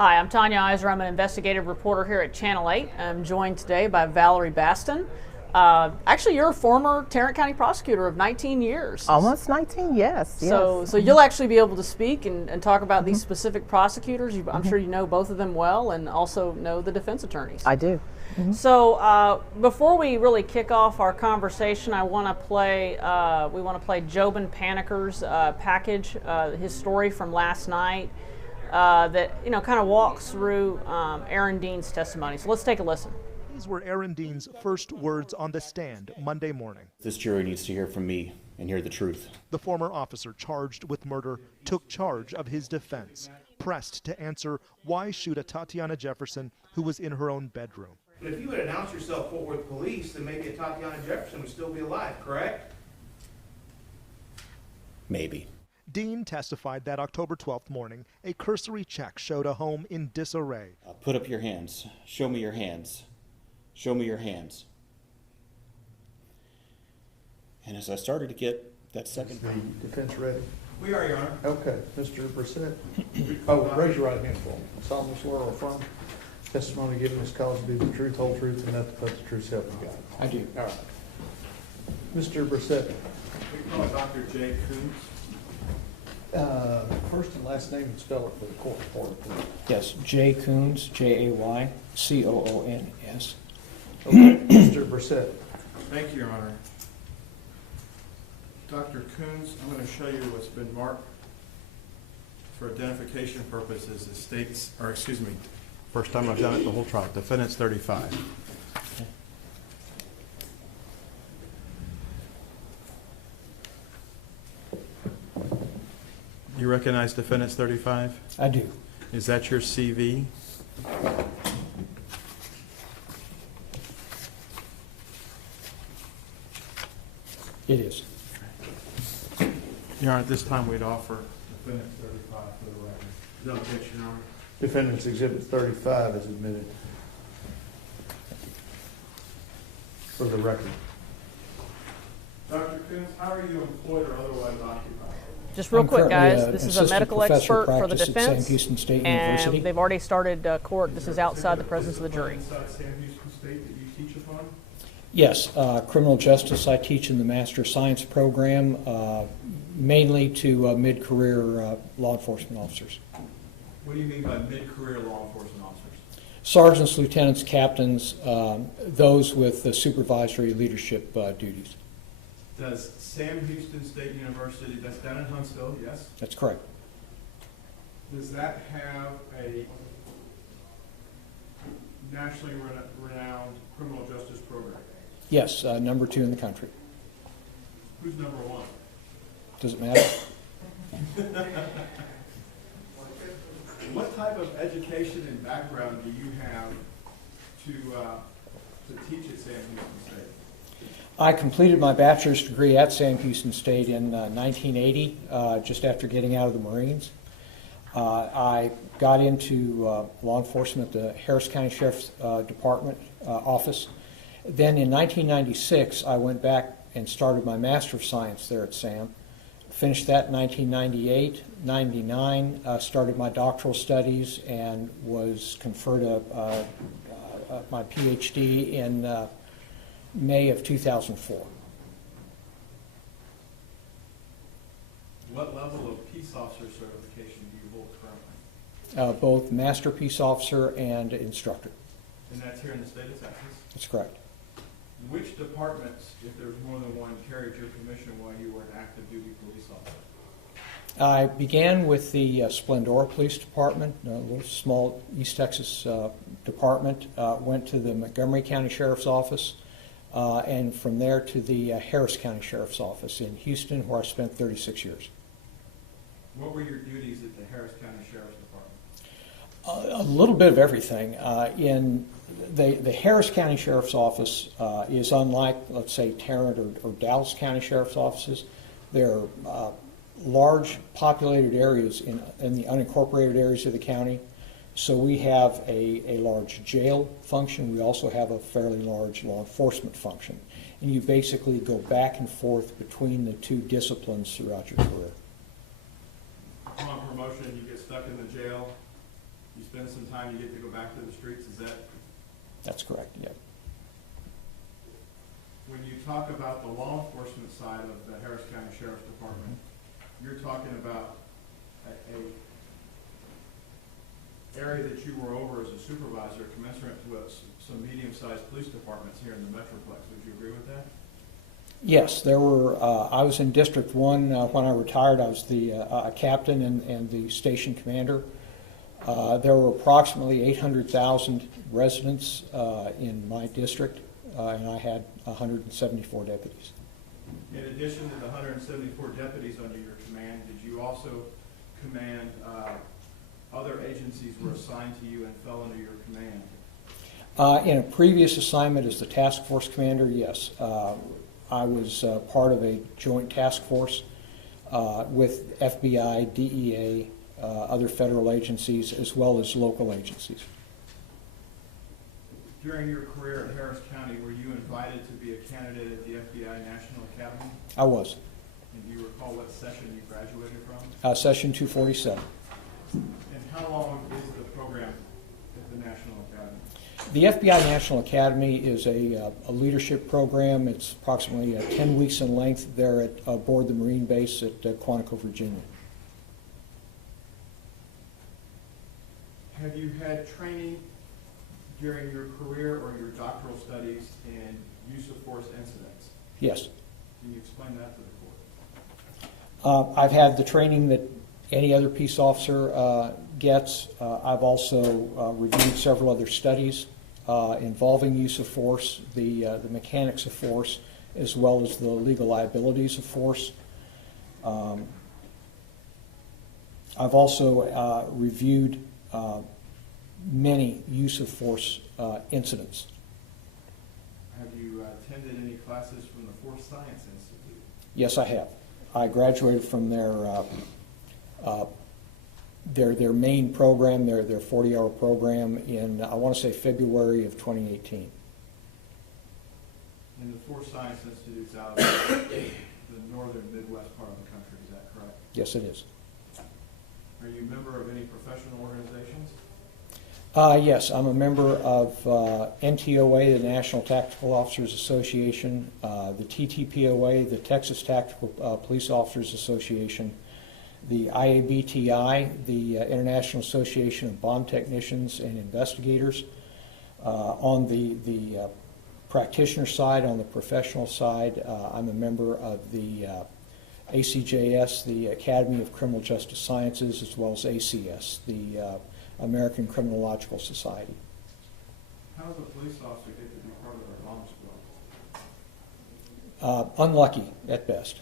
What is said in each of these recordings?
Hi, I'm Tanya Eiserer. I'm an investigative reporter here at Channel 8. I'm joined today by Valerie Baston. Actually, you're a former Tarrant County prosecutor of 19 years. Almost 19, yes. So you'll actually be able to speak and talk about these specific prosecutors. I'm sure you know both of them well and also know the defense attorneys. I do. So before we really kick off our conversation, I want to play. We want to play Jobin Paniker's package, his story from last night. That kind of walks through Aaron Dean's testimony. So let's take a listen. These were Aaron Dean's first words on the stand Monday morning. This jury needs to hear from me and hear the truth. The former officer charged with murder took charge of his defense, pressed to answer why shoot Atatiana Jefferson, who was in her own bedroom. But if you would announce yourself Fort Worth Police, then maybe Atatiana Jefferson would still be alive, correct? Maybe. Dean testified that October 12th morning, a cursory check showed a home in disarray. Put up your hands. Show me your hands. Show me your hands. And as I started to get that second... The defense ready? We are, Your Honor. Okay, Mr. Brissett. Oh, raise your right hand for me. Solemnly swear or affirm testimony given this cause to be the truth, whole truth, and nothing but the truth, so help you God. I do. All right. Mr. Brissett. We call Dr. J. Coons. First and last name and spell it for the court reporter, please. Yes, Jay Coons, Jaycoons. Okay, Mr. Brissett. Thank you, Your Honor. Dr. Coons, I'm going to show you what's been marked for identification purposes as states, or excuse me, first time I've done it the whole trial, defendant's 35. You recognize defendant's 35? I do. Is that your CV? It is. Your Honor, at this time we'd offer defendant's 35 for the record. No objection, Your Honor. Defendant's Exhibit 35 is admitted for the record. Dr. Coons, how are you employed or otherwise occupied? Just real I'm quick, currently guys. This is a medical expert for the practice at Sam defense, Houston State and University. they've already started court. This is outside the presence of the jury. Inside Sam Houston State that you teach upon? Yes, criminal justice I teach in the Master of Science program, mainly to mid-career law enforcement officers. What do you mean by mid-career law enforcement officers? Sergeants, lieutenants, captains, those with the supervisory leadership duties. Does Sam Houston State University, that's down in Huntsville, yes? That's correct. Does that have a nationally renowned criminal justice program? Yes, number 2 in the country. Who's number 1? Does it matter? What type of education and background do you have to teach at Sam Houston State? I completed my bachelor's degree at Sam Houston State in 1980, just after getting out of the Marines. I got into law enforcement at the Harris County Sheriff's Department office. Then in 1996, I went back and started my Master of Science there at Sam. Finished that in 1998, 99, started my doctoral studies and was conferred my PhD in May of 2004. What level of peace officer certification do you hold currently? Both Master Peace Officer and Instructor. And that's here in the state of Texas? That's correct. Which departments, if there's more than one, carried your commission while you were an active duty police officer? I began with the Splendora Police Department, a little small East Texas department, went to the Montgomery County Sheriff's Office, and from there to the Harris County Sheriff's Office in Houston, where I spent 36 years. What were your duties at the Harris County Sheriff's Department? A little bit of everything. In the Harris County Sheriff's Office is unlike, let's say, Tarrant or Dallas County Sheriff's offices. They're large populated areas in the unincorporated areas of the county. So we have a large jail function. We also have a fairly large law enforcement function. And you basically go back and forth between the two disciplines throughout your career. Upon promotion, you get stuck in the jail, You spend some time, you get to go back to the streets, is that? That's correct, yeah. When you talk about the law enforcement side of the Harris County Sheriff's Department, you're talking about a area that you were over as a supervisor commensurate with some medium-sized police departments here in the Metroplex. Would you agree with that? Yes, there were, I was in District 1 when I retired. I was the captain and the station commander. There were approximately 800,000 residents in my district, and I had 174 deputies. In addition to the 174 deputies under your command, did you also command other agencies were assigned to you and fell under your command? In a previous assignment as the task force commander, yes. I was part of a joint task force with FBI, DEA, other federal agencies, as well as local agencies. During your career at Harris County, were you invited to be a candidate at the FBI National Academy? I was. And do you recall what session you graduated from? Session 247. And how long is the program at the National Academy? The FBI National Academy is a leadership program. It's approximately 10 weeks in length there at aboard the Marine base at Quantico, Virginia. Have you had training during your career or your doctoral studies in use of force incidents? Yes. Can you explain that to the court? I've had the training that any other peace officer gets. I've also reviewed several other studies involving use of force, the mechanics of force, as well as the legal liabilities of force. I've also reviewed many use of force incidents. Have you attended any classes from the Force Science Institute? Yes, I have. I graduated from their main program, their 40-hour program in, I want to say, February of 2018. And the Force Science Institute's out of the northern Midwest part of the country, is that correct? Yes, it is. Are you a member of any professional organizations? Yes, I'm a member of NTOA, the National Tactical Officers Association, the TTPOA, the Texas Tactical Police Officers Association, the IABTI, the International Association of Bomb Technicians and Investigators. On the practitioner side, on the professional side, I'm a member of the ACJS, the Academy of Criminal Justice Sciences, as well as ACS, the American Criminological Society. How does a police officer get to be part of a bomb squad? Unlucky at best.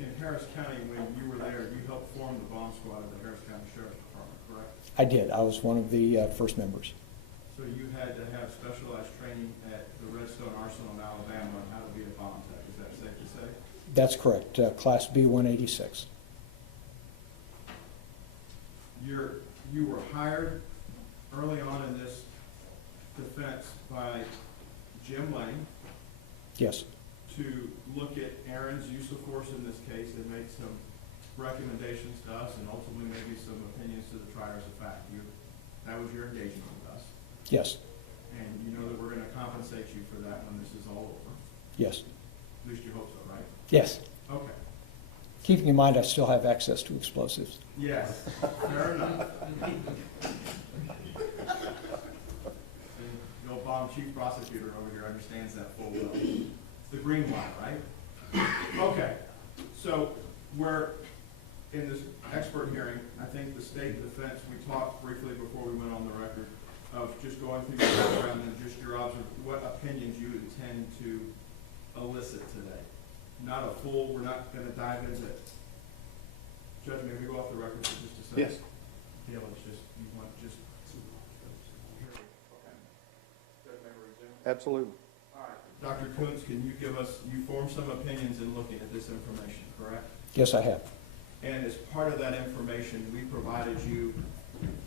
In Harris County, when you were there, you helped form the bomb squad of the Harris County Sheriff's Department, correct? I did. I was one of the first members. So you had to have specialized training at the Redstone Arsenal in Alabama on how to be a bomb tech. Is that safe to say? That's correct. Class B-186. You were hired early on in this defense by Jim Lane Yes. to look at Aaron's use of force in this case and make some recommendations to us and ultimately maybe some opinions to the triers of fact. That was your engagement with us. Yes. And you know that we're going to compensate you for that when this is all over. Yes. At least you hope so, right? Yes. Okay. Keeping in mind I still have access to explosives. Yes, fair enough. The old bomb chief prosecutor over here understands that full well. It's the green line, right? Okay, so we're in this expert hearing. I think the state defense, we talked briefly before we went on the record of just going through your background and just your what opinions you intend to elicit today. Not a full, we're not going to dive into it. Judge, may we go off the record for just a second? Yes. Yeah, let's just, you want just to hear it. Okay. Judge, may we resume? Absolutely. All right. Dr. Kuntz, can you give us, you formed some opinions in looking at this information, correct? Yes, I have. And as part of that information, we provided you,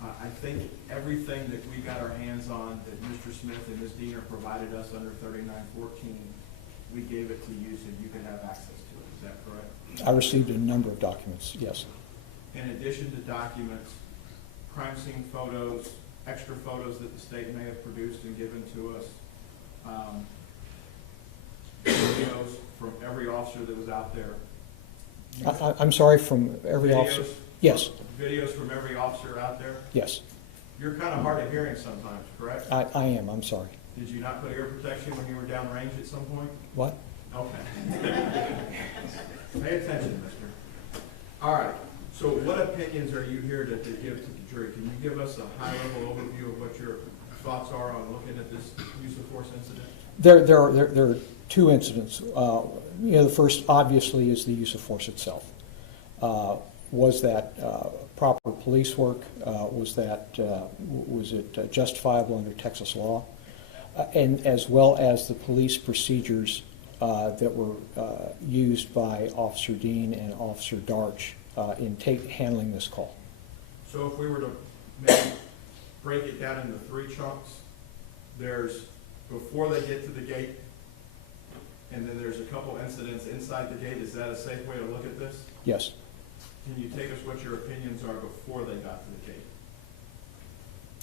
I think, everything that we got our hands on that Mr. Smith and Ms. Diener provided us under 3914, we gave it to you so you could have access to it. Is that correct? I received a number of documents, yes. In addition to documents crime scene photos, extra photos that the state may have produced and given to us, videos from every officer that was out there. I'm sorry, from every officer? Yes, Videos from every officer out there. yes. You're kind of hard of hearing sometimes, correct? I am, I'm sorry. Did you not put ear protection when you were downrange at some point? What? Okay. Pay attention, mister. All right, so what opinions are you here to give to the jury? Can you give us a high-level overview of what your thoughts are on looking at this use of force incident? There are two incidents. The first, obviously, is the use of force itself. Was that proper police work? Was it justifiable under Texas law? And as well as the police procedures that were used by Officer Dean and Officer Darch in handling this call. So if we were to maybe break it down into three chunks, there's before they get to the gate, and then there's a couple incidents inside the gate. Is that a safe way to look at this? Yes. Can you take us what your opinions are before they got to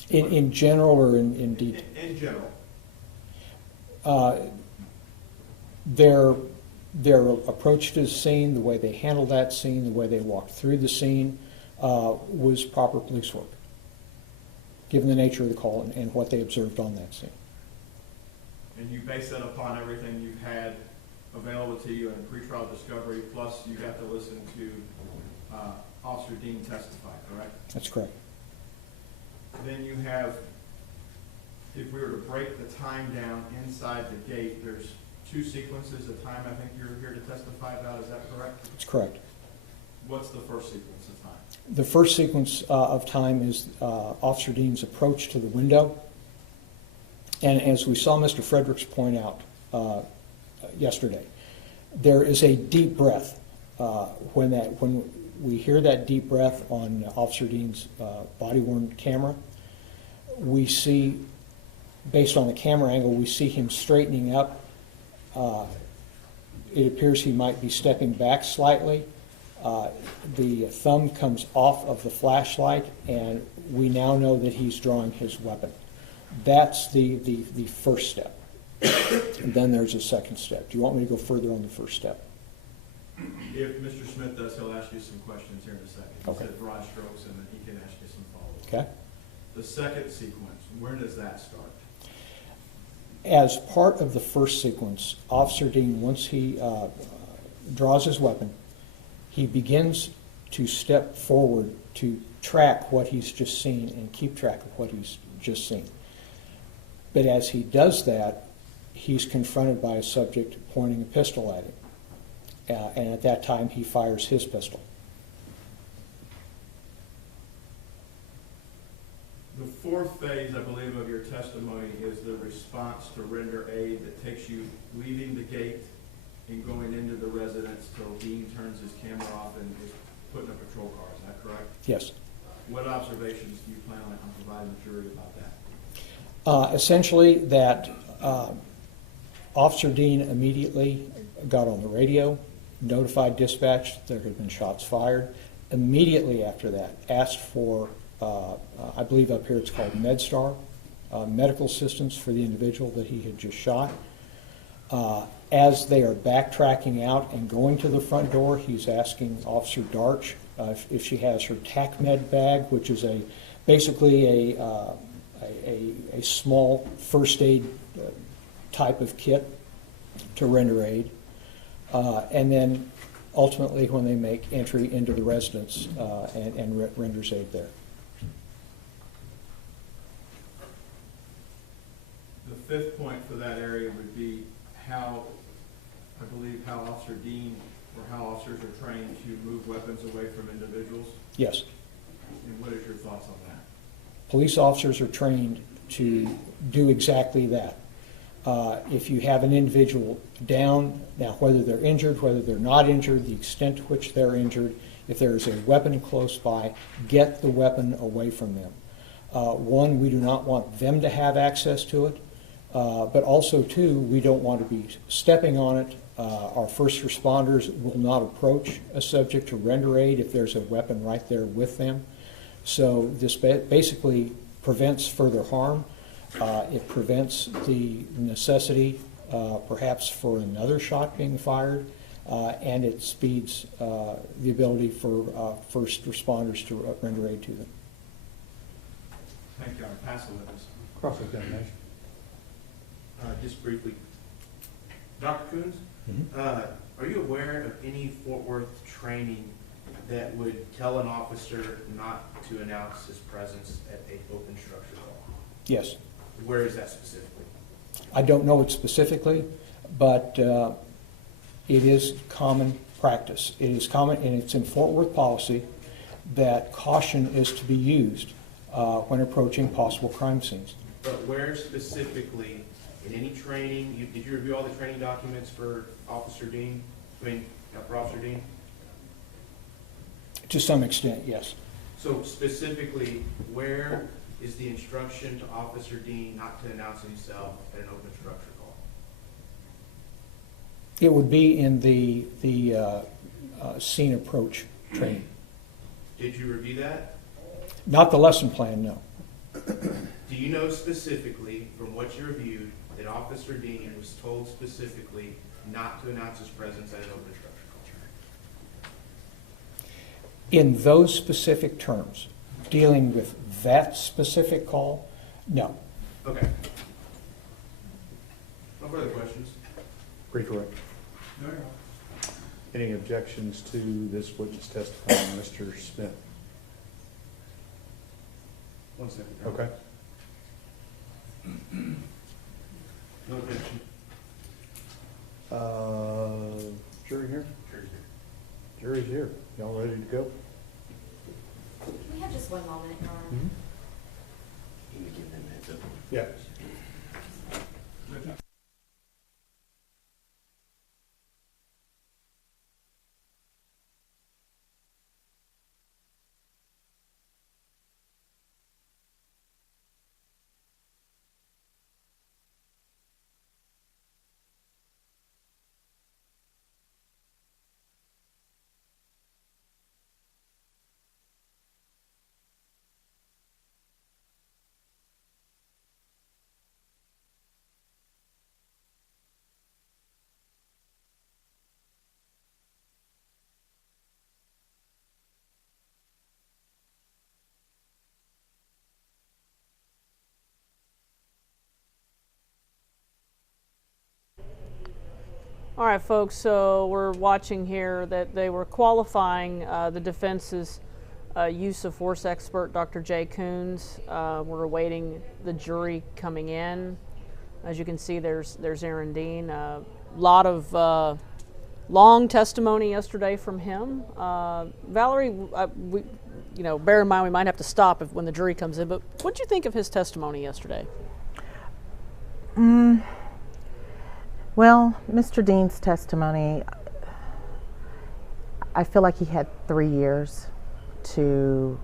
the gate? In general or in detail? In general. Their approach to the scene, the way they handled that scene, the way they walked through the scene was proper police work, given the nature of the call and what they observed on that scene. And you base that upon everything you've had available to you in pretrial discovery, plus you got to listen to Officer Dean testify, correct? That's correct. Then you have, if we were to break the time down inside the gate, there's two sequences of time I think you're here to testify about. Is that correct? That's correct. What's the first sequence of time? The first sequence of time is Officer Dean's approach to the window. And as we saw Mr. Fredericks point out yesterday, there is a deep breath when we hear that deep breath on Officer Dean's body-worn camera. We see, based on the camera angle, we see him straightening up. It appears he might be stepping back slightly. The thumb comes off of the flashlight, and we now know that he's drawing his weapon. That's the first step. And then there's a second step. Do you want me to go further on the first step? If Mr. Smith does, he'll ask you some questions here in a second. Okay. He said broad strokes, and then he can ask you some follow-up. Okay. The second sequence, where does that start? As part of the first sequence, Officer Dean, once he draws his weapon, he begins to step forward to track what he's just seen and keep track of what he's just seen. But as he does that, he's confronted by a subject pointing a pistol at him. And at that time, he fires his pistol. The fourth phase, I believe, of your testimony is the response to render aid that takes you leaving the gate and going into the residence till Dean turns his camera off and is putting a patrol car. Is that correct? Yes. What observations do you plan on providing the jury about that? Essentially, that Officer Dean immediately got on the radio, notified dispatch that there had been shots fired. Immediately after that, asked for, I believe up here it's called MedStar, medical assistance for the individual that he had just shot. As they are backtracking out and going to the front door, he's asking Officer Darch if she has her TACMed bag, which is basically a small first aid type of kit to render aid. And then ultimately when they make entry into the residence and renders aid there. The fifth point for that area would be how Officer Dean or how officers are trained to move weapons away from individuals. Yes. And what is your thoughts on that? Police officers are trained to do exactly that. If you have an individual down, now whether they're injured, whether they're not injured, the extent to which they're injured, if there is a weapon close by, get the weapon away from them. One, we do not want them to have access to it, but also, two, we don't want to be stepping on it. Our first responders will not approach a subject to render aid if there's a weapon right there with them. So this basically prevents further harm. It prevents the necessity perhaps for another shot being fired, and it speeds the ability for first responders to render aid to them. Thank you. I'll pass the witness. Cross-examination. Just briefly, Dr. Coons, are you aware of any Fort Worth training that would tell an officer not to announce his presence at an open structure call? Yes. Where is that specifically? I don't know it specifically, but it is common practice. It is common, and it's in Fort Worth policy, that caution is to be used when approaching possible crime scenes. But where specifically, in any training, did you review all the training documents for Officer Dean? For Officer Dean? To some extent, yes. So specifically, where is the instruction to Officer Dean not to announce himself at an open structure call? It would be in the scene approach training. Did you review that? Not the lesson plan, no. Do you know specifically, from what you reviewed, that Officer Dean was told specifically not to announce his presence at an open structure call? In those specific terms, dealing with that specific call, no. Okay. No further questions? Redirect. No, no. Any objections to this witness testifying, Mr. Smith? 1 second. Okay. No objection. Jury here? Jury's here. Jury's here. Y'all ready to go? We have just one moment, Your Honor. Can you give them a heads up? Yeah. All right, folks, so we're watching here that they were qualifying the defense's use of force expert, Dr. Jay Coons. We're awaiting the jury coming in. As you can see, there's Aaron Dean. A lot of long testimony yesterday from him. Valerie, bear in mind we might have to stop when the jury comes in, but what did you think of his testimony yesterday? Well, Mr. Dean's testimony, I feel like he had 3 years to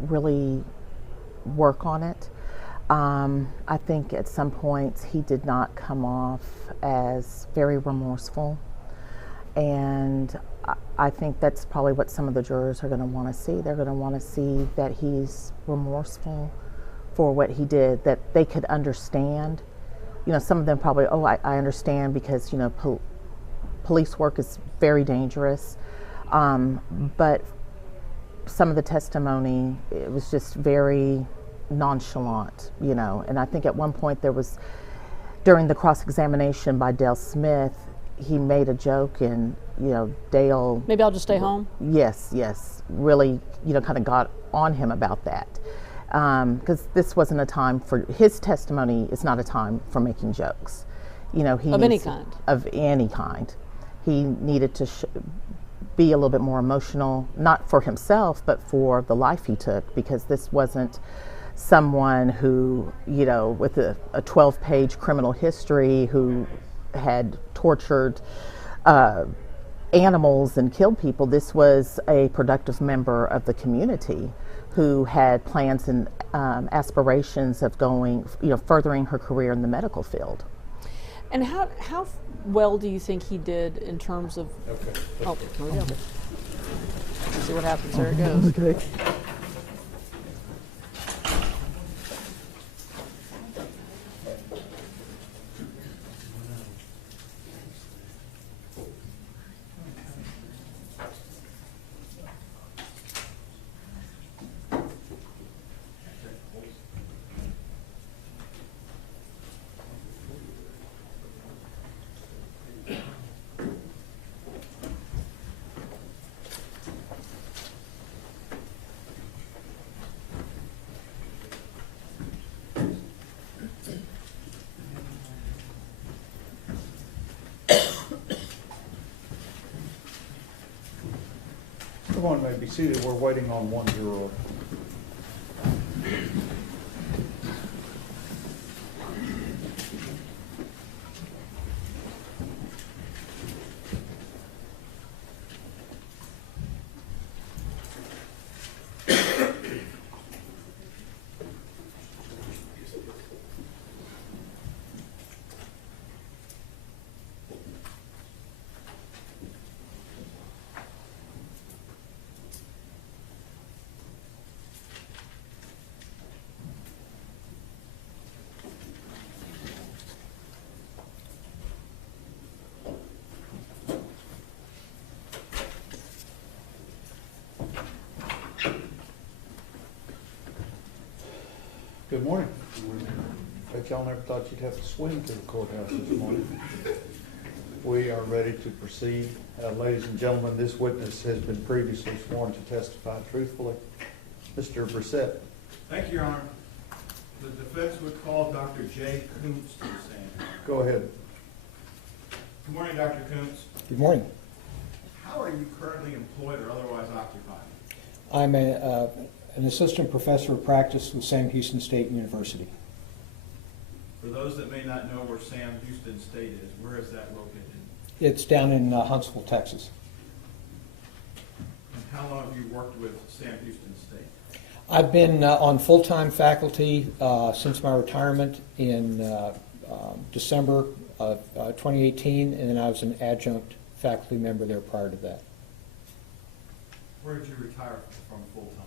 really work on it. I think at some points he did not come off as very remorseful, and I think that's probably what some of the jurors are going to want to see. They're going to want to see that he's remorseful for what he did, that they could understand. Some of them probably, I understand because, police work is very dangerous. But some of the testimony, it was just very nonchalant, And I think at one point there was, during the cross-examination by Dale Smith, he made a joke and, Dale... Maybe I'll just stay home? Yes, really, kind of got on him about that. Because this wasn't a time for his testimony. It's not a time for making jokes, he of any kind. Of any kind. He needed to be a little bit more emotional, not for himself, but for the life he took. Because this wasn't someone who, with a 12-page criminal history, who had tortured animals and killed people. This was a productive member of the community who had plans and aspirations of going, furthering her career in the medical field. And how well do you think he did in terms of... Okay. Oh, here we go. Let's see what happens. There it goes. Okay. Everyone may be seated. We're waiting on one juror. Good morning. Bet y'all never thought you'd have to swing to the courthouse this morning. We are ready to proceed. Ladies and gentlemen, this witness has been previously sworn to testify truthfully. Mr. Brissett. Thank you, Your Honor. The defense would call Dr. J. Kuntz to the stand. Go ahead. Good morning, Dr. Kuntz. Good morning. How are you currently employed or otherwise occupied? I'm an assistant professor of practice with Sam Houston State University. For those that may not know where Sam Houston State is, where is that located? It's down in Huntsville, Texas. And how long have you worked with Sam Houston State? I've been on full-time faculty since my retirement in December of 2018, and then I was an adjunct faculty member there prior to that. Where did you retire from full-time?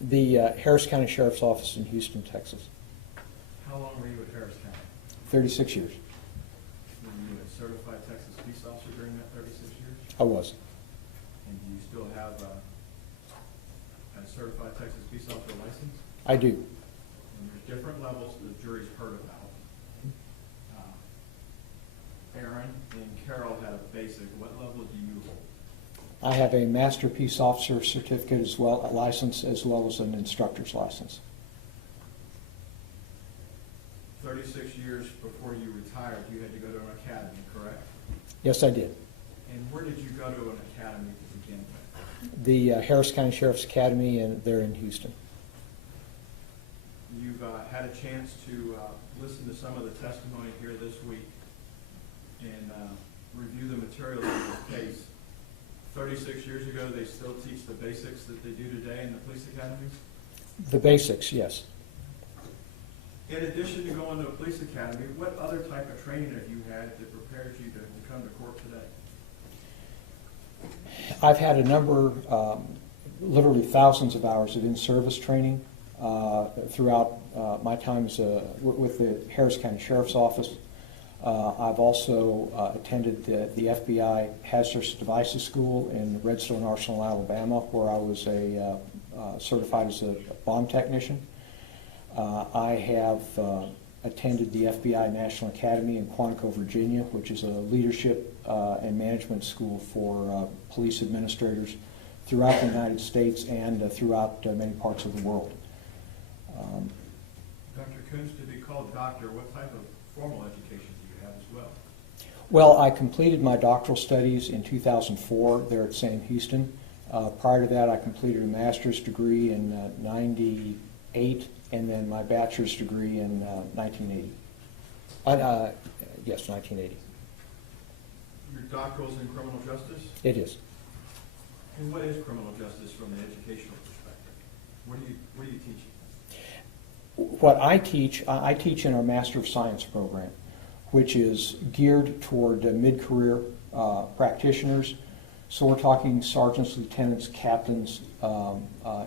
The Harris County Sheriff's Office in Houston, Texas. How long were you at Harris County? 36 years. Were you a certified Texas peace officer during that 36 years? I was. And do you still have a certified Texas peace officer license? I do. And there's different levels that the jury's heard about. Aaron and Carol had a basic. What level do you hold? I have a Master Peace Officer certificate as well, a license, as well as an instructor's license. 36 years before you retired, you had to go to an academy, correct? Yes, I did. And where did you go to an academy to begin with? The Harris County Sheriff's Academy, and they're in Houston. You've had a chance to listen to some of the testimony here this week and review the materials in this case. 36 years ago, they still teach the basics that they do today in the police academies? The basics, yes. In addition to going to a police academy, what other type of training have you had that prepares you to come to court today? I've had a number, literally thousands of hours of in-service training throughout my time with the Harris County Sheriff's Office. I've also attended the FBI Hazardous Devices School in Redstone Arsenal, Alabama, where I was certified as a bomb technician. I have attended the FBI National Academy in Quantico, Virginia, which is a leadership and management school for police administrators throughout the United States and throughout many parts of the world. Dr. Kuntz, to be called doctor, what type of formal education do you have as well? Well, I completed my doctoral studies in 2004 there at Sam Houston. Prior to that, I completed a master's degree in 98 and then my bachelor's degree in 1980. Yes, 1980. Your doctoral's in criminal justice? It is. And what is criminal justice from the educational perspective? What are you teaching? What I teach in our Master of Science program, which is geared toward mid-career practitioners. So we're talking sergeants, lieutenants, captains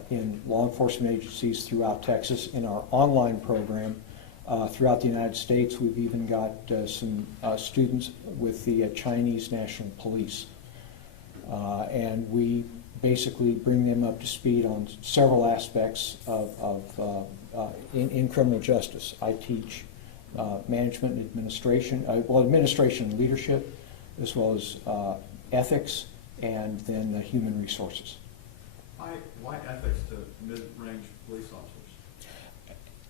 in law enforcement agencies throughout Texas. In our online program throughout the United States, we've even got some students with the Chinese National Police. And we basically bring them up to speed on several aspects in criminal justice. I teach management and administration, administration and leadership, as well as ethics, and then human resources. Why ethics to mid-range police officers?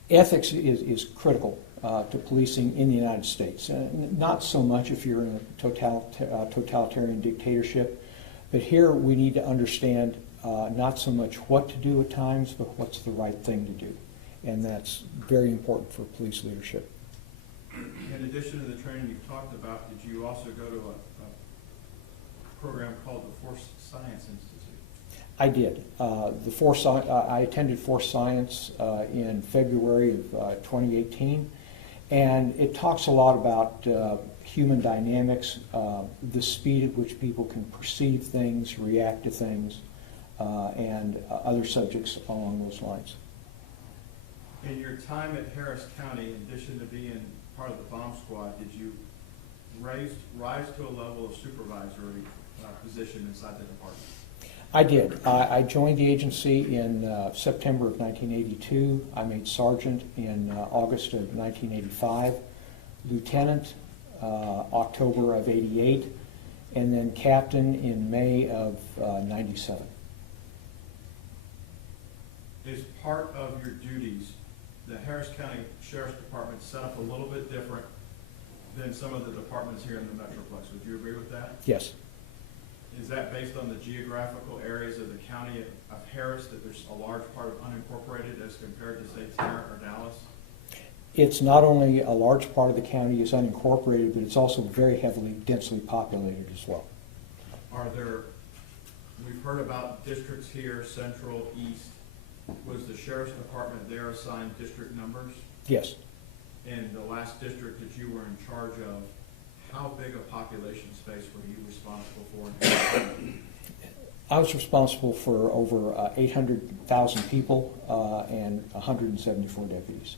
Ethics is critical to policing in the United States. Not so much if you're in a totalitarian dictatorship, but here we need to understand not so much what to do at times, but what's the right thing to do. And that's very important for police leadership. In addition to the training you've talked about, did you also go to a program called the Force Science Institute? I did. I attended Force Science in February of 2018, and it talks a lot about human dynamics, the speed at which people can perceive things, react to things, and other subjects along those lines. In your time at Harris County, in addition to being part of the bomb squad, did you rise to a level of supervisory position inside the department? I did. I joined the agency in September of 1982. I made sergeant in August of 1985, lieutenant October of 88, and then captain in May of 97. Is part of your duties, the Harris County Sheriff's Department set up a little bit different than some of the departments here in the Metroplex. Would you agree with that? Yes. Is that based on the geographical areas of the county of Harris, that there's a large part of unincorporated as compared to, say, Tarrant or Dallas? It's not only a large part of the county is unincorporated, but it's also very heavily, densely populated as well. Are there, we've heard about districts here, central, east. Was the Sheriff's Department there assigned district numbers? Yes. In the last district that you were in charge of, how big a population space were you responsible for? I was responsible for over 800,000 people and 174 deputies.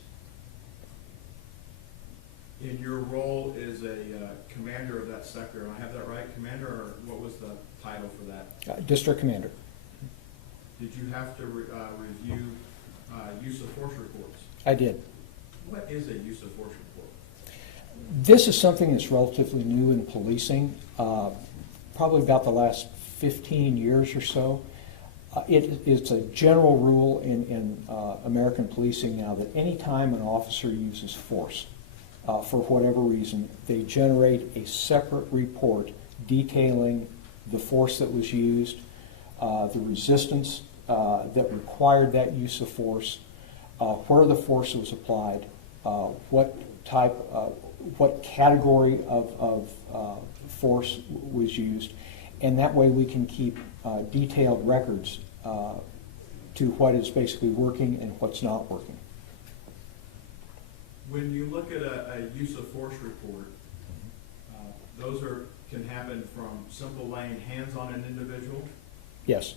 In your role as a commander of that sector, and I have that right, commander, or what was the title for that? District commander. Did you have to review use of force reports? I did. What is a use of force report? This is something that's relatively new in policing, probably about the last 15 years or so. It's a general rule in American policing now that any time an officer uses force, for whatever reason, they generate a separate report detailing the force that was used, the resistance that required that use of force, where the force was applied, what category of force was used, and that way we can keep detailed records to what is basically working and what's not working. When you look at a use of force report, those can happen from simple laying hands on an individual. Yes.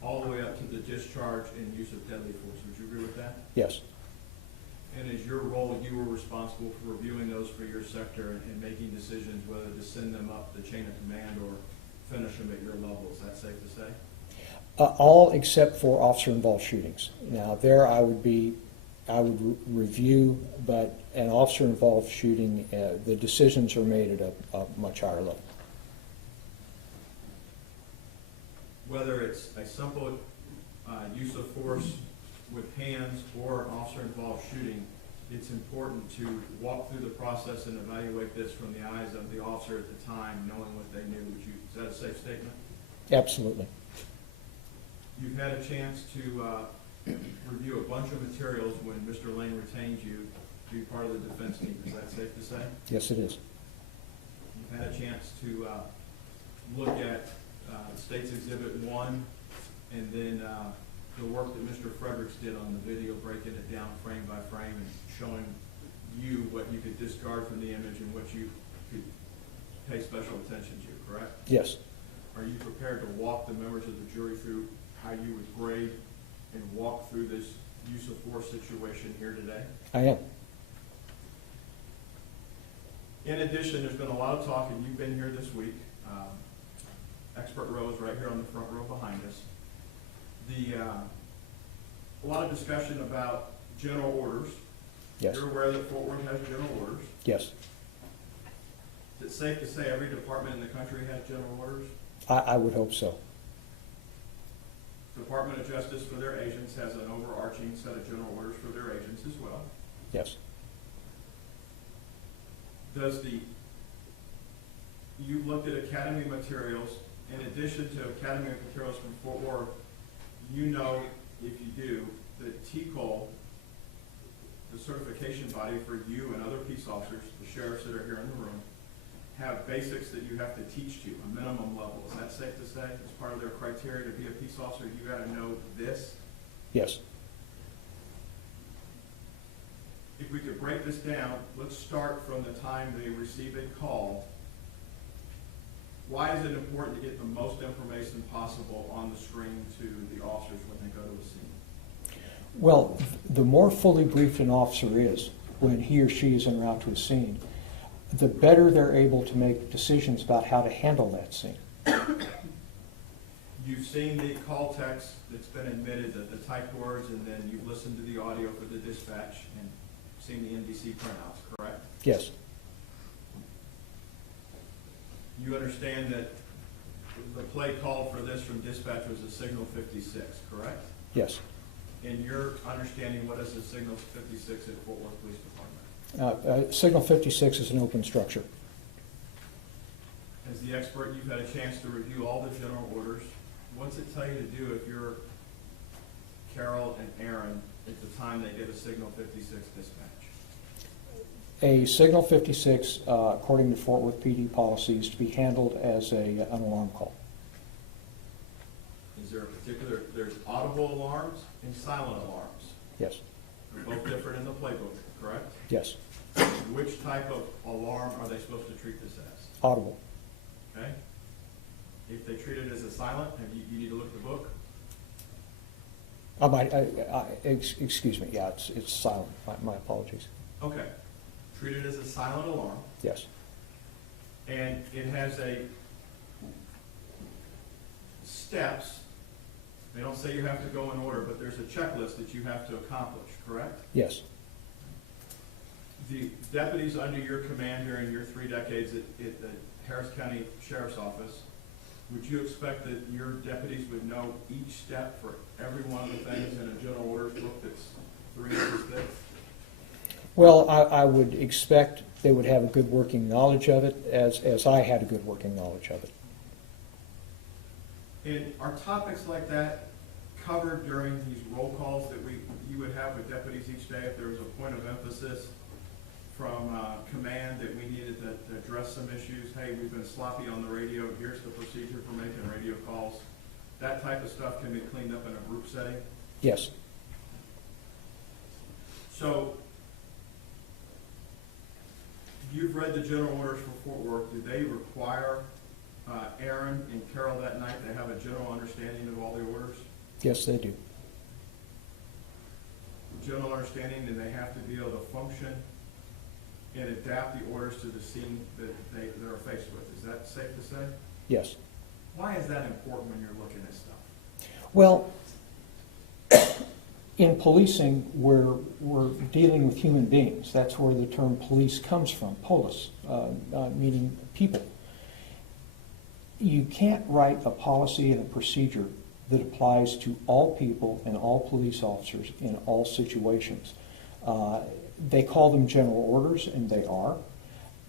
All the way up to the discharge and use of deadly force. Would you agree with that? Yes. And as your role, you were responsible for reviewing those for your sector and making decisions whether to send them up the chain of command or finish them at your level. Is that safe to say? All except for officer-involved shootings. Now, there I would review, but an officer-involved shooting, the decisions are made at a much higher level. Whether it's a simple use of force with hands or an officer-involved shooting, it's important to walk through the process and evaluate this from the eyes of the officer at the time, knowing what they knew. Is that a safe statement? Absolutely. You've had a chance to review a bunch of materials when Mr. Lane retained you to be part of the defense team. Is that safe to say? Yes, it is. You've had a chance to look at State's Exhibit 1 and then the work that Mr. Fredericks did on the video, breaking it down frame by frame and showing you what you could discard from the image and what you could pay special attention to, correct? Yes. Are you prepared to walk the members of the jury through how you would grade and walk through this use of force situation here today? I am. In addition, there's been a lot of talk, and you've been here this week. Expert row is right here on the front row behind us. A lot of discussion about general orders. Yes. You're aware that Fort Worth has general orders. Yes. Is it safe to say every department in the country has general orders? I would hope so. Department of Justice for their agents has an overarching set of general orders for their agents as well. Yes. You've looked at academy materials. In addition to academy materials from Fort Worth, you know, if you do, that TCOL, the certification body for you and other peace officers, the sheriffs that are here in the room, have basics that you have to teach to, a minimum level. Is that safe to say? As part of their criteria to be a peace officer, you got to know this? Yes. If we could break this down, let's start from the time they receive a call. Why is it important to get the most information possible on the screen to the officers when they go to a scene? Well, the more fully briefed an officer is when he or she is en route to a scene, the better they're able to make decisions about how to handle that scene. You've seen the call text that's been admitted, the typed words, and then you've listened to the audio for the dispatch and seen the NBC printouts, correct? Yes. You understand that the play call for this from dispatch was a signal 56, correct? Yes. In your understanding, what is a signal 56 at Fort Worth Police Department? Signal 56 is an open structure. As the expert, you've had a chance to review all the general orders. What's it tell you to do if you're Carol and Aaron at the time they get a signal 56 dispatch? A signal 56, according to Fort Worth PD policy, is to be handled as an alarm call. Is there a particular, there's audible alarms and silent alarms. Yes. They're both different in the playbook, correct? Yes. Which type of alarm are they supposed to treat this as? Audible. Okay? If they treat it as a silent, and you need to look at the book. Excuse me. Yeah, it's silent. My apologies. Okay. Treat it as a silent alarm, Yes. and it has a steps. They don't say you have to go in order, but there's a checklist that you have to accomplish, correct? Yes. The deputies under your command during your 3 decades at the Harris County Sheriff's Office, would you expect that your deputies would know each step for every one of the things in a general orders book that's 3 inches thick? Well, I would expect they would have a good working knowledge of it, as I had a good working knowledge of it. And are topics like that covered during these roll calls that you would have with deputies each day if there was a point of emphasis from command that we needed to address some issues? Hey, we've been sloppy on the radio. Here's the procedure for making radio calls. That type of stuff can be cleaned up in a group setting? Yes. So you've read the general orders for Fort Worth. Do they require Aaron and Carol that night to have a general understanding of all the orders? Yes, they do. General understanding, and they have to be able to function and adapt the orders to the scene that they're faced with. Is that safe to say? Yes. Why is that important when you're looking at stuff? Well, in policing, we're dealing with human beings. That's where the term police comes from, polis, meaning people. You can't write a policy and a procedure that applies to all people and all police officers in all situations. They call them general orders, and they are,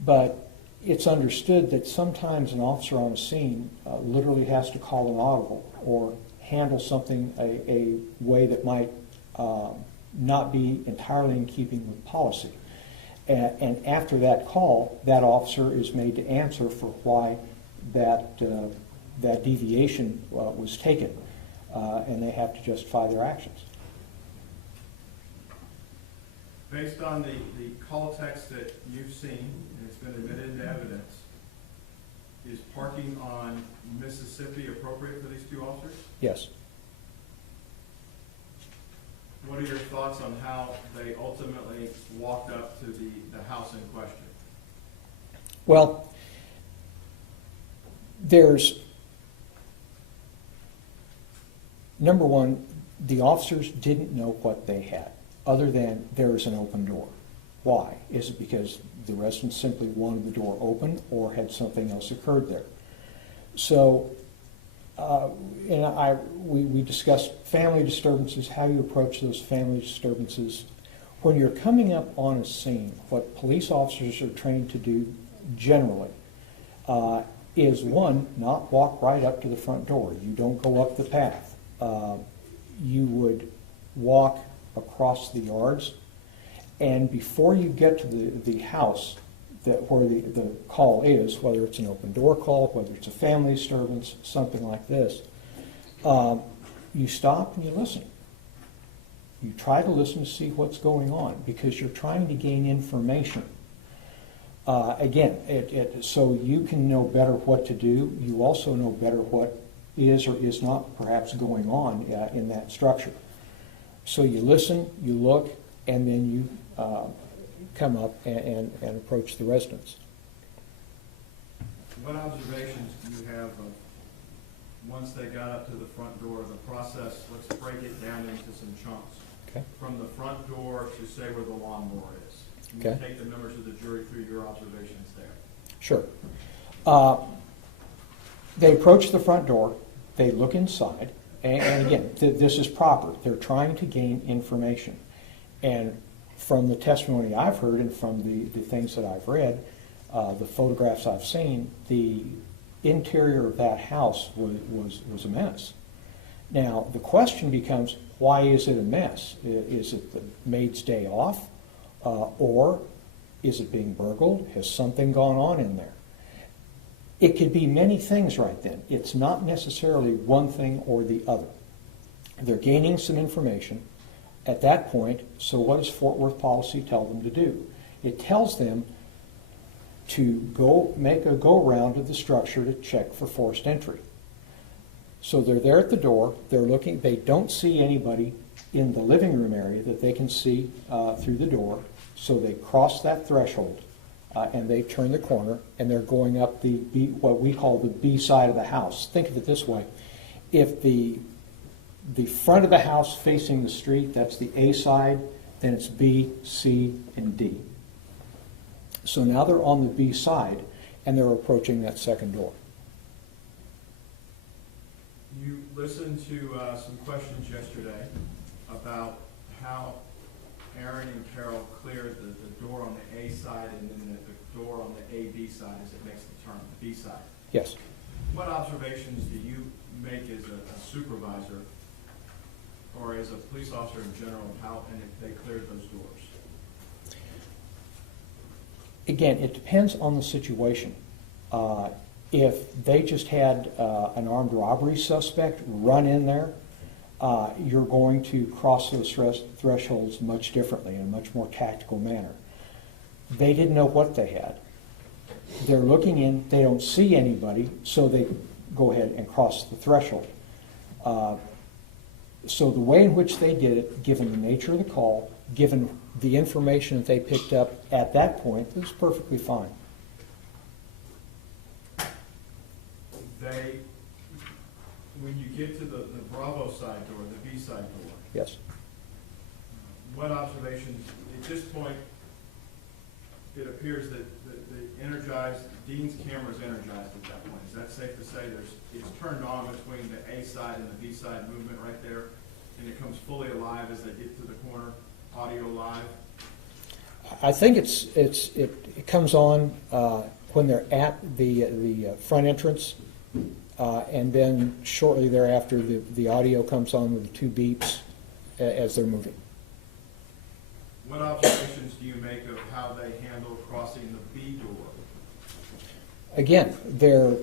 but it's understood that sometimes an officer on a scene literally has to call an audible or handle something a way that might not be entirely in keeping with policy. And after that call, that officer is made to answer for why that deviation was taken, and they have to justify their actions. Based on the call text that you've seen, and it's been admitted into evidence, is parking on Mississippi appropriate for these 2 officers? Yes. What are your thoughts on how they ultimately walked up to the house in question? Well, there's, number one, the officers didn't know what they had, other than there is an open door. Why? Is it because the residents simply wanted the door open, or had something else occurred there? So, we discussed family disturbances, how you approach those family disturbances. When you're coming up on a scene, what police officers are trained to do generally is, one, not walk right up to the front door. You don't go up the path. you would walk across the yards, and before you get to the house where the call is, whether it's an open door call, whether it's a family disturbance, something like this, you stop and you listen. You try to listen to see what's going on because you're trying to gain information. Again, so you can know better what to do. You also know better what is or is not perhaps going on in that structure. So you listen, you look, and then you come up and approach the residents. What observations do you have of once they got up to the front door, the process, let's break it down into some chunks. Okay. From the front door to say where the lawnmower is. Can you take the members of the jury through your observations there? Sure. They approach the front door, they look inside, and again, this is proper. They're trying to gain information. And from the testimony I've heard and from the things that I've read, the photographs I've seen, the interior of that house was a mess. Now, the question becomes, why is it a mess? Is it the maid's day off? Or is it being burgled? Has something gone on in there? It could be many things right then. It's not necessarily one thing or the other. They're gaining some information at that point, so what does Fort Worth policy tell them to do? It tells them to go make a go-around of the structure to check for forced entry. So they're there at the door, they're looking, they don't see anybody in the living room area that they can see through the door, so they cross that threshold and they turn the corner and they're going up the B, what we call the B side of the house. Think of it this way. If the front of the house facing the street, that's the A side, then it's B, C, and D. So now they're on the B side and they're approaching that second door. You listened to some questions yesterday about how Aaron and Carol cleared the door on the A side and then the door on the AB side as it makes the turn, the B side. Yes. What observations do you make as a supervisor or as a police officer in general of how and if they cleared those doors? Again, it depends on the situation. If they just had an armed robbery suspect run in there, you're going to cross those thresholds much differently in a much more tactical manner. They didn't know what they had. They're looking in, they don't see anybody, so they go ahead and cross the threshold. So the way in which they did it, given the nature of the call, given the information that they picked up at that point, it was perfectly fine. When you get to the Bravo side door, the B side door, Yes. what observations, at this point, it appears that Dean's camera is energized at that point. Is that safe to say it's turned on between the A side and the B side movement right there, and it comes fully alive as they get to the corner, audio live? I think it comes on when they're at the front entrance, and then shortly thereafter the audio comes on with the two beeps as they're moving. What observations do you make of how they handle crossing the B door? Again, they're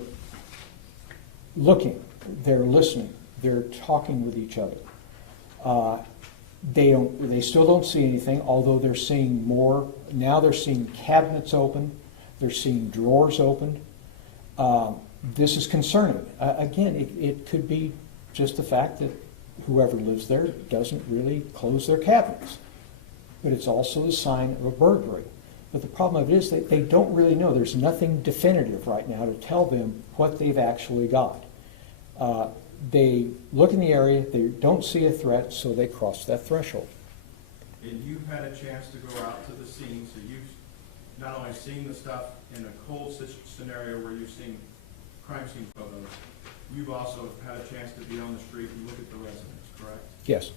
looking, they're listening, they're talking with each other. They still don't see anything, although they're seeing more. Now they're seeing cabinets open, they're seeing drawers opened. This is concerning. Again, it could be just the fact that whoever lives there doesn't really close their cabinets. But it's also a sign of a burglary. But the problem of it is that they don't really know. There's nothing definitive right now to tell them what they've actually got. They look in the area, they don't see a threat, so they cross that threshold. And you've had a chance to go out to the scene, so you've not only seen the stuff in a cold scenario where you've seen crime scene photos, you've also had a chance to be on the street and look at the residents, correct? Yes.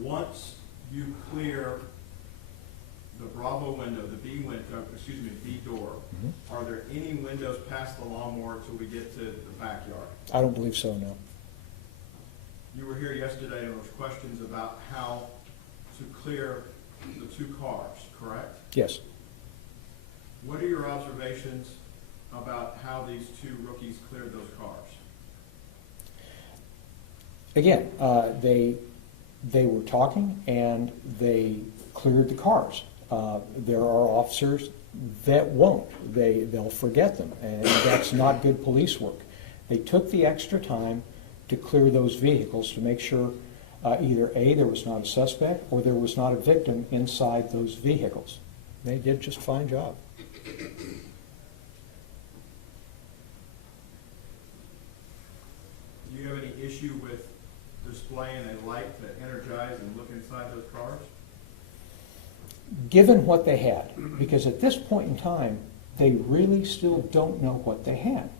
Once you clear the Bravo window, the B door, are there any windows past the lawnmower till we get to the backyard? I don't believe so, no. You were here yesterday and there was questions about how to clear the two cars, correct? Yes. What are your observations about how these two rookies cleared those cars? Again, they were talking and they cleared the cars. There are officers that won't. They'll forget them, and that's not good police work. They took the extra time to clear those vehicles to make sure either A, there was not a suspect, or there was not a victim inside those vehicles. They did just a fine job. Do you have any issue with displaying a light to energize and look inside those cars? Given what they had, because at this point in time, they really still don't know what they had.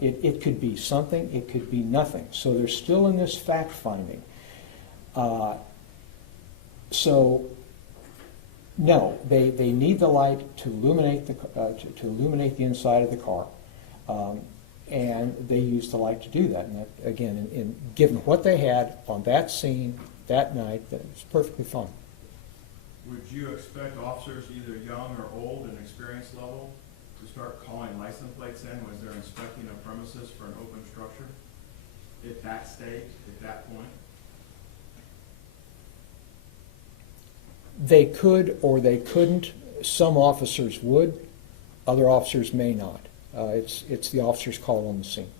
It could be something, it could be nothing. So they're still in this fact finding. So no, they need the light to illuminate the inside of the car, and they use the light to do that. And that, again, given what they had on that scene that night, it's perfectly fine. Would you expect officers, either young or old and experience level, to start calling license plates in as they're inspecting a premises for an open structure at that stage, at that point? They could or they couldn't. Some officers would, other officers may not. It's the officer's call on the scene.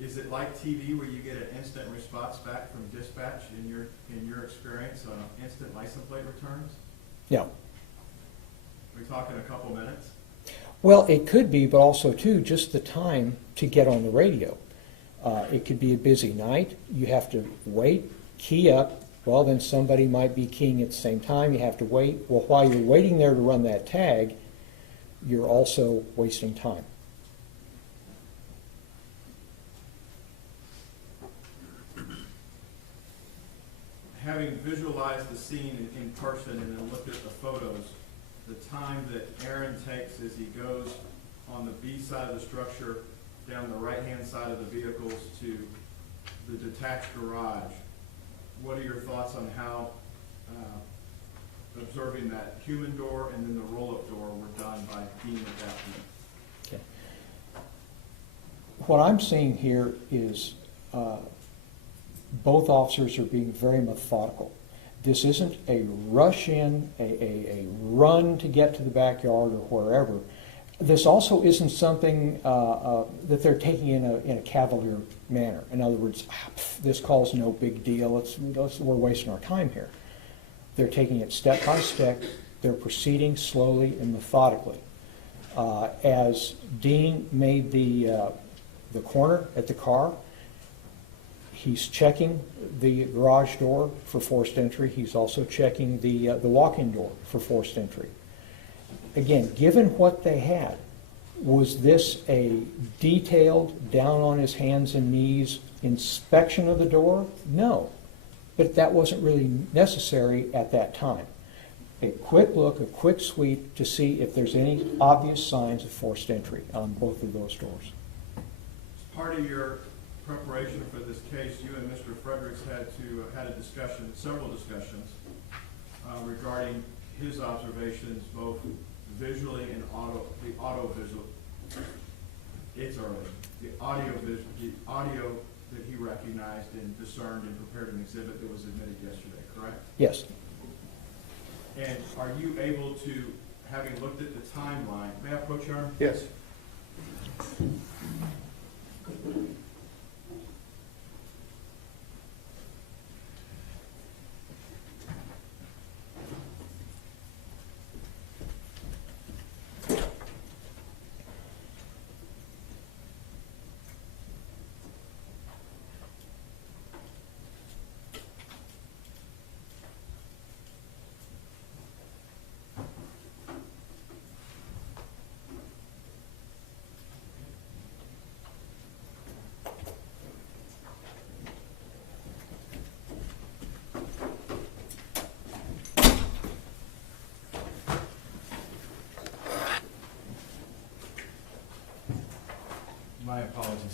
Is it like TV where you get an instant response back from dispatch in your experience on instant license plate returns? No. Are we talking a couple minutes? Well, it could be, but also, too, just the time to get on the radio. It could be a busy night. You have to wait, key up. Well, then somebody might be keying at the same time. You have to wait. Well, while you're waiting there to run that tag, you're also wasting time. Having visualized the scene in person and then looked at the photos, the time that Aaron takes as he goes on the B side of the structure, down the right-hand side of the vehicles to the detached garage, what are your thoughts on how observing that human door and then the roll-up door were done by being at that point? Okay. What I'm seeing here is both officers are being very methodical. This isn't a rush in, a run to get to the backyard or wherever. This also isn't something that they're taking in a cavalier manner. In other words, this call's no big deal. We're wasting our time here. They're taking it step by step. They're proceeding slowly and methodically. As Dean made the corner at the car, he's checking the garage door for forced entry. He's also checking the walk-in door for forced entry. Again, given what they had, was this a detailed, down on his hands and knees inspection of the door? No, but that wasn't really necessary at that time. A quick look, a quick sweep to see if there's any obvious signs of forced entry on both of those doors. As part of your preparation for this case, you and Mr. Fredericks had a discussion, several discussions regarding his observations, both visually and audio visual. It's early. The audio that he recognized and discerned and prepared an exhibit that was admitted yesterday, correct? Yes. And are you able to, having looked at the timeline, may I approach your arm? Yes.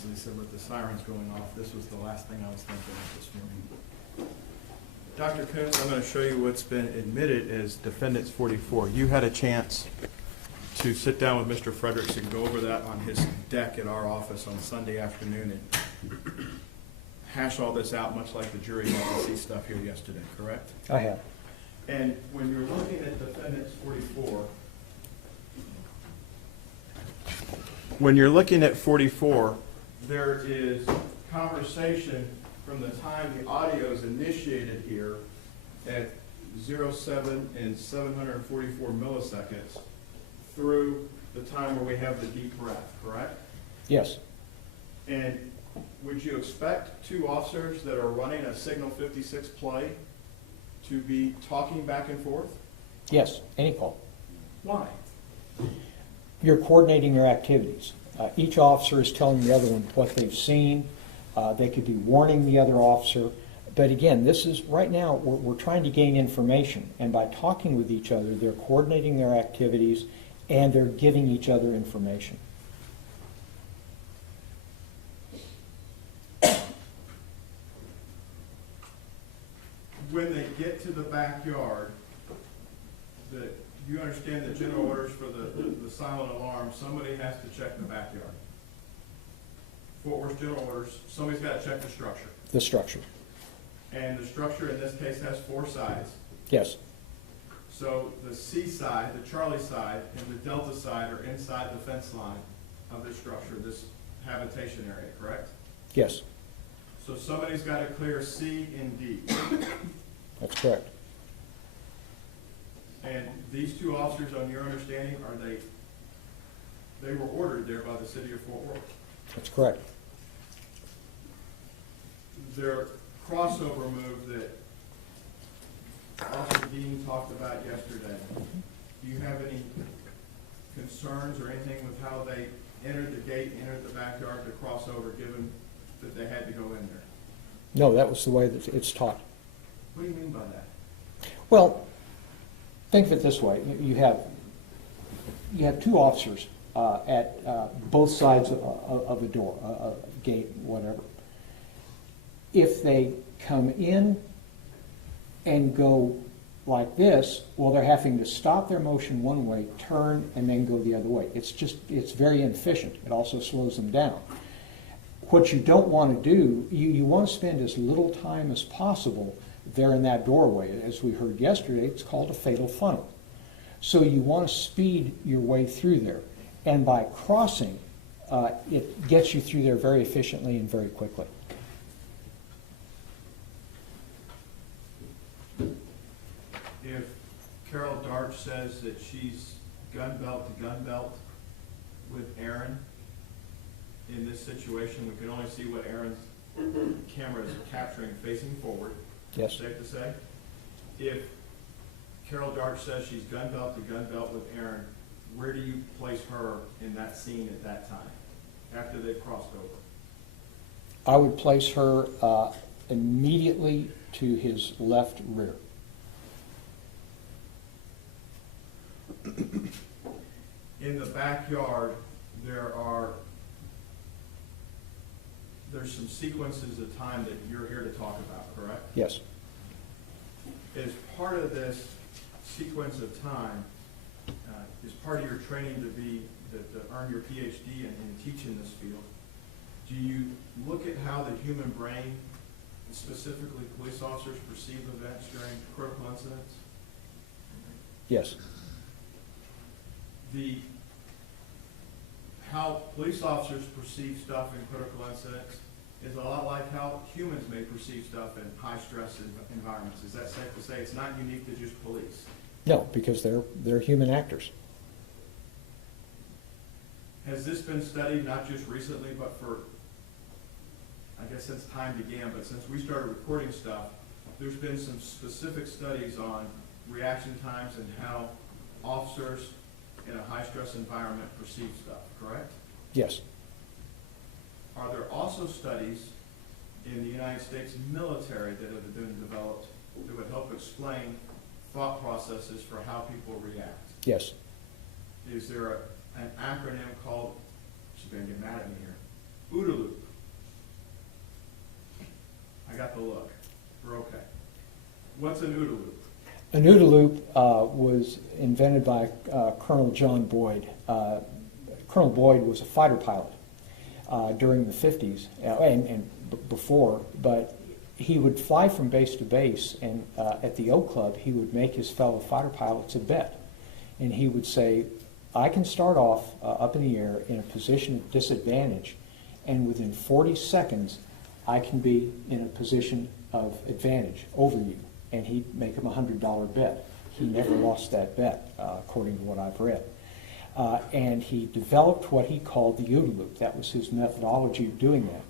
and he said, with the sirens going off, this was the last thing I was thinking of this morning. Dr. Coons, I'm going to show you what's been admitted as Defendants 44. You had a chance to sit down with Mr. Fredericks and go over that on his deck at our office on Sunday afternoon and hash all this out, much like the jury got to see stuff here yesterday, correct? I have. And when you're looking at Defendants 44, there is conversation from the time the audio is initiated here at 07 and 744 milliseconds through the time where we have the deep breath, correct? Yes. And would you expect two officers that are running a Signal 56 play to be talking back and forth? Yes, any call. Why? You're coordinating your activities. Each officer is telling the other one what they've seen. They could be warning the other officer. But again, this is, right now, we're trying to gain information. And by talking with each other, they're coordinating their activities and they're giving each other information. When they get to the backyard, you understand the general orders for the silent alarm, somebody has to check the backyard. Fort Worth general orders, somebody's got to check the structure. The structure. And the structure in this case has 4 sides. Yes. So the C side, the Charlie side, and the Delta side are inside the fence line of this structure, this habitation area, correct? Yes. So somebody's got to clear C and D. That's correct. And these two officers, on your understanding, they were ordered there by the city of Fort Worth. That's correct. Their crossover move that Officer Dean talked about yesterday, do you have any concerns or anything with how they entered the gate, entered the backyard to cross over, given that they had to go in there? No, that was the way that it's taught. What do you mean by that? Well, think of it this way. You have two officers at both sides of a door, a gate, whatever. If they come in and go like this, well, they're having to stop their motion one way, turn, and then go the other way. It's very inefficient. It also slows them down. What you don't want to do, you want to spend as little time as possible there in that doorway. As we heard yesterday, it's called a fatal funnel. So you want to speed your way through there. And by crossing, it gets you through there very efficiently and very quickly. If Carol Darch says that she's gun belt to gun belt with Aaron, in this situation, we can only see what Aaron's camera is capturing facing forward. Yes. Safe to say? If Carol Darch says she's gun belt to gun belt with Aaron, where do you place her in that scene at that time, after they've crossed over? I would place her immediately to his left rear. In the backyard, there's some sequences of time that you're here to talk about, correct? Yes. As part of this sequence of time, as part of your training to earn your PhD and teach in this field, do you look at how the human brain, specifically police officers, perceive events during critical incidents? Yes. How police officers perceive stuff in critical incidents is a lot like how humans may perceive stuff in high-stress environments. Is that safe to say? It's not unique to just police. No, because they're human actors. Has this been studied not just recently, but for, I guess since time began, but since we started recording stuff, there's been some specific studies on reaction times and how officers in a high-stress environment perceive stuff, correct? Yes. Are there also studies in the United States military that have been developed that would help explain thought processes for how people react? Yes. Is there an acronym called, she's going to get mad at me here, OODA loop. I got the look. We're okay. What's an OODA loop? An OODA loop was invented by Colonel John Boyd. Colonel Boyd was a fighter pilot during the 50s and before, but he would fly from base to base, and at the O Club, he would make his fellow fighter pilots a bet. And he would say, I can start off up in the air in a position of disadvantage, and within 40 seconds, I can be in a position of advantage over you. And he'd make him a $100 bet. He never lost that bet, according to what I've read. And he developed what he called the OODA loop. That was his methodology of doing that.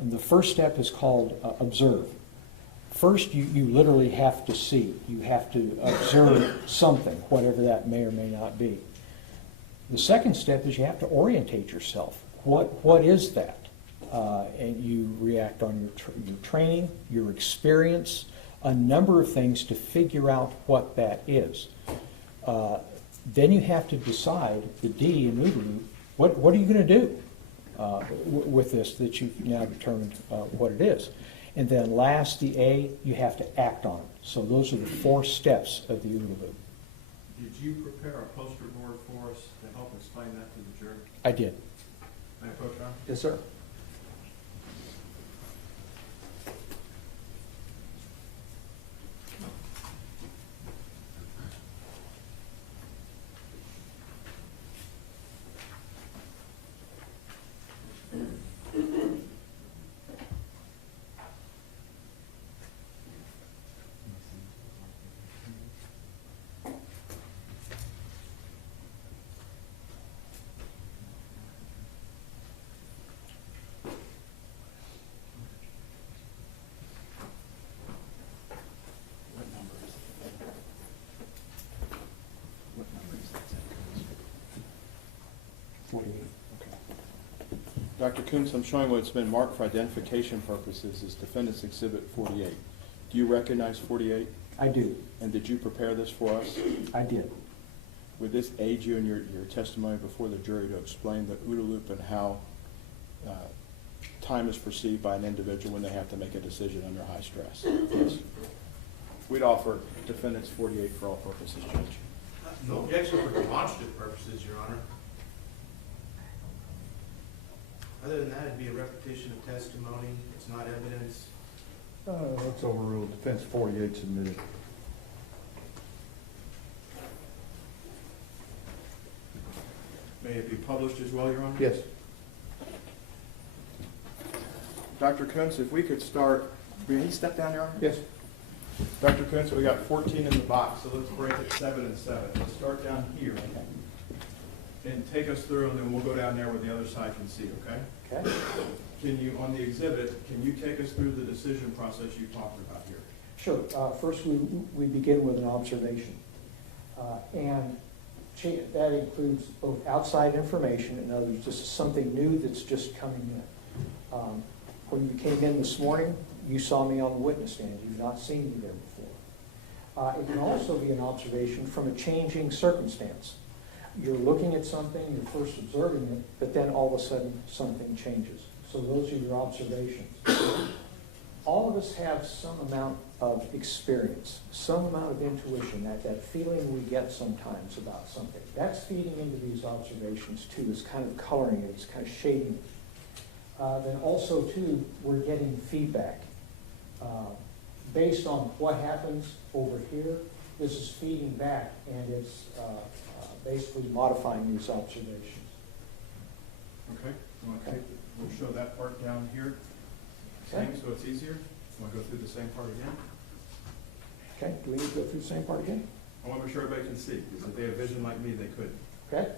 And the first step is called observe. First, you literally have to see. You have to observe something, whatever that may or may not be. The second step is you have to orientate yourself. What is that? And you react on your training, your experience, a number of things to figure out what that is. Then you have to decide, the D in OODA loop, what are you going to do with this that you've now determined what it is. And then last, the A, you have to act on it. So those are the 4 steps of the OODA loop. Did you prepare a poster board for us to help explain that to the jury? I did. May I approach now? Yes, sir. Dr. Koontz, I'm showing what's been marked for identification purposes as Defendant's Exhibit 48. Do you recognize 48? I do. And did you prepare this for us? I did. Would this aid you in your testimony before the jury to explain the OODA loop and how time is perceived by an individual when they have to make a decision under high stress? Yes. We'd offer Defendant's 48 for all purposes, Judge. No objection for demonstrative purposes, Your Honor. Other than that, it'd be a repetition of testimony. It's not evidence. That's overruled. Defense 48 submitted. May it be published as well, Your Honor? Yes. Dr. Koontz, if we could start, will he step down, Your Honor? Yes. Dr. Koontz, we got 14 in the box, so let's break it 7 and 7. Let's start down here and take us through, and then we'll go down there where the other side can see, okay? Okay. Can you, on the exhibit, can you take us through the decision process you talked about here? Sure. First, we begin with an observation. And that includes both outside information, in other words, this is something new that's just coming in. When you came in this morning, you saw me on the witness stand. You've not seen me there before. It can also be an observation from a changing circumstance. You're looking at something, you're first observing it, but then all of a sudden something changes. So those are your observations. All of us have some amount of experience, some amount of intuition, that feeling we get sometimes about something. That's feeding into these observations too, is kind of coloring it, it's kind of shading it. Then also too, we're getting feedback. Based on what happens over here, this is feeding back, and it's basically modifying these observations. Okay. We'll show that part down here. Okay. Same, so it's easier. Want to go through the same part again? Okay, do we need to go through the same part again? I want to make sure everybody can see, because if they have vision like me, they couldn't. Okay,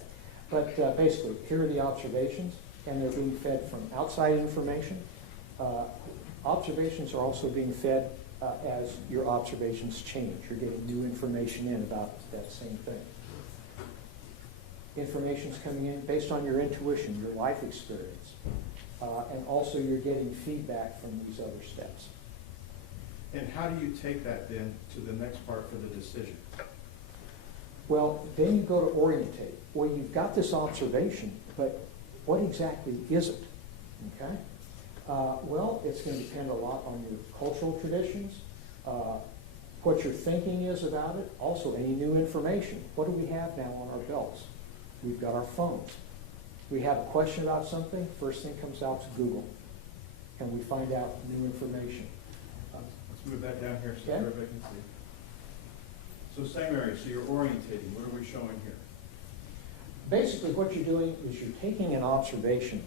but basically, here are the observations, and they're being fed from outside information. Observations are also being fed as your observations change. You're getting new information in about that same thing. Information's coming in based on your intuition, your life experience, and also you're getting feedback from these other steps. And how do you take that then to the next part for the decision? Well, then you go to orientate. Well, you've got this observation, but what exactly is it? Okay. Well, it's going to depend a lot on your cultural traditions, what your thinking is about it, also any new information. What do we have now on our belts? We've got our phones. We have a question about something, first thing comes out to Google, and we find out new information. Let's move that down here so Okay. everybody can see. So same area, so you're orientating. What are we showing here? Basically, what you're doing is you're taking an observation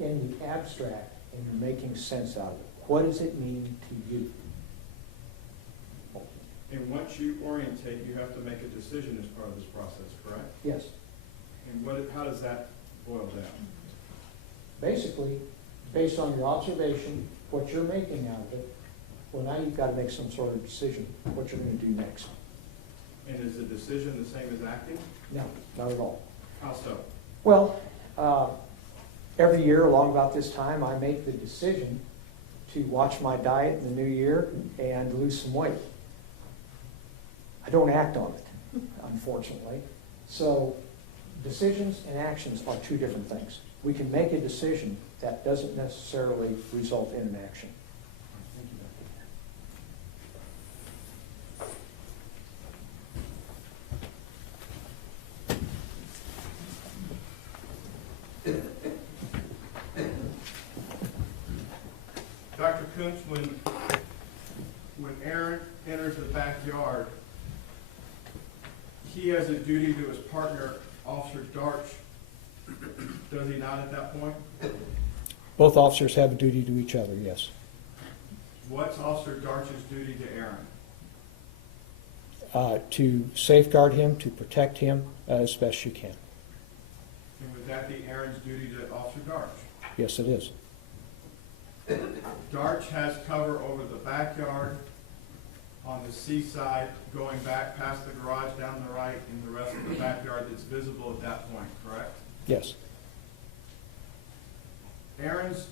in the abstract and you're making sense out of it. What does it mean to you? And once you orientate, you have to make a decision as part of this process, correct? Yes. And how does that boil down? Basically, based on your observation, what you're making out of it, well, now you've got to make some sort of decision what you're going to do next. And is the decision the same as acting? No, not at all. How so? Well, every year along about this time, I make the decision to watch my diet in the new year and lose some weight. I don't act on it, unfortunately. So decisions and actions are two different things. We can make a decision that doesn't necessarily result in an action. Thank you, Dr. Kuntz, when Aaron enters the backyard, he has a duty to his partner, Officer Darch, does he not at that point? Both officers have a duty to each other, yes. What's Officer Darch's duty to Aaron? To safeguard him, to protect him as best you can. And would that be Aaron's duty to Officer Darch? Yes, it is. Darch has cover over the backyard, on the seaside, going back past the garage down the right, and the rest of the backyard that's visible at that point, correct? Yes. Aaron's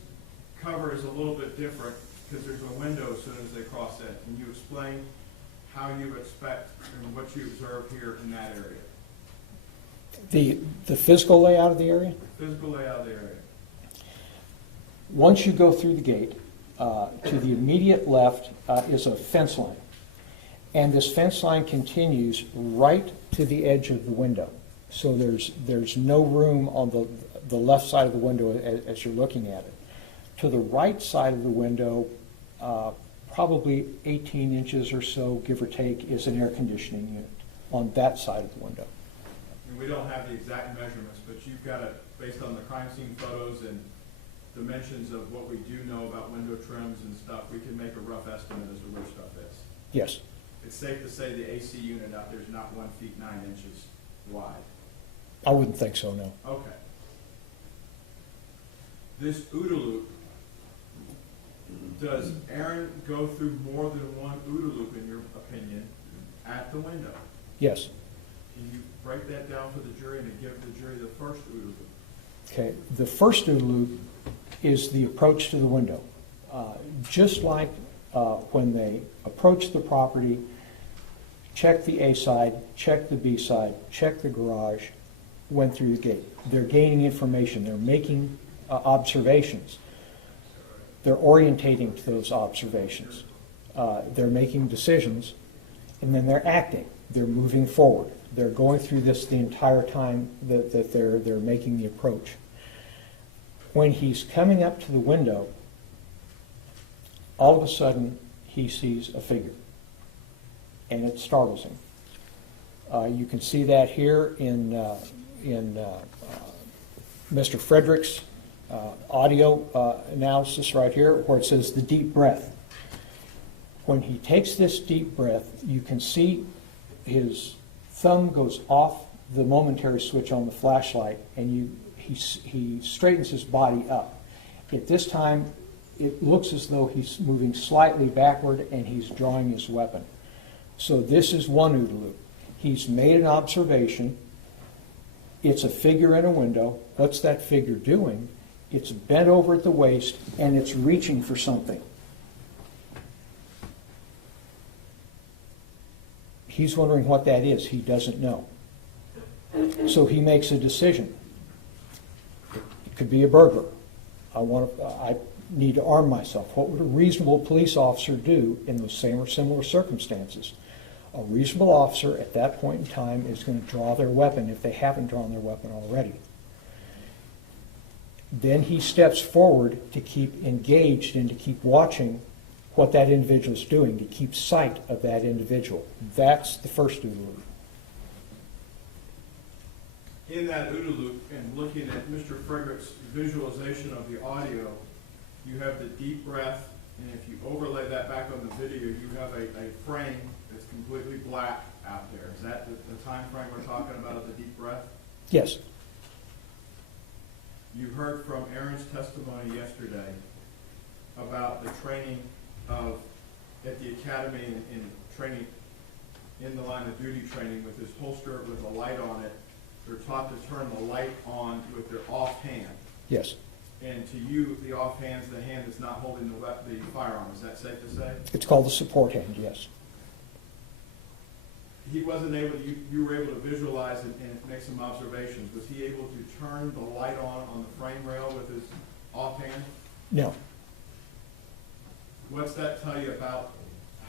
cover is a little bit different because there's a window as soon as they cross it. Can you explain how you expect and what you observe here in that area? The physical layout of the area? Physical layout of the area. Once you go through the gate, to the immediate left is a fence line. And this fence line continues right to the edge of the window. So there's no room on the left side of the window as you're looking at it. To the right side of the window, probably 18 inches or so, give or take, is an air conditioning unit on that side of the window. And we don't have the exact measurements, but you've got it based on the crime scene photos and dimensions of what we do know about window trims and stuff. We can make a rough estimate as to where stuff is. Yes. It's safe to say the AC unit out there is not 1 feet 9 inches wide. I wouldn't think so, no. Okay. This OODA loop, does Aaron go through more than one OODA loop, in your opinion, at the window? Yes. Can you break that down for the jury and give the jury the first OODA loop? Okay. The first OODA loop is the approach to the window. Just like when they approach the property, check the A side, check the B side, check the garage, went through the gate. They're gaining information. They're making observations. They're orientating to those observations. They're making decisions, and then they're acting. They're moving forward. They're going through this the entire time that they're making the approach. When he's coming up to the window, all of a sudden he sees a figure, and it startles him. You can see that here in Mr. Frederick's audio analysis right here, where it says the deep breath. When he takes this deep breath, you can see his thumb goes off the momentary switch on the flashlight, and he straightens his body up. At this time, it looks as though he's moving slightly backward and he's drawing his weapon. So this is one OODA loop. He's made an observation. It's a figure in a window. What's that figure doing? It's bent over at the waist and it's reaching for something. He's wondering what that is. He doesn't know. So he makes a decision. It could be a burglar. I need to arm myself. What would a reasonable police officer do in those same or similar circumstances? A reasonable officer at that point in time is going to draw their weapon if they haven't drawn their weapon already. Then he steps forward to keep engaged and to keep watching what that individual is doing, to keep sight of that individual. That's the first OODA loop. In that OODA loop, and looking at Mr. Frederick's visualization of the audio, you have the deep breath, and if you overlay that back on the video, you have a frame that's completely black out there. Is that the time frame we're talking about of the deep breath? Yes. You heard from Aaron's testimony yesterday about the training at the academy and training in the line of duty training with this holster with a light on it. They're taught to turn the light on with their off hand. Yes. And to you, the off hand's the hand that's not holding the firearm. Is that safe to say? It's called the support hand, yes. He wasn't able, you were able to visualize and make some observations. Was he able to turn the light on the frame rail with his offhand? No. What's that tell you about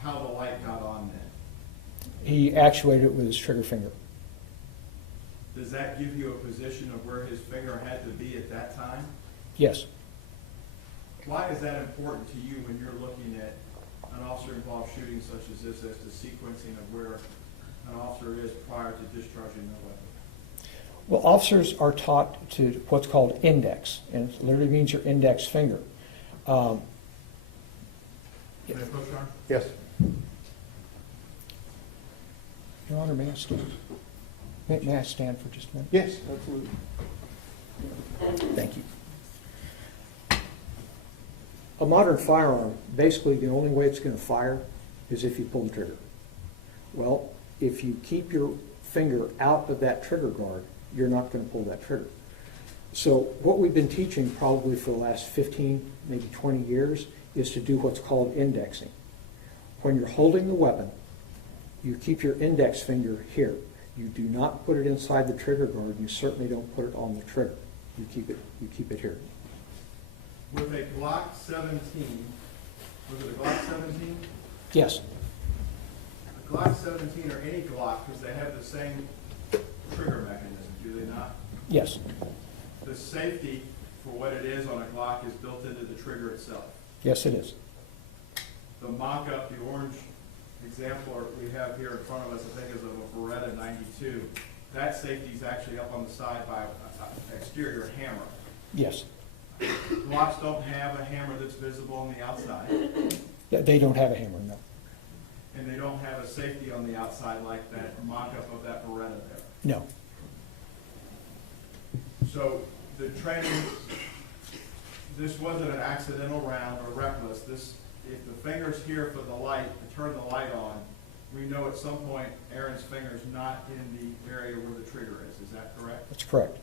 how the light got on then? He actuated it with his trigger finger. Does that give you a position of where his finger had to be at that time? Yes. Why is that important to you when you're looking at an officer-involved shooting such as this as the sequencing of where an officer is prior to discharging their weapon? Well, officers are taught to what's called index, and it literally means your index finger. May I approach, Your Honor? Yes. Your Honor, may I stand? May I stand for just a minute? Yes, absolutely. Thank you. A modern firearm, basically the only way it's going to fire is if you pull the trigger. Well, if you keep your finger out of that trigger guard, you're not going to pull that trigger. So what we've been teaching probably for the last 15, maybe 20 years is to do what's called indexing. When you're holding the weapon, you keep your index finger here. You do not put it inside the trigger guard. You certainly don't put it on the trigger. You keep it here. With a Glock 17, was it a Glock 17? Yes. A Glock 17 or any Glock, because they have the same trigger mechanism, do they not? Yes. The safety for what it is on a Glock is built into the trigger itself. Yes, it is. The mock-up, the orange example we have here in front of us, I think is of a Beretta 92. That safety is actually up on the side by an exterior hammer. Yes. Glocks don't have a hammer that's visible on the outside. They don't have a hammer, no. And they don't have a safety on the outside like that mock-up of that Beretta there. No. So the training, this wasn't an accidental round or reckless. This, if the finger's here for the light, to turn the light on, we know at some point Aaron's finger's not in the area where the trigger is. Is that correct? That's correct.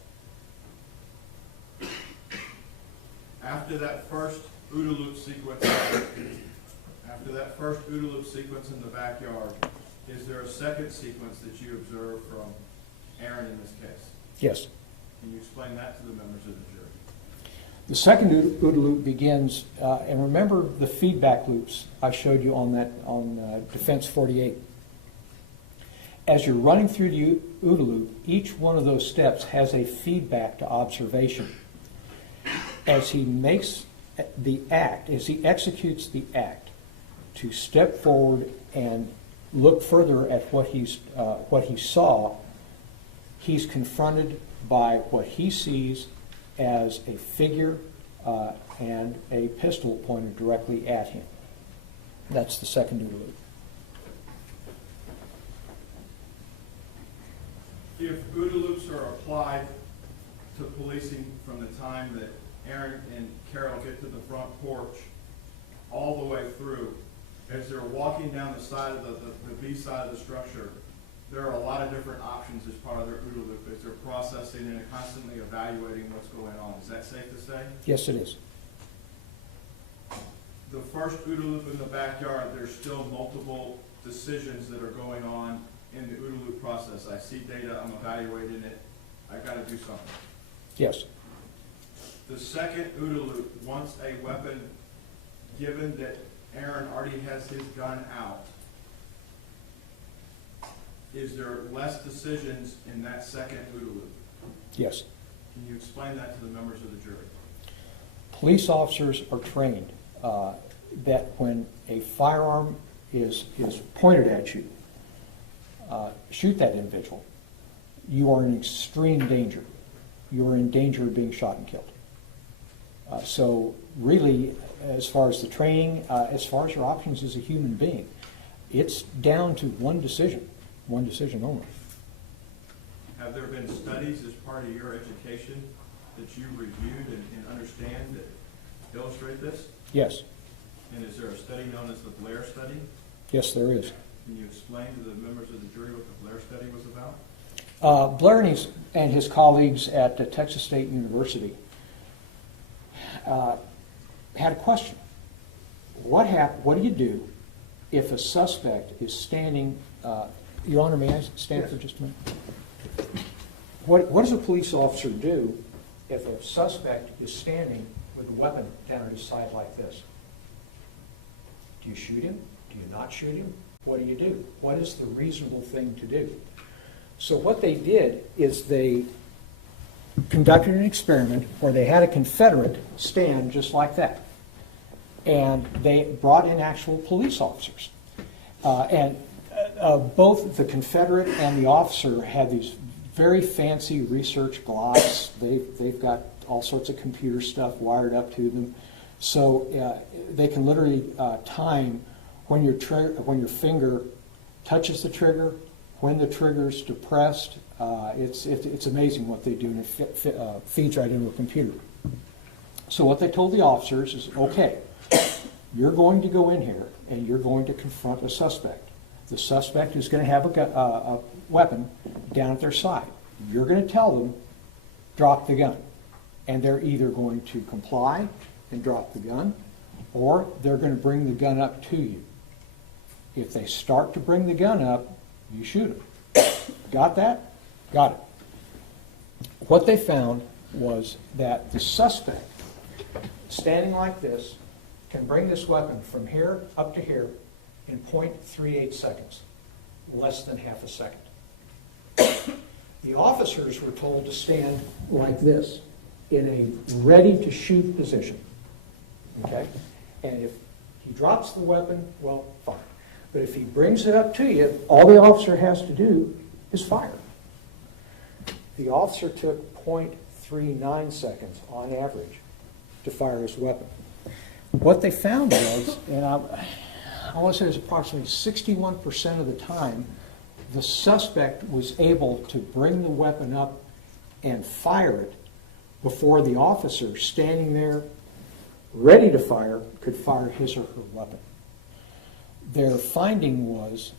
After that first OODA loop sequence, in the backyard, is there a second sequence that you observed from Aaron in this case? Yes. Can you explain that to the members of the jury? The second OODA loop begins, and remember the feedback loops I showed you on Defense 48. As you're running through the OODA loop, each one of those steps has a feedback to observation. As he makes the act, as he executes the act, to step forward and look further at what he saw, he's confronted by what he sees as a figure and a pistol pointed directly at him. That's the second OODA loop. If OODA loops are applied to policing from the time that Aaron and Carol get to the front porch all the way through, as they're walking down the side of the B side of the structure, there are a lot of different options as part of their OODA loop as they're processing and constantly evaluating what's going on. Is that safe to say? Yes, it is. The first OODA loop in the backyard, there's still multiple decisions that are going on in the OODA loop process. I see data, I'm evaluating it, I got to do something. Yes. the second OODA loop wants a weapon, given that Aaron already has his gun out, is there less decisions in that second OODA loop? Yes. Can you explain that to the members of the jury? Police officers are trained that when a firearm is pointed at you, shoot that individual. You are in extreme danger. You are in danger of being shot and killed. So really, as far as the training, as far as your options as a human being, it's down to one decision only. Have there been studies as part of your education that you reviewed and understand that illustrate this? Yes. And is there a study known as the Blair study? Yes, there is. Can you explain to the members of the jury what the Blair study was about? Blair and his colleagues at Texas State University had a question. What do you do if a suspect is standing, Your Honor, may I stand for just a minute? What does a police officer do if a suspect is standing with a weapon down at his side like this? Do you shoot him? Do you not shoot him? What do? What is the reasonable thing to do? So what they did is they conducted an experiment where they had a Confederate stand just like that. And they brought in actual police officers. Both the Confederate and the officer had these very fancy research glocks. They've got all sorts of computer stuff wired up to them. So they can literally time when your finger touches the trigger, when the trigger's depressed. It's amazing what they do, and it feeds right into a computer. So what they told the officers is, okay, you're going to go in here and you're going to confront a suspect. The suspect is going to have a weapon down at their side. You're going to tell them, drop the gun. And they're either going to comply and drop the gun, or they're going to bring the gun up to you. If they start to bring the gun up, you shoot them. Got that? Got it. What they found was that the suspect, standing like this, can bring this weapon from here up to here in 0.38 seconds, less than half a second. The officers were told to stand like this in a ready-to-shoot position. Okay? And if he drops the weapon, well, fine. But if he brings it up to you, all the officer has to do is fire. The officer took 0.39 seconds on average to fire his weapon. What they found was, and I want to say it was approximately 61% of the time, the suspect was able to bring the weapon up and fire it before the officer standing there ready to fire could fire his or her weapon. Their finding was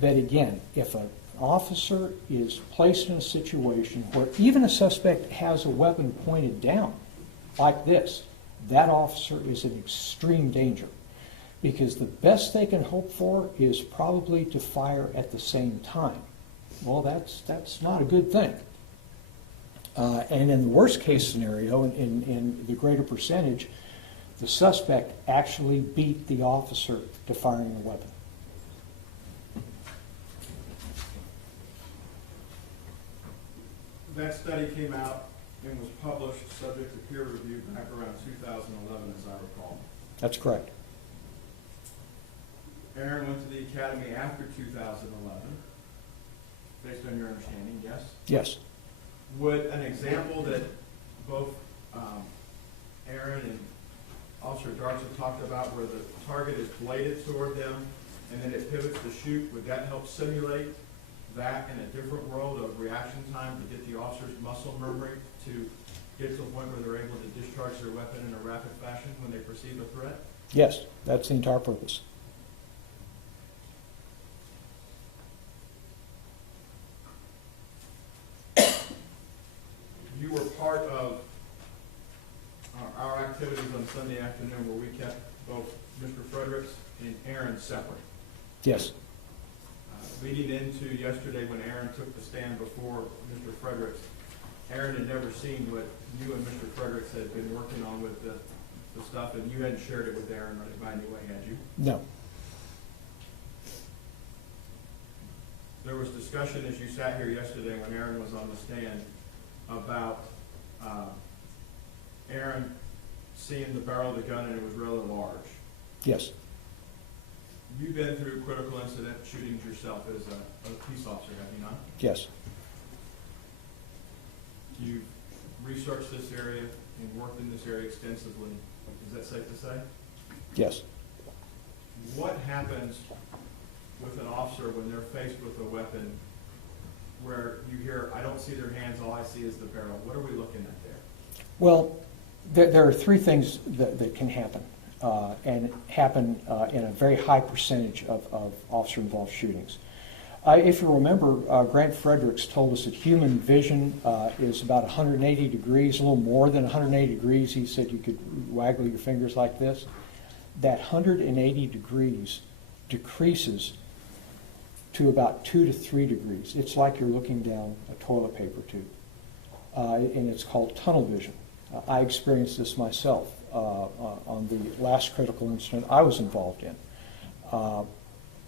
that, again, if an officer is placed in a situation where even a suspect has a weapon pointed down like this, that officer is in extreme danger, because the best they can hope for is probably to fire at the same time. Well, that's not a good thing. And in the worst case scenario, in the greater percentage, the suspect actually beat the officer to firing the weapon. That study came out and was published subject to peer review back around 2011, as I recall. That's correct. Aaron went to the academy after 2011, based on your understanding, yes? Yes. Would an example that both Aaron and Officer Darts have talked about, where the target is bladed toward them and then it pivots to shoot, would that help simulate that in a different world of reaction time to get the officer's muscle memory to get to the point where they're able to discharge their weapon in a rapid fashion when they perceive a threat? Yes, that's the entire purpose. You were part of our activities on Sunday afternoon where we kept both Mr. Fredericks and Aaron separate. Yes. Leading into yesterday when Aaron took the stand before Mr. Fredericks, Aaron had never seen what you and Mr. Fredericks had been working on with the stuff, and you hadn't shared it with Aaron by any way, had you? No. There was discussion as you sat here yesterday when Aaron was on the stand about Aaron seeing the barrel of the gun and it was rather large. Yes. You've been through critical incident shootings yourself as a police officer, have you not? Yes. You've researched this area and worked in this area extensively. Is that safe to say? Yes. What happens with an officer when they're faced with a weapon where you hear, I don't see their hands, all I see is the barrel? What are we looking at there? Well, there are three things that can happen, and happen in a very high percentage of officer-involved shootings. If you remember, Grant Fredericks told us that human vision is about 180 degrees, a little more than 180 degrees. He said you could waggle your fingers like this. That 180 degrees decreases to about 2 to 3 degrees. It's like you're looking down a toilet paper tube, and it's called tunnel vision. I experienced this myself on the last critical incident I was involved in.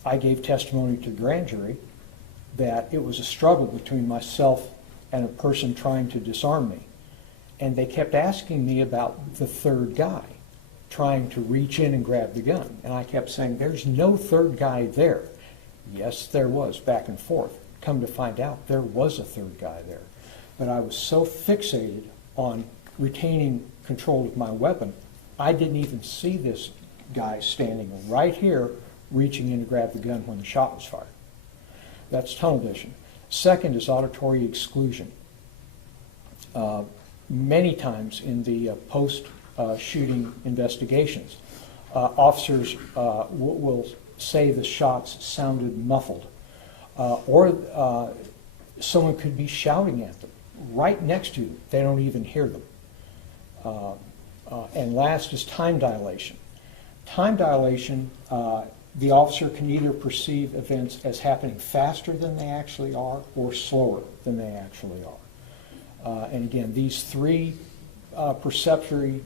I gave testimony to the grand jury that it was a struggle between myself and a person trying to disarm me. And they kept asking me about the third guy trying to reach in and grab the gun. And I kept saying, there's no third guy there. Yes, there was, back and forth. Come to find out, there was a third guy there. But I was so fixated on retaining control of my weapon, I didn't even see this guy standing right here reaching in to grab the gun when the shot was fired. That's tunnel vision. Second is auditory exclusion. Many times in the post-shooting investigations, officers will say the shots sounded muffled, or someone could be shouting at them right next to them. They don't even hear them. And last is time dilation. Time dilation, the officer can either perceive events as happening faster than they actually are or slower than they actually are. And again, these three perceptory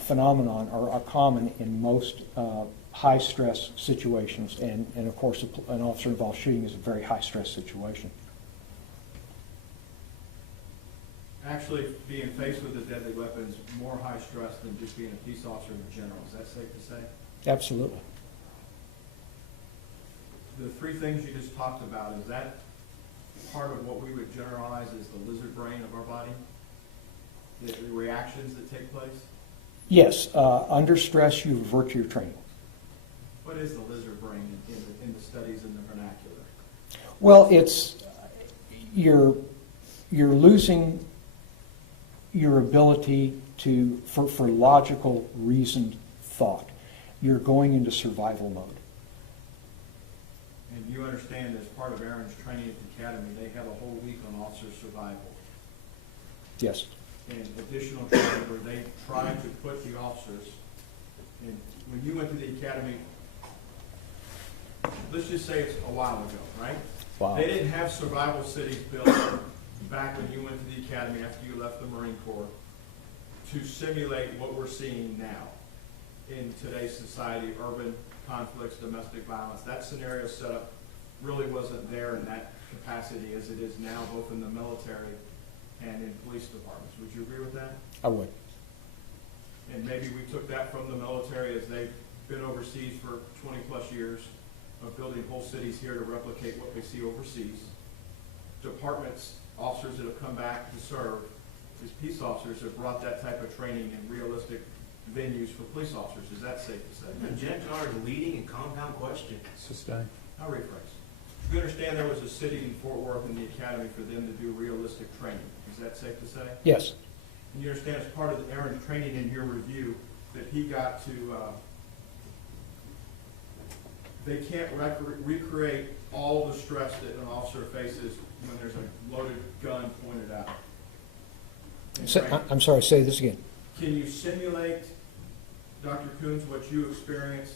phenomenon are common in most high-stress situations, and of course an officer-involved shooting is a very high-stress situation. Actually, being faced with a deadly weapon is more high stress than just being a peace officer in general. Is that safe to say? Absolutely. The three things you just talked about, is that part of what we would generalize as the lizard brain of our body? The reactions that take place? Yes. Under stress, you revert to your training. What is the lizard brain in the studies in the vernacular? Well, it's you're losing your ability for logical, reasoned thought. You're going into survival mode. And you understand, as part of Aaron's training at the academy, they have a whole week on officer survival. Yes. And additional training where they try to put the officers, and when you went to the academy, let's just say it's a while ago, right? Wow. They didn't have survival cities built back when you went to the academy after you left the Marine Corps to simulate what we're seeing now in today's society, urban conflicts, domestic violence. That scenario setup really wasn't there in that capacity as it is now, both in the military and in police departments. Would you agree with that? I would. And maybe we took that from the military as they've been overseas for 20 plus years of building whole cities here to replicate what they see overseas. Departments, officers that have come back to serve as peace officers have brought that type of training in realistic venues for police officers. Is that safe to say? Object are leading and compound question. Sustain. I'll rephrase. You understand there was a city in Fort Worth in the academy for them to do realistic training. Is that safe to say? Yes. And you understand as part of Aaron's training in your review that he got to, they can't recreate all the stress that an officer faces when there's a loaded gun pointed out. I'm sorry, say this again. Can you simulate, Dr. Coons, what you experienced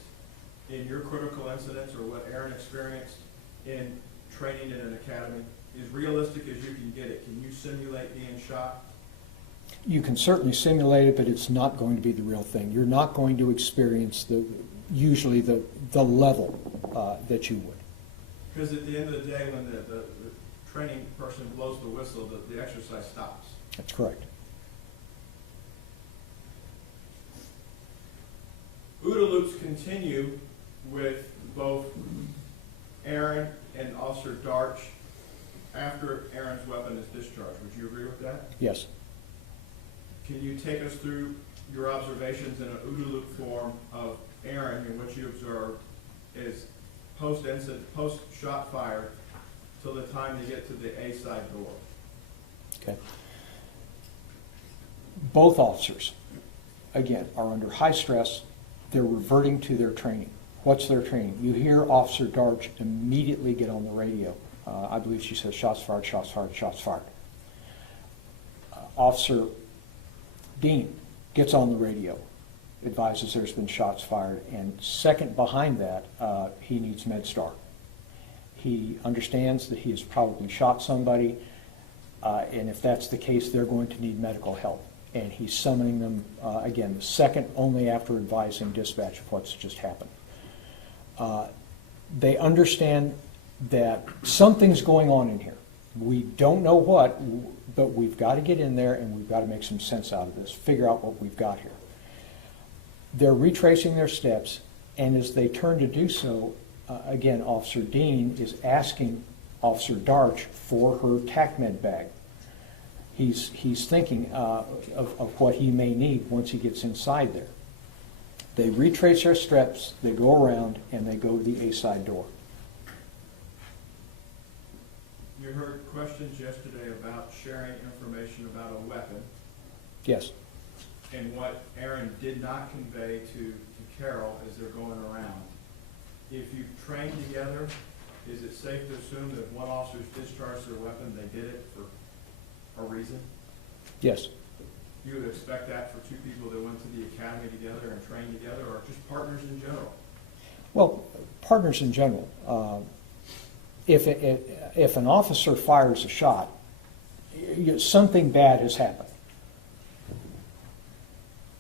in your critical incidents or what Aaron experienced in training in an academy? as realistic as you can get it, can you simulate being shot? You can certainly simulate it, but it's not going to be the real thing. You're not going to experience usually the level that you would. Because at the end of the day, when the training person blows the whistle, the exercise stops. That's correct. OODA loops continue with both Aaron and Officer Darch after Aaron's weapon is discharged. Would you agree with that? Yes. Can you take us through your observations in an OODA loop form of Aaron and what you observed is post-incident, post-shot fired till the time they get to the A side door? Okay. Both officers, again, are under high stress. They're reverting to their training. What's their training? You hear Officer Darch immediately get on the radio. I believe she says, shots fired, shots fired, shots fired. Officer Dean gets on the radio, advises there's been shots fired, and second behind that, he needs MedStar. He understands that he has probably shot somebody, and if that's the case, they're going to need medical help. And he's summoning them, again, the second only after advising dispatch of what's just happened. They understand that something's going on in here. We don't know what, but we've got to get in there and we've got to make some sense out of this, figure out what we've got here. They're retracing their steps, and as they turn to do so, again, Officer Dean is asking Officer Darch for her TACMED bag. He's thinking of what he may need once he gets inside there. They retrace their steps, they go around, and they go to the A side door. You heard questions yesterday about sharing information about a weapon. Yes. And what Aaron did not convey to Carol as they're going around. If you train together, is it safe to assume that if one officer's discharged their weapon, they did it for a reason? Yes. You would expect that for two people that went to the academy together and trained together, or just partners in general? Well, partners in general. If an officer fires a shot, something bad has happened.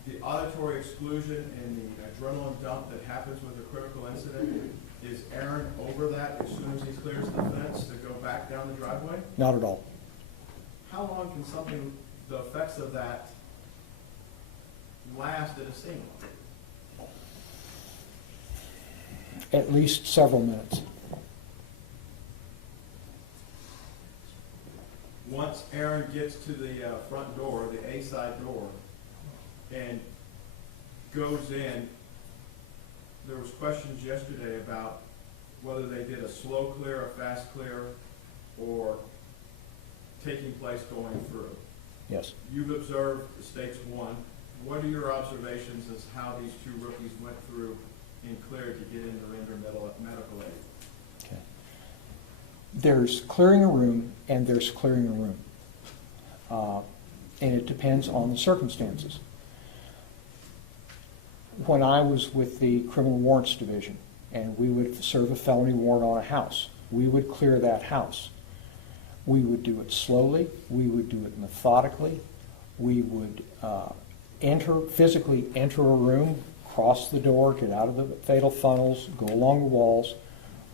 The auditory exclusion and the adrenaline dump that happens with a critical incident, is Aaron over that as soon as he clears the fence to go back down the driveway? Not at all. How long can the effects of that last at a scene? At least several minutes. Once Aaron gets to the front door, the A side door, and goes in, there was questions yesterday about whether they did a slow clear, a fast clear, or taking place going through. Yes. You've observed the state's one. What are your observations as how these two rookies went through and cleared to get in to render medical aid? Okay. There's clearing a room and there's clearing a room. And it depends on the circumstances. When I was with the Criminal Warrants Division and we would serve a felony warrant on a house, we would clear that house. We would do it slowly, we would do it methodically, we would physically enter a room, cross the door, get out of the fatal funnels, go along the walls.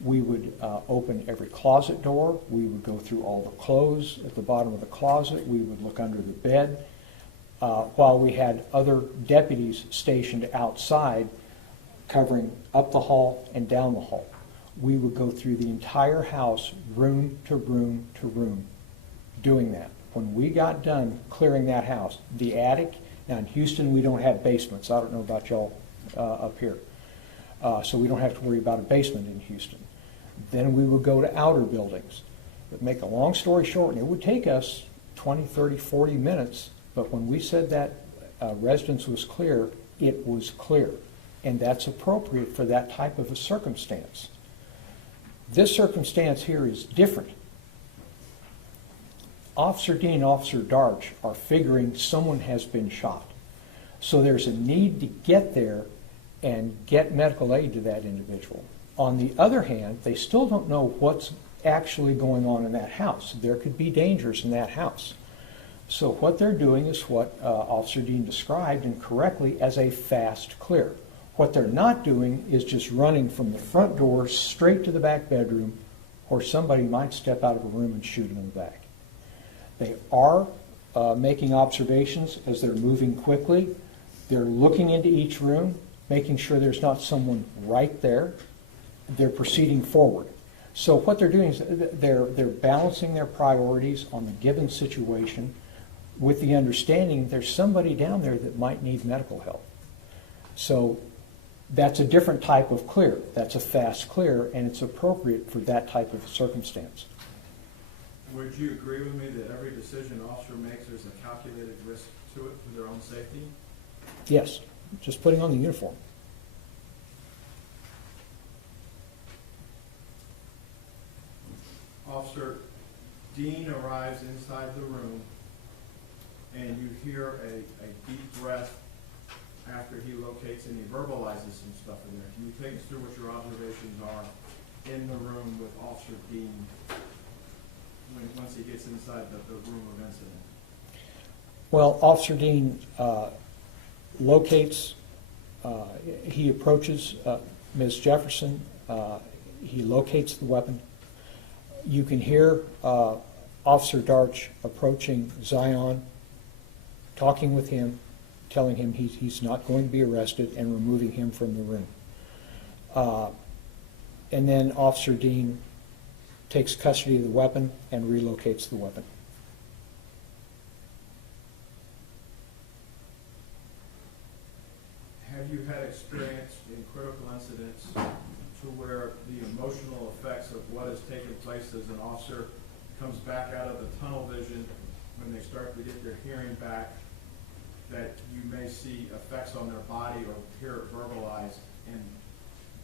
We would open every closet door, we would go through all the clothes at the bottom of the closet, we would look under the bed, while we had other deputies stationed outside covering up the hall and down the hall. We would go through the entire house, room to room to room, doing that. When we got done clearing that house, the attic, now in Houston we don't have basements, I don't know about y'all up here, so we don't have to worry about a basement in Houston. Then we would go to outer buildings. But make a long story short, and it would take us 20, 30, 40 minutes, but when we said that residence was clear, it was clear. And that's appropriate for that type of a circumstance. This circumstance here is different. Officer Dean and Officer Darch are figuring someone has been shot. So there's a need to get there and get medical aid to that individual. On the other hand, they still don't know what's actually going on in that house. There could be dangers in that house. So what they're doing is what Officer Dean described incorrectly as a fast clear. What they're not doing is just running from the front door straight to the back bedroom, or somebody might step out of a room and shoot them in the back. They are making observations as they're moving quickly. They're looking into each room, making sure there's not someone right there. They're proceeding forward. So what they're doing is they're balancing their priorities on the given situation with the understanding there's somebody down there that might need medical help. So that's a different type of clear. That's a fast clear, and it's appropriate for that type of circumstance. Would you agree with me that every decision an officer makes, there's a calculated risk to it for their own safety? Yes, just putting on the uniform. Officer Dean arrives inside the room, and you hear a deep breath after he locates and he verbalizes some stuff in there. Can you take us through what your observations are in the room with Officer Dean once he gets inside the room of incident? Well, Officer Dean locates, he approaches Ms. Jefferson, he locates the weapon. You can hear Officer Darch approaching Zion, talking with him, telling him he's not going to be arrested, and removing him from the room. And then Officer Dean takes custody of the weapon and relocates the weapon. Have you had experience in critical incidents to where the emotional effects of what has taken place as an officer comes back out of the tunnel vision when they start to get their hearing back, that you may see effects on their body or hear it verbalized in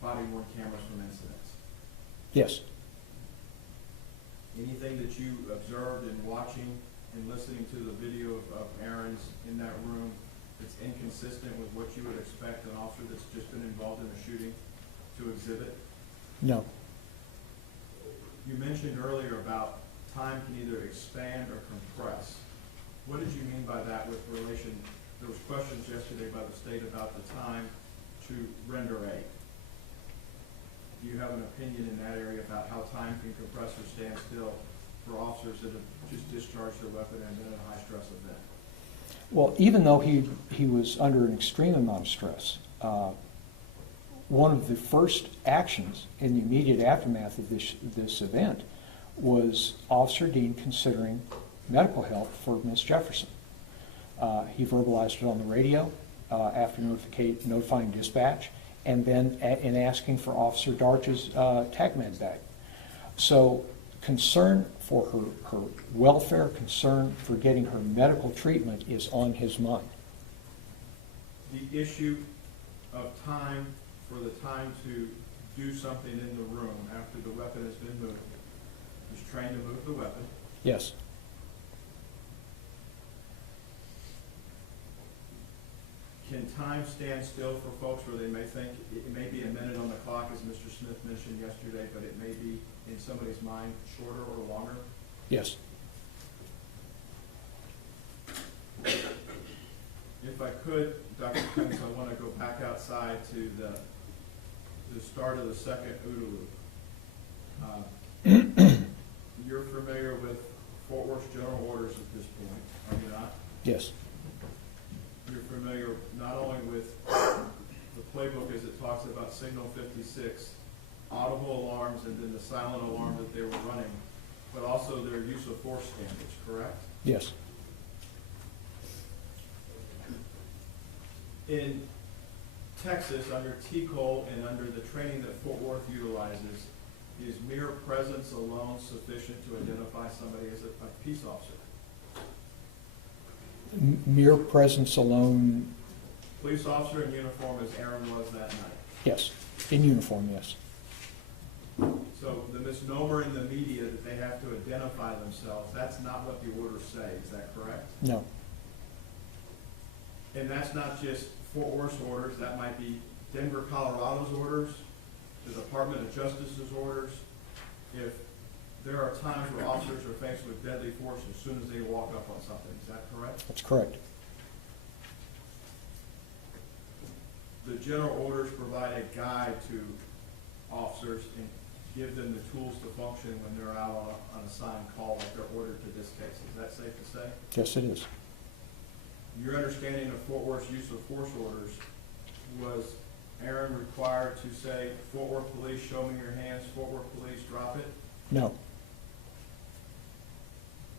body-worn cameras from incidents? Yes. Anything that you observed in watching and listening to the video of Aaron's in that room that's inconsistent with what you would expect an officer that's just been involved in a shooting to exhibit? No. You mentioned earlier about time can either expand or compress. What did you mean by that with relation? There was questions yesterday by the state about the time to render aid. Do you have an opinion in that area about how time can compress or stand still for officers that have just discharged their weapon and been in a high-stress event? Well, even though he was under an extreme amount of stress, one of the first actions in the immediate aftermath of this event was Officer Dean considering medical help for Ms. Jefferson. He verbalized it on the radio after notifying dispatch, and then in asking for Officer Darch's TACMED bag. So concern for her welfare, concern for getting her medical treatment is on his mind. The issue of time, for the time to do something in the room after the weapon has been moved, he's trained to move the weapon. Yes. Can time stand still for folks where they may think it may be a minute on the clock, as Mr. Smith mentioned yesterday, but it may be in somebody's mind shorter or longer? Yes. If I could, Dr. Cummings, I want to go back outside to the start of the second OODA loop. You're familiar with Fort Worth General Orders at this point, are you not? Yes. You're familiar not only with the playbook as it talks about Signal 56, audible alarms, and then the silent alarm that they were running, but also their use of force standards, correct? Yes. In Texas, under TCOL and under the training that Fort Worth utilizes, is mere presence alone sufficient to identify somebody as a peace officer? Mere presence alone? Police officer in uniform as Aaron was that night? Yes. In uniform, yes. So the misnomer in the media that they have to identify themselves, that's not what the orders say, is that correct? No. And that's not just Fort Worth's orders, that might be Denver, Colorado's orders, the Department of Justice's orders. If there are times where officers are faced with deadly force as soon as they walk up on something. Is that correct? That's correct. The general orders provide a guide to officers and give them the tools to function when they're out on a signed call like they're ordered to this case. Is that safe to say? Yes, it is. Your understanding of Fort Worth's use of force orders, was Aaron required to say, Fort Worth Police, show me your hands, Fort Worth Police, drop it? No.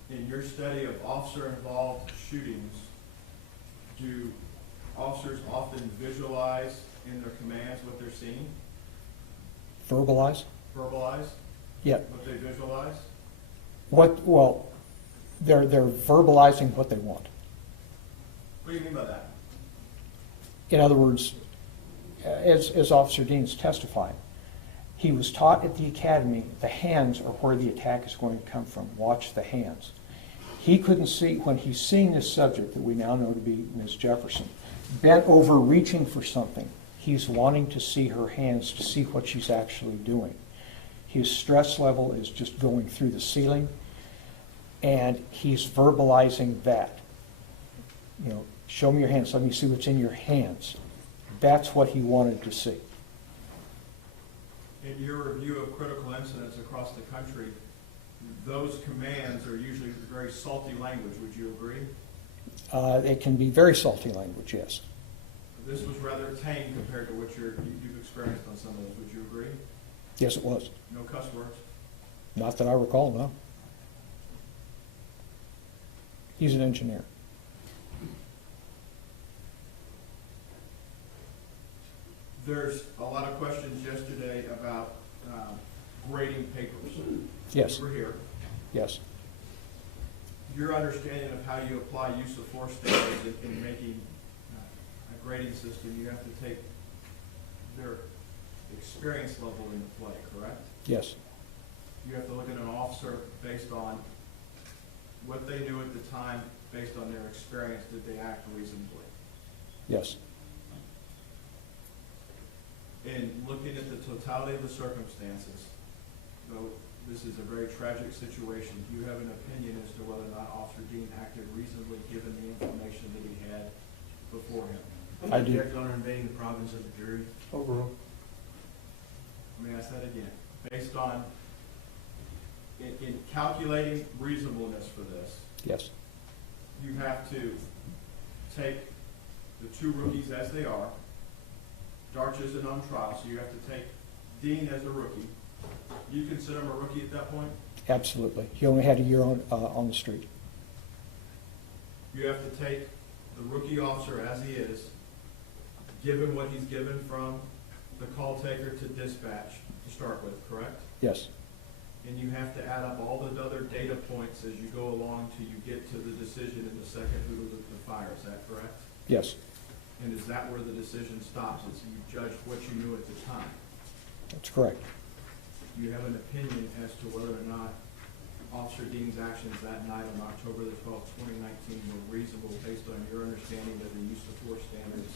In your study of officer-involved shootings, do officers often visualize in their commands what they're seeing? Verbalize? Verbalize Yeah. what they visualize? Well, they're verbalizing what they want. What do you mean by that? In other words, as Officer Dean's testified, he was taught at the academy the hands are where the attack is going to come from. Watch the hands. He couldn't see, when he's seeing this subject that we now know to be Ms. Jefferson, bent over reaching for something, he's wanting to see her hands to see what she's actually doing. His stress level is just going through the ceiling, and he's verbalizing that. You know, show me your hands, let me see what's in your hands. That's what he wanted to see. In your review of critical incidents across the country, those commands are usually very salty language. Would you agree? It can be very salty language, yes. This was rather tame compared to what you've experienced on some of those. Would you agree? Yes, it was. No cuss words? Not that I recall, no. He's an engineer. There's a lot of questions yesterday about grading papers. Yes. We're here. Yes. Your understanding of how you apply use of force standards in making a grading system, you have to take their experience level into play, correct? Yes. You have to look at an officer based on what they knew at the time, based on their experience. Did they act reasonably? Yes. In looking at the totality of the circumstances, though this is a very tragic situation, do you have an opinion as to whether or not Officer Dean acted reasonably given the information that he had before him? I do. Object on invading the province of the jury. Overruled. Let me ask that again. Based on, in calculating reasonableness for this, Yes. you have to take the two rookies as they are. Darch isn't on trial, so you have to take Dean as a rookie. You consider him a rookie at that point? Absolutely. He only had a year on the street. You have to take the rookie officer as he is, given what he's given from the call taker to dispatch to start with, correct? Yes. And you have to add up all the other data points as you go along till you get to the decision in the second who to fire. Is that correct? Yes. And is that where the decision stops? Is you judge what you knew at the time? That's correct. Do you have an opinion as to whether or not Officer Dean's actions that night on October the 12th, 2019 were reasonable based on your understanding of the use of force standards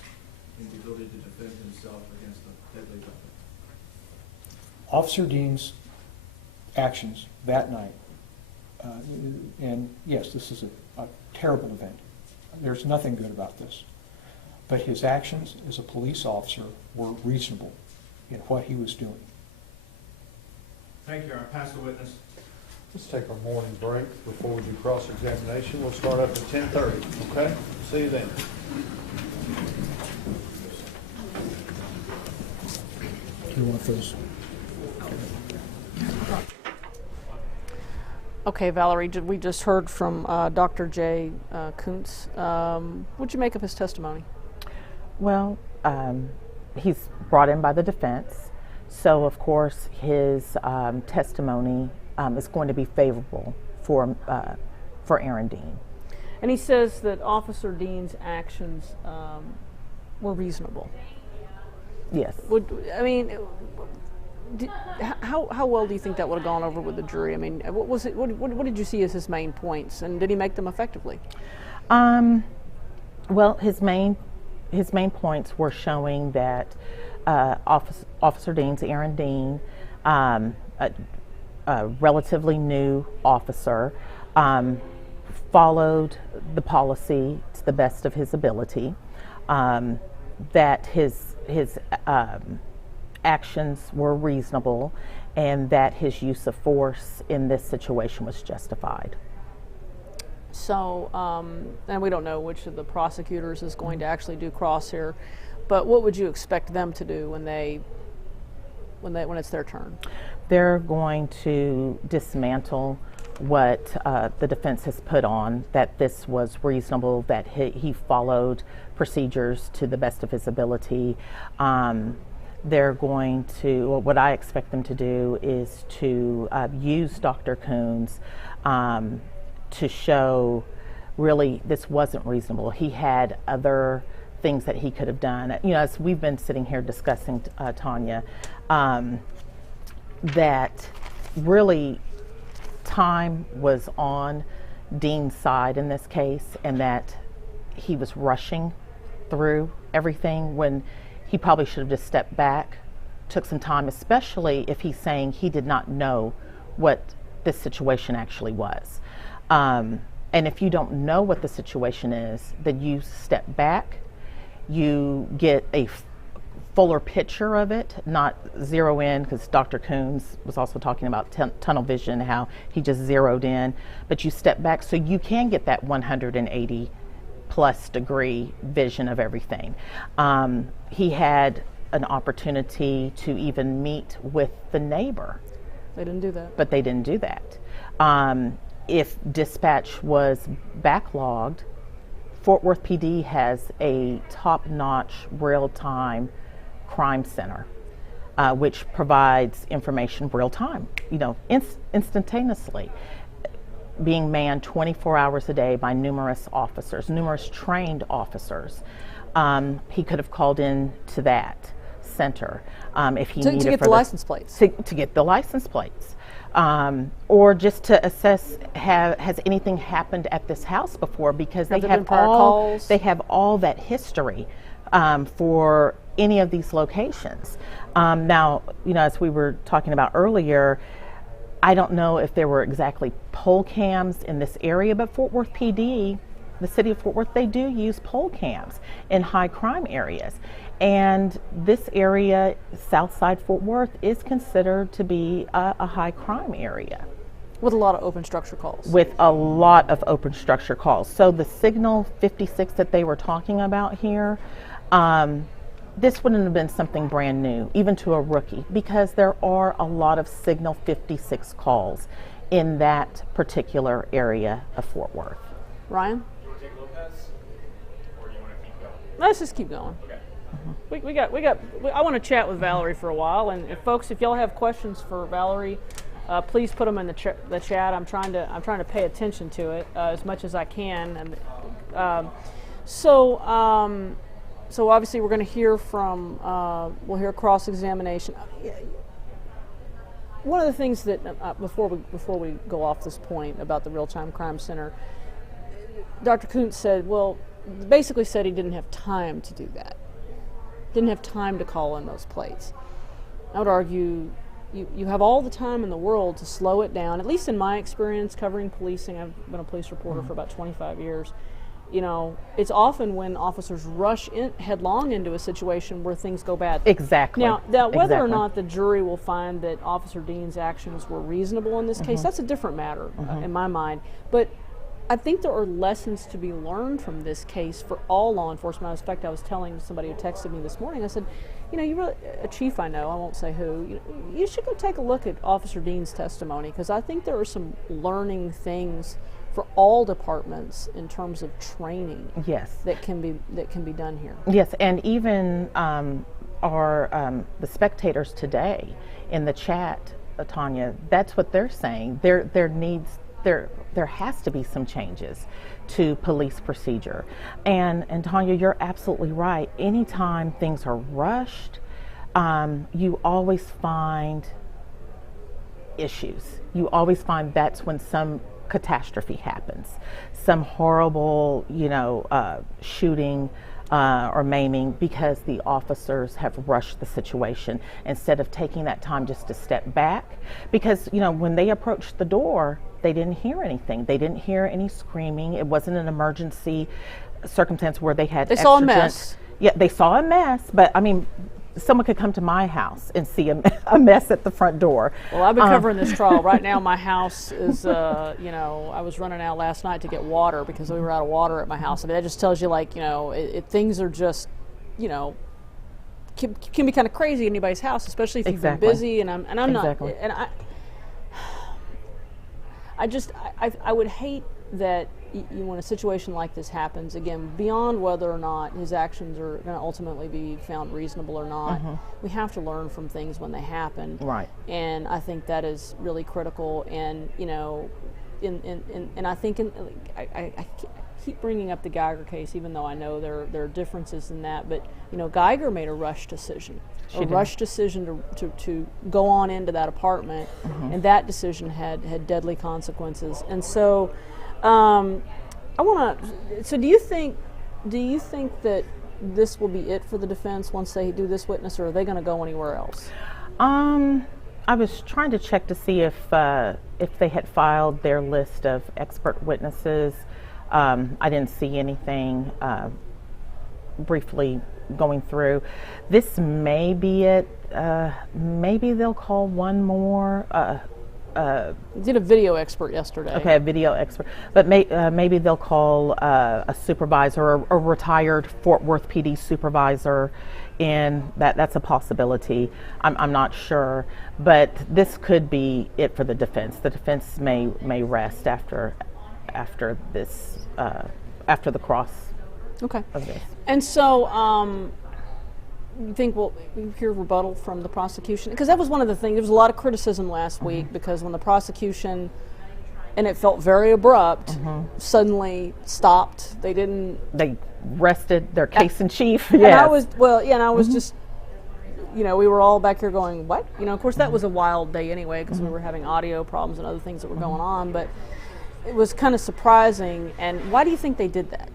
and the ability to defend himself against a deadly weapon? Officer Dean's actions that night, and yes, this is a terrible event. There's nothing good about this. But his actions as a police officer were reasonable in what he was doing. Thank you, Your Honor. Pass the witness. Let's take our morning break before we do cross-examination. We'll start up at 10:30, okay? See you then. Do you want those? Okay, Valerie, we just heard from Dr. Jay Kuntz. What'd you make of his testimony? Well, he's brought in by the defense, so of course his testimony is going to be favorable for Aaron Dean. And he says that Officer Dean's actions were reasonable. Yes. How well do you think that would have gone over with the jury? I mean, what did you see as his main points, and did he make them effectively? Well, his main points were showing that Officer Dean's Aaron Dean a relatively new officer, followed the policy to the best of his ability, that his actions were reasonable, and that his use of force in this situation was justified. So, and we don't know which of the prosecutors is going to actually do cross here, but what would you expect them to do when it's their turn? They're going to dismantle what the defense has put on, that this was reasonable, that he followed procedures to the best of his ability. They're going to, well, what I expect them to do is to use Dr. Coons to show really this wasn't reasonable. He had other things that he could have done. You know, as we've been sitting here discussing, Tanya, that really time was on Dean's side in this case, and that he was rushing through everything when he probably should have just stepped back, took some time, especially if he's saying he did not know what this situation actually was. And if you don't know what the situation is, then you step back, you get a fuller picture of it, not zero in, because Dr. Coons was also talking about tunnel vision, how he just zeroed in, but you step back so you can get that 180 plus degree vision of everything. He had an opportunity to even meet with the neighbor. They didn't do that. But they didn't do that. If dispatch was backlogged, Fort Worth PD has a top-notch real-time crime center, which provides information real-time, instantaneously, being manned 24 hours a day by numerous officers, numerous trained officers. He could have called in to that center if he needed to get the license plates. To get the license plates. Or just to assess, has anything happened at this house before, because they have all that history for any of these locations. Now, as we were talking about earlier, I don't know if there were exactly poll cams in this area, but Fort Worth PD, the city of Fort Worth, they do use poll cams in high crime areas. And this area, Southside Fort Worth, is considered to be a high crime area. With a lot of open structure calls. With a lot of open structure calls. So the Signal 56 that they were talking about here, this wouldn't have been something brand new, even to a rookie, because there are a lot of Signal 56 calls in that particular area of Fort Worth. Ryan? Do you want to take Lopez, or do you want to keep going? Let's just keep going. Okay. I want to chat with Valerie for a while, and folks, if y'all have questions for Valerie, please put them in the chat. I'm trying to pay attention to it as much as I can, and so obviously we're going to hear from we'll hear cross-examination. One of the things that before we go off this point about the Real-Time Crime Center, Dr. Kuntz basically said he didn't have time to do that. Didn't have time to call in those plates. I would argue you have all the time in the world to slow it down. At least in my experience covering policing, I've been a police reporter for about 25 years. It's often when officers rush headlong into a situation where things go bad. Exactly. Now whether or not the jury will find that Officer Dean's actions were reasonable in this case, that's a different matter in my mind. But I think there are lessons to be learned from this case for all law enforcement. In fact, I was telling somebody who texted me this morning, I said, a chief I know, I won't say who, you should go take a look at Officer Dean's testimony, because I think there are some learning things for all departments in terms of training. Yes. that can be done here. Yes, and even the spectators today in the chat, Tanya, that's what they're saying. There has to be some changes to police procedure. And Tanya, you're absolutely right. Anytime things are rushed, you always find issues. You always find that's when some catastrophe happens. Some horrible, shooting, or maiming because the officers have rushed the situation instead of taking that time just to step back. Because, you know, when they approached the door, they didn't hear anything. They didn't hear any screaming. It wasn't an emergency circumstance where they had They saw a mess. Yeah, they saw a mess, but I mean, someone could come to my house and see a mess at the front door. Well, I've been covering this trial. Right now, my house is, you know, I was running out last night to get water because we were out of water at my house. I mean, that just tells you, like, you know, things are just, you know, can be kind of crazy in anybody's house, especially if you've been busy. And I'm Exactly. not, and I would hate that when a situation like this happens, again, beyond whether or not his actions are going to ultimately be found reasonable or not, we have to learn from things when they happen. Right. And I think that is really critical. And, you know, and I think I keep bringing up the Geiger case, even though I know there are differences in that. But, you know, Geiger made a rush decision. Rush decision to go on into that apartment, and that decision had deadly consequences. And so, I want to. So, do you think that this will be it for the defense once they do this witness, or are they going to go anywhere else? I was trying to check to see if they had filed their list of expert witnesses. I didn't see anything. Briefly going through, this may be it. Maybe they'll call one more. Did a video expert yesterday. Okay, a video expert, but maybe they'll call a supervisor, or a retired Fort Worth PD supervisor, and that's a possibility. I'm not sure, but this could be it for the defense. The defense may rest after this, after the cross. Okay. Of this. And so, you think we'll hear rebuttal from the prosecution? Because that was one of the things. There was a lot of criticism last week because when the prosecution, and it felt very abrupt, suddenly stopped. They rested their case in chief. And I was just, you know, we were all back here going, what? You know, of course that was a wild day anyway because we were having audio problems and other things that were going on, but it was kind of surprising. And why do you think they did that?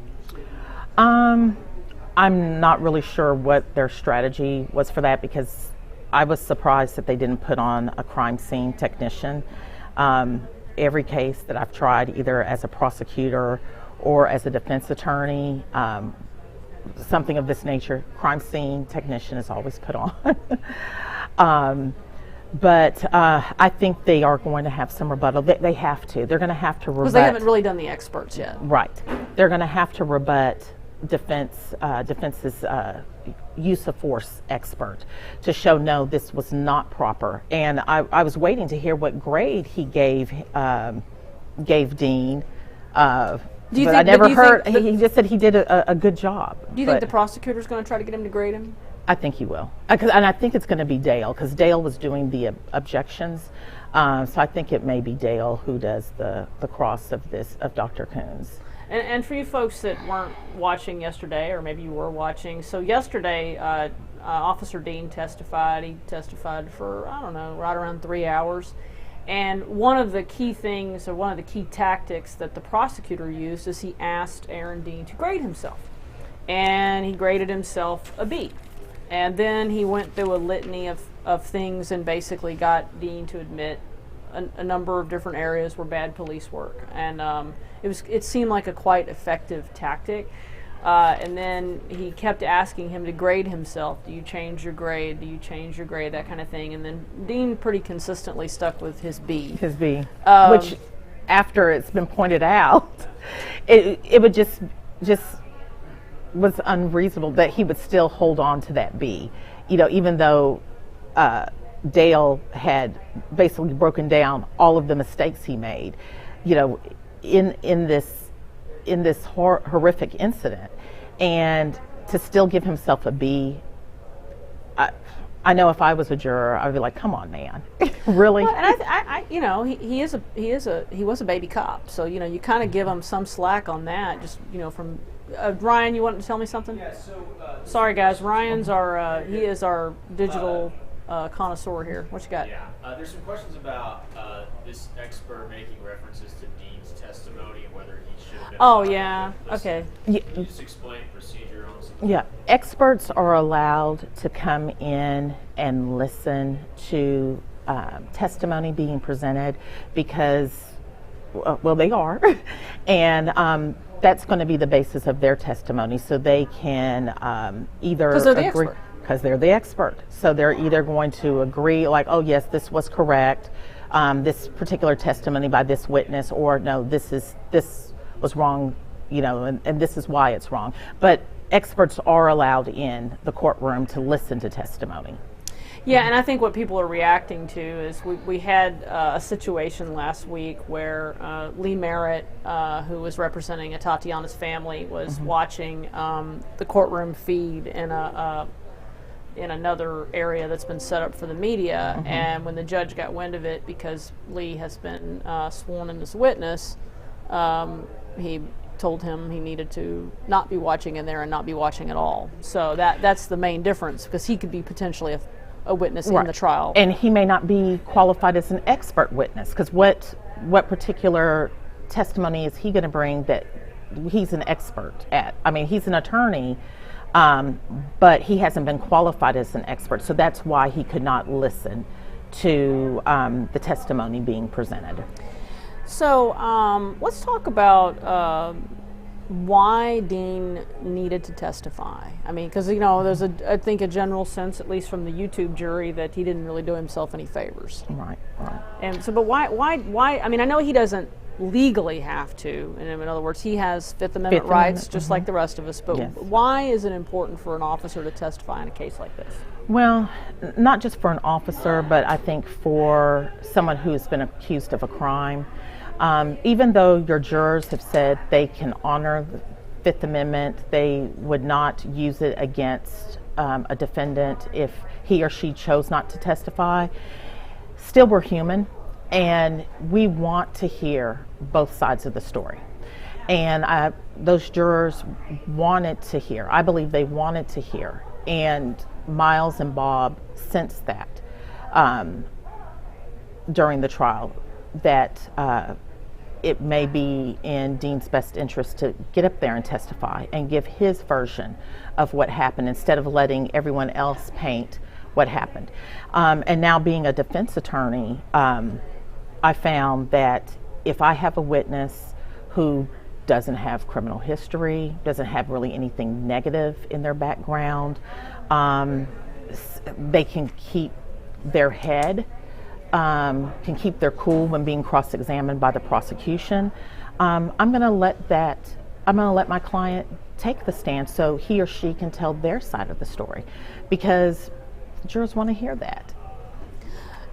I'm not really sure what their strategy was for that, because I was surprised that they didn't put on a crime scene technician. Every case that I've tried, either as a prosecutor or as a defense attorney, something of this nature, crime scene technician is always put on. But I think they are going to have some rebuttal. They have to. They're going to have to rebut. Because they haven't really done the experts yet. Right. They're going to have to rebut defense's use of force expert to show, no, this was not proper. And I was waiting to hear what grade he gave Dean. But I never heard. He just said he did a good job. Do you think the prosecutor's going to try to get him to grade him? I think he will. And I think it's going to be Dale, because Dale was doing the objections. So I think it may be Dale who does the cross of Dr. Coons. And for you folks that weren't watching yesterday, or maybe you were watching, so yesterday Officer Dean testified. He testified for, I don't know, right around 3 hours. And one of the key things, or one of the key tactics that the prosecutor used, is he asked Aaron Dean to grade himself. And he graded himself a B. And then he went through a litany of things and basically got Dean to admit a number of different areas where bad police work. And it seemed like a quite effective tactic. And then he kept asking him to grade himself. Do you change your grade? Do you change your grade? That kind of thing. And then Dean pretty consistently stuck with his B. His B. Which, after it's been pointed out, it would just was unreasonable that he would still hold on to that B. You know, even though Dale had basically broken down all of the mistakes he made, you know, in this horrific incident, and to still give himself a B. I know if I was a juror, I'd be like, "Come on, man, really?" Well, and I you know, he was a baby cop, so you know, you kind of give him some slack on that. Just, you know, from Ryan, you wanted to tell me something? Yeah. So sorry, guys. Ryan's he is our digital connoisseur here. What you got? Yeah, there's some questions about this expert making references to Dean's testimony and whether he should have been. Oh, yeah. Okay. Can you just explain procedure on some? Yeah, experts are allowed to come in and listen to testimony being presented because, well, they are, and that's going to be the basis of their testimony. So they can either because they're the agree, expert. because they're the expert. So they're either going to agree, like, oh yes, this was correct, this particular testimony by this witness, or no, this was wrong, and this is why it's wrong. But experts are allowed in the courtroom to listen to testimony. Yeah, and I think what people are reacting to is we had a situation last week where Lee Merritt, who was representing Atatiana's family, was watching the courtroom feed in another area that's been set up for the media, and when the judge got wind of it, because Lee has been sworn in as a witness, he told him he needed to not be watching in there and not be watching at all. So that's the main difference, because he could be potentially a witness in the trial. And he may not be qualified as an expert witness, because what particular testimony is he going to bring that he's an expert at? I mean, he's an attorney, but he hasn't been qualified as an expert, so that's why he could not listen to the testimony being presented. So let's talk about why Dean needed to testify. I mean, because there's I think a general sense, at least from the YouTube jury, that he didn't really do himself any favors. Right. And so, but why? I mean, I know he doesn't legally have to, and in other words, he has Fifth Amendment rights just like the rest of us. But yes. Why is it important for an officer to testify in a case like this? Well, not just for an officer, but I think for someone who's been accused of a crime. Even though your jurors have said they can honor the Fifth Amendment, they would not use it against a defendant if he or she chose not to testify. Still, we're human, and we want to hear both sides of the story. And those jurors wanted to hear. I believe they wanted to hear. And Miles and Bob sensed that during the trial, that it may be in Dean's best interest to get up there and testify and give his version of what happened instead of letting everyone else paint what happened. And now, being a defense attorney, I found that if I have a witness who doesn't have criminal history, doesn't have really anything negative in their background, they can keep their head, can keep their cool when being cross-examined by the prosecution, I'm going to let my client take the stand so he or she can tell their side of the story, because jurors want to hear that.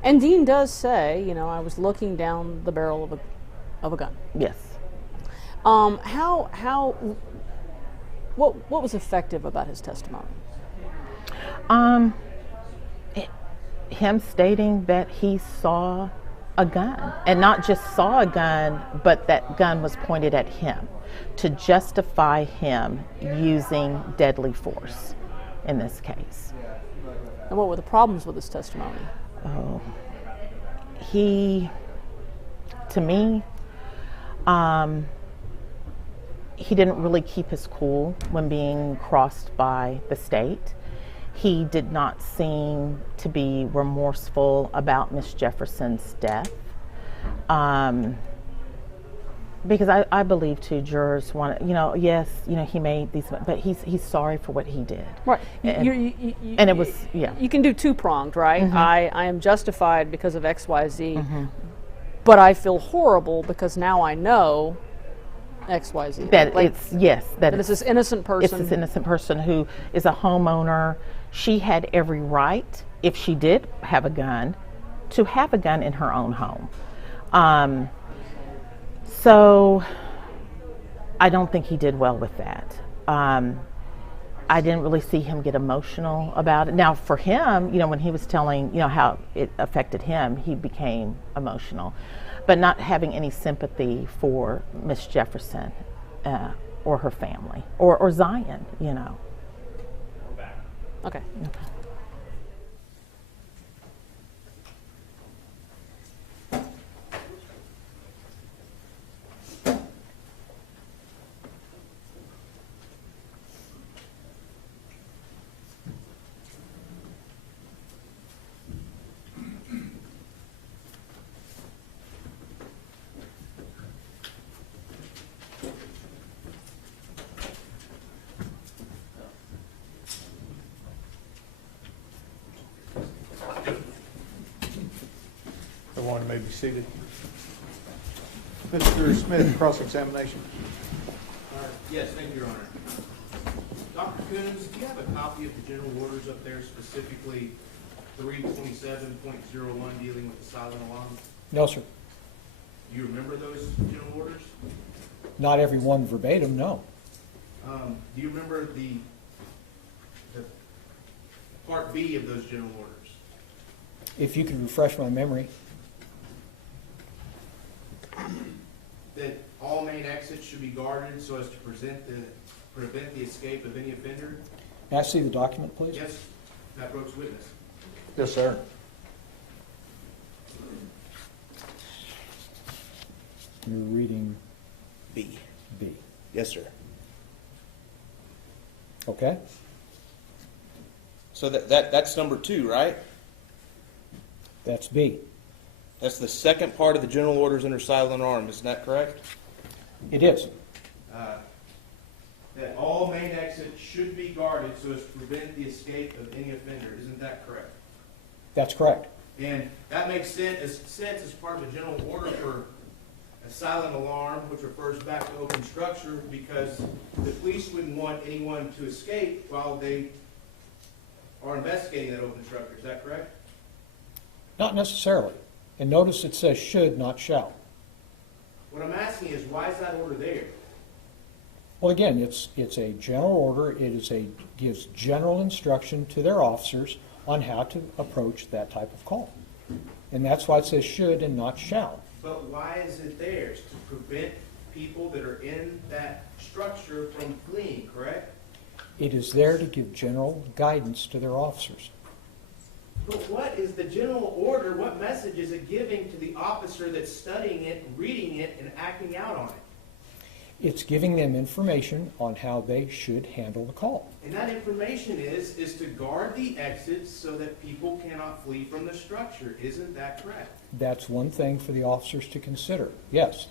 And Dean does say, I was looking down the barrel of a gun. Yes. What was effective about his testimony? Him stating that he saw a gun, and not just saw a gun, but that gun was pointed at him to justify him using deadly force in this case. And what were the problems with his testimony? Oh, to me, he didn't really keep his cool when being crossed by the state. He did not seem to be remorseful about Miss Jefferson's death. Because I believe too, jurors want to, yes, he made these, but he's sorry for what he did. Right. And it was, yeah. You can do two-pronged, right? Mm-hmm. I am justified because of X, Y, Z, but I feel horrible because now I know X, Y, Z. That it's this innocent person. It's this innocent person who is a homeowner. She had every right, if she did have a gun, to have a gun in her own home. So I don't think he did well with that. I didn't really see him get emotional about it. Now, for him, when he was telling, how it affected him, he became emotional. But not having any sympathy for Miss Jefferson or her family or Zion, Okay. Everyone may be seated. Mr. Smith, cross-examination. Yes, thank you, Your Honor. Dr. Coons, do you have a copy of the general orders up there, specifically 327.01 dealing with the silent alarm? No, sir. Do you remember those general orders? Not every one verbatim, no. Do you remember the Part B of those general orders? If you could refresh my memory. That all main exits should be guarded so as to prevent the escape of any offender? May I see the document, please? Yes, Matt Brooks, witness. Yes, sir. You're reading B. B. Yes, sir. Okay? So that's number 2, right? That's B. That's the second part of the general orders under silent alarm, isn't that correct? It is. That all main exits should be guarded so as to prevent the escape of any offender, isn't that correct? That's correct. And that makes sense as part of a general order for a silent alarm, which refers back to open structure, because the police wouldn't want anyone to escape while they are investigating that open structure, is that correct? Not necessarily. And notice it says should, not shall. What I'm asking is, why is that order there? Well, again, it's a general order. Gives general instruction to their officers on how to approach that type of call. And that's why it says should and not shall. But why is it there? To prevent people that are in that structure from fleeing, correct? It is there to give general guidance to their officers. But what is the general order? What message is it giving to the officer that's studying it, reading it, and acting out on it? It's giving them information on how they should handle the call. And that information is to guard the exits so that people cannot flee from the structure. Isn't that correct? That's one thing for the officers to consider, yes.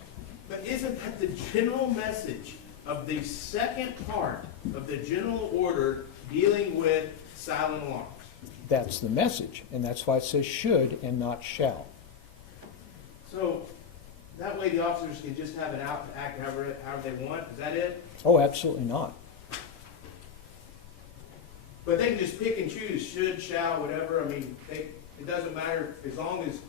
But isn't that the general message of the second part of the general order dealing with silent alarms? That's the message, and that's why it says should and not shall. So that way the officers can just have it out to act however they want? Is that it? Oh, absolutely not. But they can just pick and choose, should, shall, whatever. I mean, it doesn't matter as long as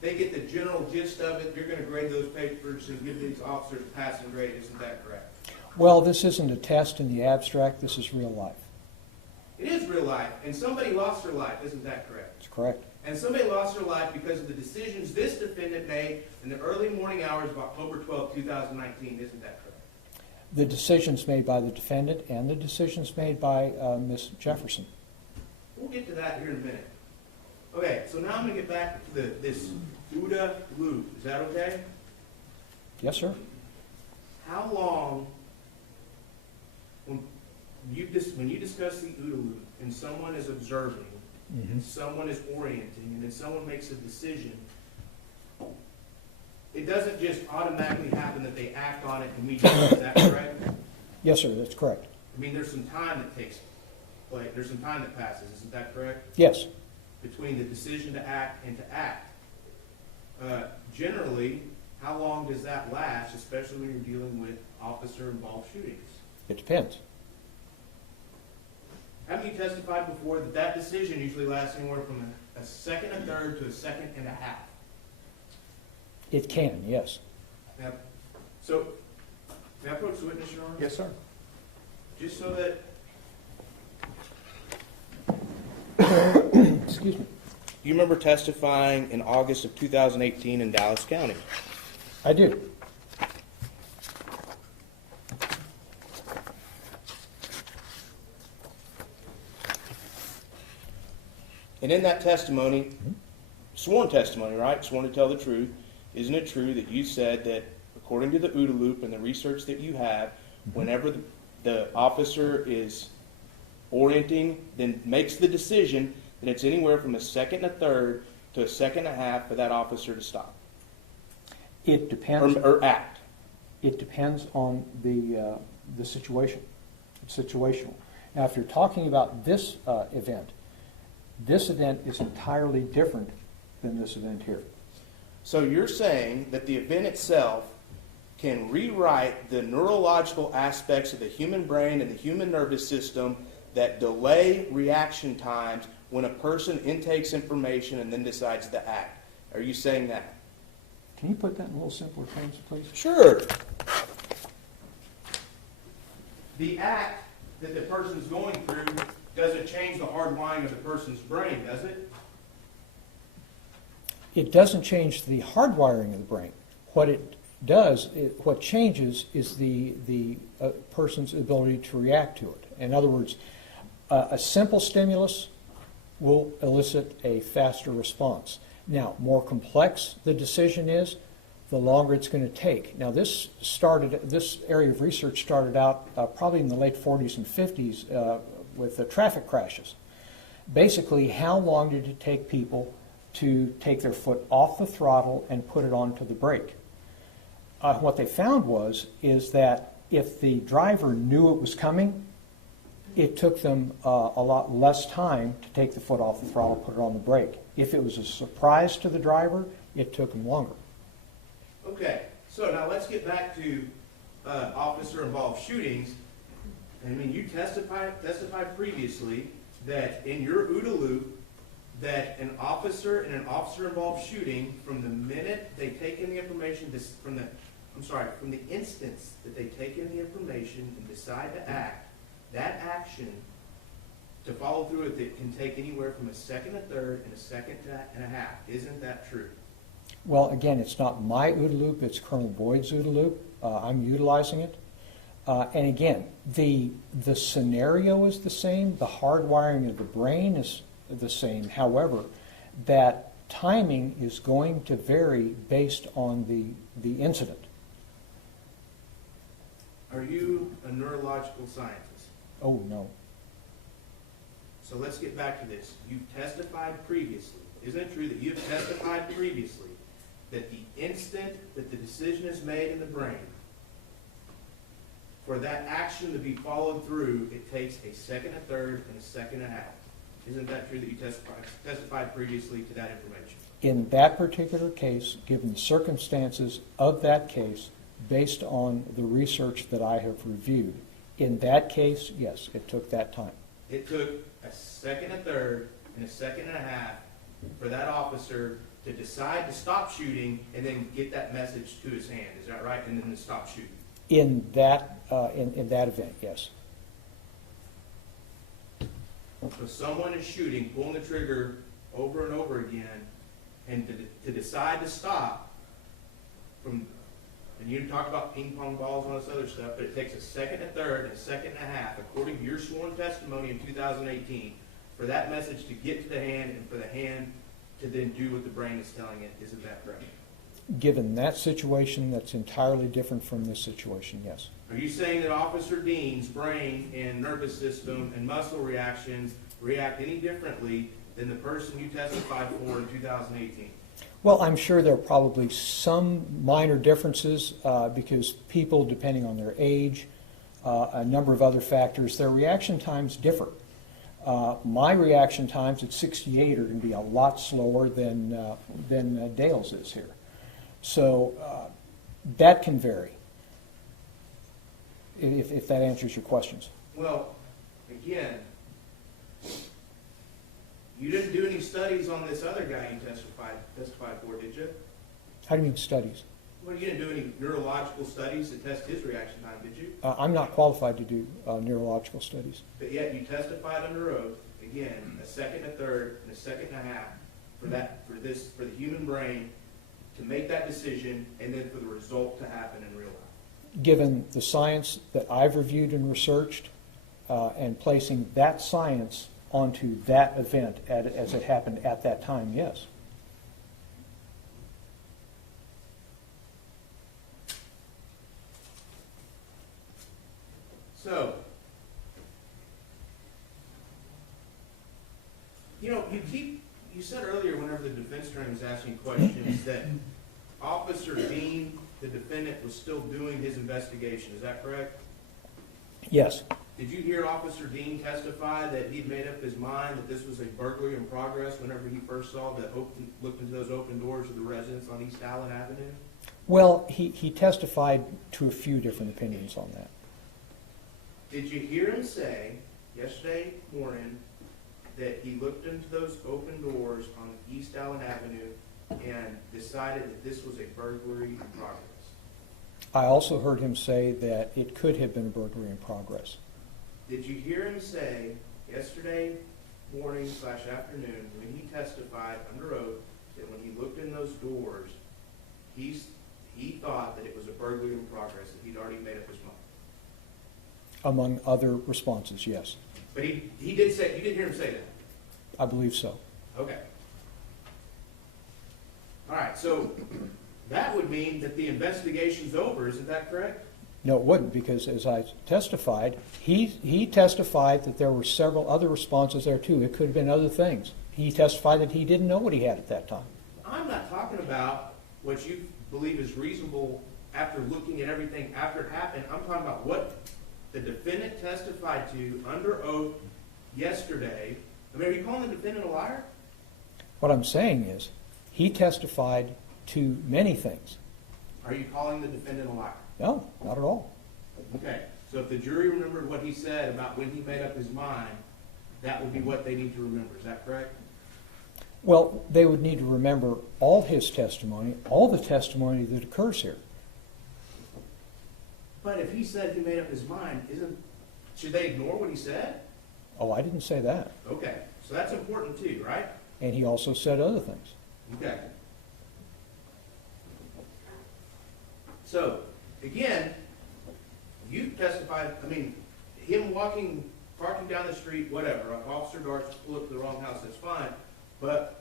they get the general gist of it. You're going to grade those papers and give these officers a passing grade. Isn't that correct? Well, this isn't a test in the abstract. This is real life. It is real life, and somebody lost their life. Isn't that correct? It's correct. And somebody lost their life because of the decisions this defendant made in the early morning hours of October 12, 2019. Isn't that correct? The decisions made by the defendant and the decisions made by Ms. Jefferson. We'll get to that here in a minute. Okay, so now I'm going to get back to this OODA loop. Is that okay? Yes, sir. How long, when you discuss the OODA loop and someone is observing, and someone is orienting, and then someone makes a decision, it doesn't just automatically happen that they act on it immediately. Is that correct? Yes, sir, that's correct. I mean, there's some time that takes, like, there's some time that passes. Isn't that correct? Yes. Between the decision to act and to act. Generally, how long does that last, especially when you're dealing with officer-involved shootings? It depends. Haven't you testified before that decision usually lasts anywhere from a second, a third, to a second and a half? It can, yes. Now, so, may I approach the witness, Your Honor? Yes, sir. Just so that, Excuse me. you remember testifying in August of 2018 in Dallas County? I do. And in that testimony, sworn testimony, right? Sworn to tell the truth. Isn't it true that you said that according to the OODA loop and the research that you have, whenever the officer is orienting, then makes the decision, that it's anywhere from a second and a third to a second and a half for that officer to stop? It depends. Or act. It depends on the situation. It's situational. Now, if you're talking about this event is entirely different than this event here. So you're saying that the event itself can rewrite the neurological aspects of the human brain and the human nervous system that delay reaction times when a person intakes information and then decides to act. Are you saying that? Can you put that in a little simpler terms, please? Sure. The act that the person's going through doesn't change the hardwiring of the person's brain, does it? It doesn't change the hardwiring of the brain. What it does, what changes is the person's ability to react to it. In other words, a simple stimulus will elicit a faster response. Now, more complex the decision is, the longer it's going to take. Now, this area of research started out probably in the late 40s and 50s with the traffic crashes. Basically, how long did it take people to take their foot off the throttle and put it onto the brake? What they found is that if the driver knew it was coming, it took them a lot less time to take the foot off the throttle, put it on the brake. If it was a surprise to the driver, it took them longer. Okay, so now let's get back to officer-involved shootings. I mean, you testified previously that in your OODA loop, that an officer in an officer-involved shooting, from the minute they take in the information, from the instance that they take in the information and decide to act, that action to follow through with it can take anywhere from a second, a third, and a second and a half. Isn't that true? Well, again, it's not my OODA loop, it's Colonel Boyd's OODA loop. I'm utilizing it. And again, the scenario is the same, the hardwiring of the brain is the same. However, that timing is going to vary based on the incident. Are you a neurological scientist? Oh, no. So let's get back to this. You've testified previously. Isn't it true that you've testified previously that the instant that the decision is made in the brain, for that action to be followed through, it takes a second, a third, and a second and a half? Isn't that true that you testified previously to that information? In that particular case, given the circumstances of that case, based on the research that I have reviewed, in that case, yes, it took that time. It took a second, a third, and a second and a half for that officer to decide to stop shooting and then get that message to his hand. Is that right? And then to stop shooting. In that event, yes. So someone is shooting, pulling the trigger over and over again, and to decide to stop from, and you talk about ping pong balls and all this other stuff, but it takes a second, a third, and a second and a half, according to your sworn testimony in 2018, for that message to get to the hand and for the hand to then do what the brain is telling it. Isn't that correct? Given that situation, that's entirely different from this situation, yes. Are you saying that Officer Dean's brain and nervous system and muscle reactions react any differently than the person you testified for in 2018? Well, I'm sure there are probably some minor differences because people, depending on their age, a number of other factors, their reaction times differ. My reaction times at 68 are going to be a lot slower than Dale's is here. So that can vary, if that answers your questions. Well, again, you didn't do any studies on this other guy you testified for, did you? How do you mean studies? Well, you didn't do any neurological studies to test his reaction time, did you? I'm not qualified to do neurological studies. But yet you testified under oath, again, a second, a third, and a second and a half for the human brain to make that decision and then for the result to happen in real life. Given the science that I've reviewed and researched and placing that science onto that event as it happened at that time, yes. So, you said earlier whenever the defense attorney was asking questions that Officer Dean, the defendant, was still doing his investigation. Is that correct? Yes. Did you hear Officer Dean testify that he'd made up his mind that this was a burglary in progress whenever he first saw looked into those open doors of the residence on East Allen Avenue? Well, he testified to a few different opinions on that. Did you hear him say yesterday morning that he looked into those open doors on East Allen Avenue and decided that this was a burglary in progress? I also heard him say that it could have been a burglary in progress. Did you hear him say yesterday morning/afternoon when he testified under oath that when he looked in those doors, he thought that it was a burglary in progress, that he'd already made up his mind? Among other responses, yes. But he did say, you didn't hear him say that? I believe so. Okay. All right, so that would mean that the investigation's over, isn't that correct? No, it wouldn't, because as I testified, he testified that there were several other responses there too. It could have been other things. He testified that he didn't know what he had at that time. I'm not talking about what you believe is reasonable after looking at everything after it happened. I'm talking about what the defendant testified to under oath yesterday. I mean, are you calling the defendant a liar? What I'm saying is, he testified to many things. Are you calling the defendant a liar? No, not at all. Okay, so if the jury remembered what he said about when he made up his mind, that would be what they need to remember. Is that correct? Well, they would need to remember all his testimony, all the testimony that occurs here. But if he said he made up his mind, should they ignore what he said? Oh, I didn't say that. Okay, so that's important too, right? And he also said other things. Okay. So, again, you testified, I mean, him parking down the street, whatever, Officer Darts pull up to the wrong house, that's fine. But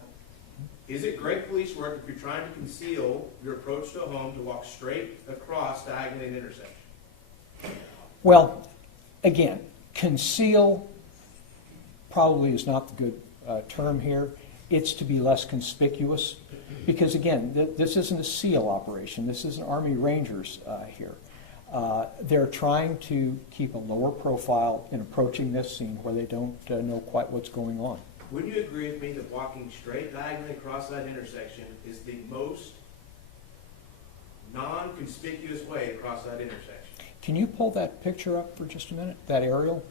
is it great police work if you're trying to conceal your approach to a home to walk straight across diagonally an intersection? Well, again, conceal probably is not the good term here. It's to be less conspicuous. Because again, this isn't a SEAL operation. This isn't Army Rangers here. They're trying to keep a lower profile in approaching this scene where they don't know quite what's going on. Would you agree with me that walking straight diagonally across that intersection is the most non-conspicuous way across that intersection? Can you pull that picture up for just a minute, that aerial?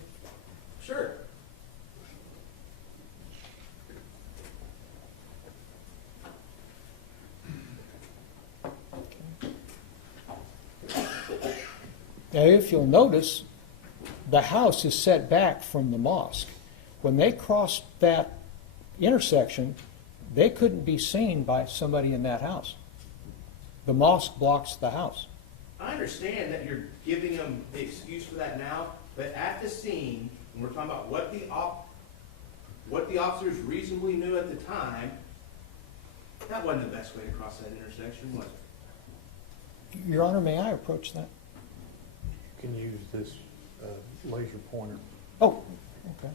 Sure. Now, if you'll notice, the house is set back from the mosque. When they crossed that intersection, they couldn't be seen by somebody in that house. The mosque blocks the house. I understand that you're giving them the excuse for that now, but at the scene, when we're talking about what the officers reasonably knew at the time, that wasn't the best way to cross that intersection, was it? Your Honor, may I approach that? You can use this laser pointer. Oh, okay.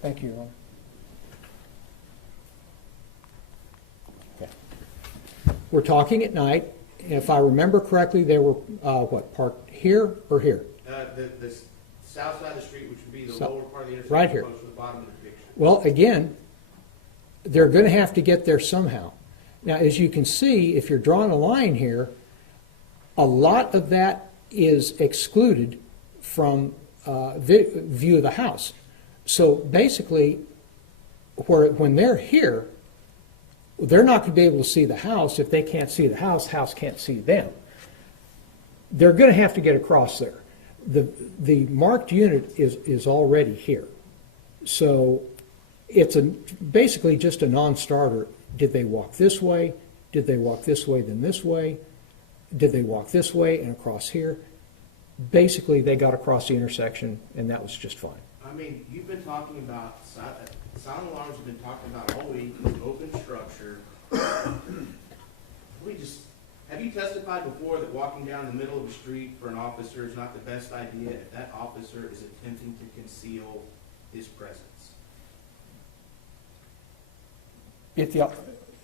Thank you, Your Honor. Okay. We're talking at night. If I remember correctly, they were, parked here or here? The south side of the street, which would be the lower part of the intersection, right here. close to the bottom of the picture. Well, again, they're going to have to get there somehow. Now, as you can see, if you're drawing a line here, a lot of that is excluded from view of the house. So basically, when they're here, they're not going to be able to see the house. If they can't see the house can't see them. They're going to have to get across there. The marked unit is already here. So it's basically just a non-starter. Did they walk this way? Did they walk this way, then this way? Did they walk this way and across here? Basically, they got across the intersection, and that was just fine. I mean, you've been talking about, silent alarms have been talking about all week, open structure. Have you testified before that walking down the middle of the street for an officer is not the best idea if that officer is attempting to conceal his presence?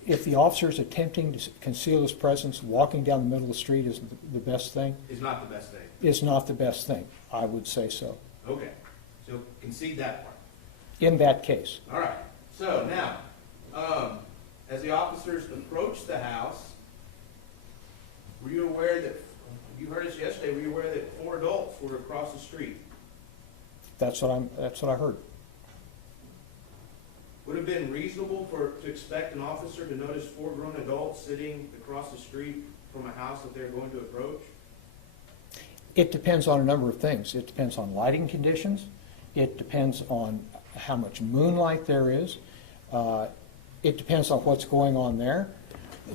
if the officer is attempting to conceal his presence, walking down the middle of the street is the best thing? Is not the best thing. Is not the best thing. I would say so. Okay, so concede that part. In that case. All right, so now, as the officers approached the house, were you aware that, you heard us yesterday, were you aware that 4 adults were across the street? That's what I heard. Would it have been reasonable to expect an officer to notice 4 grown adults sitting across the street from a house that they're going to approach? It depends on a number of things. It depends on lighting conditions. It depends on how much moonlight there is. It depends on what's going on there.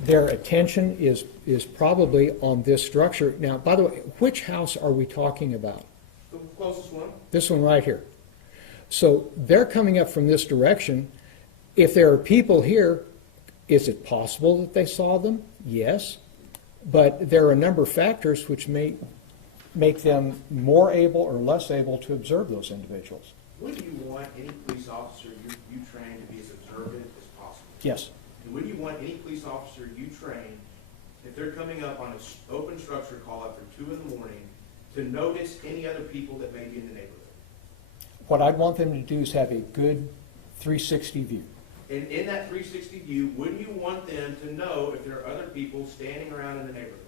Their attention is probably on this structure. Now, by the way, which house are we talking about? The closest one. This one right here. So they're coming up from this direction. If there are people here, is it possible that they saw them? Yes. But there are a number of factors which may make them more able or less able to observe those individuals. Wouldn't you want any police officer you train to be as observant as possible? Yes. And wouldn't you want any police officer you train, if they're coming up on an open structure call after 2 in the morning, to notice any other people that may be in the neighborhood? What I'd want them to do is have a good 360 view. And in that 360 view, wouldn't you want them to know if there are other people standing around in the neighborhood?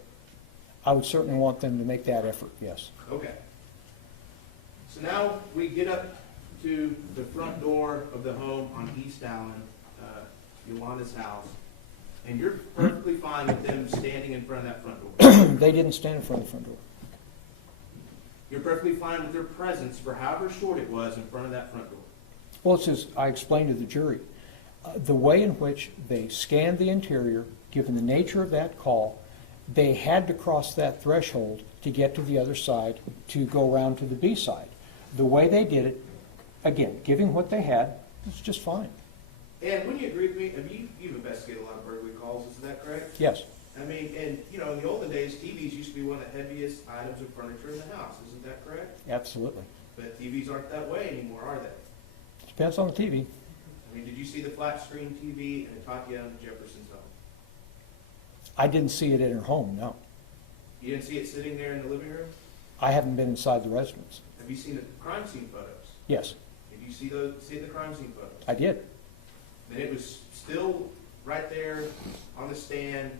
I would certainly want them to make that effort, yes. Okay. So now we get up to the front door of the home on East Allen, Yolanda's house, and you're perfectly fine with them standing in front of that front door. They didn't stand in front of the front door. You're perfectly fine with their presence for however short it was in front of that front door. Well, it's as I explained to the jury. The way in which they scanned the interior, given the nature of that call, they had to cross that threshold to get to the other side to go around to the B side. The way they did it, again, giving what they had, was just fine. And wouldn't you agree with me? I mean, you've investigated a lot of burglary calls, isn't that correct? Yes. I mean, and, you know, in the olden days, TVs used to be one of the heaviest items of furniture in the house, isn't that correct? Absolutely. But TVs aren't that way anymore, are they? Depends on the TV. I mean, did you see the flat screen TV in Atatiana Jefferson's home? I didn't see it in her home, no. You didn't see it sitting there in the living room? I haven't been inside the residence. Have you seen the crime scene photos? Yes, Did you see the crime scene photos? I did. And it was still right there on the stand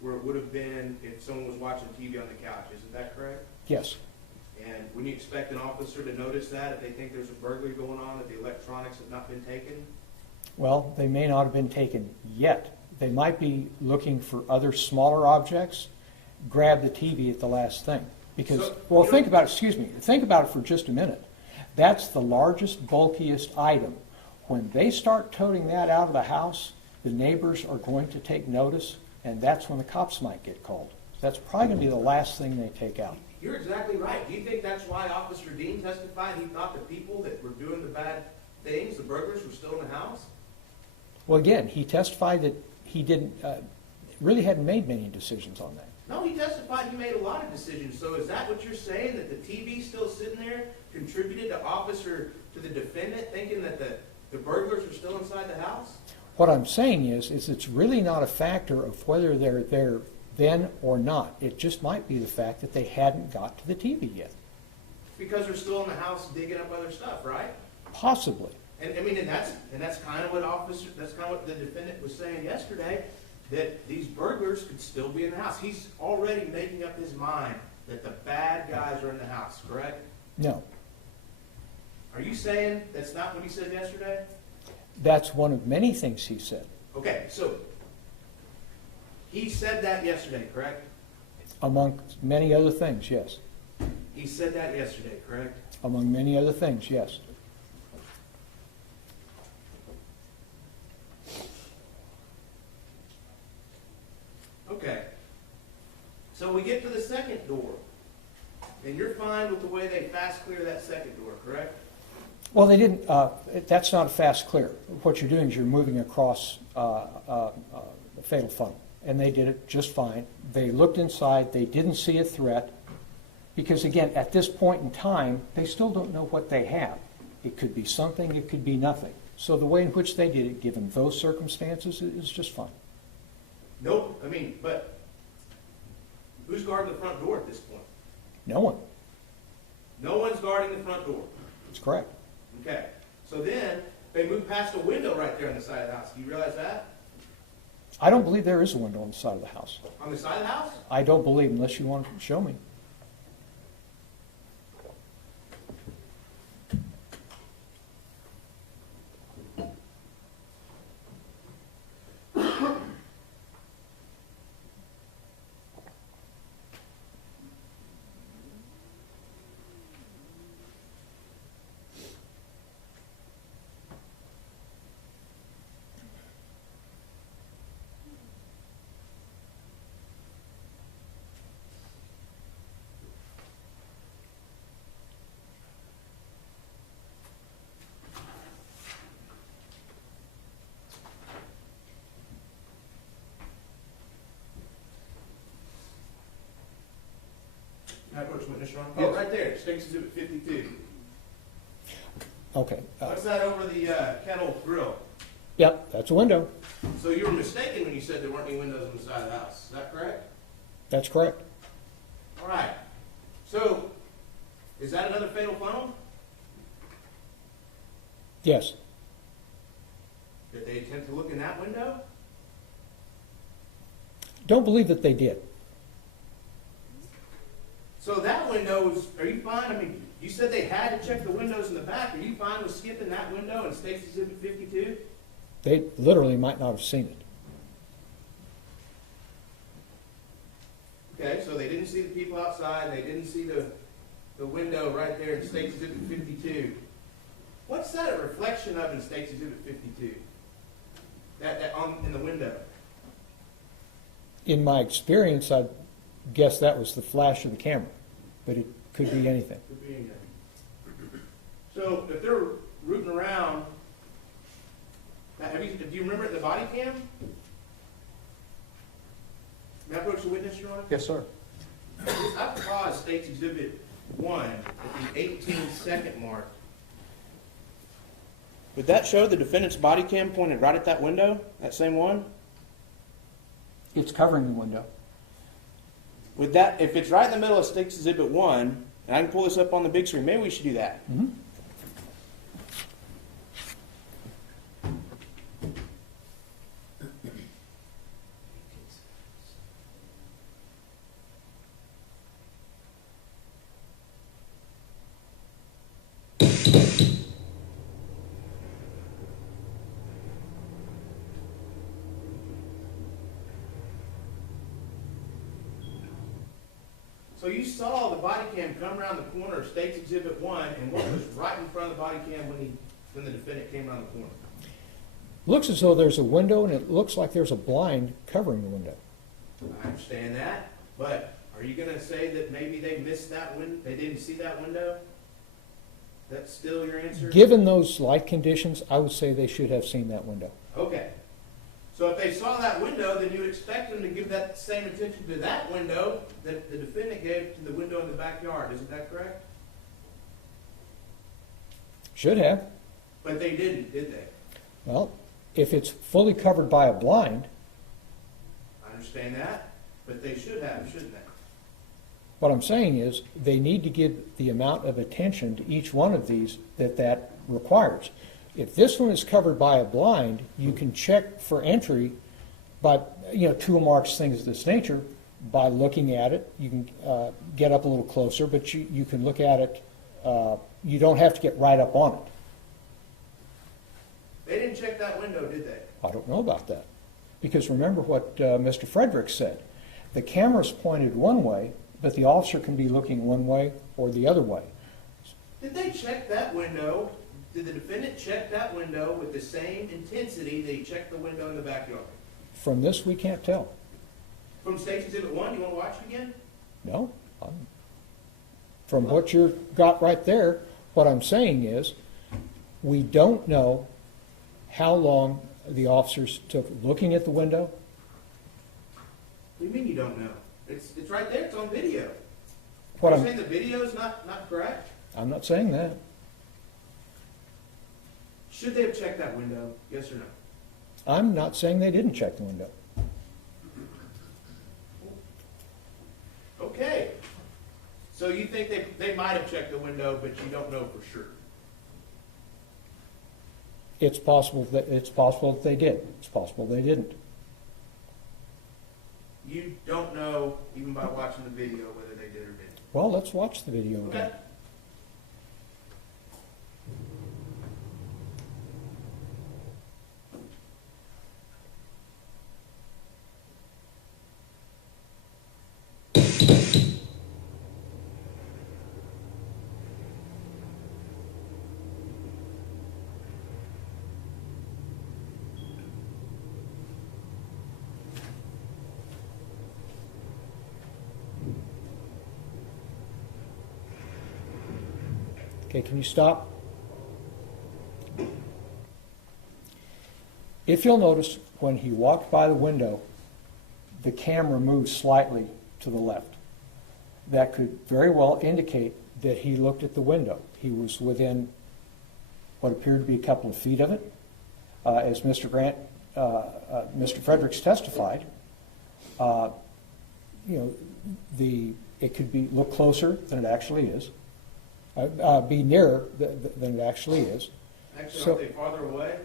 where it would have been if someone was watching TV on the couch. Isn't that correct? Yes. And wouldn't you expect an officer to notice that if they think there's a burglary going on, that the electronics have not been taken? Well, they may not have been taken yet. They might be looking for other smaller objects. Grab the TV at the last thing. Because, So, well, you know- think about it, excuse me, think about it for just a minute. That's the largest, bulkiest item. When they start toting that out of the house, the neighbors are going to take notice, and that's when the cops might get called. That's probably going to be the last thing they take out. You're exactly right. Do you think that's why Officer Dean testified he thought the people that were doing the bad things, the burglars, were still in the house? Well, again, he testified that he didn't, really hadn't made many decisions on that. No, he testified he made a lot of decisions. So is that what you're saying, that the TV still sitting there contributed to the defendant thinking that the burglars were still inside the house? What I'm saying is it's really not a factor of whether they're there then or not. It just might be the fact that they hadn't got to the TV yet. Because they're still in the house digging up other stuff, right? Possibly. And I mean, and that's kind of what the defendant was saying yesterday, that these burglars could still be in the house. He's already making up his mind that the bad guys are in the house, correct? No. Are you saying that's not what he said yesterday? That's one of many things he said. Okay, so he said that yesterday, correct? Among many other things, yes. He said that yesterday, correct? Among many other things, yes. Okay. So we get to the second door, and you're fine with the way they fast clear that second door, correct? Well, they didn't, that's not a fast clear. What you're doing is you're moving across the fatal funnel, and they did it just fine. They looked inside, they didn't see a threat, because again, at this point in time, they still don't know what they have. It could be something, it could be nothing. So the way in which they did it, given those circumstances, is just fine. Nope, I mean, but who's guarding the front door at this point? No one. No one's guarding the front door. That's correct. Okay, so then they moved past a window right there on the side of the house. Do you realize that? I don't believe there is a window on the side of the house. On the side of the house? I don't believe unless you want to show me. Can I approach the witness, Ron? Oh, right there, State's Exhibit 52. Okay. What's that over the kettle grill? Yep, that's a window. So you were mistaken when you said there weren't any windows on the side of the house. Is that correct? That's correct. All right. So, is that another fatal funnel? Yes. Did they attempt to look in that window? Don't believe that they did. So that window is, are you fine? I mean, you said they had to check the windows in the back. Are you fine with skipping that window in State's Exhibit 52? They literally might not have seen it. Okay, so they didn't see the people outside. They didn't see the window right there in State's Exhibit 52. What's that a reflection of in State's Exhibit 52? That in the window? In my experience, I guess that was the flash of the camera, but it could be anything. Could be anything. So if they're rooting around, do you remember it in the body cam? May I approach the witness, Your Honor? Yes, sir. I paused State's Exhibit 1 at the 18-second mark. Would that show the defendant's body cam pointed right at that window, that same one? It's covering the window. Would that, if it's right in the middle of State's Exhibit 1, and I can pull this up on the big screen, maybe we should do that. Mm-hmm. So you saw the body cam come around the corner of State's Exhibit 1, and what was right in front of the body cam when the defendant came around the corner? Looks as though there's a window, and it looks like there's a blind covering the window. I understand that, but are you going to say that maybe they missed that window, they didn't see that window? That's still your answer? Given those light conditions, I would say they should have seen that window. Okay. So if they saw that window, then you would expect them to give that same attention to that window that the defendant gave to the window in the backyard. Isn't that correct? Should have. But they didn't, did they? Well, if it's fully covered by a blind, I understand that, but they should have, shouldn't they? what I'm saying is they need to give the amount of attention to each one of these that requires. If this one is covered by a blind, you can check for entry by, tool marks, things of this nature, by looking at it. You can get up a little closer, but you can look at it. You don't have to get right up on it. They didn't check that window, did they? I don't know about that. Because remember what Mr. Frederick said. The camera's pointed one way, but the officer can be looking one way or the other way. Did they check that window? Did the defendant check that window with the same intensity that he checked the window in the backyard? From this, we can't tell. From State's Exhibit 1, you want to watch it again? No. From what you've got right there, what I'm saying is we don't know how long the officers took looking at the window. What do you mean you don't know? It's right there. It's on video. What You're I'm, saying the video is not correct? I'm not saying that. Should they have checked that window? Yes or no? I'm not saying they didn't check the window. Okay. So you think they might have checked the window, but you don't know for sure? It's possible that they did. It's possible they didn't. You don't know, even by watching the video, whether they did or didn't. Well, let's watch the video again. Okay. Okay, can you stop? If you'll notice, when he walked by the window, the camera moved slightly to the left. That could very well indicate that he looked at the window. He was within what appeared to be a couple of feet of it. As Mr. Fredericks testified, it could look closer than it actually is. Be nearer than it actually is. Actually, So- aren't they farther away?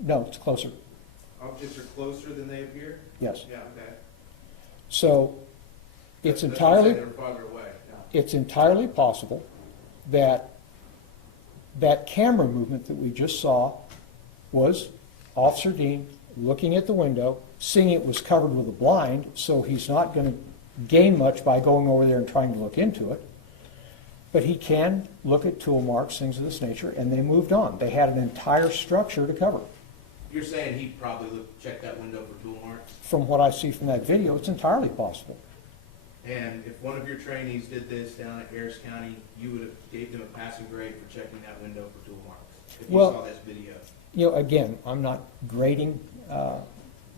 No, it's closer. Objects are closer than they appear? Yes. Yeah, okay. So it's That's why I said entirely they're farther away. Yeah. it's entirely possible that that camera movement that we just saw was Officer Dean looking at the window, seeing it was covered with a blind, so he's not going to gain much by going over there and trying to look into it. But he can look at tool marks, things of this nature, and they moved on. They had an entire structure to cover. You're saying he probably checked that window for tool marks? From what I see from that video, it's entirely possible. And if one of your trainees did this down at Harris County, you would have gave them a passing grade for checking that window for tool marks, if you Well- saw this video? Again, I'm not grading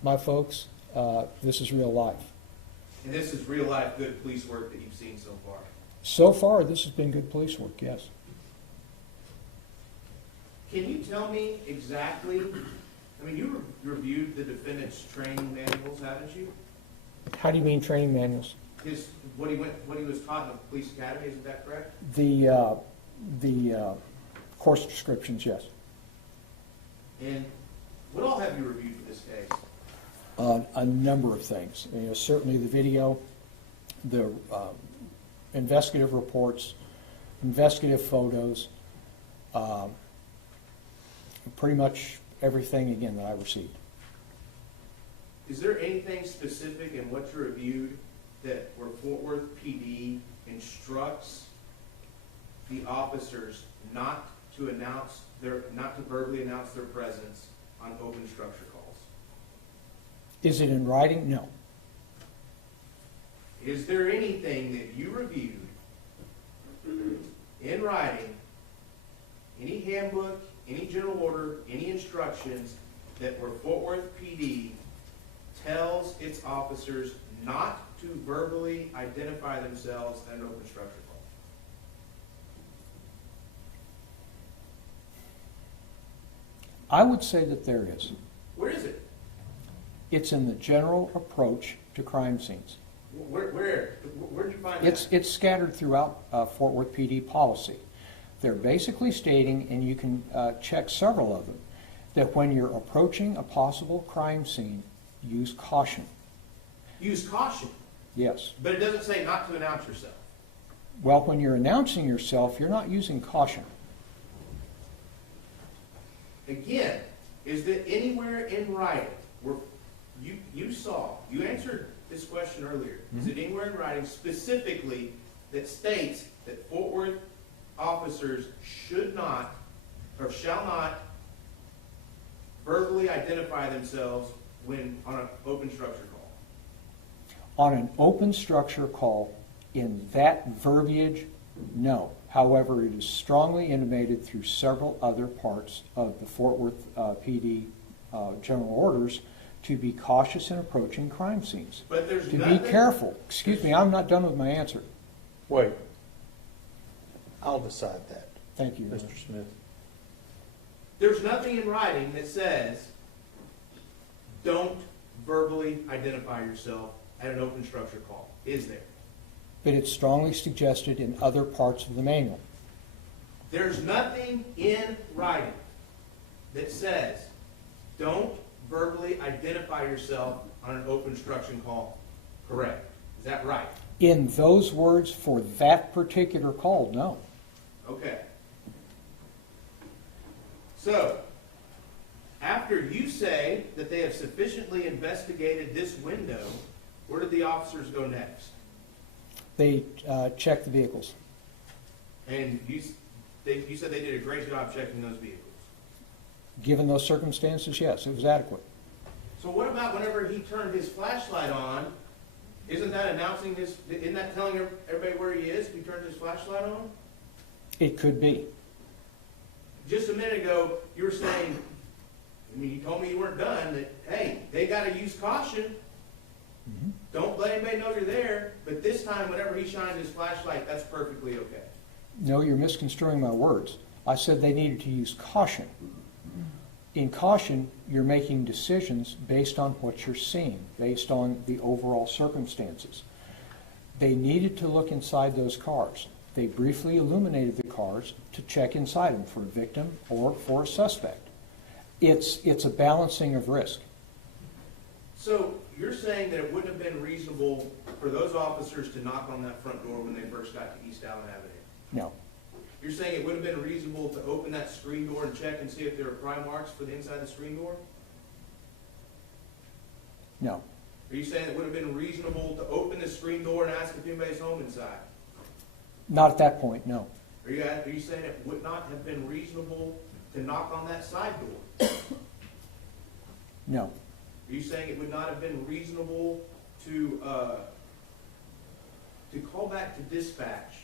my folks. This is real life. And this is real life good police work that you've seen so far? So far, this has been good police work, yes. Can you tell me exactly, you reviewed the defendant's training manuals, haven't you? How do you mean training manuals? What he was taught in the police academy, isn't that correct? The course descriptions, yes. And what all have you reviewed for this case? A number of things. Certainly the video, the investigative reports, investigative photos, pretty much everything, again, that I received. Is there anything specific in what you reviewed where Fort Worth PD instructs the officers not to verbally announce their presence on open structure calls? Is it in writing? No. Is there anything that you reviewed in writing, any handbook, any general order, any instructions that where Fort Worth PD tells its officers not to verbally identify themselves at an open structure call? I would say that there is. Where is it? It's in the general approach to crime scenes. Where did you find that? It's scattered throughout Fort Worth PD policy. They're basically stating, and you can check several of them, that when you're approaching a possible crime scene, use caution. Use caution, Yes. but it doesn't say not to announce yourself. Well, when you're announcing yourself, you're not using caution. Again, is there anywhere in writing where you answered this question earlier, is it anywhere in writing specifically that states that Fort Worth officers should not or shall not verbally identify themselves when on an open structure call? On an open structure call, in that verbiage, no. However, it is strongly intimated through several other parts of the Fort Worth PD general orders to be cautious in approaching crime scenes. But there's To nothing. be careful. Excuse me, I'm not done with my answer. Wait. I'll decide that, Thank you. Mr. Smith. There's nothing in writing that says don't verbally identify yourself at an open structure call, is there? But it's strongly suggested in other parts of the manual. There's nothing in writing that says, don't verbally identify yourself on an open instruction call. Correct. Is that right? In those words for that particular call, no. Okay. So, after you say that they have sufficiently investigated this window, where did the officers go next? They checked the vehicles. And you said they did a great job checking those vehicles. Given those circumstances, yes, it was adequate. So what about whenever he turned his flashlight on? Isn't that announcing this? Isn't that telling everybody where he is if he turned his flashlight on? It could be. Just a minute ago, you were saying, I mean, you told me you weren't done, that, hey, they got to use caution. Mm-hmm. Don't let anybody know you're there. But this time, whenever he shined his flashlight, that's perfectly okay. No, you're misconstruing my words. I said they needed to use caution. In caution, you're making decisions based on what you're seeing, based on the overall circumstances. They needed to look inside those cars. They briefly illuminated the cars to check inside them for a victim or for a suspect. It's a balancing of risk. So you're saying that it wouldn't have been reasonable for those officers to knock on that front door when they first got to East Allen Avenue? No. You're saying it would have been reasonable to open that screen door and check and see if there were pry marks for the inside of the screen door? No. Are you saying it would have been reasonable to open the screen door and ask if anybody's home inside? Not at that point, no. Are you saying it would not have been reasonable to knock on that side door? No. Are you saying it would not have been reasonable to call back to dispatch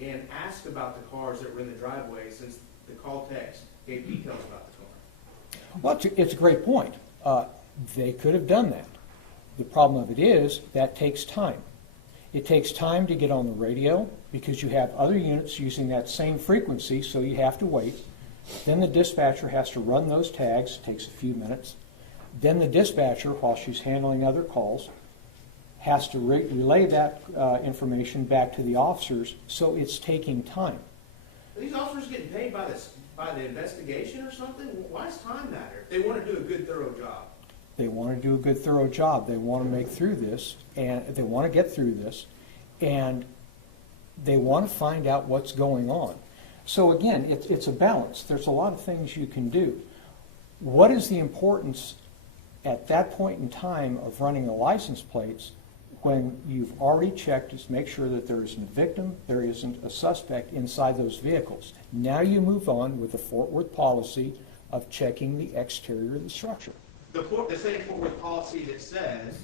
and ask about the cars that were in the driveway since the call text gave details about the car? Well, it's a great point. They could have done that. The problem of it is that takes time. It takes time to get on the radio because you have other units using that same frequency, so you have to wait. Then the dispatcher has to run those tags. It takes a few minutes. Then the dispatcher, while she's handling other calls, has to relay that information back to the officers, so it's taking time. Are these officers getting paid by the investigation or something? Why does time matter? They want to do a good, thorough job. They want to do a good, thorough job. They want to make through this, and they want to get through this, and they want to find out what's going on. So again, it's a balance. There's a lot of things you can do. What is the importance at that point in time of running the license plates when you've already checked to make sure that there isn't a victim, there isn't a suspect inside those vehicles? Now you move on with the Fort Worth policy of checking the exterior of the structure. The same Fort Worth policy that says,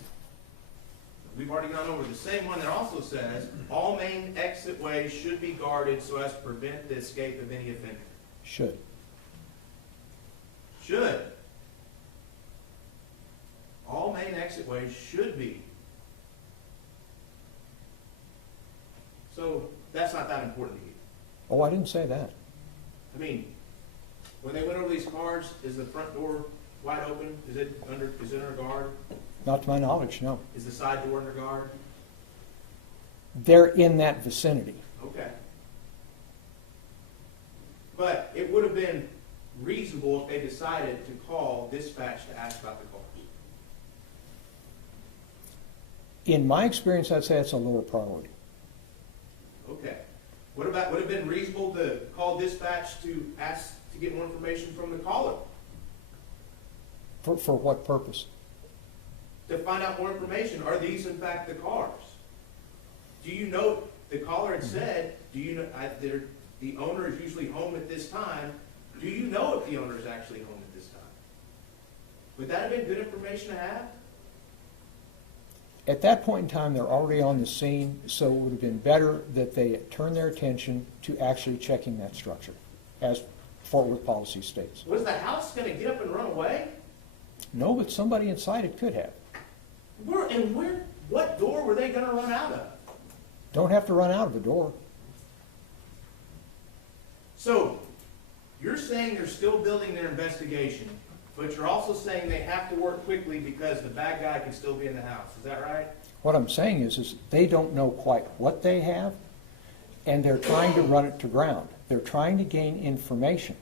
we've already gone over, the same one that also says, all main exit ways should be guarded so as to prevent the escape of any offender. Should. Should. All main exit ways should be. So that's not that important to you. Oh, I didn't say that. I mean, when they went over these cars, is the front door wide open? Is it under guard? Not to my knowledge, no. Is the side door under guard? They're in that vicinity. Okay. But it would have been reasonable if they decided to call dispatch to ask about the cars. In my experience, I'd say it's a lower priority. Okay. Would it have been reasonable to call dispatch to ask to get more information from the caller? For what purpose? To find out more information. Are these in fact the cars? Do you know, the caller had said, do you know, the owner is usually home at this time. Do you know if the owner is actually home at this time? Would that have been good information to have? At that point in time, they're already on the scene, so it would have been better that they turn their attention to actually checking that structure, as Fort Worth policy states. Was the house going to get up and run away? No, but somebody inside it could have. What door were they going to run out of? Don't have to run out of a door. So, you're saying they're still building their investigation but you're also saying they have to work quickly because the bad guy can still be in the house. Is that right? What I'm saying is they don't know quite what they have, and they're trying to run it to ground. They're trying to gain information.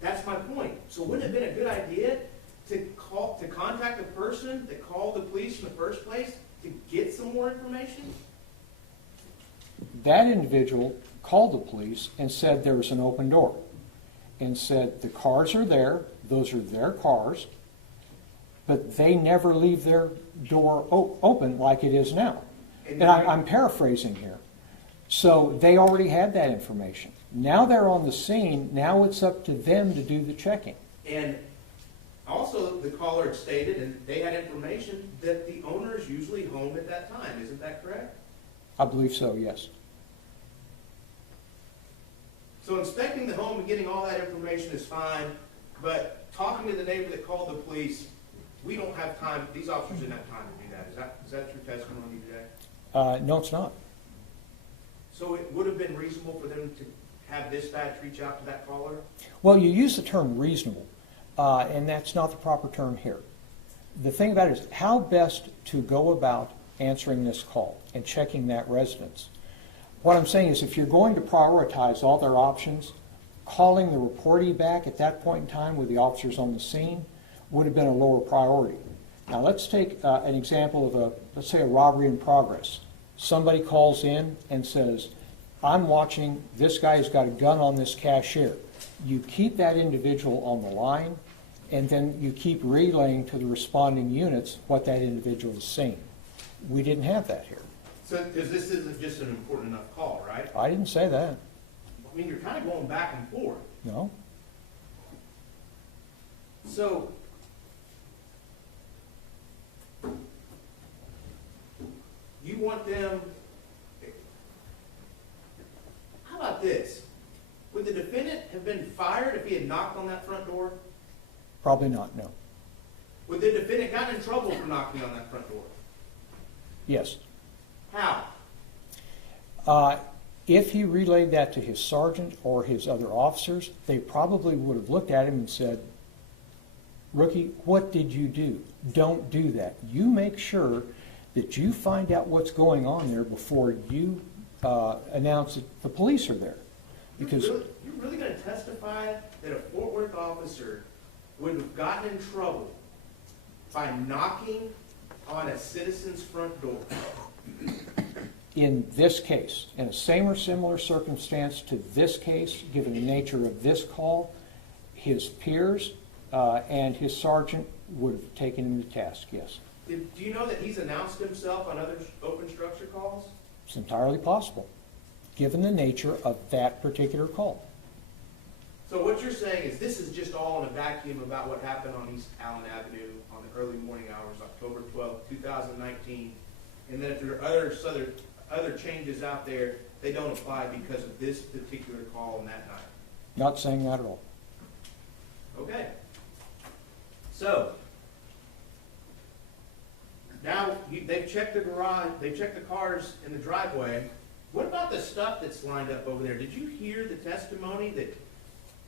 That's my point. So wouldn't it have been a good idea to contact the person that called the police in the first place to get some more information? That individual called the police and said there was an open door, and said the cars are there, those are their cars, but they never leave their door open like it is now. And I'm paraphrasing here. So they already had that information. Now they're on the scene. Now it's up to them to do the checking. And also the caller had stated, and they had information, that the owner is usually home at that time. Isn't that correct? I believe so, yes. So inspecting the home and getting all that information is fine, but talking to the neighbor that called the police, we don't have time, these officers didn't have time to do that. Is that your testimony today? No, it's not. So it would have been reasonable for them to have dispatch reach out to that caller? Well, you use the term reasonable, and that's not the proper term here. The thing about it is how best to go about answering this call and checking that residence. What I'm saying is if you're going to prioritize all their options, calling the reportee back at that point in time with the officers on the scene would have been a lower priority. Now let's take an example of let's say a robbery in progress. Somebody calls in and says, I'm watching, this guy's got a gun on this cashier. You keep that individual on the line, and then you keep relaying to the responding units what that individual is seeing. We didn't have that here. So, because this isn't just an important enough call, right? I didn't say that. I mean, you're kind of going back and forth. No. So, you want them, how about this? Would the defendant have been fired if he had knocked on that front door? Probably not, no. Would the defendant gotten in trouble for knocking on that front door? Yes. How? If he relayed that to his sergeant or his other officers, they probably would have looked at him and said, Rookie, what did you do? Don't do that. You make sure that you find out what's going on there before you announce that the police are there. Because you're really going to testify that a Fort Worth officer would have gotten in trouble by knocking on a citizen's front door? in this case, in a same or similar circumstance to this case, given the nature of this call, his peers and his sergeant would have taken him to task, yes. Do you know that he's announced himself on other open structure calls? It's entirely possible, given the nature of that particular call. So what you're saying is this is just all in a vacuum about what happened on East Allen Avenue on the early morning hours, October 12, 2019, and that if there are other changes out there, they don't apply because of this particular call on that night? Not saying that at all. Okay. So, now they've checked the garage, they've checked the cars in the driveway. What about the stuff that's lined up over there? Did you hear the testimony that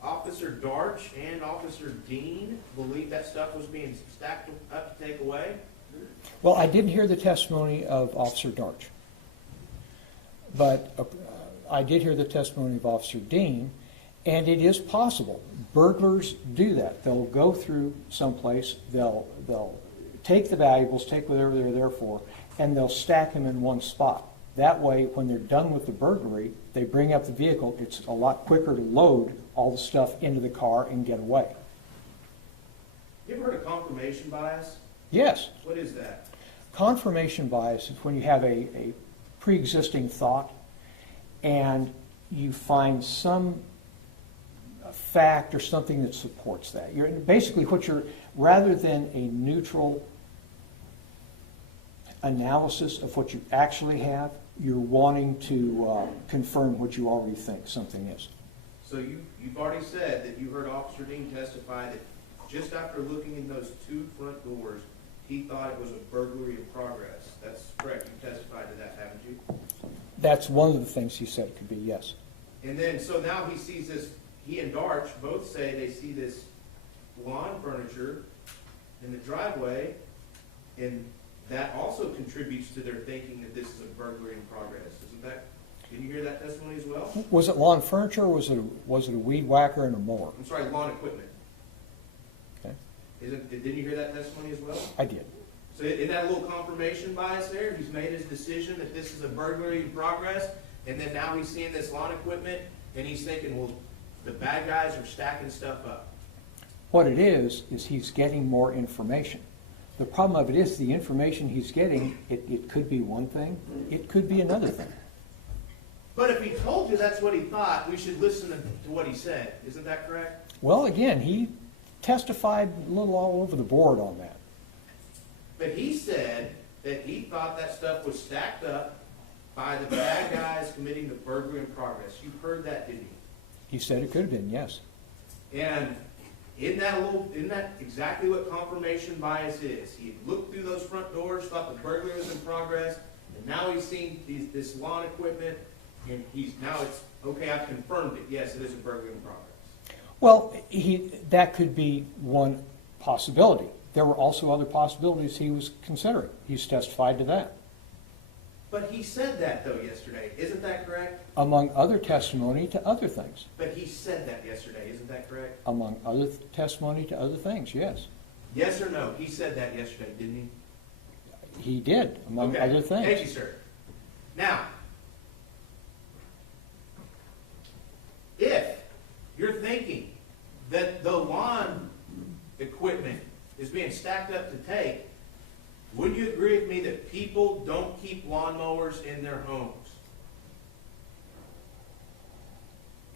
Officer Darch and Officer Dean believed that stuff was being stacked up to take away? Well, I didn't hear the testimony of Officer Darch, but I did hear the testimony of Officer Dean, and it is possible. Burglars do that. They'll go through someplace, they'll take the valuables, take whatever they're there for, and they'll stack them in one spot. That way, when they're done with the burglary, they bring up the vehicle. It's a lot quicker to load all the stuff into the car and get away. You ever heard of confirmation bias? Yes. What is that? Confirmation bias is when you have a pre-existing thought and you find some fact or something that supports that. Basically, rather than a neutral analysis of what you actually have, you're wanting to confirm what you already think something is. So you've already said that you heard Officer Dean testify that just after looking in those two front doors, he thought it was a burglary in progress. That's correct. You testified to that, haven't you? That's one of the things he said it could be, yes. And then, so now he sees this, he and Darch both say they see this lawn furniture in the driveway, and that also contributes to their thinking that this is a burglary in progress. Isn't that, didn't you hear that testimony as well? Was it lawn furniture, or was it a weed whacker and a mower? I'm sorry, lawn equipment. Okay. Didn't you hear that testimony as well? I did. So isn't that a little confirmation bias there? He's made his decision that this is a burglary in progress, and then now he's seeing this lawn equipment, and he's thinking, well, the bad guys are stacking stuff up. What it is he's getting more information. The problem of it is the information he's getting, it could be one thing, it could be another thing. But if he told you that's what he thought, we should listen to what he said. Isn't that correct? Well, again, he testified a little all over the board on that. But he said that he thought that stuff was stacked up by the bad guys committing the burglary in progress. You heard that, didn't you? He said it could have been, yes. And isn't that exactly what confirmation bias is? He looked through those front doors, thought the burglary was in progress, and now he's seen this lawn equipment, and it's okay, I've confirmed it. Yes, it is a burglary in progress. Well, that could be one possibility. There were also other possibilities he was considering. He's testified to that. But he said that, though, yesterday. Isn't that correct? Among other testimony to other things. But he said that yesterday. Isn't that correct? Among other testimony to other things, yes. Yes or no? He said that yesterday, didn't he? He did, among Okay. other things. Thank you, sir. Now, if you're thinking that the lawn equipment is being stacked up to take, would you agree with me that people don't keep lawnmowers in their homes?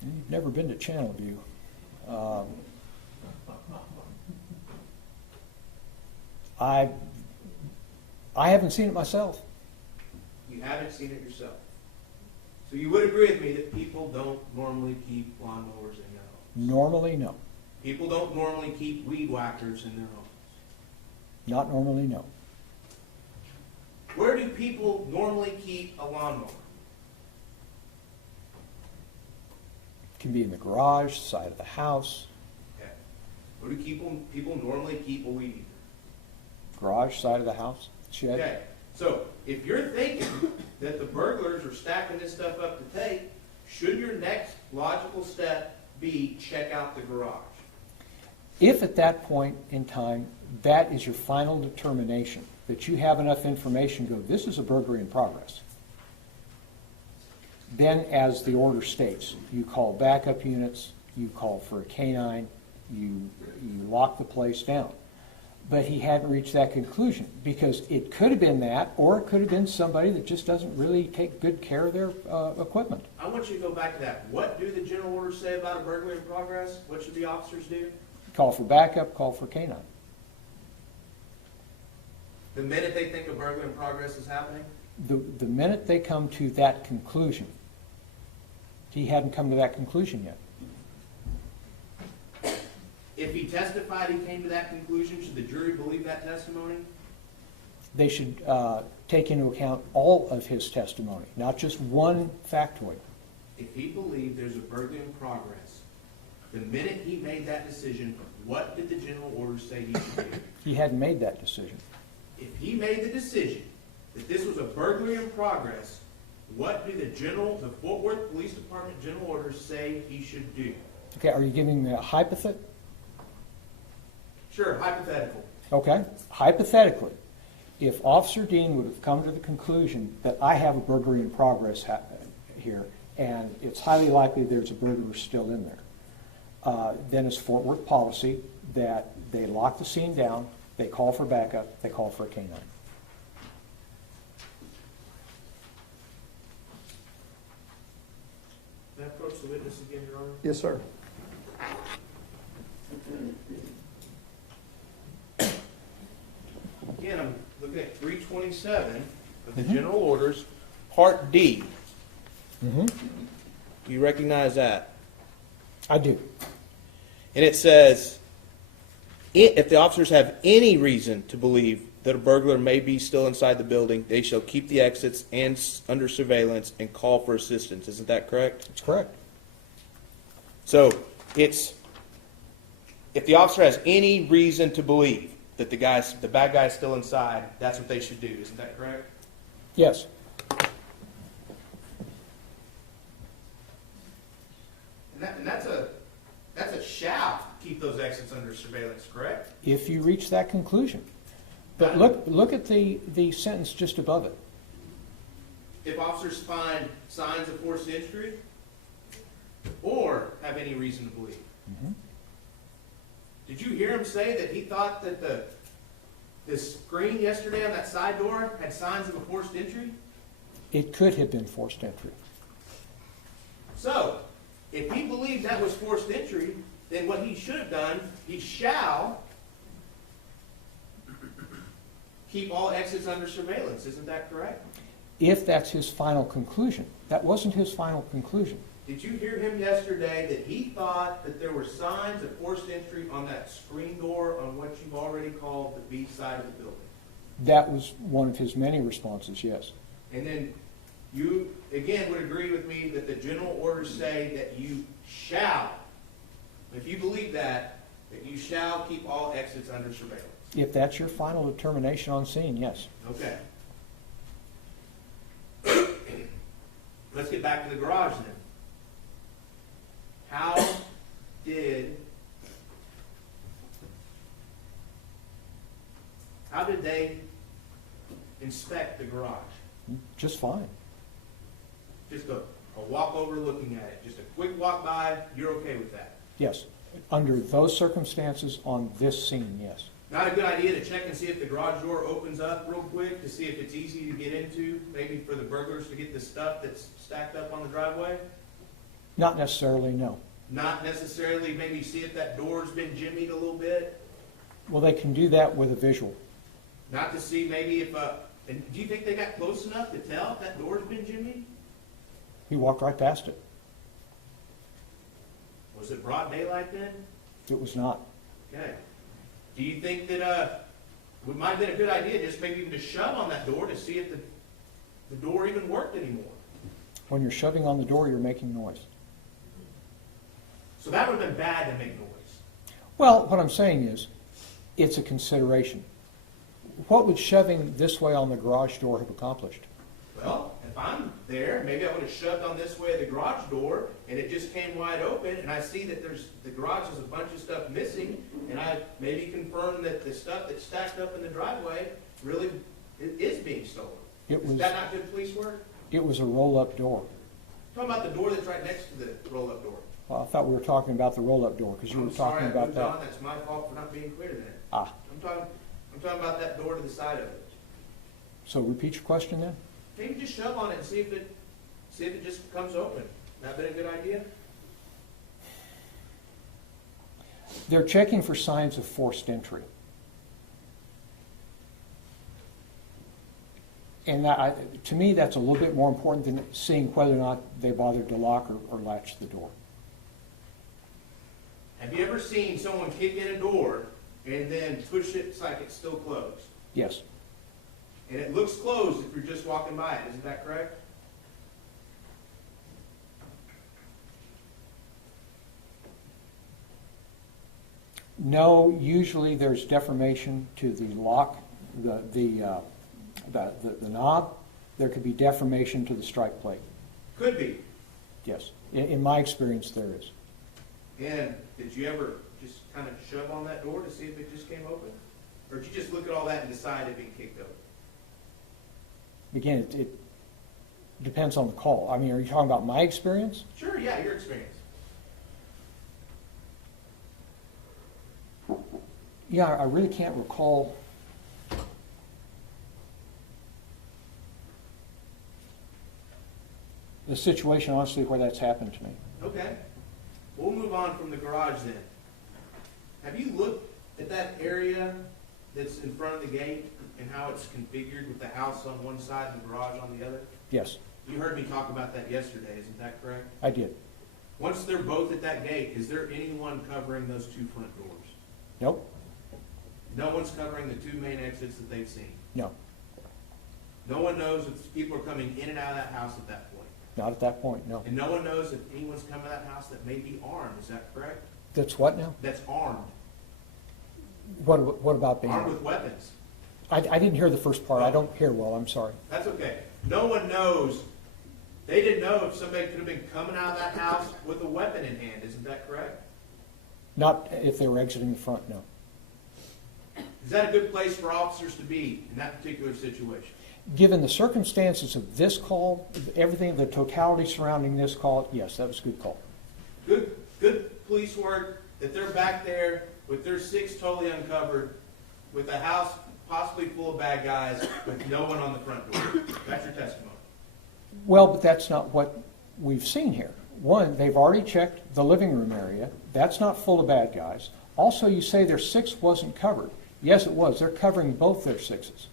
You've never been to Channelview. I haven't seen it myself. You haven't seen it yourself. So you would agree with me that people don't normally keep lawnmowers in their homes? Normally, no. People don't normally keep weed whackers in their homes? Not normally, no. Where do people normally keep a lawnmower? Can be in the garage, side of the house, Okay. Where do people normally keep a weed eater? garage, side of the house, shed. Okay. So if you're thinking that the burglars are stacking this stuff up to take, should your next logical step be check out the garage? If at that point in time, that is your final determination, that you have enough information to go, this is a burglary in progress, then as the order states, you call backup units, you call for a canine, you lock the place down. But he hadn't reached that conclusion, because it could have been that, or it could have been somebody that just doesn't really take good care of their equipment. I want you to go back to that. What do the general orders say about a burglary in progress? What should the officers do? Call for backup, call for canine. The minute they think a burglary in progress is happening? The minute they come to that conclusion, he hadn't come to that conclusion yet. If he testified he came to that conclusion, should the jury believe that testimony? They should take into account all of his testimony, not just one factoid. If he believed there's a burglary in progress, the minute he made that decision, what did the general orders say he should do? He hadn't made that decision. If he made the decision that this was a burglary in progress, what do the Fort Worth Police Department general orders say he should do? Okay, are you giving me a hypothet? Sure, hypothetical. Okay, hypothetically, if Officer Dean would have come to the conclusion that I have a burglary in progress here, and it's highly likely there's a burglar still in there, then it's Fort Worth policy that they lock the scene down, they call for backup, they call for a canine. May I approach the witness again, Your Honor? Yes, sir. Again, I'm looking at 327 of the general orders, Part D. Mm-hmm. Do you recognize that? I do. And it says, if the officers have any reason to believe that a burglar may be still inside the building, they shall keep the exits and under surveillance and call for assistance. Isn't that correct? That's correct. So it's if the officer has any reason to believe that the bad guy's still inside, that's what they should do. Isn't that correct? Yes. And that's a shall keep those exits under surveillance, correct? If you reach that conclusion. But look at the sentence just above it. If officers find signs of forced entry or have any reason to believe. Mm-hmm. Did you hear him say that he thought that the screen yesterday on that side door had signs of a forced entry? It could have been forced entry. So, if he believed that was forced entry, then what he should have done, he shall keep all exits under surveillance. Isn't that correct? If that's his final conclusion. That wasn't his final conclusion. Did you hear him yesterday that he thought that there were signs of forced entry on that screen door on what you've already called the B side of the building? That was one of his many responses, yes. And then you, again, would agree with me that the general orders say that you shall, if you believe that you shall keep all exits under surveillance. If that's your final determination on scene, yes. Okay. Let's get back to the garage then. How did they inspect the garage? Just fine. Just a walk over looking at it. Just a quick walk by, you're okay with that? Yes. Under those circumstances on this scene, yes. Not a good idea to check and see if the garage door opens up real quick to see if it's easy to get into, maybe for the burglars to get the stuff that's stacked up on the driveway? Not necessarily, no. Not necessarily maybe see if that door's been jimmied a little bit? Well, they can do that with a visual. Not to see maybe if, and do you think they got close enough to tell if that door's been jimmied? He walked right past it. Was it broad daylight then? It was not. Okay. Do you think that it might have been a good idea just maybe even to shove on that door to see if the door even worked anymore? When you're shoving on the door, you're making noise. So that would have been bad to make noise. Well, what I'm saying is, it's a consideration. What would shoving this way on the garage door have accomplished? Well, if I'm there, maybe I would have shoved on this way of the garage door, and it just came wide open, and I see that the garage has a bunch of stuff missing, and I maybe confirm that the stuff that's stacked up in the driveway really is being stolen. Is that not good police work? It was a roll-up door. I'm talking about the door that's right next to the roll-up door. Well, I thought we were talking about the roll-up door, because you were talking about that. That's my fault for not being clear then. Ah. I'm talking about that door to the side of it. So repeat your question then? Maybe just shove on it and see if it just comes open. That been a good idea? They're checking for signs of forced entry. And to me, that's a little bit more important than seeing whether or not they bothered to lock or latch the door. Have you ever seen someone kick in a door and then push it like it's still closed? Yes. And it looks closed if you're just walking by it. Isn't that correct? No, usually there's deformation to the lock, the knob. There could be deformation to the strike plate. Could be. Yes. In my experience, there is. And did you ever just kind of shove on that door to see if it just came open? Or did you just look at all that and decide it being kicked open? Again, it depends on the call. I mean, are you talking about my experience? Sure, yeah, your experience. Yeah, I really can't recall. The situation, honestly, where that's happened to me. Okay. We'll move on from the garage then. Have you looked at that area that's in front of the gate and how it's configured with the house on one side and the garage on the other? Yes, You heard me talk about that yesterday, isn't that correct? I did. Once they're both at that gate, is there anyone covering those two front doors? Nope. No one's covering the two main exits that they've seen? No, No one knows if people are coming in and out of that house at that point? not at that point, no. And no one knows if anyone's coming to that house that may be armed, is that correct? That's what now? That's armed. What about being armed with weapons. I didn't hear the first part. I don't hear well. I'm sorry. That's okay. No one knows. They didn't know if somebody could have been coming out of that house with a weapon in hand. Isn't that correct? Not if they were exiting the front, no. Is that a good place for officers to be in that particular situation? Given the circumstances of this call, everything, the totality surrounding this call, yes, that was a good call. Good police work that they're back there with their six totally uncovered, with a house possibly full of bad guys, with no one on the front door. That's your testimony. Well, but that's not what we've seen here. One, they've already checked the living room area. That's not full of bad guys. Also, you say their six wasn't covered. Yes, it was. They're covering both their sixes.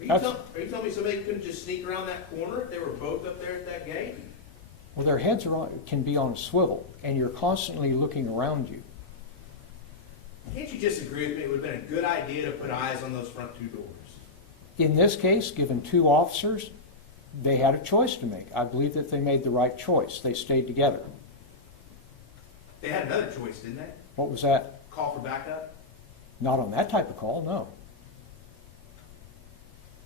Are you telling me somebody couldn't just sneak around that corner if they were both up there at that gate? Well, their heads can be on a swivel, and you're constantly looking around you. Can't you disagree with me? It would have been a good idea to put eyes on those front two doors. In this case, given two officers, they had a choice to make. I believe that they made the right choice. They stayed together. They had another choice, didn't they? What was that? Call for backup? Not on that type of call, no.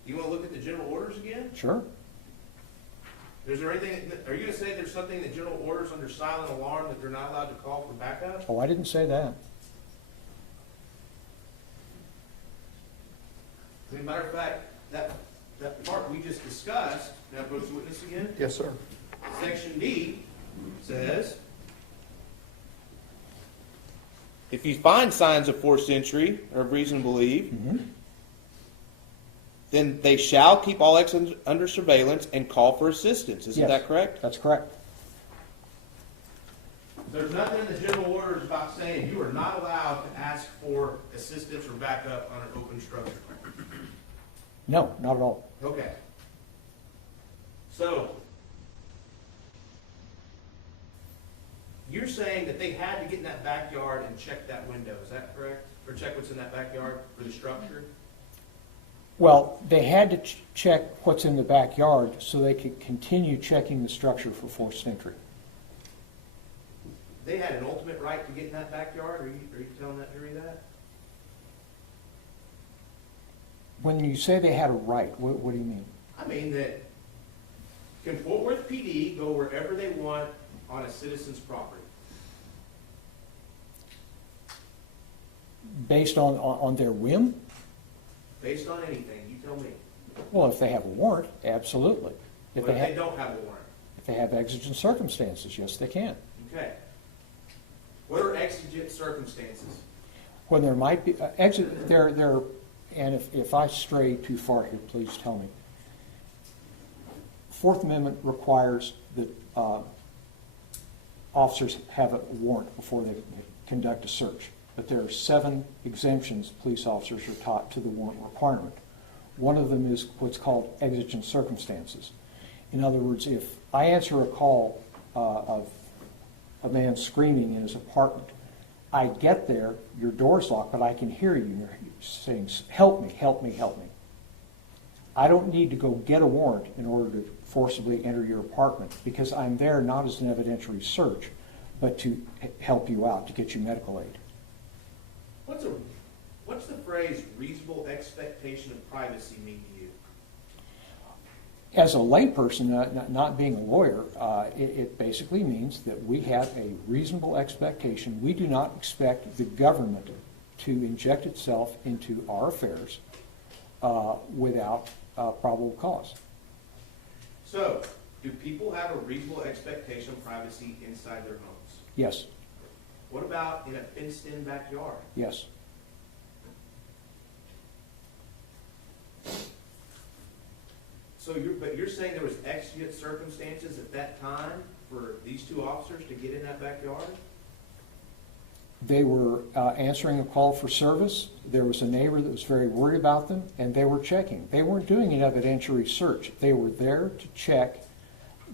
You want to look at the general orders again? Sure. Is there anything, are you going to say there's something in the general orders under silent alarm that they're not allowed to call for backup? Oh, I didn't say that. As a matter of fact, that part we just discussed, now go to witness again. Yes, sir. Section D says, if you find signs of forced entry or of reason to believe, then they shall keep all exits under surveillance and call for assistance. Isn't that correct? That's correct. There's nothing in the general orders about saying you are not allowed to ask for assistance or backup on an open structure. No, not at all. Okay. So, you're saying that they had to get in that backyard and check that window, is that correct? Or check what's in that backyard for the structure? Well, they had to check what's in the backyard so they could continue checking the structure for forced entry. They had an ultimate right to get in that backyard? Are you telling that jury that? When you say they had a right, what do you mean? I mean that can Fort Worth PD go wherever they want on a citizen's property? Based on their whim? Based on anything, you tell me. Well, if they have a warrant, absolutely. If they don't have a warrant? If they have exigent circumstances, yes, they can. Okay. What are exigent circumstances? When there might be and if I stray too far here, please tell me. Fourth Amendment requires that officers have a warrant before they conduct a search. But there are 7 exemptions police officers are taught to the warrant requirement. One of them is what's called exigent circumstances. In other words, if I answer a call of a man screaming in his apartment, I get there, your door's locked, but I can hear you. You're saying, help me, help me, help me. I don't need to go get a warrant in order to forcibly enter your apartment because I'm there not as an evidentiary search, but to help you out, to get you medical aid. What's the phrase reasonable expectation of privacy mean to you? As a layperson, not being a lawyer, it basically means that we have a reasonable expectation. We do not expect the government to inject itself into our affairs without probable cause. So, do people have a reasonable expectation of privacy inside their homes? Yes. What about in a fenced-in backyard? Yes. So you're saying there was exigent circumstances at that time for these 2 officers to get in that backyard? They were answering a call for service. There was a neighbor that was very worried about them, and they were checking. They weren't doing an evidentiary search. They were there to check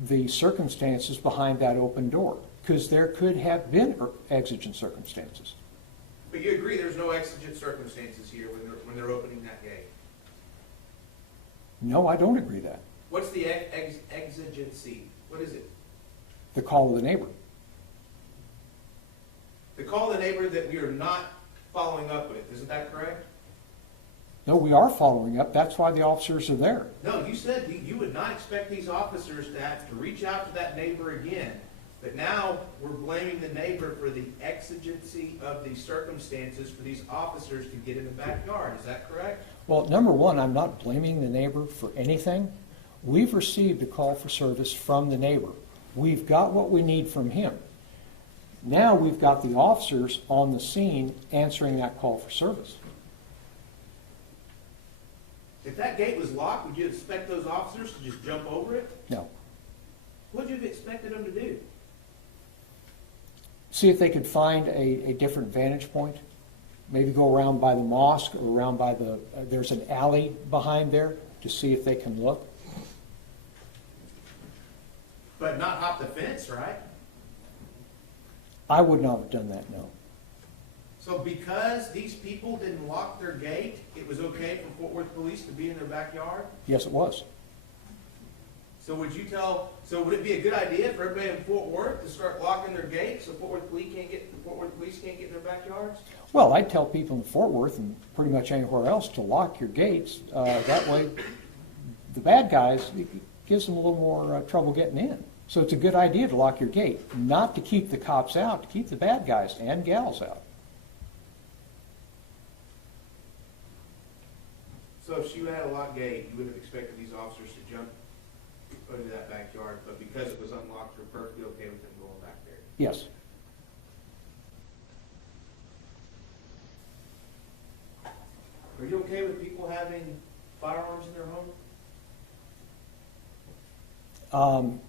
the circumstances behind that open door, because there could have been exigent circumstances. But you agree there's no exigent circumstances here when they're opening that gate? No, I don't agree that. What's the exigency? What is it? The call of the neighbor. The call of the neighbor that we are not following up with. Isn't that correct? No, we are following up. That's why the officers are there. No, you said you would not expect these officers to have to reach out to that neighbor again. But now we're blaming the neighbor for the exigency of the circumstances for these officers to get in the backyard. Is that correct? Well, number one, I'm not blaming the neighbor for anything. We've received a call for service from the neighbor. We've got what we need from him. Now we've got the officers on the scene answering that call for service. If that gate was locked, would you expect those officers to just jump over it? No. What would you have expected them to do? See if they could find a different vantage point. Maybe go around by the mosque or around by the, there's an alley behind there to see if they can look. But not hop the fence, right? I would not have done that, no. So because these people didn't lock their gate, it was okay for Fort Worth police to be in their backyard? Yes, it was. So would it be a good idea for everybody in Fort Worth to start locking their gates so Fort Worth police can't get in their backyards? Well, I'd tell people in Fort Worth and pretty much anywhere else to lock your gates. That way, the bad guys, it gives them a little more trouble getting in. So it's a good idea to lock your gate, not to keep the cops out, to keep the bad guys and gals out. So if she had a locked gate, you would have expected these officers to jump into that backyard, but because it was unlocked, you're perfectly okay with them going back there? Yes. Are you okay with people having firearms in their home?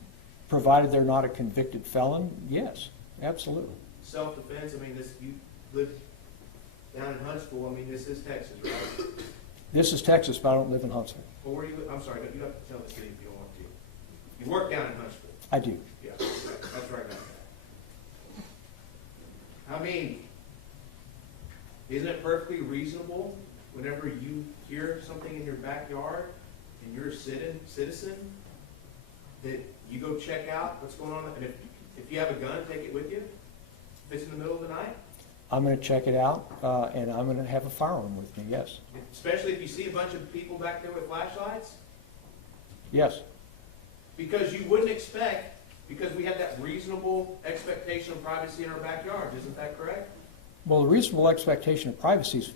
Provided they're not a convicted felon, yes, absolutely. Self-defense, I mean, you live down in Huntsville, I mean, this is Texas, right? This is Texas, but I don't live in Huntsville. Well, where do you live? I'm sorry, you don't have to tell the city if you don't want to. You work down in Huntsville. I do. Yeah, that's right. I mean, isn't it perfectly reasonable whenever you hear something in your backyard and you're a citizen that you go check out what's going on? And if you have a gun, take it with you? If it's in the middle of the night? I'm going to check it out, and I'm going to have a firearm with me, yes. Especially if you see a bunch of people back there with flashlights? Yes. Because you wouldn't expect, because we have that reasonable expectation of privacy in our backyards, isn't that correct? Well, the reasonable expectation of privacy is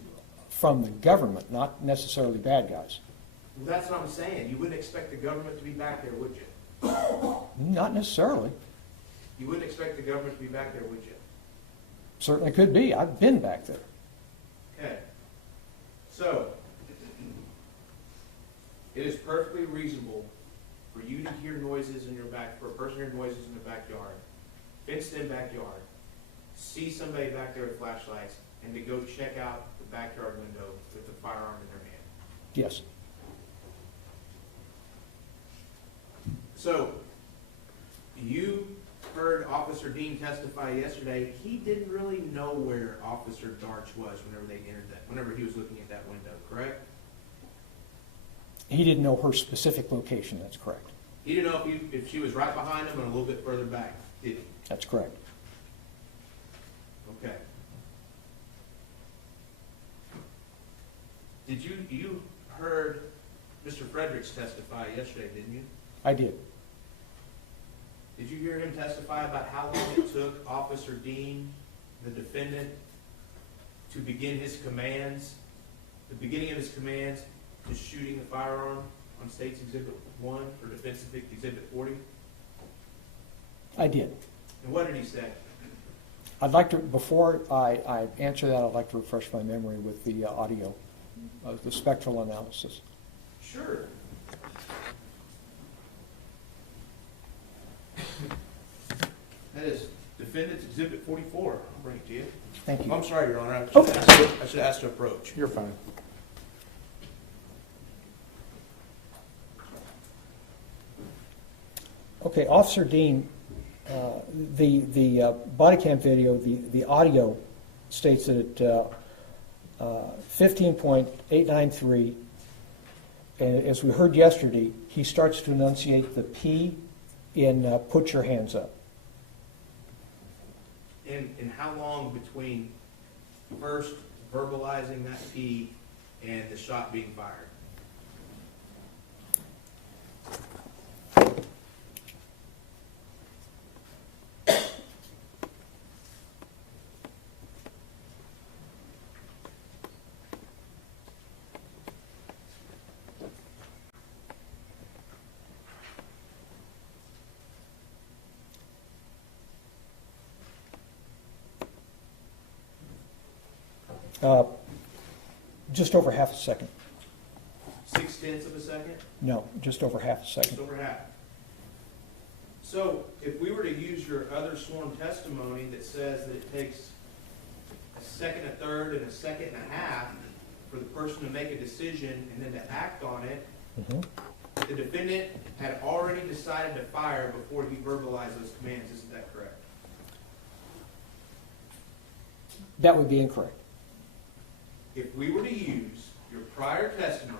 from the government, not necessarily bad guys. Well, that's what I'm saying. You wouldn't expect the government to be back there, would you? Not necessarily. You wouldn't expect the government to be back there, would you? Certainly could be. I've been back there. Okay. So, it is perfectly reasonable for you to hear noises in your for a person to hear noises in their backyard, fenced-in backyard, see somebody back there with flashlights, and to go check out the backyard window with a firearm in their hand. Yes. So, you heard Officer Dean testify yesterday. He didn't really know where Officer Darch was whenever he was looking at that window, correct? He didn't know her specific location, that's correct. He didn't know if she was right behind him and a little bit further back, did he? That's correct. Okay. Did you heard Mr. Fredericks testify yesterday, didn't you? I did. Did you hear him testify about how long it took Officer Dean, the defendant, to begin his commands, the beginning of his commands to shooting the firearm on State's Exhibit 1 or Defense Exhibit 40? I did. And what did he say? I'd like to, before I answer that, I'd like to refresh my memory with the audio of the spectral analysis. Sure. That is Defendant's Exhibit 44. I'll bring it to you. Thank you. I'm sorry, Your Honor. I should ask to approach. You're fine. Okay, Officer Dean, the body cam video, the audio states that at 15.893, and as we heard yesterday, he starts to enunciate the P in put your hands up. And how long between first verbalizing that P and the shot being fired? Just over half a second. 0.6 of a second? No, just over half a second. Just over half. So if we were to use your other sworn testimony that says that it takes a second, a third, and a second and a half for the person to make a decision and then to act on it, the defendant had already decided to fire before he verbalized those commands. Isn't that correct? That would be incorrect. If we were to use your prior testimony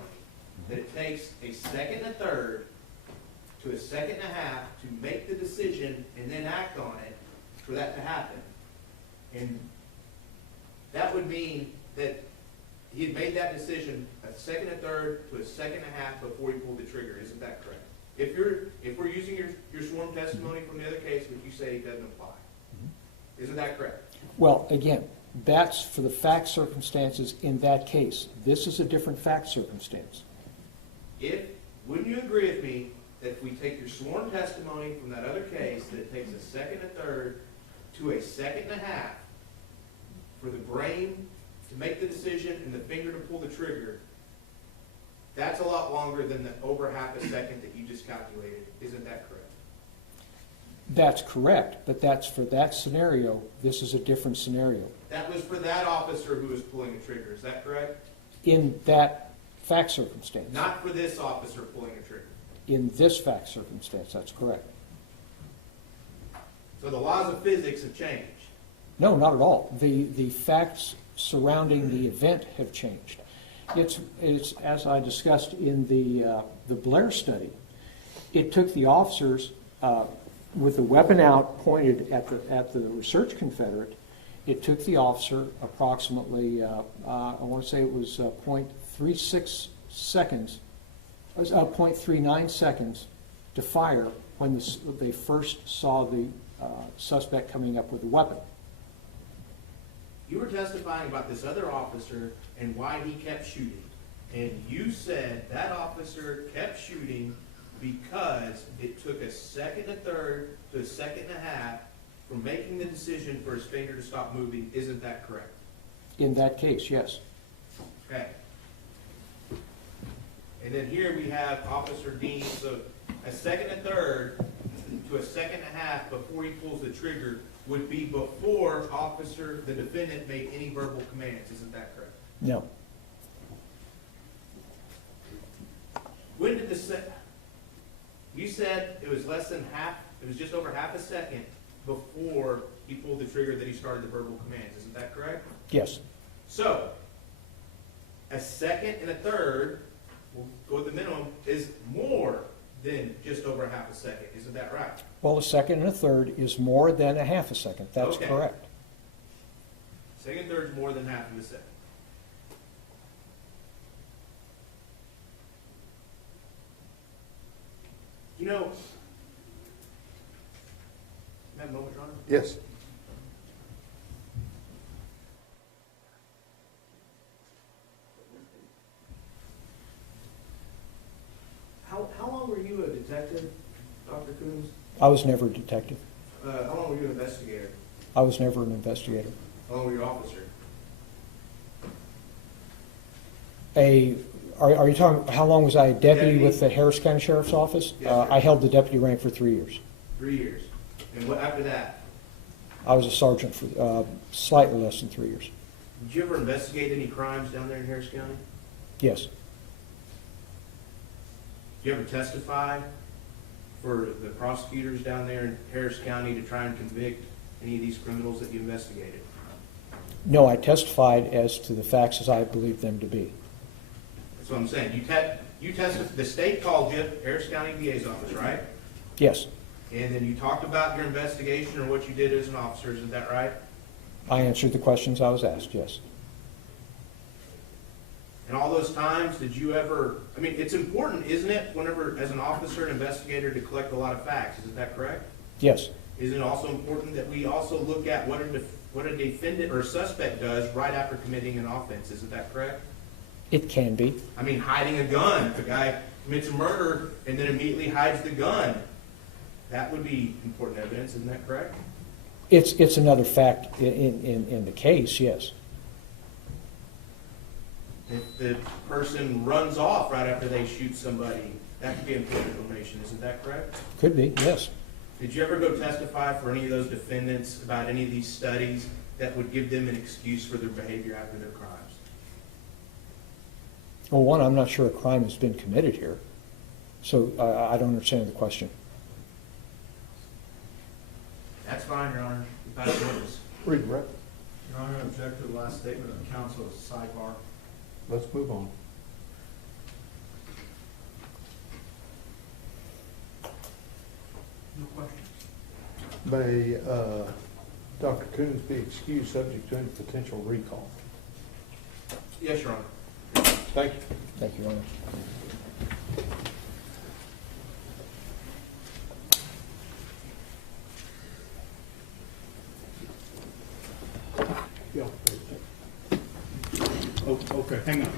that it takes a second and a third to a second and a half to make the decision and then act on it for that to happen, and that would mean that he had made that decision a second and a third to a second and a half before he pulled the trigger. Isn't that correct? If we're using your sworn testimony from the other case, would you say it doesn't apply? Isn't that correct? Well, again, that's for the fact circumstances in that case. This is a different fact circumstance. Wouldn't you agree with me that if we take your sworn testimony from that other case, that it takes a second and a third to a second and a half for the brain to make the decision and the finger to pull the trigger, that's a lot longer than the over half a second that you just calculated. Isn't that correct? That's correct, but that's for that scenario. This is a different scenario. That was for that officer who was pulling the trigger. Is that correct? In that fact circumstance. Not for this officer pulling the trigger. In this fact circumstance, that's correct. So the laws of physics have changed. No, not at all. The facts surrounding the event have changed. It's as I discussed in the Blair study. It took the officers with the weapon out pointed at the research Confederate. It took the officer approximately I want to say it was 0.36 seconds, 0.39 seconds to fire when they first saw the suspect coming up with a weapon. You were testifying about this other officer and why he kept shooting. And you said that officer kept shooting because it took a second and a third to a second and a half from making the decision for his finger to stop moving. Isn't that correct? In that case, yes. Okay. And then here we have Officer Dean. So a second and a third to a second and a half before he pulls the trigger would be before the defendant made any verbal commands. Isn't that correct? No. When did you said it was less than half, it was just over half a second before he pulled the trigger that he started the verbal commands. Isn't that correct? Yes. So, a second and a third, we'll go with the minimum, is more than just over half a second. Isn't that right? Well, a second and a third is more than a half a second. That's Okay. correct. Second and third is more than half of a second. You know, have a moment, Your Honor? Yes. How long were you a detective, Dr. Coons? I was never a detective. How long were you an investigator? I was never an investigator. How long were you an officer? Are you talking, how long was I a deputy Deputy. with the Harris County Sheriff's Office? Yes, sir. I held the deputy rank for 3 years. 3 years. And what after that? I was a sergeant for slightly less than 3 years. Did you ever investigate any crimes down there in Harris County? Yes. Did you ever testify for the prosecutors down there in Harris County to try and convict any of these criminals that you investigated? No, I testified as to the facts as I believed them to be. That's what I'm saying. You testified, the state called you, Harris County DA's office, right? Yes. And then you talked about your investigation or what you did as an officer, isn't that right? I answered the questions I was asked, yes. And all those times, did you ever, I mean, it's important, isn't it, whenever, as an officer and investigator, to collect a lot of facts, isn't that correct? Yes. Isn't it also important that we also look at what a defendant or suspect does right after committing an offense, isn't that correct? It can be. I mean, hiding a gun, if a guy commits a murder and then immediately hides the gun, that would be important evidence, isn't that correct? It's another fact in the case, yes. If the person runs off right after they shoot somebody, that could be important information, isn't that correct? Could be, yes. Did you ever go testify for any of those defendants about any of these studies that would give them an excuse for their behavior after their crimes? Well, one, I'm not sure a crime has been committed here, so I don't understand the question. That's fine, Your Honor. You pass the witness. Read the record. Your Honor, I object to the last statement of counsel as a sidebar. Let's move on. No questions. May Dr. Coons be excused subject to any potential recall? Yes, Your Honor. Thank you. Thank you, Your Honor. Yeah. Oh, okay, hang on.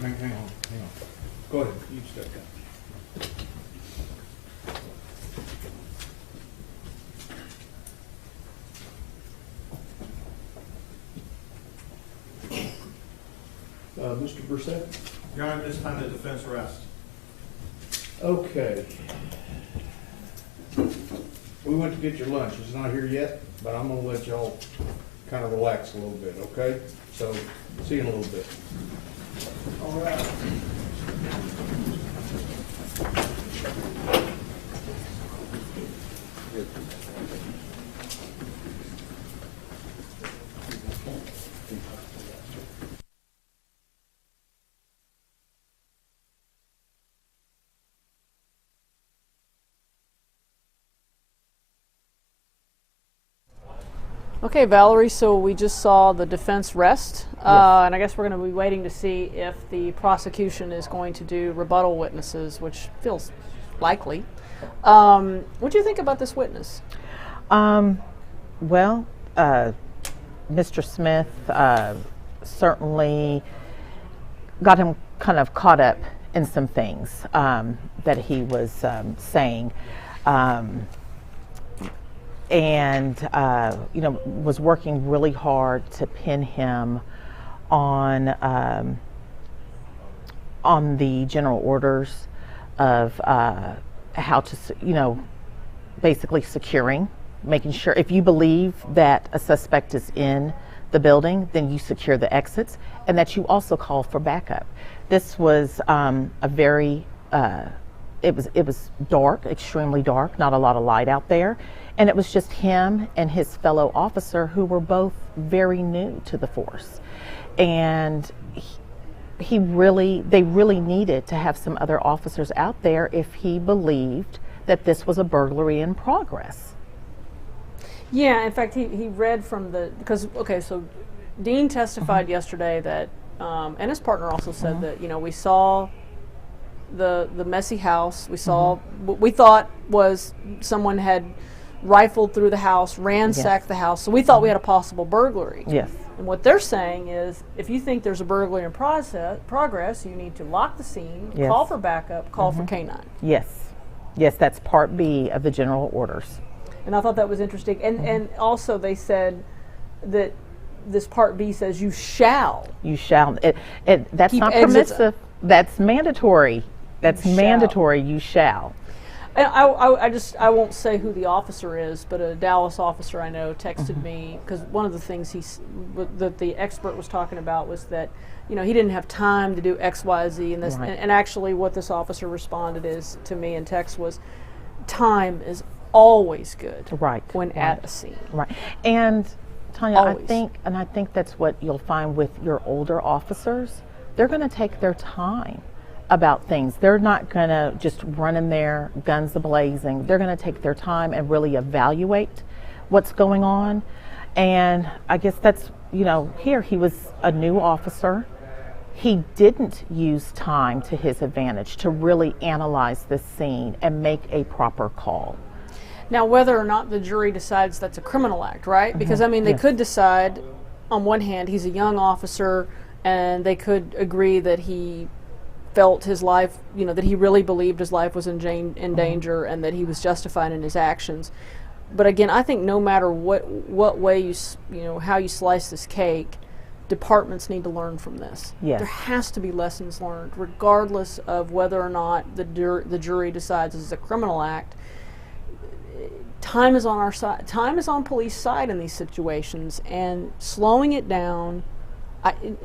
Go ahead, you step down. Mr. Brissett? Your Honor, this time the defense rests. Okay. We went to get your lunch. It's not here yet, but I'm gonna let y'all kind of relax a little bit, okay? So, see you in a little bit. All right. Okay, Valerie, so we just saw the defense rest, and I guess we're going to be waiting to see if the prosecution is going to do rebuttal witnesses, which feels likely. What do you think about this witness? Well, Mr. Smith certainly got him kind of caught up in some things that he was saying. And was working really hard to pin him on the general orders of how to, basically securing, making sure if you believe that a suspect is in the building, then you secure the exits, and that you also call for backup. This was a very it was dark, extremely dark, not a lot of light out there. And it was just him and his fellow officer who were both very new to the force. And they really needed to have some other officers out there if he believed that this was a burglary in progress. Yeah, in fact, he read from so Dean testified yesterday that, and his partner also said that, we saw the messy house. We saw what we thought was someone had rifled through the house, ransacked the house. So we thought we had a possible burglary. Yes. And what they're saying is, if you think there's a burglary in progress, you need to lock the scene, call for backup, call for K-9. Yes. Yes, that's part B of the general orders. And I thought that was interesting. And also they said that this part B says you shall. You shall. That's not permissive. That's mandatory. That's mandatory. You shall. And I won't say who the officer is, but a Dallas officer I know texted me, because one of the things that the expert was talking about was that, he didn't have time to do X, Y, Z, and this, and actually what this officer responded is to me in text was, time is always good. When at a scene. And Tanya, always. I think that's what you'll find with your older officers. They're going to take their time about things. They're not going to just run in there, guns a-blazing. They're going to take their time and really evaluate what's going on. And I guess that's, here he was a new officer, he didn't use time to his advantage to really analyze the scene and make a proper call. Now, whether or not the jury decides that's a criminal act, right? Because, I mean, they could decide, on one hand, he's a young officer, and they could agree that he felt his life, you know, that he really believed his life was in danger and that he was justified in his actions. But again, I think no matter what way you know, how you slice this cake, departments need to learn from this. Yes. There has to be lessons learned, regardless of whether or not the jury decides this is a criminal act. Time is on our side. Time is on police side in these situations, and slowing it down,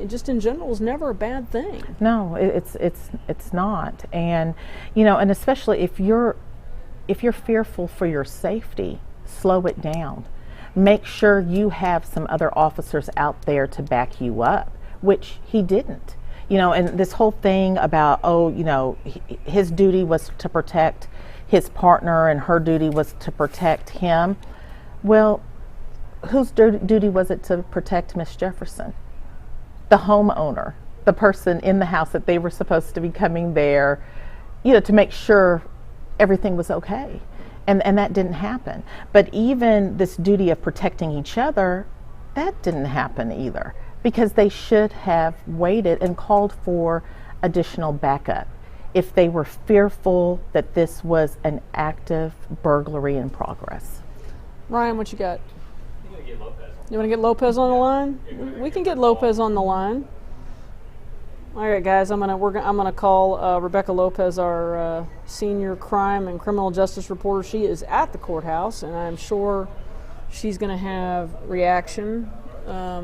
just in general, is never a bad thing. No, it's not. And you know, and especially if you're fearful for your safety, slow it down. Make sure you have some other officers out there to back you up, which he didn't. You know, and this whole thing about, oh, you know, his duty was to protect his partner and her duty was to protect him. Well, whose duty was it to protect Miss Jefferson? The homeowner, the person in the house that they were supposed to be coming there, you know, to make sure everything was okay. And that didn't happen. But even this duty of protecting each other, that didn't happen either, because they should have waited and called for additional backup if they were fearful that this was an active burglary in progress. Ryan, what you got? I'm gonna get Lopez. You want to get Lopez on the line? We can get Lopez on the line. All right, guys. I'm gonna call Rebecca Lopez, our senior crime and criminal justice reporter. She is at the courthouse, and I'm sure she's gonna have reaction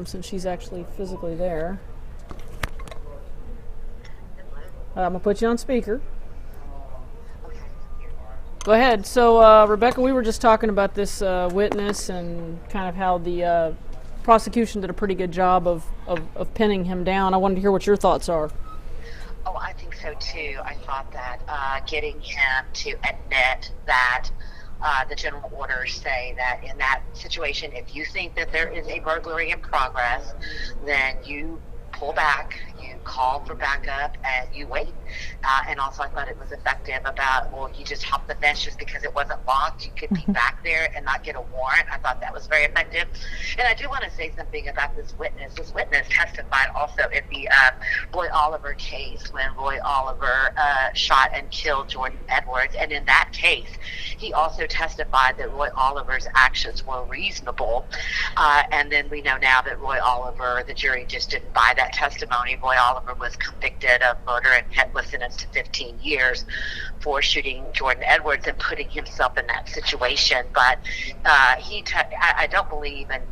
since she's actually physically there. I'm gonna put you on speaker. Go ahead. So, Rebecca, we were just talking about this witness and kind of how the prosecution did a pretty good job of pinning him down. I wanted to hear what your thoughts are. Oh, I think so too. I thought that getting him to admit that the general orders say that in that situation, if you think that there is a burglary in progress, then you pull back, you call for backup, and you wait. And also I thought it was effective about, well, you just hop the fence just because it wasn't locked. You could be back there and not get a warrant. I thought that was very effective. And I do want to say something about this witness. This witness testified also in the Roy Oliver case when Roy Oliver shot and killed Jordan Edwards. And in that case, he also testified that Roy Oliver's actions were reasonable. And then we know now that Roy Oliver, the jury just didn't buy that testimony. Roy Oliver was convicted of murder and was sentenced to 15 years for shooting Jordan Edwards and putting himself in that situation. But I don't believe, and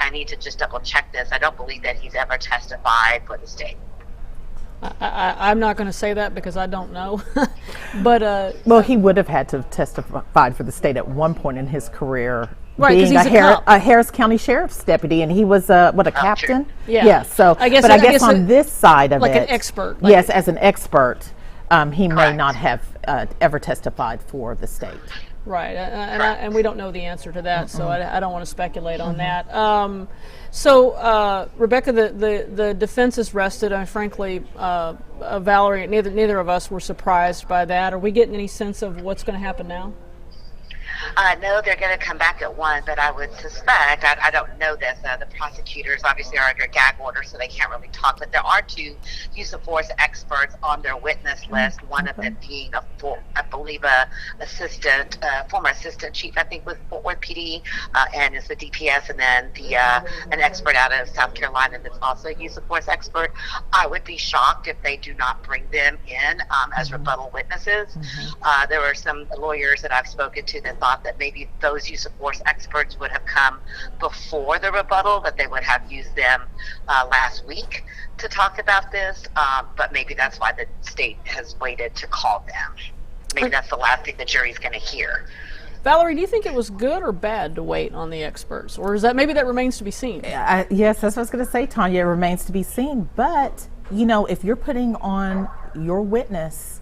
I need to just double check this, I don't believe that he's ever testified for the state. I'm not going to say that because I don't know. But well, he would have had to have testified for the state at one point in his career. Right, being he's a Harris County Sheriff's deputy, and he was a captain? Yeah. Yeah. So, I guess on this side of like it, an expert. Yes, as an expert, he may Correct. not have ever testified for the state. Right, and we don't know the answer to that, so I don't want to speculate on that. So, Rebecca, the defense is rested. Frankly, Valerie, neither of us were surprised by that. Are we getting any sense of what's going to happen now? No, they're going to come back at 1, but I would suspect, I don't know this, the prosecutors obviously are under gag order, so they can't really talk, but there are 2 use of force experts on their witness list, one of them being, I believe, former assistant chief, I think, with Fort Worth PD, and is the DPS, and then an expert out of South Carolina that's also a use of force expert. I would be shocked if they do not bring them in as rebuttal witnesses. There were some lawyers that I've spoken to that thought that maybe those use of force experts would have come before the rebuttal, that they would have used them last week to talk about this, but maybe that's why the state has waited to call them. Maybe that's the last thing the jury's going to hear. Valerie, do you think it was good or bad to wait on the experts, or is that maybe that remains to be seen? Yes, that's what I was going to say, Tanya. It remains to be seen, but you know, if you're putting on your witness,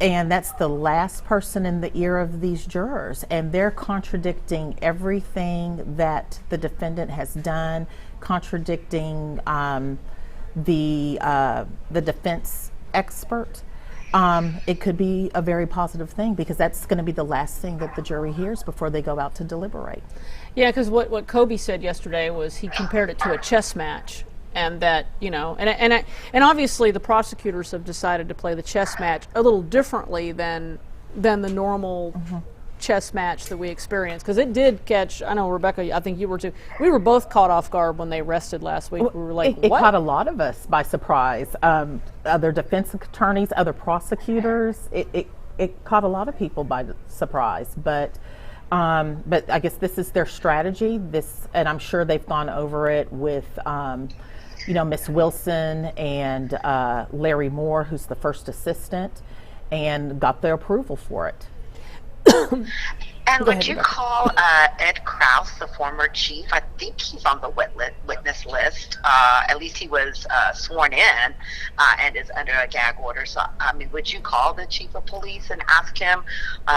and that's the last person in the ear of these jurors, and they're contradicting everything that the defendant has done, contradicting the defense expert, it could be a very positive thing, because that's going to be the last thing that the jury hears before they go out to deliberate. Yeah, because what Kobe said yesterday was he compared it to a chess match, and that, you know, and obviously the prosecutors have decided to play the chess match a little differently than the normal chess match that we experienced, because it did catch, I know, Rebecca, I think you were too, we were both caught off guard when they arrested last week. We were like, it what? caught a lot of us by surprise. Other defense attorneys, other prosecutors, it caught a lot of people by surprise. But I guess this is their strategy. And I'm sure they've gone over it with, you know, Miss Wilson and Larry Moore, who's the first assistant, and got their approval for it. And would you call Ed Krause, the former chief? I think he's on the witness list. At least he was sworn in and is under a gag order. So, I mean, would you call the chief of police and ask him?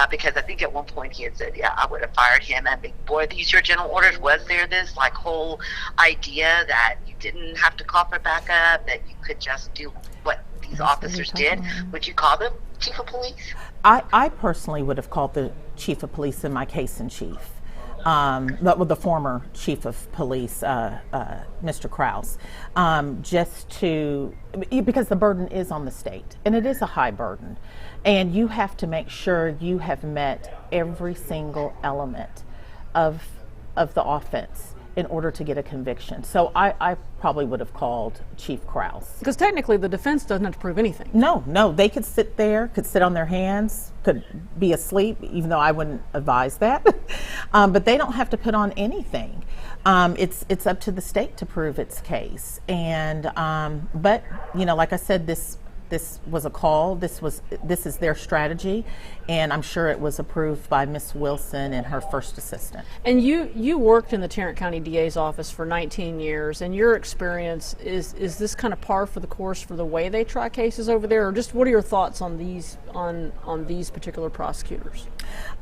Because I think at one point he had said, yeah, I would have fired him. And boy, these your general orders. Was there this like whole idea that you didn't have to call for backup, that you could just do what these officers did? Would you call the chief of police? I personally would have called the chief of police in my case in chief, the former chief of police, Mr. Krause, because the burden is on the state, and it is a high burden, and you have to make sure you have met every single element of the offense in order to get a conviction. So I probably would have called Chief Krause. Because technically the defense doesn't have to prove anything. No, they could sit there, could sit on their hands, could be asleep, even though I wouldn't advise that. But they don't have to put on anything. It's up to the state to prove its case. And but you know, like I said, this was a call. This is their strategy, and I'm sure it was approved by Miss Wilson and her first assistant. And you worked in the Tarrant County DA's office for 19 years, and your experience, is this kind of par for the course for the way they try cases over there, or just what are your thoughts on these particular prosecutors?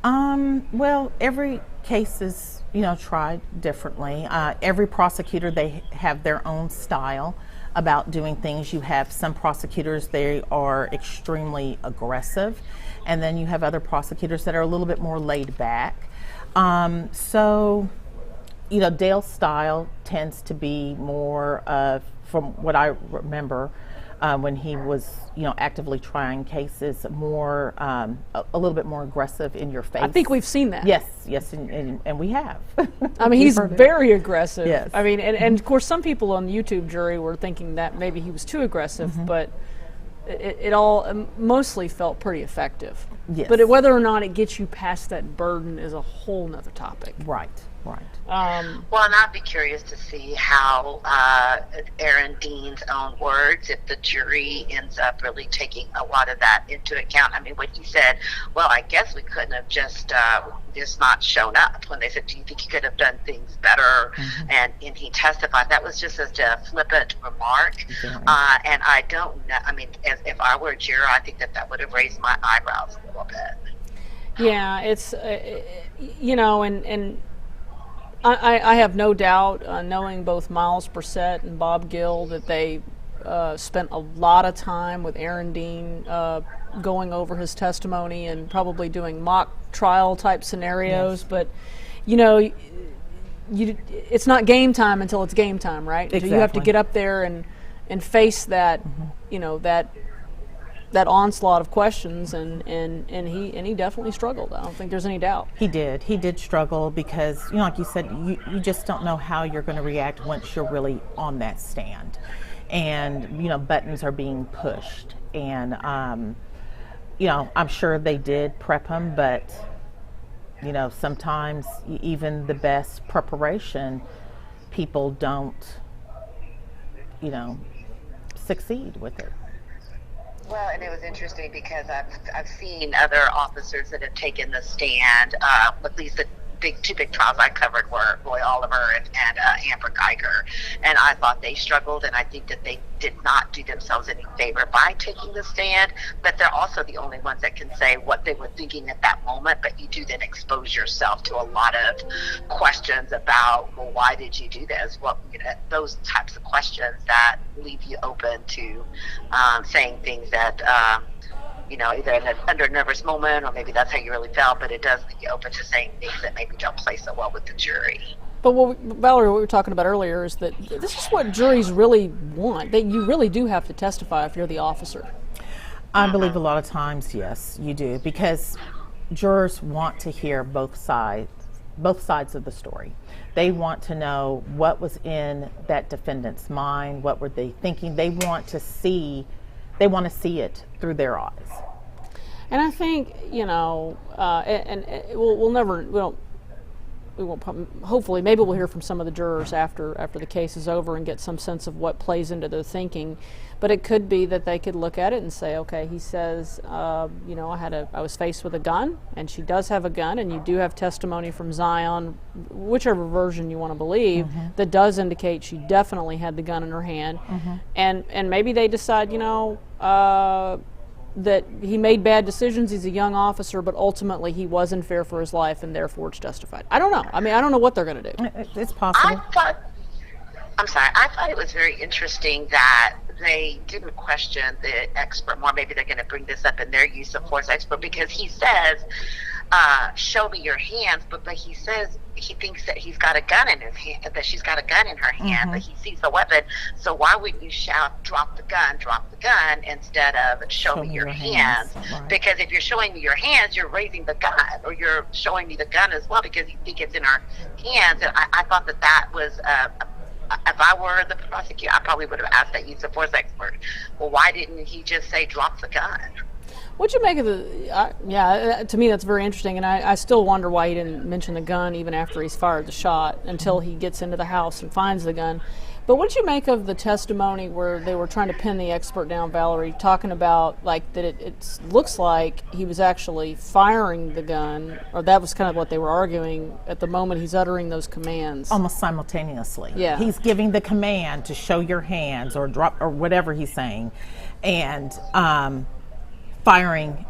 Well, every case is, you know, tried differently. Every prosecutor, they have their own style about doing things. You have some prosecutors, they are extremely aggressive, and then you have other prosecutors that are a little bit more laid back. So, you know, Dale's style tends to be more from what I remember, when he was, you know, actively trying cases, more a little bit more aggressive in your face. I think we've seen that. Yes, and we have. I mean, he's very aggressive. Yes. I mean, and of course, some people on the YouTube jury were thinking that maybe he was too aggressive, but it all mostly felt pretty effective. Yes. But whether or not it gets you past that burden is a whole nother topic. Right. Well, and I'd be curious to see how Aaron Dean's own words, if the jury ends up really taking a lot of that into account. I mean, when he said, well, I guess we couldn't have just not shown up, when they said, do you think you could have done things better? And he testified, that was just such a flippant remark. And I don't know, I mean, if I were a juror, I think that would have raised my eyebrows a little bit. Yeah, it's, you know, and I have no doubt, knowing both Miles Brissett and Bob Gill, that they spent a lot of time with Aaron Dean going over his testimony and probably doing mock trial type scenarios. Yes. But, you know, it's not game time until it's game time, right? Exactly. You have to get up there and face that, you know, that onslaught of questions, and he definitely struggled. I don't think there's any doubt. He did struggle, because, you know, like you said, you just don't know how you're going to react once you're really on that stand, and, you know, buttons are being pushed, and you know, I'm sure they did prep him, but, you know, sometimes even the best preparation, people don't, you know, succeed with it. Well, and it was interesting because I've seen other officers that have taken the stand, at least the two big trials I covered were Roy Oliver and Amber Geiger, and I thought they struggled, and I think that they did not do themselves any favor by taking the stand, but they're also the only ones that can say what they were thinking at that moment, but you do then expose yourself to a lot of questions about, well, why did you do this? Well, those types of questions that leave you open to saying things that, either under a nervous moment, or maybe that's how you really felt, but it does leave you open to saying things that maybe don't play so well with the jury. But Valerie, what we were talking about earlier is that this is what juries really want. That you really do have to testify if you're the officer. I believe a lot of times, yes, you do, because jurors want to hear both sides of the story. They want to know what was in that defendant's mind, what were they thinking. They want to see it through their eyes. And I think, hopefully, maybe we'll hear from some of the jurors after the case is over and get some sense of what plays into their thinking. But it could be that they could look at it and say, okay, he says, I was faced with a gun, and she does have a gun, and you do have testimony from Zion, whichever version you want to believe, that does indicate she definitely had the gun in her hand. And maybe they decide, that he made bad decisions, he's a young officer, but ultimately he was in fear for his life, and therefore it's justified. I don't know. I mean, I don't know what they're going to do. It's possible. I thought it was very interesting that they didn't question the expert more. Maybe they're going to bring this up in their use of force expert, because he says, show me your hands, but he says he thinks that he's got a gun in his hand, that she's got a gun in her hand, that he sees the weapon. So why would you shout, drop the gun, instead of show me your hands? Right. Because if you're showing me your hands, you're raising the gun, or you're showing me the gun as well, because you think it's in her hands. And I thought that was if I were the prosecutor, I probably would have asked that use of force expert. Well, why didn't he just say drop the gun? What'd you make of to me that's very interesting, and I still wonder why he didn't mention the gun even after he's fired the shot until he gets into the house and finds the gun. But what did you make of the testimony where they were trying to pin the expert down, Valerie, talking about that it looks like he was actually firing the gun, or that was kind of what they were arguing at the moment he's uttering those commands? Almost simultaneously. Yeah. He's giving the command to show your hands or drop or whatever he's saying, and firing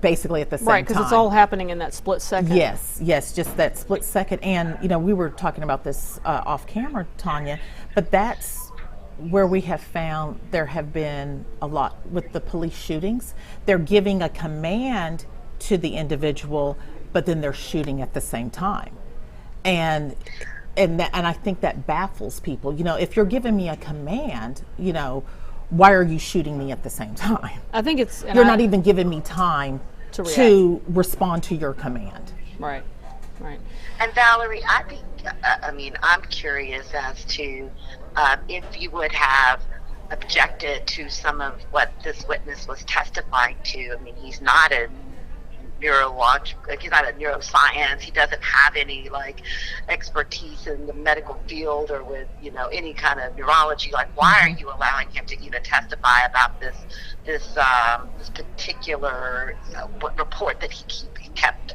basically at the same time. Right, because it's all happening in that split second. Yes, just that split second. And, we were talking about this off camera, Tanya, but that's where we have found there have been a lot with the police shootings. They're giving a command to the individual, but then they're shooting at the same time. And I think that baffles people. If you're giving me a command, why are you shooting me at the same time? I think it's... You're not even giving me time to respond to your command. Right. And Valerie, I'm curious as to if you would have objected to some of what this witness was testifying to. I mean, he's not a he's not a neuroscience. He doesn't have any expertise in the medical field or with any kind of neurology. Why are you allowing him to even testify about this particular report that he kept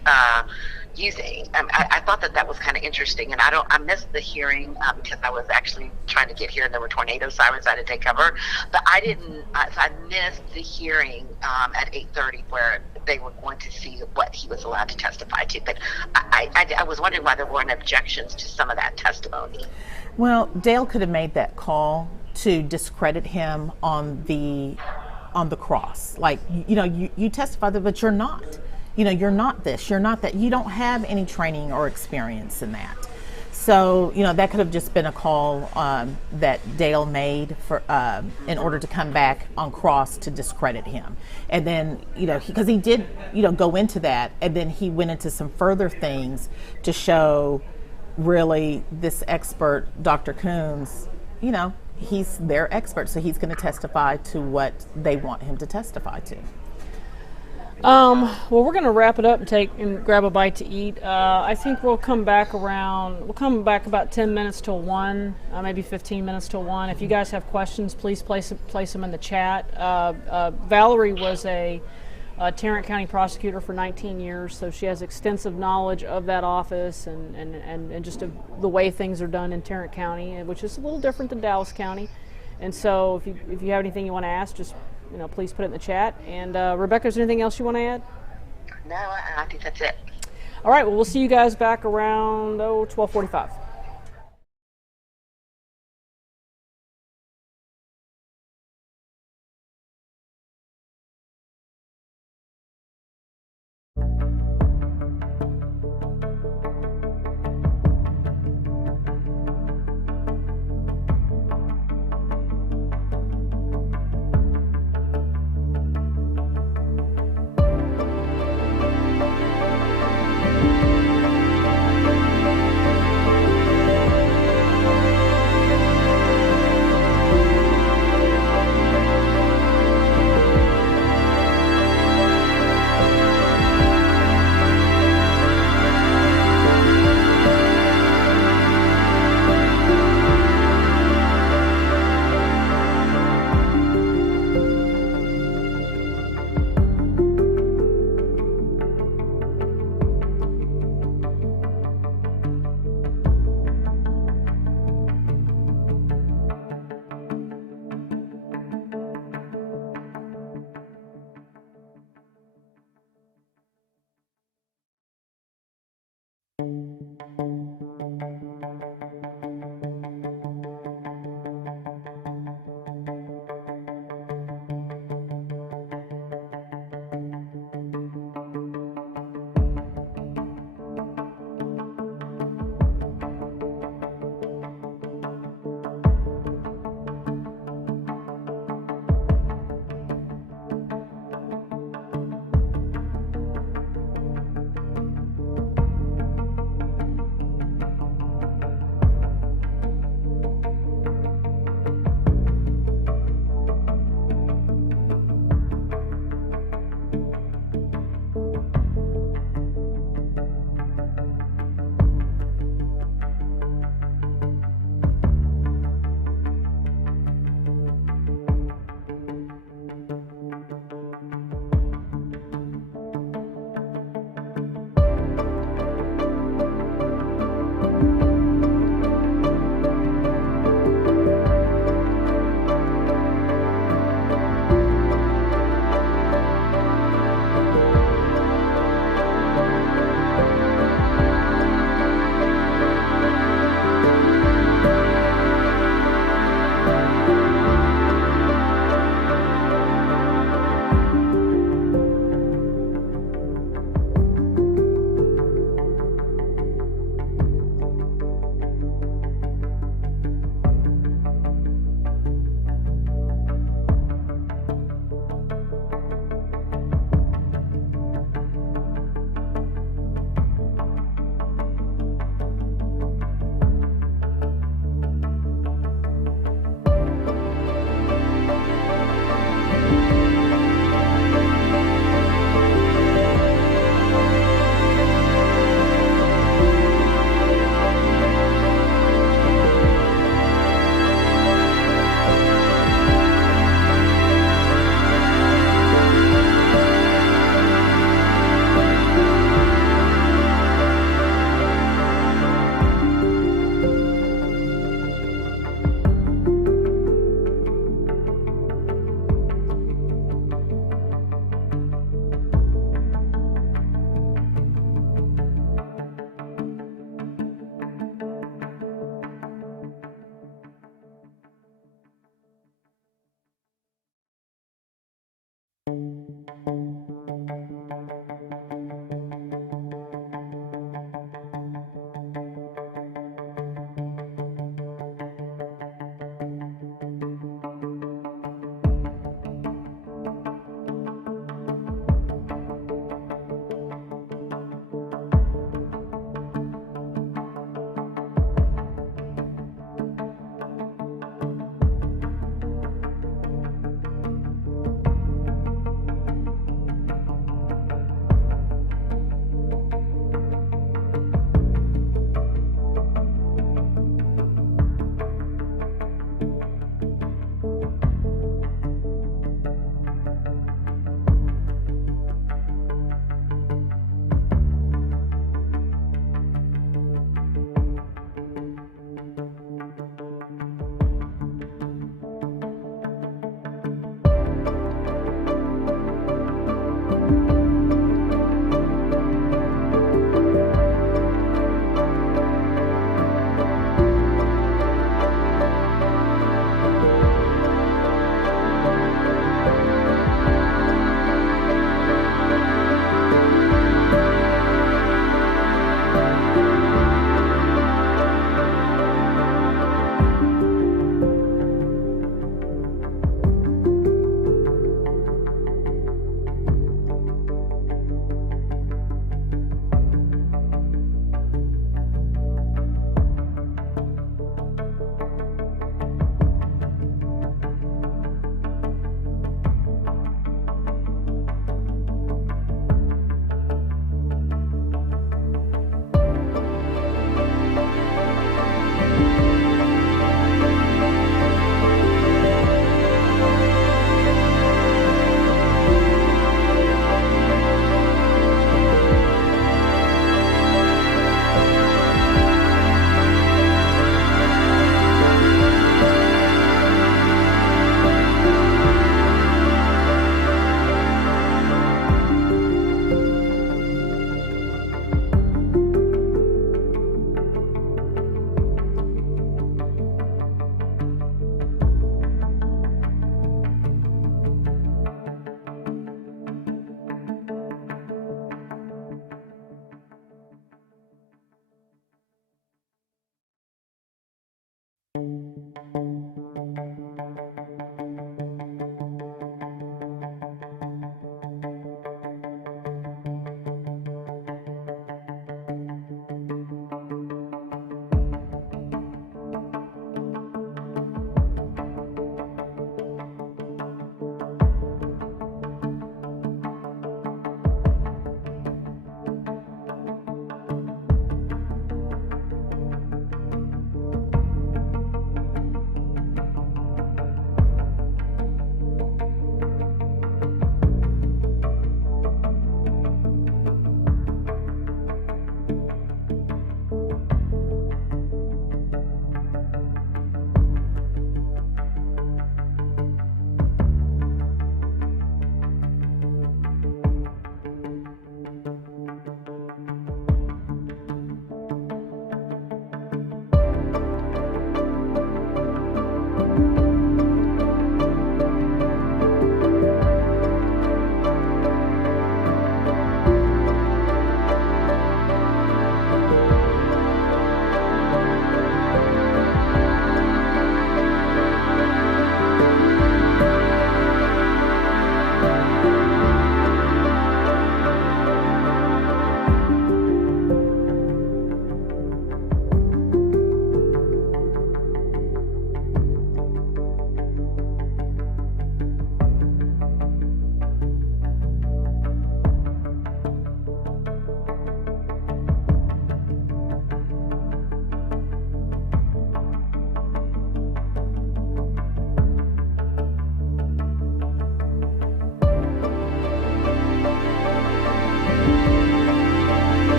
using? I thought that was kind of interesting, and I missed the hearing because I was actually trying to get here, and there were tornado sirens I had to take cover. But I missed the hearing at 8:30 where they were going to see what he was allowed to testify to. But I was wondering why there weren't objections to some of that testimony. Well, Dale could have made that call to discredit him on the cross. You testified, but you're not. You're not this, you're not that. You don't have any training or experience in that. So, that could have just been a call that Dale made for in order to come back on cross to discredit him. And then, because he did, go into that, and then he went into some further things to show really this expert, Dr. Coons, he's their expert, so he's going to testify to what they want him to testify to. Well, we're going to wrap it up and grab a bite to eat. I think we'll come back about 10 minutes till 1, maybe 15 minutes till 1. If you guys have questions, please place them in the chat. Valerie was a Tarrant County prosecutor for 19 years, so she has extensive knowledge of that office and just of the way things are done in Tarrant County, which is a little different than Dallas County. And so if you have anything you want to ask, just please put it in the chat. And Rebecca, is there anything else you want to add? No, I think that's it. All right, well, we'll see you guys back around 12:45.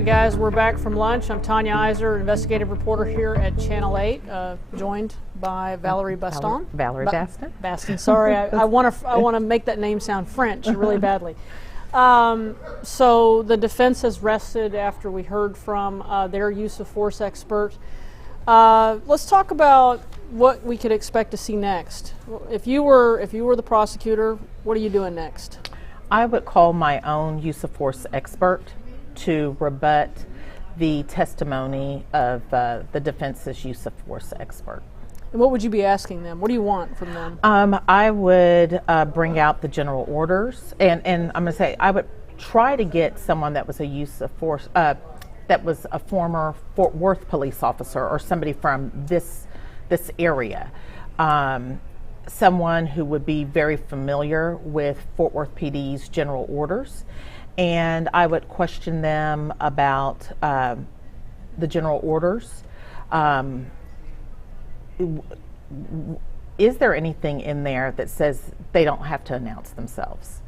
right, guys, we're back from lunch. I'm Tanya Eiserer, investigative reporter here at Channel 8, joined by Valerie Baston. Valerie Baston. Baston, sorry, I want to make that name sound French really badly. So the defense has rested after we heard from their use of force expert. Let's talk about what we could expect to see next. If you were the prosecutor, what are you doing next? I would call my own use of force expert to rebut the testimony of the defense's use of force expert. And what would you be asking them? What do you want from them? I would bring out the general orders, and I'm going to say I would try to get someone that was a use of force, that was a former Fort Worth police officer or somebody from this area. Someone who would be very familiar with Fort Worth PD's general orders, and I would question them about the general orders. Is there anything in there that says they don't have to announce themselves?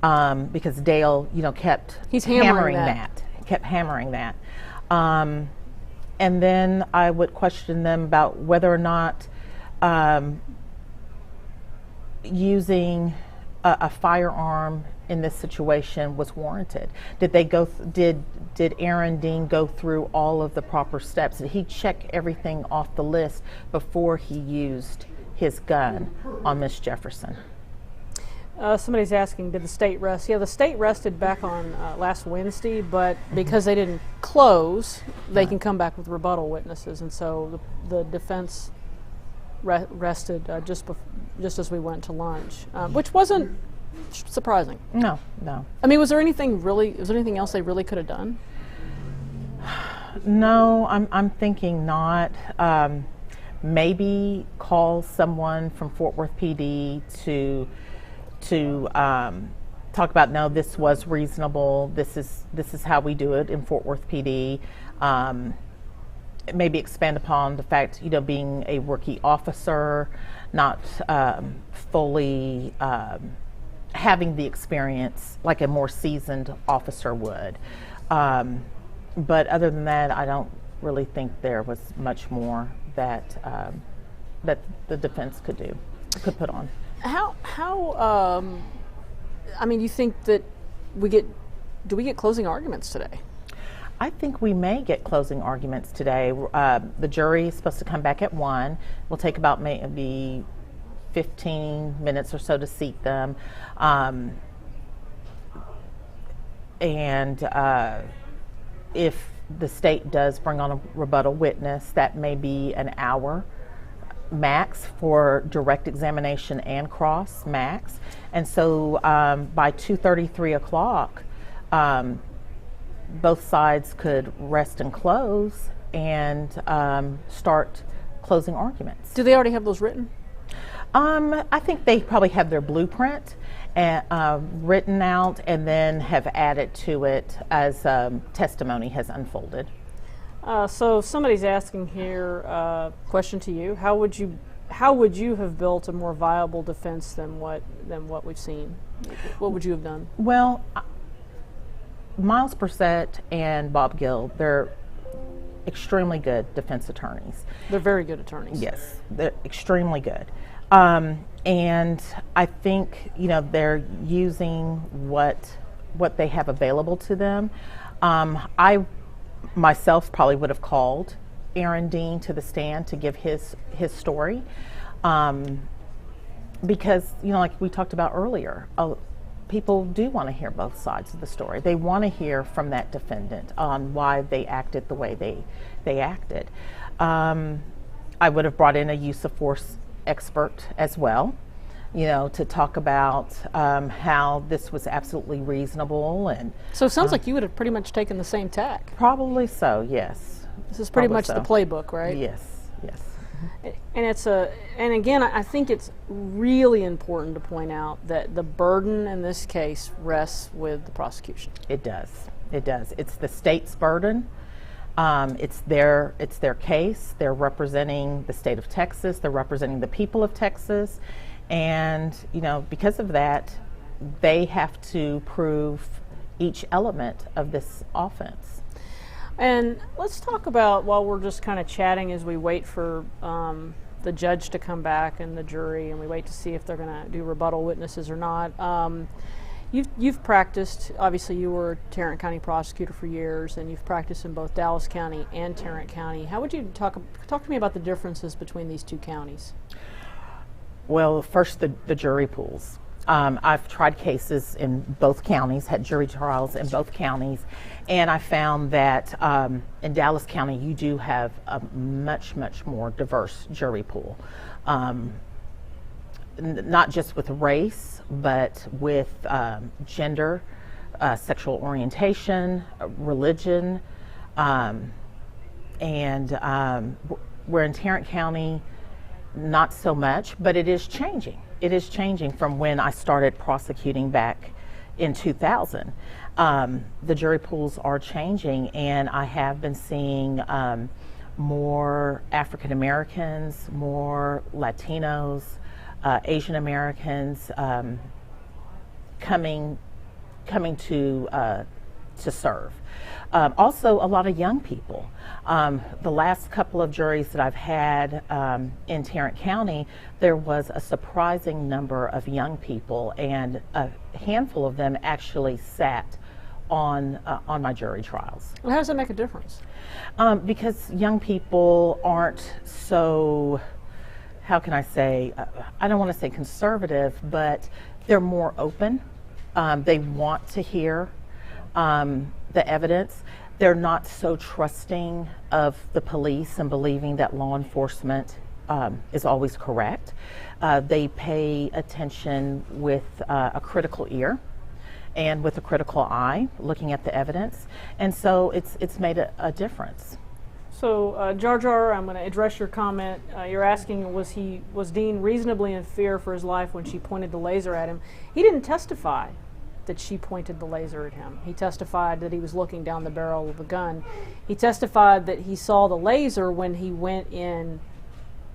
Because Dale, kept hammering that. Kept hammering that. And then I would question them about whether or not using a firearm in this situation was warranted. Did they did Aaron Dean go through all of the proper steps? Did he check everything off the list before he used his gun on Miss Jefferson? Somebody's asking, did the state rest? Yeah, the state rested back on last Wednesday, but because they didn't close, they can come back with rebuttal witnesses, and so the defense rested just as we went to lunch, which wasn't surprising. No. I mean, was there anything else they really could have done? No, I'm thinking not. Maybe call someone from Fort Worth PD to talk about, no, this was reasonable. This is how we do it in Fort Worth PD. Maybe expand upon the fact, being a rookie officer, not fully having the experience like a more seasoned officer would. But other than that, I don't really think there was much more that the defense could put on. How I mean, you think that do we get closing arguments today? I think we may get closing arguments today. The jury is supposed to come back at 1. We'll take about maybe 15 minutes or so to seat them. If the state does bring on a rebuttal witness, that may be an hour max for direct examination and cross max. And so by 2:30, 3 o'clock, both sides could rest and close and start closing arguments. Do they already have those written? I think they probably have their blueprint written out and then have added to it as testimony has unfolded. So somebody's asking here, question to you: How would you have built a more viable defense than what we've seen? What would you have done? Well, Miles Brissett and Bob Gill, they're extremely good defense attorneys. They're very good attorneys. Yes, they're extremely good. And I think, they're using what they have available to them. I myself probably would have called Aaron Dean to the stand to give his story. Because, like we talked about earlier, people do want to hear both sides of the story. They want to hear from that defendant on why they acted the way they acted. I would have brought in a use of force expert as well, to talk about how this was absolutely reasonable. And so it sounds like you would have pretty much taken the same tack. Probably so, yes. This is pretty much the playbook, right? Yes. And again, I think it's really important to point out that the burden in this case rests with the prosecution. It does. It's the state's burden. It's their case. They're representing the state of Texas. They're representing the people of Texas. And, because of that, they have to prove each element of this offense. And let's talk about, while we're just kind of chatting as we wait for the judge to come back and the jury, and we wait to see if they're going to do rebuttal witnesses or not. You've practiced, obviously you were a Tarrant County prosecutor for years, and you've practiced in both Dallas County and Tarrant County. How would you talk to me about the differences between these two counties? Well, first the jury pools. I've tried cases in both counties, had jury trials in both counties, and I found that in Dallas County you do have a much more diverse jury pool. Not just with race, but with gender, sexual orientation, religion, and we're in Tarrant County, not so much, but it is changing. It is changing from when I started prosecuting back in 2000. The jury pools are changing, and I have been seeing more African Americans, more Latinos, Asian Americans coming to serve. Also, a lot of young people. The last couple of juries that I've had in Tarrant County, there was a surprising number of young people, and a handful of them actually sat on my jury trials. Well, how does that make a difference? Because young people aren't so, how can I say, I don't want to say conservative, but they're more open. They want to hear the evidence. They're not so trusting of the police and believing that law enforcement is always correct. They pay attention with a critical ear and with a critical eye, looking at the evidence, and so it's made a difference. So, Jar Jar, I'm going to address your comment. You're asking, was Dean reasonably in fear for his life when she pointed the laser at him? He didn't testify that she pointed the laser at him. He testified that he was looking down the barrel of the gun. He testified that he saw the laser when he went in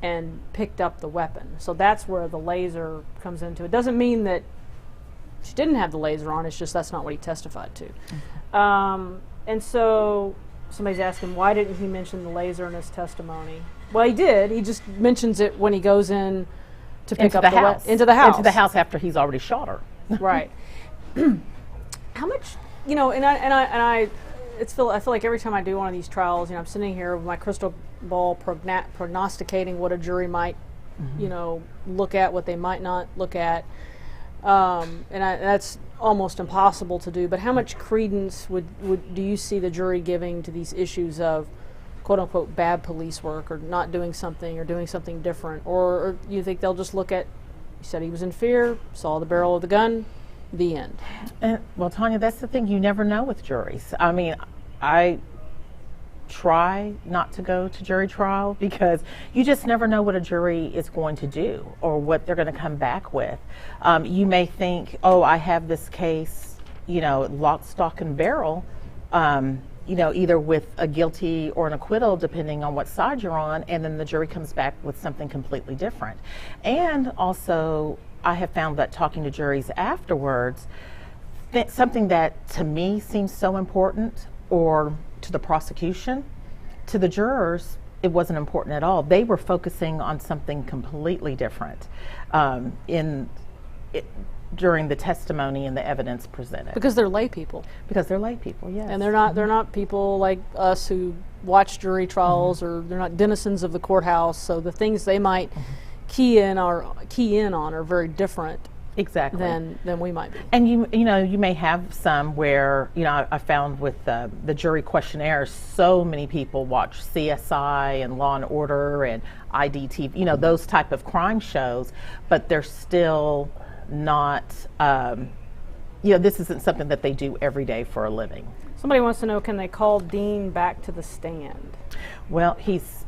and picked up the weapon. So that's where the laser comes into it. Doesn't mean that she didn't have the laser on, it's just that's not what he testified to. And so somebody's asking, why didn't he mention the laser in his testimony? Well, he did. He just mentions it when he goes in to pick up the house. Into the house. Into the house after he's already shot her. Right. How much, I feel like every time I do one of these trials, I'm sitting here with my crystal ball prognosticating what a jury might, look at, what they might not look at. That's almost impossible to do, but how much credence do you see the jury giving to these issues of quote unquote bad police work, or not doing something, or doing something different? Or you think they'll just look at, you said he was in fear, saw the barrel of the gun, the end? Well, Tanya, that's the thing, you never know with juries. I mean, I try not to go to jury trial because you just never know what a jury is going to do or what they're going to come back with. You may think, oh, I have this case, lock, stock, and barrel, either with a guilty or an acquittal, depending on what side you're on, and then the jury comes back with something completely different. And also, I have found that talking to juries afterwards, something that to me seems so important, or to the prosecution, to the jurors, it wasn't important at all. They were focusing on something completely different during the testimony and the evidence presented. Because they're lay people. Because they're lay people, yes. And they're not people like us who watch jury trials, or they're not denizens of the courthouse. So the things they might key in on are very different. Exactly. Than we might be. And you may have some where, I found with the jury questionnaires, so many people watch CSI and Law and Order and IDTV, those type of crime shows, but they're still not, this isn't something that they do every day for a living. Somebody wants to know, can they call Dean back to the stand? Well, he's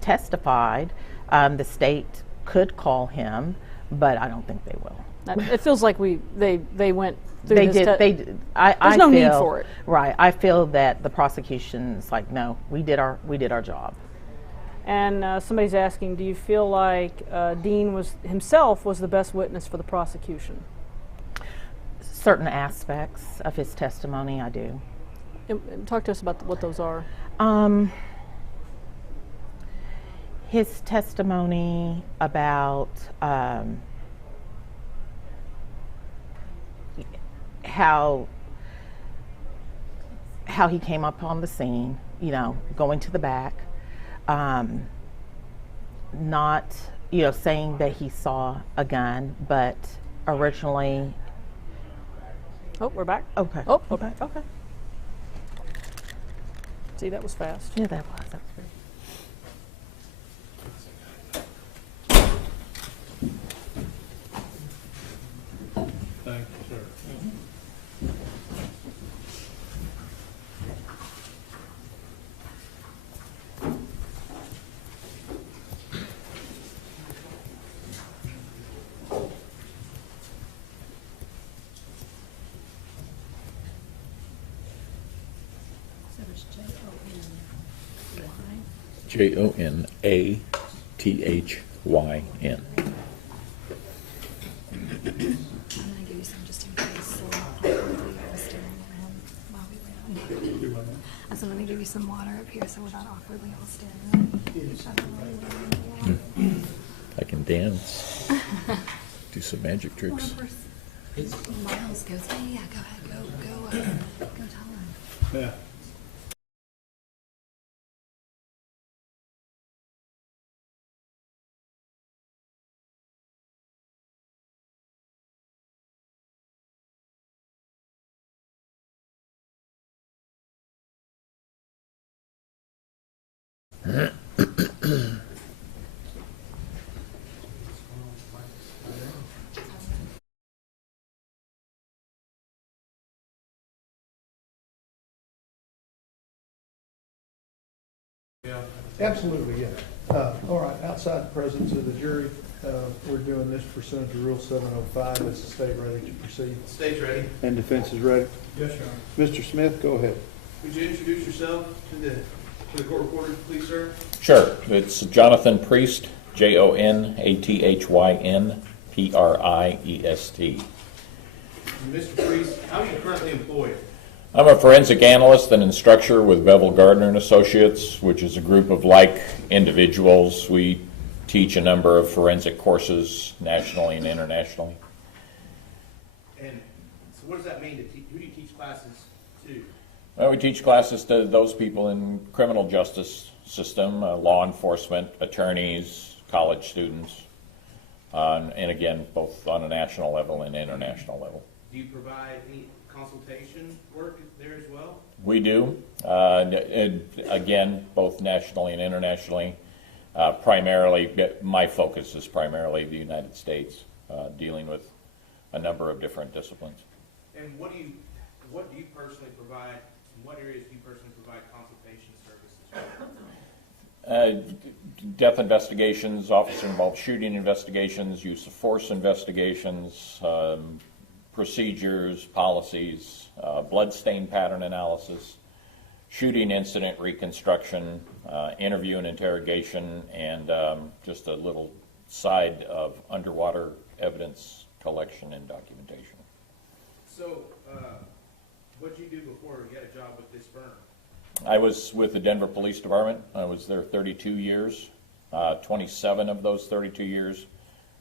testified. The state could call him, but I don't think they will. It feels like they went through they this. There's no need for it. Right. I feel that the prosecution's like, no, we did our job. And somebody's asking, do you feel like Dean himself was the best witness for the prosecution? Certain aspects of his testimony, I do. Talk to us about what those are. His testimony about how he came up on the scene, going to the back, not, saying that he saw a gun, but originally. Oh, we're back. Okay. Oh, okay. Okay. See, that was fast. Yeah, that was great. Thank you, sir. Jonathan. I'm gonna give you some just in case, so hopefully you have a staring at him while we wait. So I'm gonna give you some water up here, so without awkwardly all staring at him. I can dance, do some magic tricks. Miles goes, yeah, go ahead, go tell him. Yeah. Absolutely, yeah. All right, outside the presence of the jury, we're doing this pursuant to Rule 705. Is the state ready to proceed? State's ready. And defense is ready? Yes, Your Honor. Mr. Smith, go ahead. Would you introduce yourself to the court reporter, please, sir? Sure. It's Jonathan Priest, JONATHYN PRIEST. Mr. Priest, how are you currently employed? I'm a forensic analyst and instructor with Bevel Gardner and Associates, which is a group of like individuals. We teach a number of forensic courses nationally and internationally. And so what does that mean? Who do you teach classes to? Well, we teach classes to those people in criminal justice system, law enforcement, attorneys, college students, and again, both on a national level and international level. Do you provide any consultation work there as well? We do. Again, both nationally and internationally. Primarily, my focus is primarily the United States, dealing with a number of different disciplines. And what do you personally provide? In what areas do you personally provide consultation services? Death investigations, officer-involved shooting investigations, use of force investigations, procedures, policies, blood stain pattern analysis, shooting incident reconstruction, interview and interrogation, and just a little side of underwater evidence collection and documentation. So, what did you do before you had a job with this firm? I was with the Denver Police Department. I was there 32 years. 27 of those 32 years,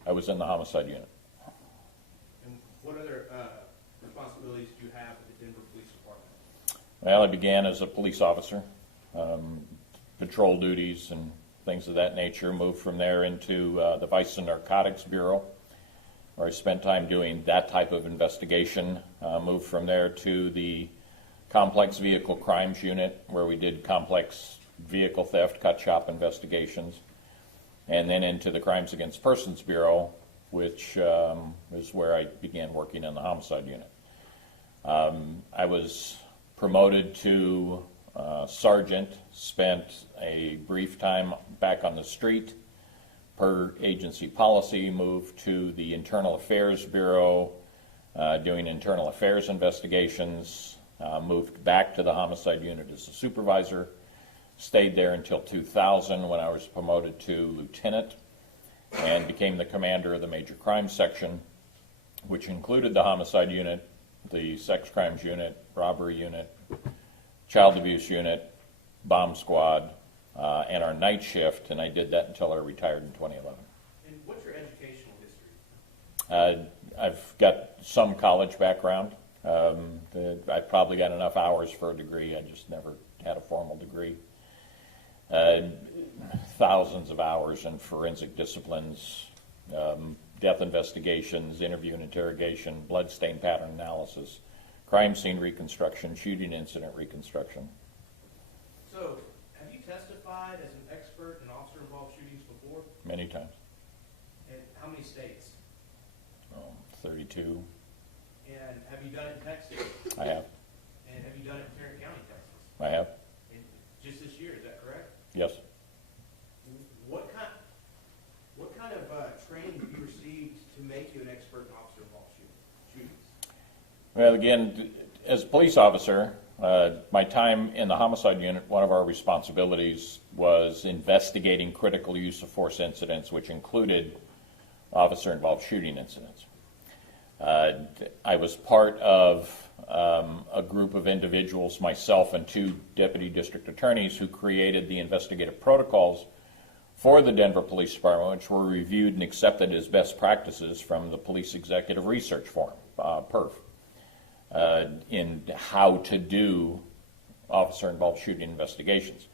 I was in the homicide unit. And what other responsibilities do you have at the Denver Police Department? Well, I began as a police officer, patrol duties and things of that nature. Moved from there into the Vice and Narcotics Bureau, where I spent time doing that type of investigation. Moved from there to the Complex Vehicle Crimes Unit, where we did complex vehicle theft, cut shop investigations, and then into the Crimes Against Persons Bureau, which is where I began working in the homicide unit. I was promoted to sergeant, spent a brief time back on the street per agency policy, moved to the Internal Affairs Bureau, doing internal affairs investigations, moved back to the homicide unit as a supervisor, stayed there until 2000 when I was promoted to lieutenant and became the commander of the major crimes section, which included the homicide unit, the sex crimes unit, robbery unit, child abuse unit, bomb squad, and our night shift, and I did that until I retired in 2011. And what's your educational history? I've got some college background. I probably got enough hours for a degree. I just never had a formal degree. Thousands of hours in forensic disciplines, death investigations, interview and interrogation, bloodstain pattern analysis, crime scene reconstruction, shooting incident reconstruction. So, have you testified as an expert in officer-involved shootings before? Many times. And how many states? 32. And have you done it in Texas? I have. And have you done it in Tarrant County, Texas? I have. And just this year, is that correct? Yes. What kind of training have you received to make you an expert in officer-involved shootings? Well, again, as a police officer, my time in the homicide unit, one of our responsibilities was investigating critical use of force incidents, which included officer-involved shooting incidents. I was part of a group of individuals, myself and 2 deputy district attorneys, who created the investigative protocols for the Denver Police Department, which were reviewed and accepted as best practices from the Police Executive Research Forum, PERF, in how to do officer-involved shooting investigations.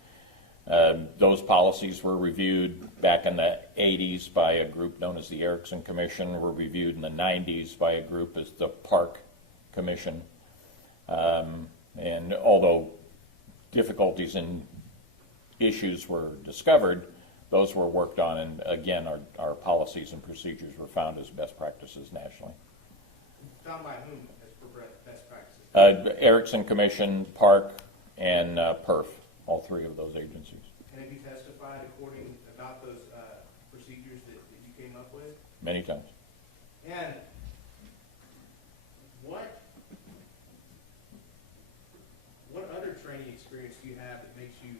Those policies were reviewed back in the 80s by a group known as the Erickson Commission, were reviewed in the 90s by a group as the Park Commission. And although difficulties and issues were discovered, those were worked on, and again, our policies and procedures were found as best practices nationally. Found by whom as best practices? Erickson Commission, Park, and PERF, all 3 of those agencies. And have you testified about those procedures that you came up with? Many times. And what other training experience do you have that makes you,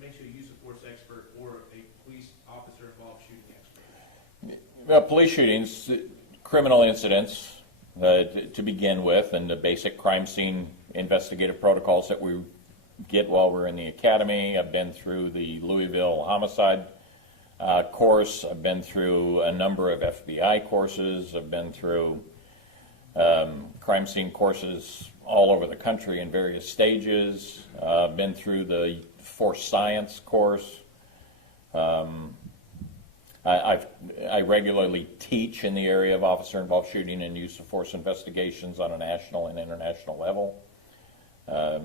makes you a use of force expert or a police officer involved shooting expert? Well, police shootings, criminal incidents to begin with, and the basic crime scene investigative protocols that we get while we're in the academy. I've been through the Louisville homicide course. I've been through a number of FBI courses. I've been through crime scene courses all over the country in various stages. I've been through the force science course. I regularly teach in the area of officer-involved shooting and use of force investigations on a national and international level. I've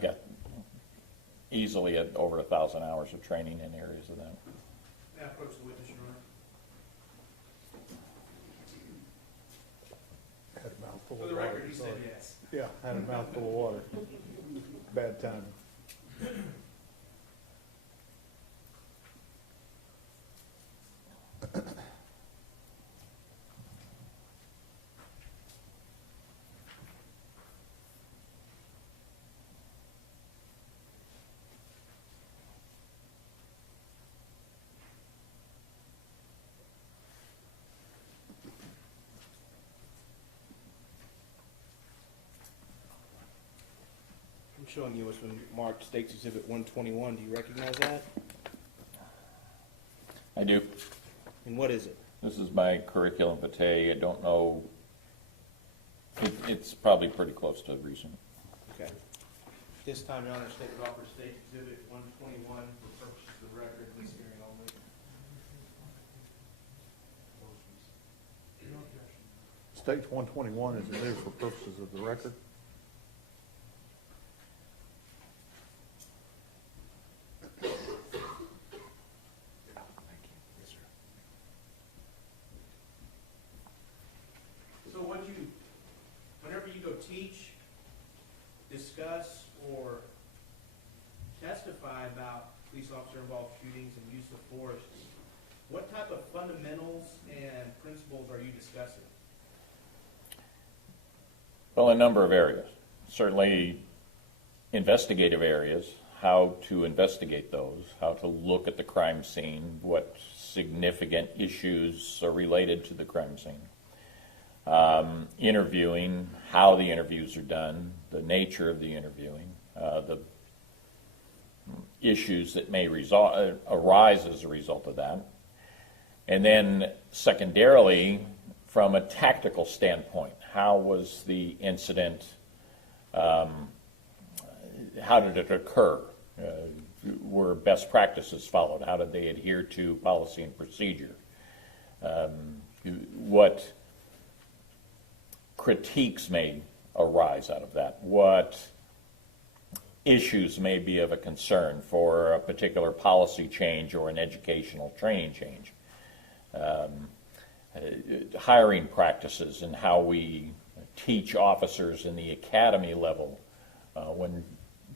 got easily over 1,000 hours of training in areas of that. May I approach the witness, Your Honor? Had a mouthful For of the water. record, he said Sorry. yes. Yeah, had a mouthful of water. Bad timing. I'm showing you what's been marked State's Exhibit 121. Do you recognize that? I do. And what is it? This is my curriculum vitae. I don't know. It's probably pretty close to recent. Okay. This time, Your Honor, State would offer State's Exhibit 121 for purposes of the record in this hearing only. Stage 121 is there for purposes of the record. Whenever you go teach, discuss, or testify about police officer-involved shootings and use of force, what type of fundamentals and principles are you discussing? Well, a number of areas. Certainly investigative areas, how to investigate those, how to look at the crime scene, what significant issues are related to the crime scene. interviewing, how the interviews are done, the nature of the interviewing, the issues that may arise as a result of that. And then secondarily, from a tactical standpoint, how was the incident, how did it occur? Were best practices followed? How did they adhere to policy and procedure? What critiques may arise out of that? What issues may be of a concern for a particular policy change or an educational training change? Hiring practices and how we teach officers in the academy level when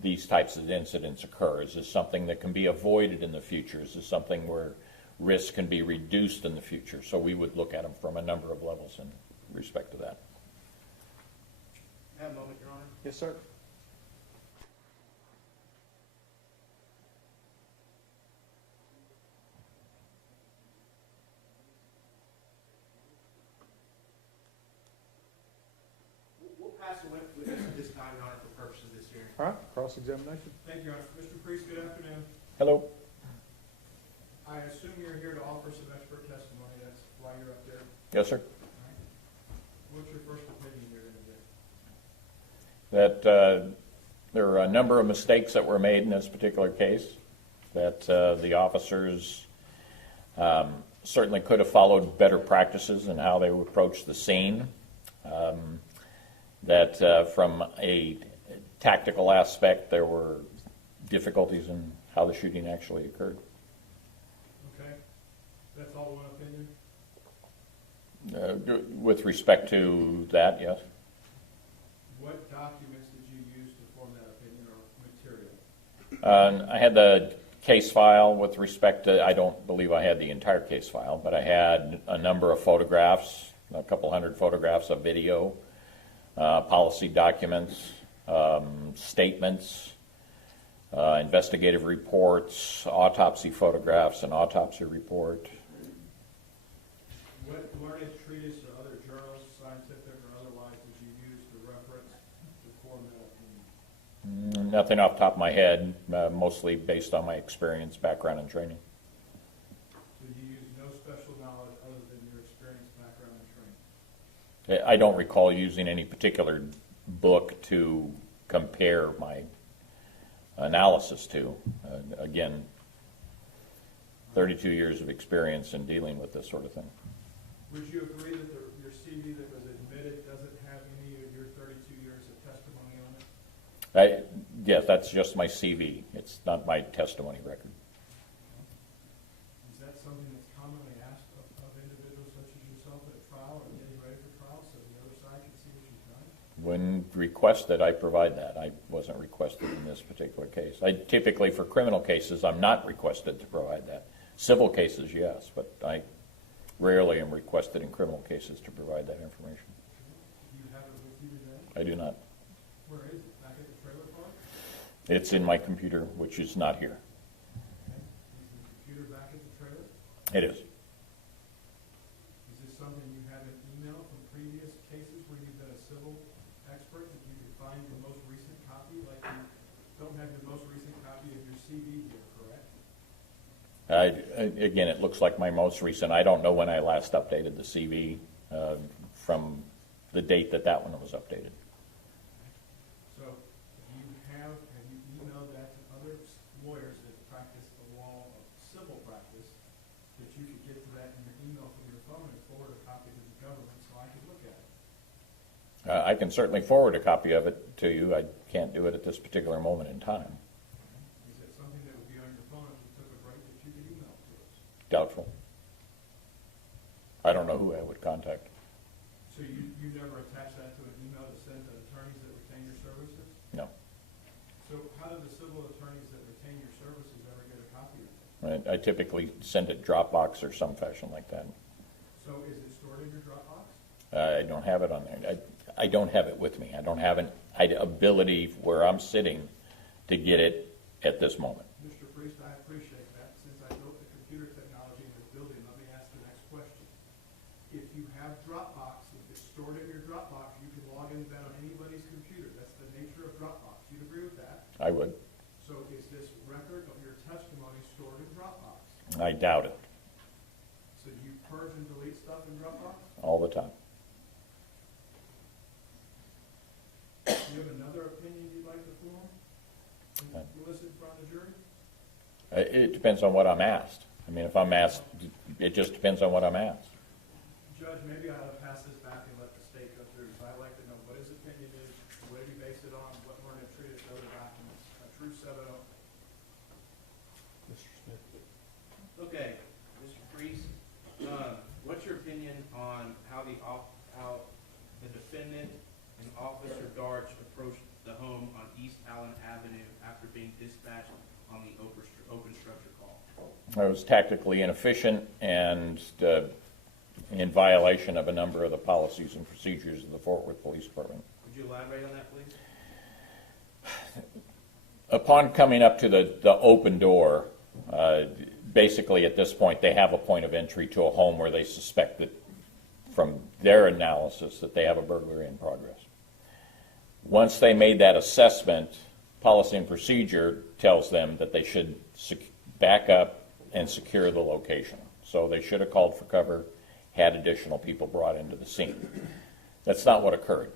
these types of incidents occur. Is this something that can be avoided in the future? Is this something where risk can be reduced in the future? So we would look at them from a number of levels in respect to that. Have a moment, Your Honor. Yes, sir. We'll pass the witness at this time, Your Honor, for purposes of this hearing. All right, cross-examination. Thank you, Your Honor. Mr. Priest, good afternoon. Hello. I assume you're here to offer some expert testimony. That's why you're up there. Yes, sir. What's your first opinion here today? That there are a number of mistakes that were made in this particular case, that the officers certainly could have followed better practices in how they would approach the scene, that from a tactical aspect there were difficulties in how the shooting actually occurred. Okay. That's all one opinion? With respect to that, yes. What documents did you use to form that opinion or material? I had the case file with respect to, I don't believe I had the entire case file, but I had a number of photographs, a couple hundred photographs of video, policy documents, statements, investigative reports, autopsy photographs, an autopsy report. What learned treatise or other journals, scientific or otherwise, did you use to reference to form that opinion? Nothing off the top of my head, mostly based on my experience, background, and training. So you use no special knowledge other than your experience, background, and training? I don't recall using any particular book to compare my analysis to. Again, 32 years of experience in dealing with this sort of thing. Would you agree that your CV that was admitted doesn't have any of your 32 years of testimony on it? Yes, that's just my CV. It's not my testimony record. Is that something that's commonly asked of individuals such as yourself at trial or getting ready for trial so the other side can see what you've done? When requested, I provide that. I wasn't requested in this particular case. Typically, for criminal cases, I'm not requested to provide that. Civil cases, yes, but I rarely am requested in criminal cases to provide that information. Do you have it with you today? I do not. Where is it? Back at the trailer park? It's in my computer, which is not here. Okay. Is the computer back at the trailer? It is. Is this something you have an email from previous cases where you've been a civil expert that you could find the most recent copy? Like you don't have your most recent copy of your CV here, correct? Again, it looks like my most recent. I don't know when I last updated the CV from the date that that one was updated. So have you emailed that to other lawyers that practice the law of civil practice that you could get to that in your email from your phone and forward a copy to the government so I could look at it? I can certainly forward a copy of it to you. I can't do it at this particular moment in time. Is it something that would be on your phone if you took a break that you could email to us? Doubtful. I don't know who I would contact. So you never attach that to an email to send to attorneys that retain your services? No. So how do the civil attorneys that retain your services ever get a copy of it? I typically send it Dropbox or some fashion like that. So is it stored in your Dropbox? I don't have it on there. I don't have it with me. I don't have an ability where I'm sitting to get it at this moment. Mr. Priest, I appreciate that. Since I built the computer technology in this building, let me ask the next question. If you have Dropbox, if it's stored in your Dropbox. You can log into that on anybody's computer. That's the nature of Dropbox. You'd agree with that? I would. So is this record of your testimony stored in Dropbox? I doubt it. So do you purge and delete stuff in Dropbox? All the time. Do you have another opinion you'd like to form? Elicit in front of the jury? It depends on what I'm asked. I mean, if I'm asked, it just depends on what I'm asked. Judge, maybe I ought to pass this back and let the state go through, because I'd like to know what his opinion is, what did he base it on, what were in treated other documents, a true 7-0. Mr. Smith. Okay, Mr. Priest, what's your opinion on how the defendant and Officer Darch approached the home on East Allen Avenue after being dispatched on the open structure call? It was tactically inefficient and in violation of a number of the policies and procedures of the Fort Worth Police Department. Would you elaborate on that, please? Upon coming up to the open door, basically at this point they have a point of entry to a home where they suspect that, from their analysis, that they have a burglary in progress. Once they made that assessment, policy and procedure tells them that they should back up and secure the location. So they should have called for cover, had additional people brought into the scene. That's not what occurred.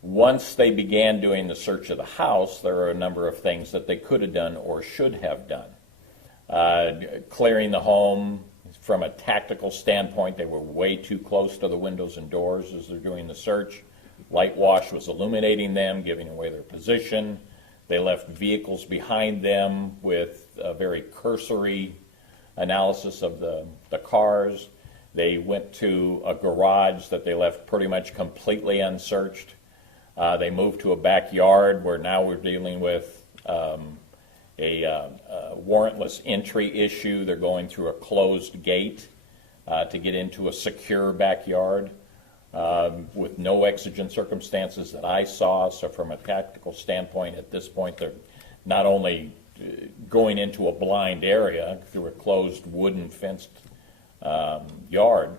Once they began doing the search of the house, there are a number of things that they could have done or should have done. Clearing the home from a tactical standpoint, they were way too close to the windows and doors as they're doing the search. Light wash was illuminating them, giving away their position. They left vehicles behind them with a very cursory analysis of the cars. They went to a garage that they left pretty much completely unsearched. They moved to a backyard where now we're dealing with a warrantless entry issue. They're going through a closed gate to get into a secure backyard with no exigent circumstances that I saw. So from a tactical standpoint, at this point, they're not only going into a blind area through a closed wooden fenced yard,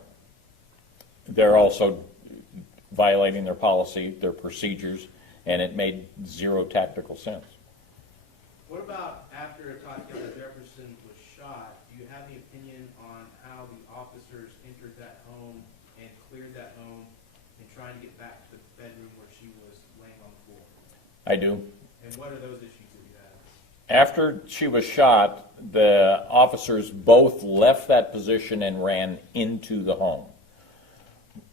they're also violating their policy, their procedures, and it made zero tactical sense. What about after Atatiana Jefferson was shot? Do you have any opinion on how the officers entered that home and cleared that home and trying to get back to the bedroom where she was laying on the floor? I do. And what are those issues that you have? After she was shot, the officers both left that position and ran into the home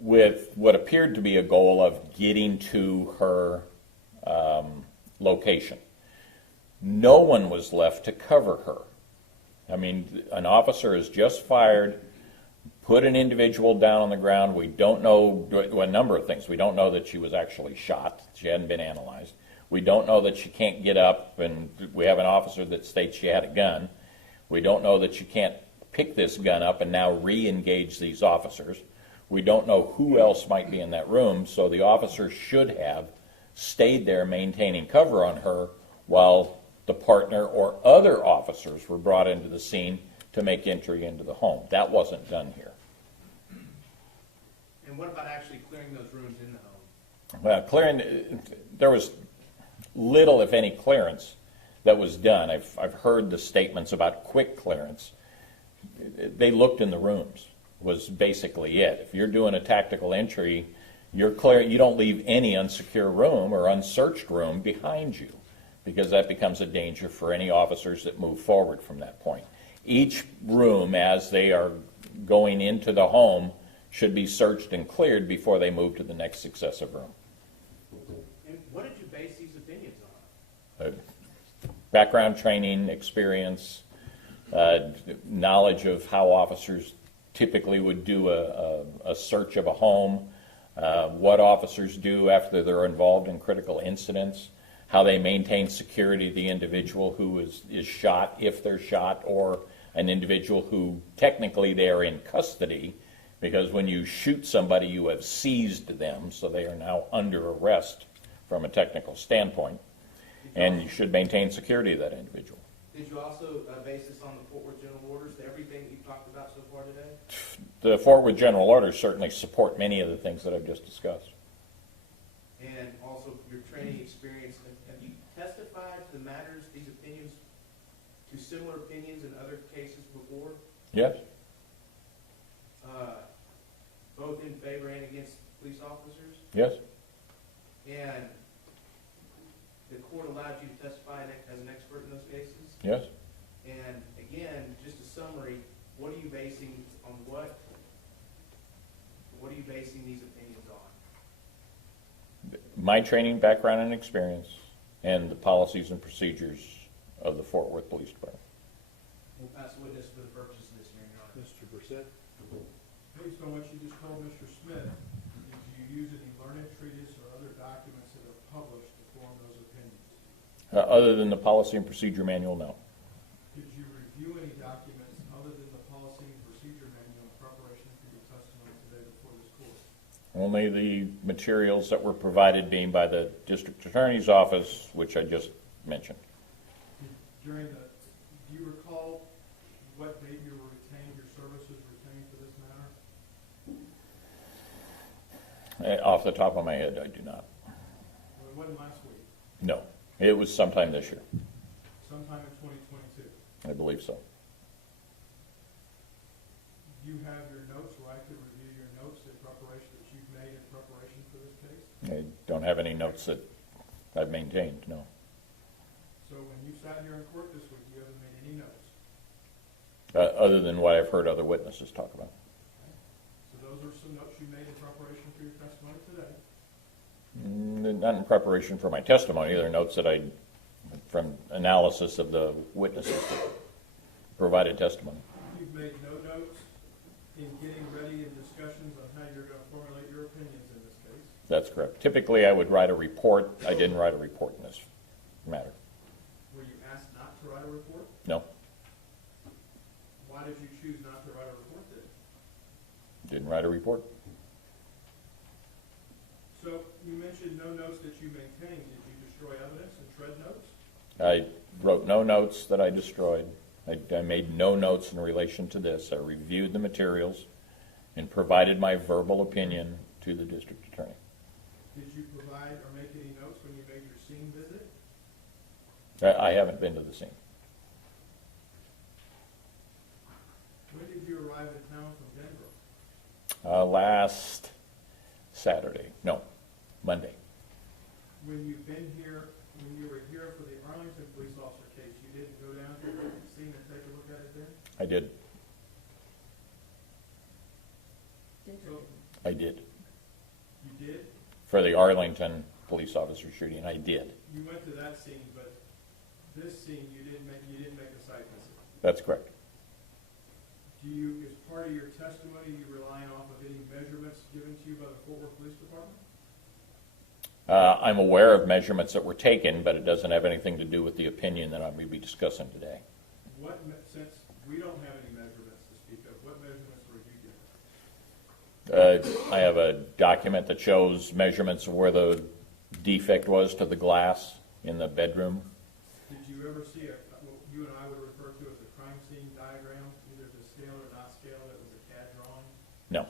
with what appeared to be a goal of getting to her location. No one was left to cover her. I mean, an officer has just fired, put an individual down on the ground. We don't know a number of things. We don't know that she was actually shot. She hadn't been analyzed. We don't know that she can't get up, and we have an officer that states she had a gun. We don't know that she can't pick this gun up and now re-engage these officers. We don't know who else might be in that room, so the officer should have stayed there maintaining cover on her while the partner or other officers were brought into the scene to make entry into the home. That wasn't done here. And what about actually clearing those rooms in the home? Well, there was little, if any, clearance that was done. I've heard the statements about quick clearance. They looked in the rooms, was basically it. If you're doing a tactical entry, you're clear. You don't leave any unsecure room or unsearched room behind you, because that becomes a danger for any officers that move forward from that point. Each room, as they are going into the home, should be searched and cleared before they move to the next successive room. And what did you base these opinions on? Background training, experience, knowledge of how officers typically would do a search of a home, what officers do after they're involved in critical incidents, how they maintain security of the individual who is shot, if they're shot, or an individual who technically they are in custody, because when you shoot somebody you have seized them, so they are now under arrest from a technical standpoint, and you should maintain security of that individual. Did you also base this on the Fort Worth General Orders, everything that you've talked about so far today? The Fort Worth General Orders certainly support many of the things that I've just discussed. And also your training experience, have you testified to the matters, these opinions, to similar opinions in other cases before? Yes? Both in favor and against police officers? Yes? And the court allowed you to testify as an expert in those cases? Yes? And again, just a summary, what are you basing on what are you basing these opinions on? My training, background, and experience, and the policies and procedures of the Fort Worth Police Department. We'll pass the witness for the purposes of this hearing, Your Honor. Mr. Brissett? Based on what you just told Mr. Smith, did you use any learned treatise or other documents that are published to form those opinions? Other than the policy and procedure manual, no. Did you review any documents other than the policy and procedure manual in preparation for your testimony today before this court? Only the materials that were provided being by the District Attorney's Office, which I just mentioned. Do you recall what date you were retained, your services retained for this matter? Off the top of my head, I do not. Well, it wasn't last week. No. It was sometime this year. Sometime in 2022. I believe so. Do you have your notes, right, to review your notes in preparation that you've made in preparation for this case? I don't have any notes that I've maintained, no. So when you sat here in court this week, you haven't made any notes? Other than what I've heard other witnesses talk about. So those are some notes you made in preparation for your testimony today? Not in preparation for my testimony. They're notes that from analysis of the witnesses that provided testimony. You've made no notes in getting ready in discussions on how you're going to formulate your opinions in this case? That's correct. Typically, I would write a report. I didn't write a report in this matter. Were you asked not to write a report? No. Why did you choose not to write a report then? Didn't write a report. So you mentioned no notes that you maintained. Did you destroy evidence and shred notes? I wrote no notes that I destroyed. I made no notes in relation to this. I reviewed the materials and provided my verbal opinion to the district attorney. Did you provide or make any notes when you made your scene visit? I haven't been to the scene. When did you arrive in town from Denver? Last Saturday. No, Monday. When you've been here, when you were here for the Arlington police officer case, you didn't go down to the scene and take a look at it then? I did. So I did. you did? For the Arlington police officer shooting, I did. You went to that scene, but this scene you didn't make a site visit. That's correct. Do you, as part of your testimony, you relying off of any measurements given to you by the Fort Worth Police Department? I'm aware of measurements that were taken, but it doesn't have anything to do with the opinion that I'm going to be discussing today. Since we don't have any measurements to speak of, what measurements were you given? I have a document that shows measurements of where the defect was to the glass in the bedroom. Did you ever see what you and I would refer to as a crime scene diagram, either to scale or not scale, that was a CAD drawing? No.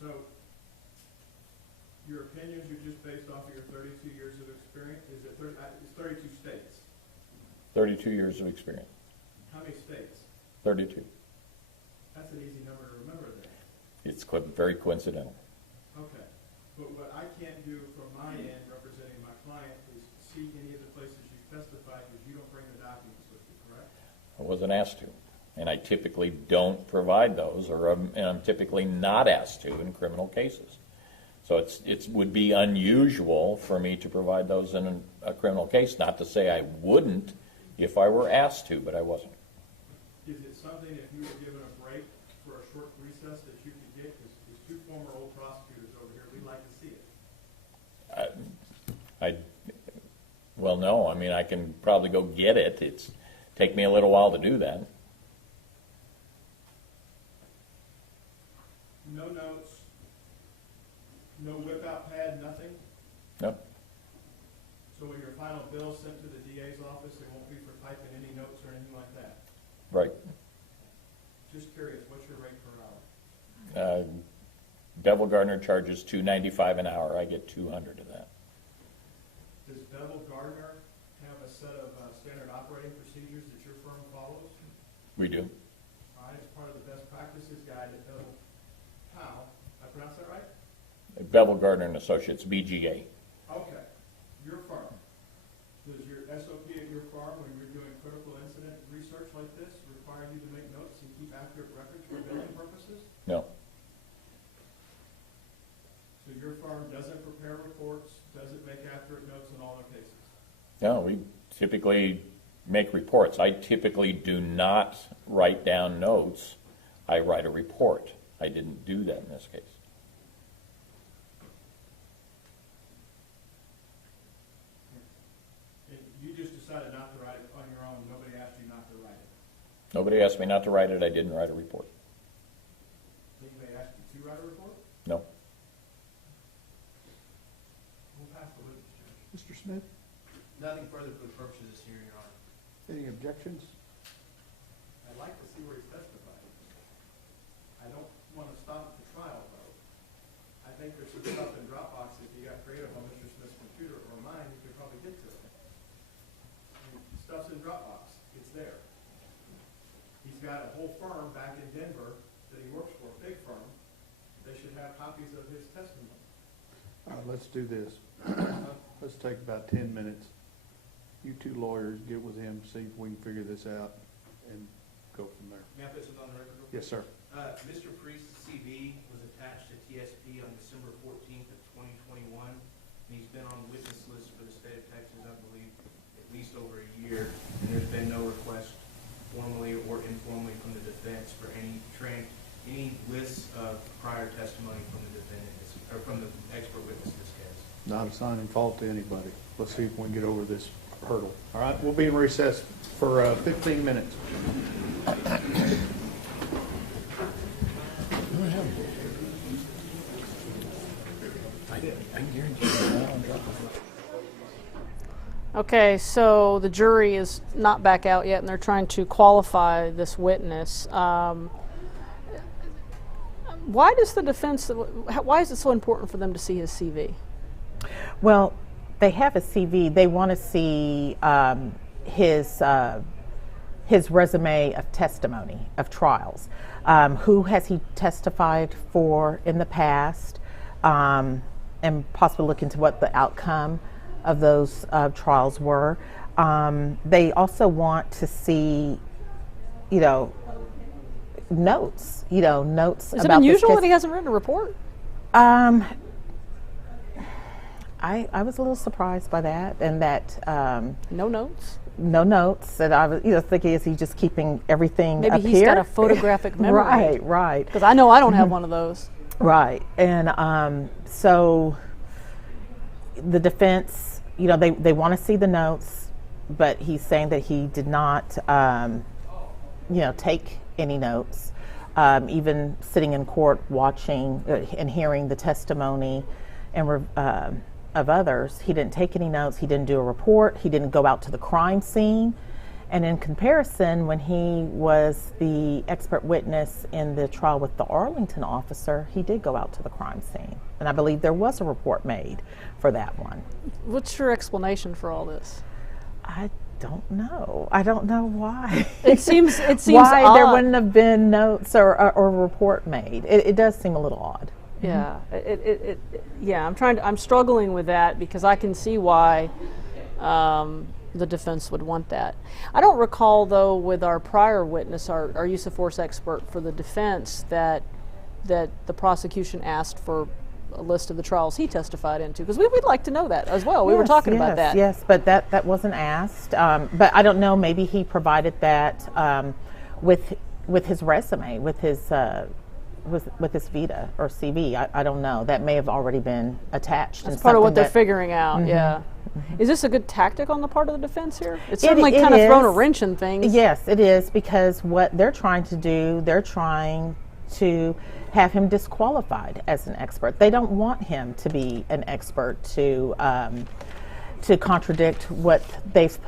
So, your opinions are just based off of your 32 years of experience? Is it it's 32 states? 32 years of experience. How many states? 32. That's an easy number to remember then. It's very coincidental. Okay. But what I can't do from my end, representing my client, is see any of the places you testified because you don't bring the documents with you, correct? I wasn't asked to. And I typically don't provide those, and I'm typically not asked to in criminal cases. So it would be unusual for me to provide those in a criminal case. Not to say I wouldn't if I were asked to, but I wasn't. Is it something, if you were given a break for a short recess, that you could get? Because there's two former old prosecutors over here. We'd like to see it. Well, no. I mean, I can probably go get it. It's take me a little while to do that. No notes No whip out pad, nothing? No. So when your final bill sent to the DA's office, it won't be for typing any notes or anything like that? Right. Just curious, what's your rate per hour? Bevel Gardner charges $2.95 an hour. I get 200 of that. Does Bevel Gardner have a set of standard operating procedures that your firm follows? We do. All right, it's part of the best practices guide at Bevel Powell. I pronounce that right? Bevel Gardner and Associates, BGA. Okay. Your firm. Does your SOP at your firm, when you're doing critical incident research like this, require you to make notes and keep accurate records for billing purposes? No. So your firm doesn't prepare reports, doesn't make accurate notes in all their cases? No, we typically make reports. I typically do not write down notes. I write a report. I didn't do that in this case. You just decided not to write it on your own. Nobody asked you not to write it. Nobody asked me not to write it. I didn't write a report. Anybody asked you to write a report? No. We'll pass the witness, Judge. Mr. Smith, Nothing further for the purposes of this hearing, Your Honor. any objections? I'd like to see where he's testified. I don't want to stop the trial, though. I think there's some stuff in Dropbox, if you got creative on Mr. Smith's computer or mine, you could probably get to it. Stuff's in Dropbox. It's there. He's got a whole firm back in Denver that he works for, a big firm. They should have copies of his testimony. All right, let's do this. Let's take about 10 minutes. You two lawyers get with him, see if we can figure this out, and go from there. May I put something on the record? Yes, sir. Mr. Priest's CV was attached to TSP on December 14th of 2021, and he's been on the witness list for the state of Texas, I believe, at least over a year, and there's been no request formally or informally from the defense for any lists of prior testimony from the defendant, or from the expert witness in this case. Not assigning fault to anybody. Let's see if we can get over this hurdle. All right, we'll be in recess for 15 minutes. Okay, so the jury is not back out yet, and they're trying to qualify this witness. Why does the defense? Why is it so important for them to see his CV? Well, they have a CV. They want to see his resume of testimony, of trials. Who has he testified for in the past, and possibly look into what the outcome of those trials were. They also want to see, notes. Notes. Is it unusual that he hasn't written a report? I was a little surprised by that, and that no notes. No notes. And I was, thinking, is he just keeping everything Maybe up he's here? got a photographic memory. Right. Because I know I don't have one of those. Right, and so the defense, they want to see the notes, but he's saying that he did not, take any notes. Even sitting in court, watching and hearing the testimony and of others, he didn't take any notes. He didn't do a report. He didn't go out to the crime scene. And in comparison, when he was the expert witness in the trial with the Arlington officer, he did go out to the crime scene. And I believe there was a report made for that one. What's your explanation for all this? I don't know. I don't know why. It seems why odd. There wouldn't have been notes or a report made. It does seem a little odd. Yeah. I'm struggling with that because I can see why the defense would want that. I don't recall, though, with our prior witness, our use of force expert for the defense, that the prosecution asked for a list of the trials he testified into, because we'd like to know that as well. We were talking about that. Yes, but that wasn't asked. But I don't know. Maybe he provided that with his resume, with his Vita or CV. I don't know. That may have already been attached. That's part of what they're figuring out. Mm-hmm. Yeah. Mm-hmm. Is this a good tactic on the part of the defense here? It's certainly kind of thrown a wrench in things. Yes, it is, because what they're trying to do, they're trying to have him disqualified as an expert. They don't want him to be an expert to contradict what they've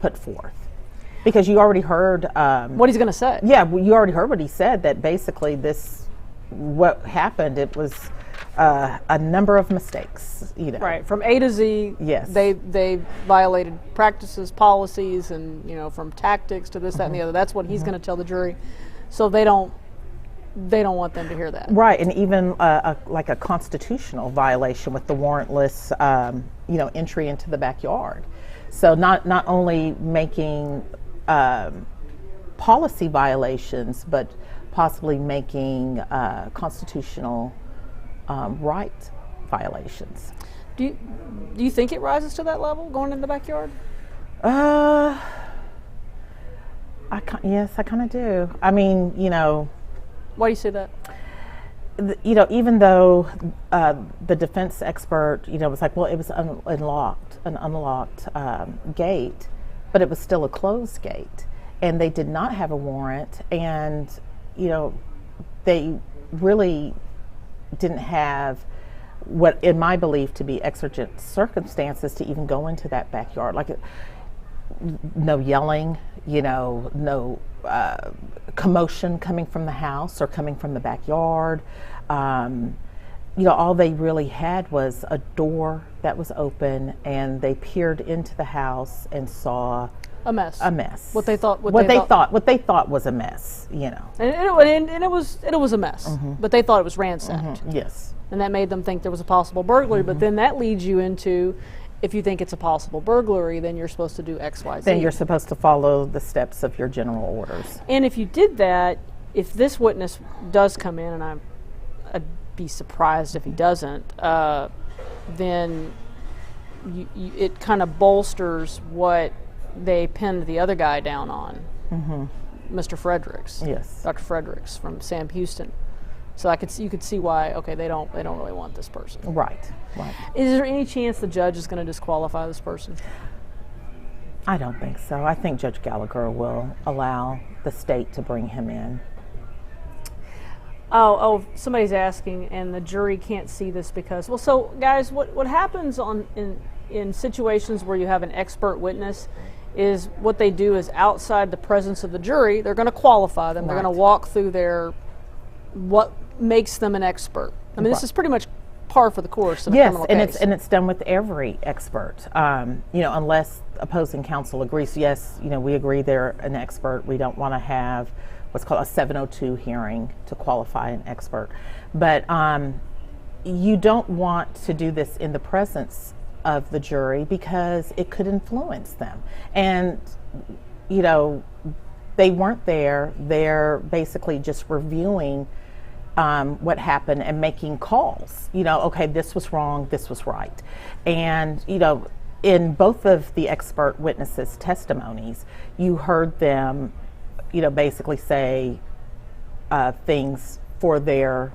put forth. Because you already heard what he's going to say. Yeah, well, you already heard what he said, that basically what happened, it was a number of mistakes, you know. Right, from A to Z. Yes. They violated practices, policies, and, you know, from tactics to this, that, and the other. That's what he's going to tell the jury. So they don't want them to hear that. Right, and even like a constitutional violation with the warrantless, entry into the backyard. So not only making policy violations, but possibly making constitutional right violations. Do you think it rises to that level, going in the backyard? Yes, I kind of do. I mean, you know. Why do you say that? You know, even though the defense expert, you know, was like, well, it was an unlocked gate, but it was still a closed gate, and they did not have a warrant, and, you know, they really didn't have what, in my belief, to be exigent circumstances to even go into that backyard. Like, no yelling, you know, no commotion coming from the house or coming from the backyard. You know, all they really had was a door that was open, and they peered into the house and saw a mess. What they thought was a mess. You know, and it was a mess. Mm-hmm. But they thought it was ransacked. Mm-hmm. Yes, and that made them think there was a possible burglary. Mm-hmm. But then that leads you into, if you think it's a possible burglary, then you're supposed to do X, Y, Z. Then you're supposed to follow the steps of your general orders. And if you did that, if this witness does come in, and I'd be surprised if he doesn't, then it kind of bolsters what they pinned the other guy down on, mm-hmm. Mr. Fredericks. Yes, Dr. Fredericks from Sam Houston. So you could see why. Okay, they don't really want this person. Right. Is there any chance the judge is going to disqualify this person? I don't think so. I think Judge Gallagher will allow the state to bring him in. Oh, somebody's asking, and the jury can't see this because, well, so guys, what happens in situations where you have an expert witness is what they do is outside the presence of the jury, they're going to qualify them. Right. They're going to walk through what makes them an expert. I mean, this is pretty much par for the course in a criminal case. And it's done with every expert. You know, unless opposing counsel agrees. Yes, you know, we agree they're an expert. We don't want to have what's called a 702 hearing to qualify an expert. But you don't want to do this in the presence of the jury because it could influence them. And, you know, they weren't there. They're basically just reviewing what happened and making calls. You know, okay, this was wrong, this was right. And, you know, in both of the expert witnesses' testimonies, you heard them, you know, basically say things for their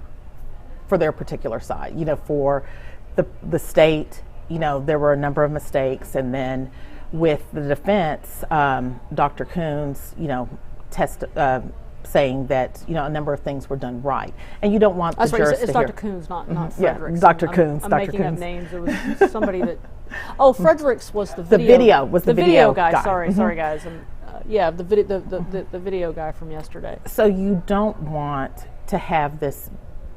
particular side. You know, for the state, you know, there were a number of mistakes, and then with the defense, Dr. Coons, you know, saying that, you know, a number of things were done right, and you don't want the jurors to hear. It's Dr. Coons, not Fredericks. Yeah, Dr. Coons. I'm Dr. making Coons. up names. There was somebody that. Oh, Fredericks was the video. The video guy. Sorry, guys. The video guy from yesterday. So you don't want to have this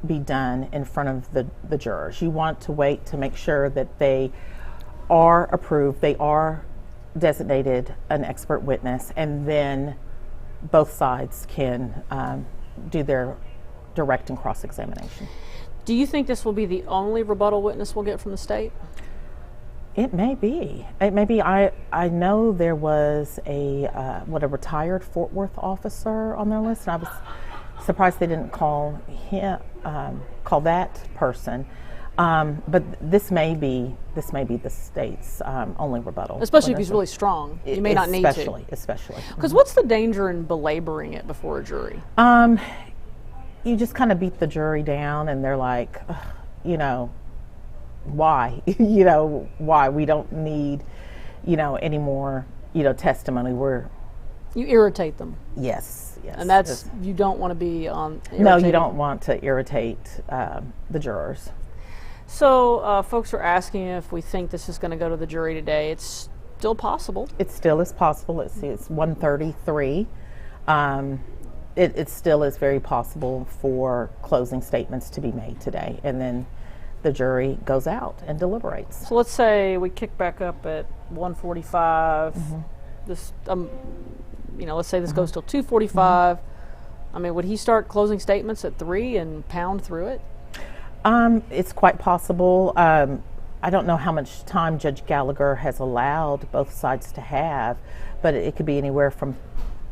be done in front of the jurors. You want to wait to make sure that they are approved, they are designated an expert witness, and then both sides can do their direct and cross-examination. Do you think this will be the only rebuttal witness we'll get from the state? It may be. It may be. I know there was a retired Fort Worth officer on their list, and I was surprised they didn't call that person. But this may be the state's only rebuttal. Especially if he's really strong. You may not need to. Especially. Because what's the danger in belaboring it before a jury? You just kind of beat the jury down, and they're like, you know, why? You know, why? We don't need, you know, any more, you know, testimony. You irritate them. Yes, yes. And that's, you don't want to be on. No, you don't want to irritate the jurors. So folks are asking if we think this is going to go to the jury today. It's still possible. It still is possible. Let's see, it's 1:33. It still is very possible for closing statements to be made today, and then the jury goes out and deliberates. So let's say we kick back up at 1:45. This, let's say this goes till 2:45. I mean, would he start closing statements at 3 and pound through it? It's quite possible. I don't know how much time Judge Gallagher has allowed both sides to have, but it could be anywhere from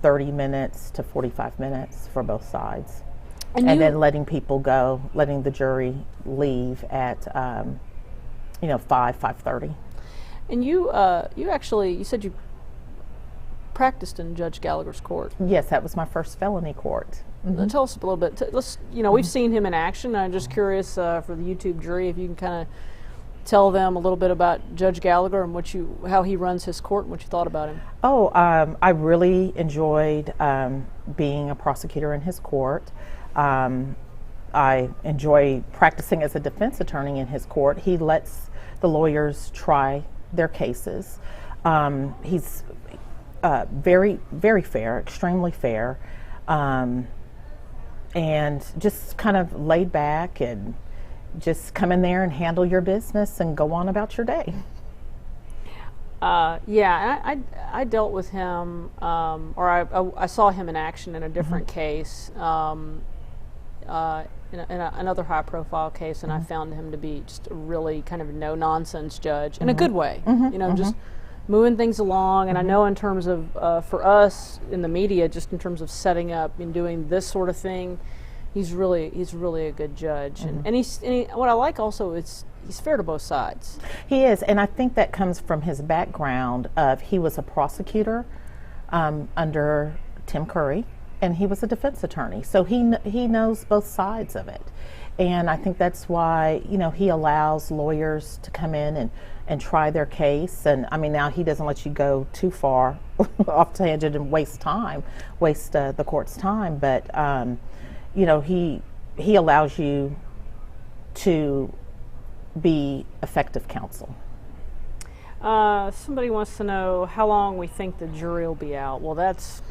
30 minutes to 45 minutes for both sides. And then letting people go, letting the jury leave at, 5:30. And you said you practiced in Judge Gallagher's court. Yes, that was my first felony court. Tell us a little bit. We've seen him in action. I'm just curious for the YouTube jury if you can kind of tell them a little bit about Judge Gallagher and how he runs his court and what you thought about him. I really enjoyed being a prosecutor in his court. I enjoy practicing as a defense attorney in his court. He lets the lawyers try their cases. He's very, very fair, extremely fair, and just kind of laid back and just come in there and handle your business and go on about your day. I dealt with him, I saw him in action in a different case, in another high-profile case, and I found him to be just a really kind of no-nonsense judge in a good way. Just moving things along. And I know in terms of for us in the media, just in terms of setting up and doing this sort of thing, he's really a good judge. And what I like also is he's fair to both sides. He is, and I think that comes from his background of he was a prosecutor under Tim Curry, and he was a defense attorney, so he knows both sides of it. And I think that's why he allows lawyers to come in and try their case. And I mean, now he doesn't let you go too far off tangent and waste the court's time, but he allows you to be effective counsel. Somebody wants to know how long we think the jury will be out. Well, that's,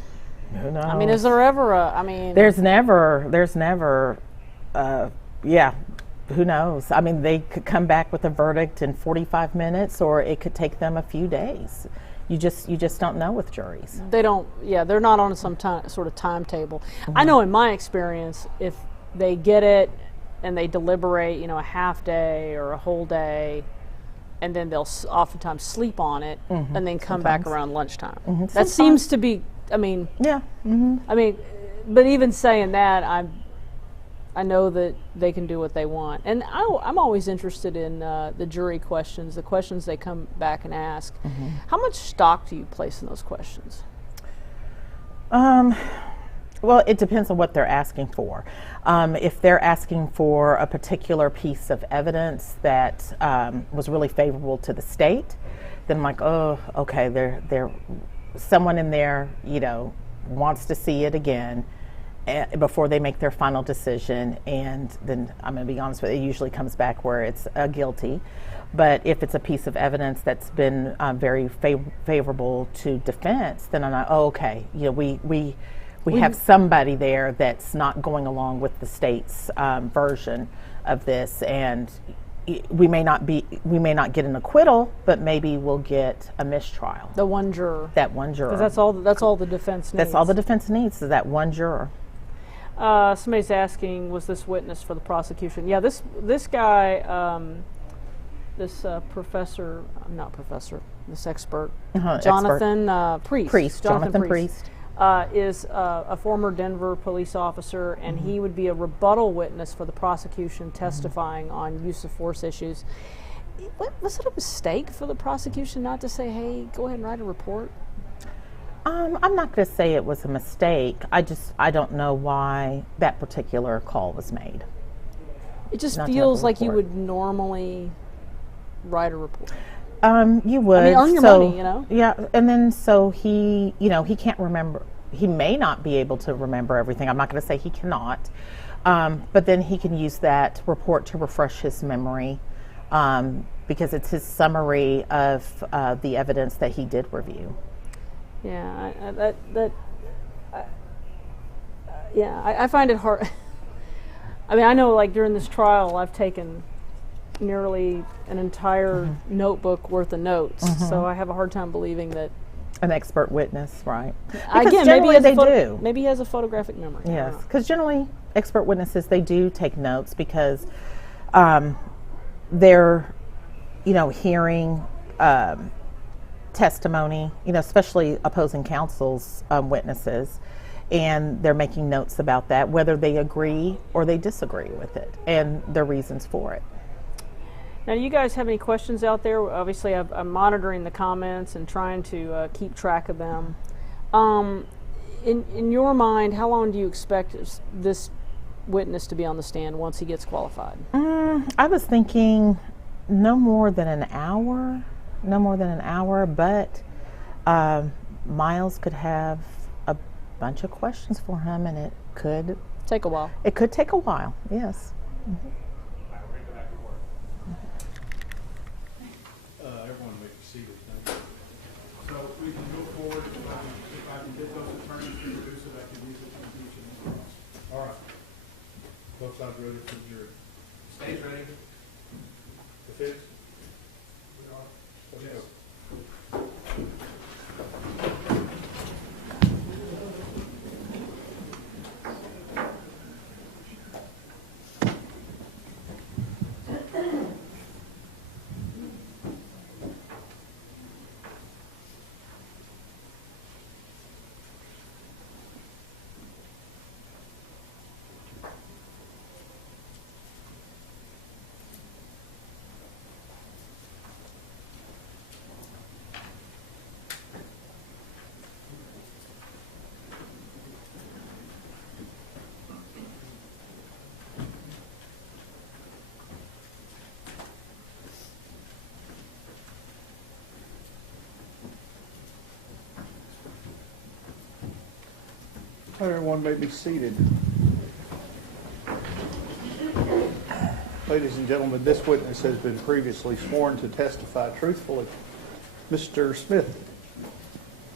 who knows? I mean, is there ever there's never, who knows? I mean, they could come back with a verdict in 45 minutes, or it could take them a few days. You just don't know with juries. They're not on some sort of timetable. I know in my experience, if they get it and they deliberate, a half day or a whole day, and then they'll oftentimes sleep on it and then come back around lunchtime. That seems to be, I mean, but even saying that, I know that they can do what they want. And I'm always interested in the jury questions, the questions they come back and ask. How much stock do you place in those questions? Well, it depends on what they're asking for. If they're asking for a particular piece of evidence that was really favorable to the state, then I'm like, oh, okay, they're someone in there, wants to see it again before they make their final decision. And then I'm going to be honest with you, it usually comes back where it's guilty. But if it's a piece of evidence that's been very favorable to defense, then I'm like, oh, okay, we have somebody there that's not going along with the state's version of this, and we may not get an acquittal, but maybe we'll get a mistrial. The one juror. That one juror. 'Cause that's all the defense needs. That's all the defense needs, is that one juror. Somebody's asking, was this witness for the prosecution? Yeah, this guy, this professor, not professor, this expert, Jonathan Priest. Jonathan Priest. Is a former Denver police officer, and he would be a rebuttal witness for the prosecution testifying on use of force issues. Was it a mistake for the prosecution not to say, hey, go ahead and write a report? I'm not going to say it was a mistake. I don't know why that particular call was made. It just feels like you would normally write a report. You would. I mean, earn your money, you know? Yeah, and then so he, he can't remember. He may not be able to remember everything. I'm not going to say he cannot, but then he can use that report to refresh his memory because it's his summary of the evidence that he did review. Yeah, I find it hard. I mean, I know, like, during this trial, I've taken nearly an entire notebook worth of notes, so I have a hard time believing that an expert witness, right? Again, generally they do. Maybe he has a photographic memory. Yes, because generally expert witnesses, they do take notes because they're, hearing testimony, especially opposing counsel's witnesses, and they're making notes about that, whether they agree or they disagree with it, and their reasons for it. Now, do you guys have any questions out there? Obviously, I'm monitoring the comments and trying to keep track of them. In your mind, how long do you expect this witness to be on the stand once he gets qualified? I was thinking no more than an hour. But Miles could have a bunch of questions for him, and it could take a while. It could take a while, yes. Everyone may proceed. So we can go forward. If I can get those attorneys to produce it, I can use it to impeach him. All right. Both sides ready for the jury. Stage ready. The fifth. Yes. Everyone may be seated. Ladies and gentlemen, this witness has been previously sworn to testify truthfully. Mr. Smith.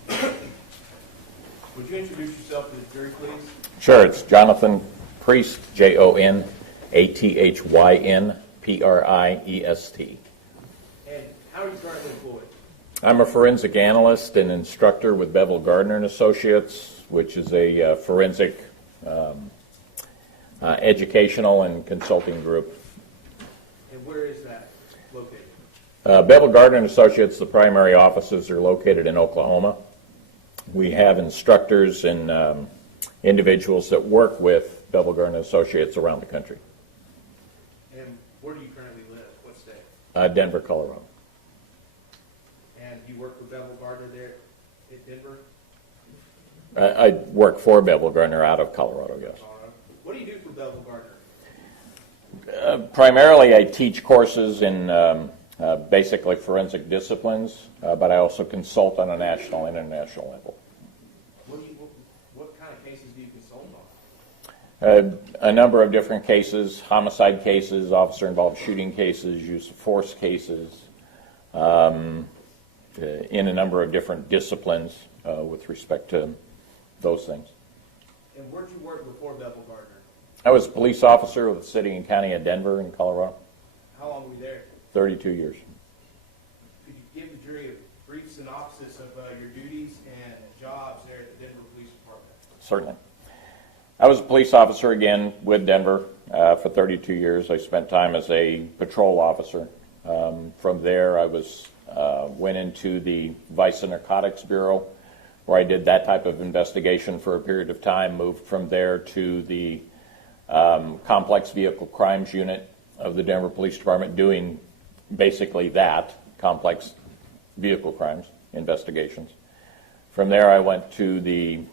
Would you introduce yourself to the jury, please? Sure, it's Jonathan Priest, JONATHYN And how are you currently employed? I'm a forensic analyst and instructor with Bevel Gardner and Associates, which is a forensic educational and consulting group. And where is that located? Bevel Gardner and Associates, the primary offices are located in Oklahoma. We have instructors and individuals that work with Bevel Gardner and Associates around the country. And where do you currently live? What state? Denver, Colorado. And you work for Bevel Gardner there in Denver? I work for Bevel Gardner out of Colorado, yes. What do you do for Bevel Gardner? Primarily, I teach courses in basically forensic disciplines, but I also consult on a national and international level. What kind of cases do you consult on? A number of different cases: homicide cases, officer-involved shooting cases, use of force cases, in a number of different disciplines with respect to those things. And where did you work before Bevel Gardner? I was a police officer with the city and county of Denver in Colorado. How long were you there? 32 years. Could you give the jury a brief synopsis of your duties and jobs there at the Denver Police Department? Certainly. I was a police officer again with Denver for 32 years. I spent time as a patrol officer. From there, I went into the Vice and Narcotics Bureau, where I did that type of investigation for a period of time. Moved from there to the Complex Vehicle Crimes Unit of the Denver Police Department, doing basically that, complex vehicle crimes investigations. From there, I went to the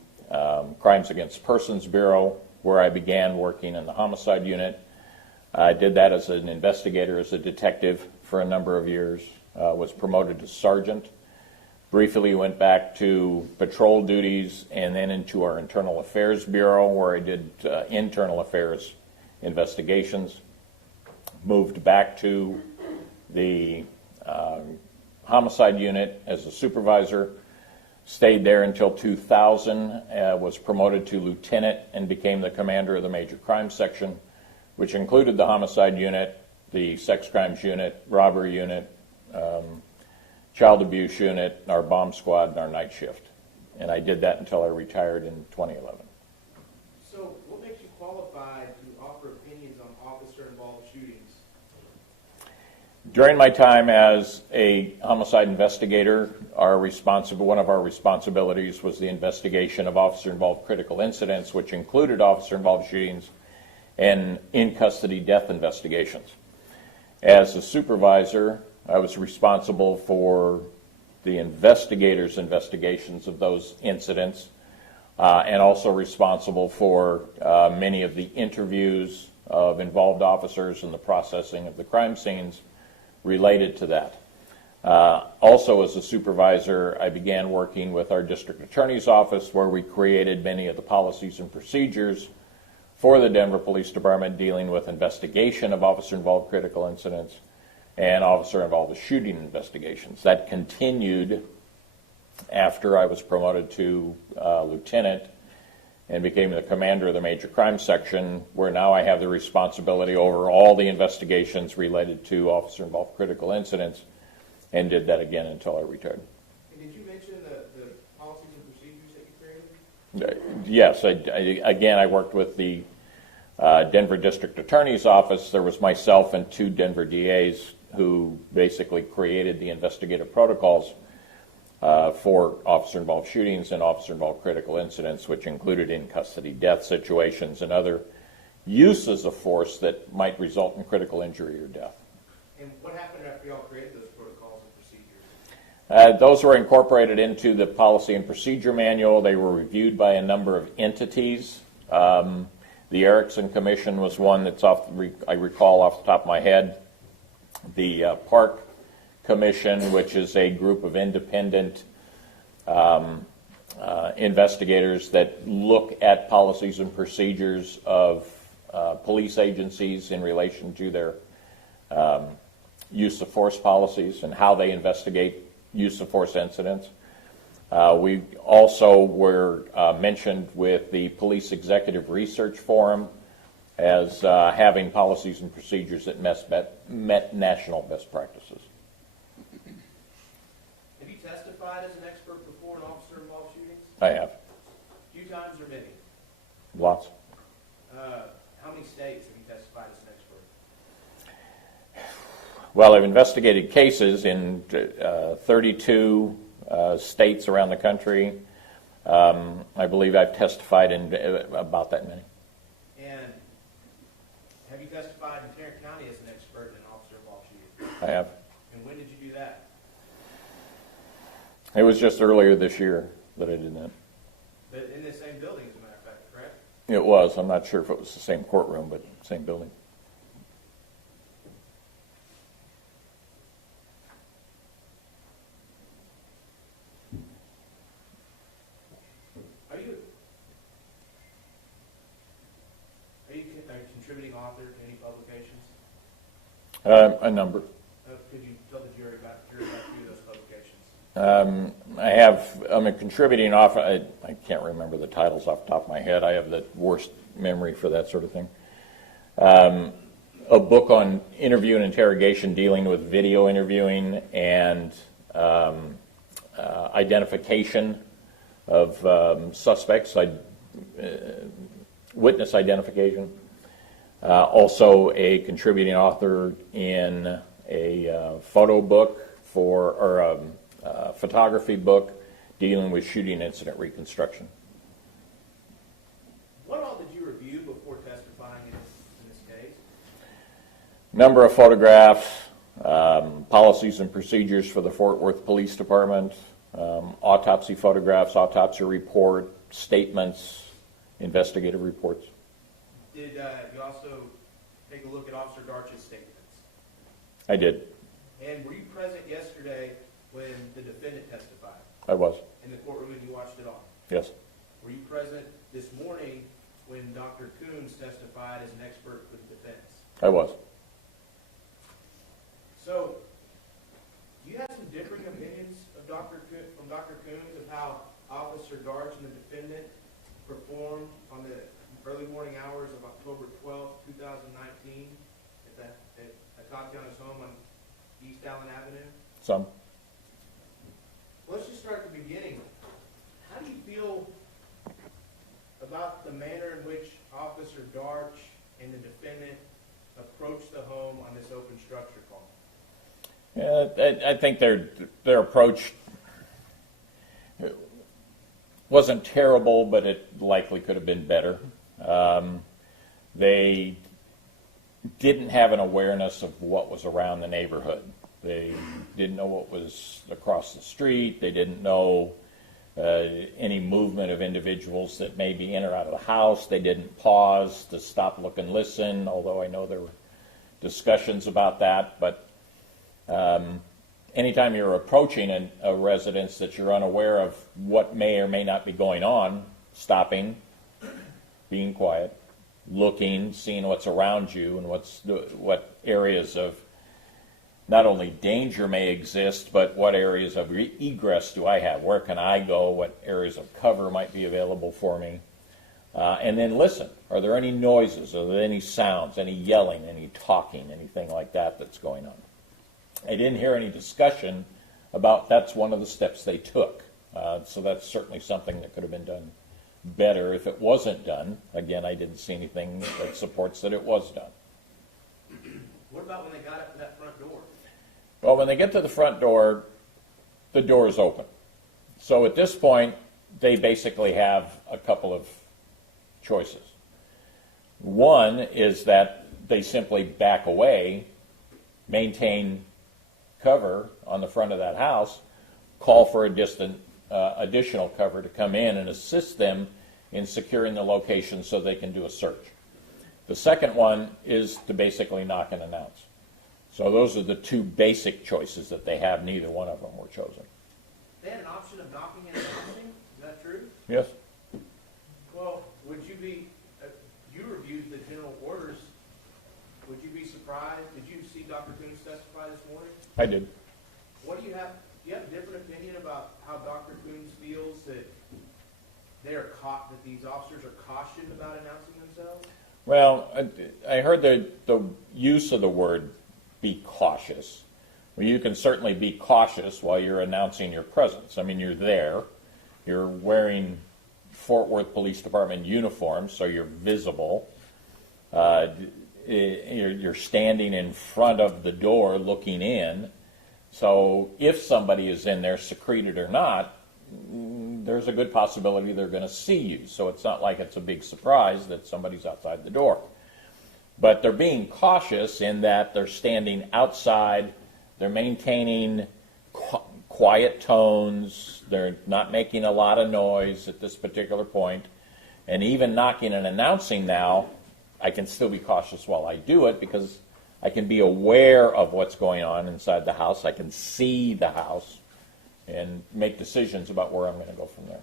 Crimes Against Persons Bureau, where I began working in the homicide unit. I did that as an investigator, as a detective for a number of years. was promoted to sergeant. Briefly went back to patrol duties and then into our Internal Affairs Bureau, where I did internal affairs investigations. Moved back to the homicide unit as a supervisor. Stayed there until 2000, was promoted to lieutenant and became the commander of the major crime section, which included the homicide unit, the sex crimes unit, robbery unit, child abuse unit, our bomb squad, and our night shift. And I did that until I retired in 2011. So what makes you qualified to offer opinions on officer-involved shootings? During my time as a homicide investigator, one of our responsibilities was the investigation of officer-involved critical incidents, which included officer-involved shootings and in-custody death investigations. As a supervisor, I was responsible for the investigators' investigations of those incidents, and also responsible for many of the interviews of involved officers and the processing of the crime scenes related to that. Also, as a supervisor, I began working with our district attorney's office, where we created many of the policies and procedures for the Denver Police Department dealing with investigation of officer-involved critical incidents and officer-involved shooting investigations. That continued after I was promoted to lieutenant and became the commander of the major crime section, where now I have the responsibility over all the investigations related to officer-involved critical incidents, and did that again until I retired. And did you mention the policies and procedures that you created? Yes, I worked with the Denver District Attorney's Office. There was myself and 2 Denver DAs who basically created the investigative protocols for officer-involved shootings and officer-involved critical incidents, which included in-custody death situations and other uses of force that might result in critical injury or death. And what happened after you all created those protocols and procedures? Those were incorporated into the policy and procedure manual. They were reviewed by a number of entities. The Erickson Commission was one that's I recall off the top of my head. The Park Commission, which is a group of independent investigators that look at policies and procedures of police agencies in relation to their use of force policies and how they investigate use of force incidents. We also were mentioned with the Police Executive Research Forum as having policies and procedures that met national best practices. Have you testified as an expert before in officer-involved shootings? I have. Few times or many? Lots. How many states have you testified as an expert? Well, I've investigated cases in 32 states around the country. I believe I've testified in about that many. And have you testified in Tarrant County as an expert in officer-involved shootings? I have. And when did you do that? It was just earlier this year that I did that. But in the same building, as a matter of fact, correct? It was. I'm not sure if it was the same courtroom, but same building. Are you a contributing author to any publications? A number. Could you tell the jury about a few of those publications? I'm a contributing author. I can't remember the titles off the top of my head. I have the worst memory for that sort of thing. A book on interview and interrogation dealing with video interviewing and identification of suspects, witness identification. Also a contributing author in a photo book or a photography book dealing with shooting incident reconstruction. What all did you review before testifying in this case? Number of photographs, policies and procedures for the Fort Worth Police Department, autopsy photographs, autopsy report, statements, investigative reports. Did you also take a look at Officer Darch's statements? I did. And were you present yesterday when the defendant testified? I was. In the courtroom and you watched it all? Yes. Were you present this morning when Dr. Coons testified as an expert for the defense? I was. So, do you have some differing opinions of from Dr. Coons of how Officer Darch and the defendant performed on the early morning hours of October 12, 2019 at Atatiana's home on East Allen Avenue? Some. Let's just start at the beginning. How do you feel about the manner in which Officer Darch and the defendant approached the home on this open structure call? I think their approach wasn't terrible, but it likely could have been better. They didn't have an awareness of what was around the neighborhood. They didn't know what was across the street. They didn't know any movement of individuals that may be in or out of the house. They didn't pause to stop, look, and listen, although I know there were discussions about that. But anytime you're approaching a residence that you're unaware of what may or may not be going on, stopping, being quiet, looking, seeing what's around you and what areas of not only danger may exist, but what areas of egress do I have? Where can I go? What areas of cover might be available for me? And then listen. Are there any noises? Are there any sounds, any yelling, any talking, anything like that that's going on? I didn't hear any discussion about that's one of the steps they took. So that's certainly something that could have been done better if it wasn't done. Again, I didn't see anything that supports that it was done. What about when they got up to that front door? Well, when they get to the front door, the door is open. So at this point, they basically have a couple of choices. One is that they simply back away, maintain cover on the front of that house, call for additional cover to come in and assist them in securing the location so they can do a search. The second one is to basically knock and announce. So those are the two basic choices that they have. Neither one of them were chosen. They had an option of knocking and announcing? Is that true? Yes. Well, would you be, you reviewed the general orders, would you be surprised? Did you see Dr. Coons testify this morning? I did. What do you have a different opinion about how Dr. Coons feels that that these officers are cautioned about announcing themselves? Well, I heard the use of the word be cautious. Well, you can certainly be cautious while you're announcing your presence. I mean, you're there. You're wearing Fort Worth Police Department uniforms, so you're visible. You're standing in front of the door looking in. So if somebody is in there, secreted or not, there's a good possibility they're going to see you. So it's not like it's a big surprise that somebody's outside the door. But they're being cautious in that they're standing outside, they're maintaining quiet tones, they're not making a lot of noise at this particular point, and even knocking and announcing now, I can still be cautious while I do it because I can be aware of what's going on inside the house, I can see the house, and make decisions about where I'm going to go from there.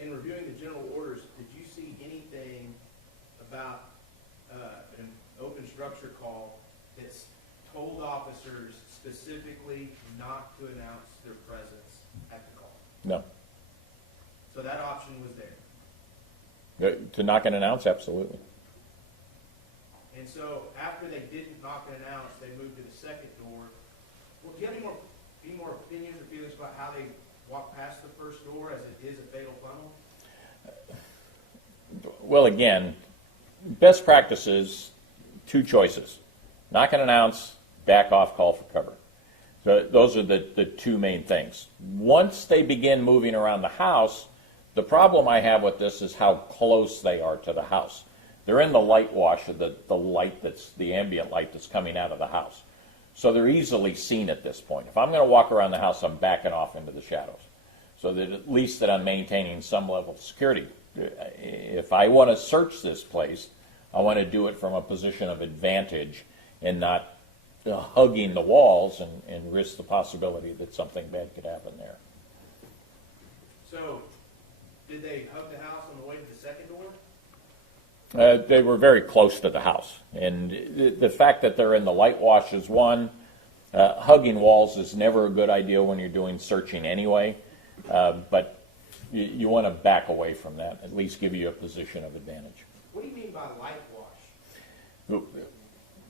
In reviewing the general orders, did you see anything about an open structure call that's told officers specifically not to announce their presence at the call? No. So that option was there? To knock and announce, absolutely. And so after they didn't knock and announce, they moved to the second door. Well, do you have any more opinions or feelings about how they walked past the first door as it is a fatal funnel? Well, again, best practices, two choices. Knock and announce, back off, call for cover. So those are the two main things. Once they begin moving around the house, the problem I have with this is how close they are to the house. They're in the light wash of the light that's the ambient light that's coming out of the house. So they're easily seen at this point. If I'm going to walk around the house, I'm backing off into the shadows so that at least that I'm maintaining some level of security. If I want to search this place, I want to do it from a position of advantage and not hugging the walls and risk the possibility that something bad could happen there. So, did they hug the house on the way to the second door? They were very close to the house. And the fact that they're in the light wash is one. Hugging walls is never a good idea when you're doing searching anyway. But you want to back away from that, at least give you a position of advantage. What do you mean by light wash?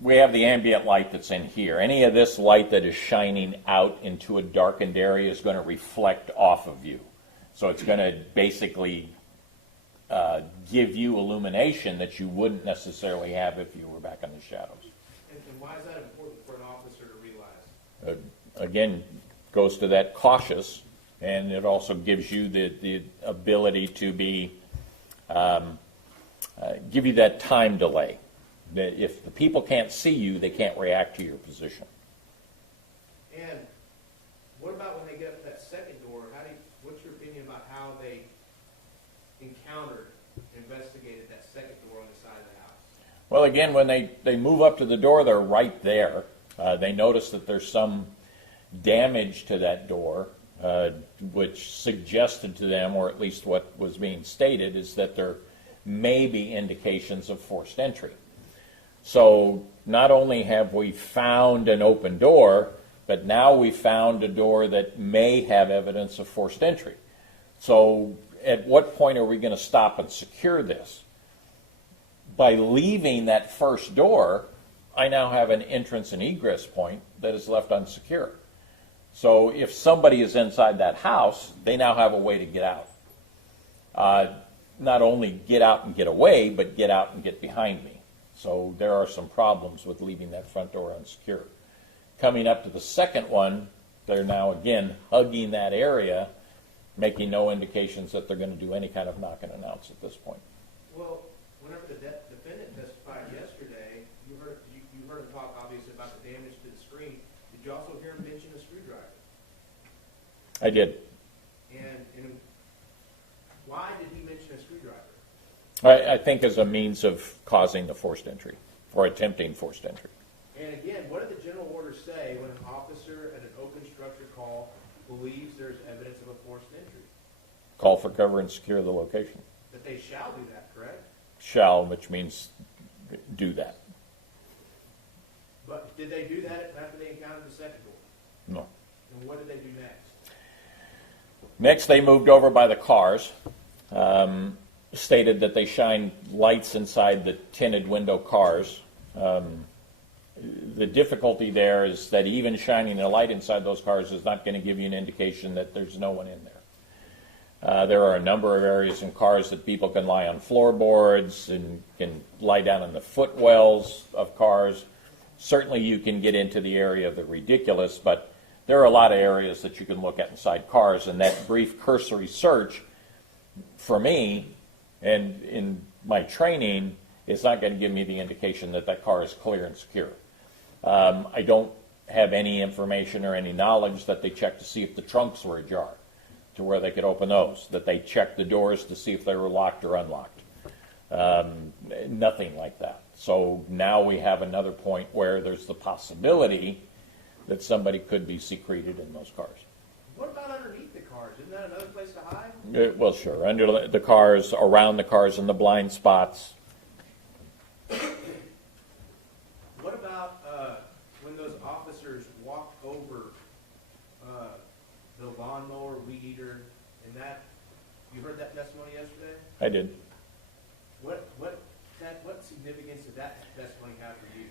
We have the ambient light that's in here. Any of this light that is shining out into a darkened area is going to reflect off of you. So it's going to basically give you illumination that you wouldn't necessarily have if you were back in the shadows. And why is that important for an officer to realize? Again, goes to that cautious, and it also gives you the ability to be, give you that time delay. If the people can't see you, they can't react to your position. And what about when they get up that second door? What's your opinion about how they encountered, investigated that second door on the side of the house? Well, again, when they move up to the door, they're right there. They notice that there's some damage to that door, which suggested to them, or at least what was being stated, is that there may be indications of forced entry. So not only have we found an open door, but now we found a door that may have evidence of forced entry. So at what point are we going to stop and secure this? By leaving that first door, I now have an entrance and egress point that is left unsecured. So if somebody is inside that house, they now have a way to get out. Not only get out and get away, but get out and get behind me. So there are some problems with leaving that front door unsecured. Coming up to the second one, they're now again hugging that area, making no indications that they're going to do any kind of knock and announce at this point. Well, whenever the defendant testified yesterday, you heard him talk obviously about the damage to the screen. Did you also hear him mention a screwdriver? I did. And why did he mention a screwdriver? I think as a means of causing the forced entry, or attempting forced entry. And again, what did the general order say when an officer at an open structure call believes there's evidence of a forced entry? Call for cover and secure the location. That they shall do that, correct? Shall, which means do that. But did they do that after they encountered the second door? No. And what did they do next? Next, they moved over by the cars. Stated that they shine lights inside the tinted window cars. The difficulty there is that even shining a light inside those cars is not going to give you an indication that there's no one in there. There are a number of areas in cars that people can lie on floorboards and can lie down in the footwells of cars. Certainly you can get into the area of the ridiculous, but there are a lot of areas that you can look at inside cars, and that brief cursory search, for me, and in my training, is not going to give me the indication that that car is clear and secure. I don't have any information or any knowledge that they checked to see if the trunks were ajar, to where they could open those, that they checked the doors to see if they were locked or unlocked. Nothing like that. So now we have another point where there's the possibility that somebody could be secreted in those cars. What about underneath the cars? Isn't that another place to hide? Well, sure. Under the cars, around the cars, in the blind spots. What about when those officers walked over the lawnmower, weed eater, and that? You heard that testimony yesterday? I did. What significance did that testimony have for you?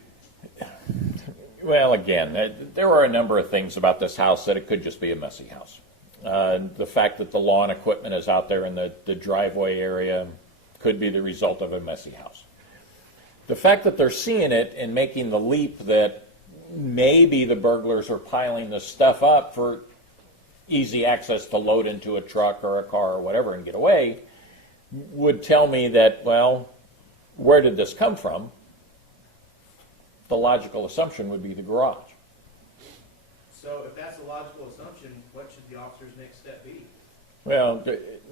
Well, again, there are a number of things about this house that it could just be a messy house. The fact that the lawn equipment is out there in the driveway area could be the result of a messy house. The fact that they're seeing it and making the leap that maybe the burglars are piling this stuff up for easy access to load into a truck or a car or whatever and get away would tell me that, well, where did this come from? The logical assumption would be the garage. So if that's a logical assumption, what should the officer's next step be? Well,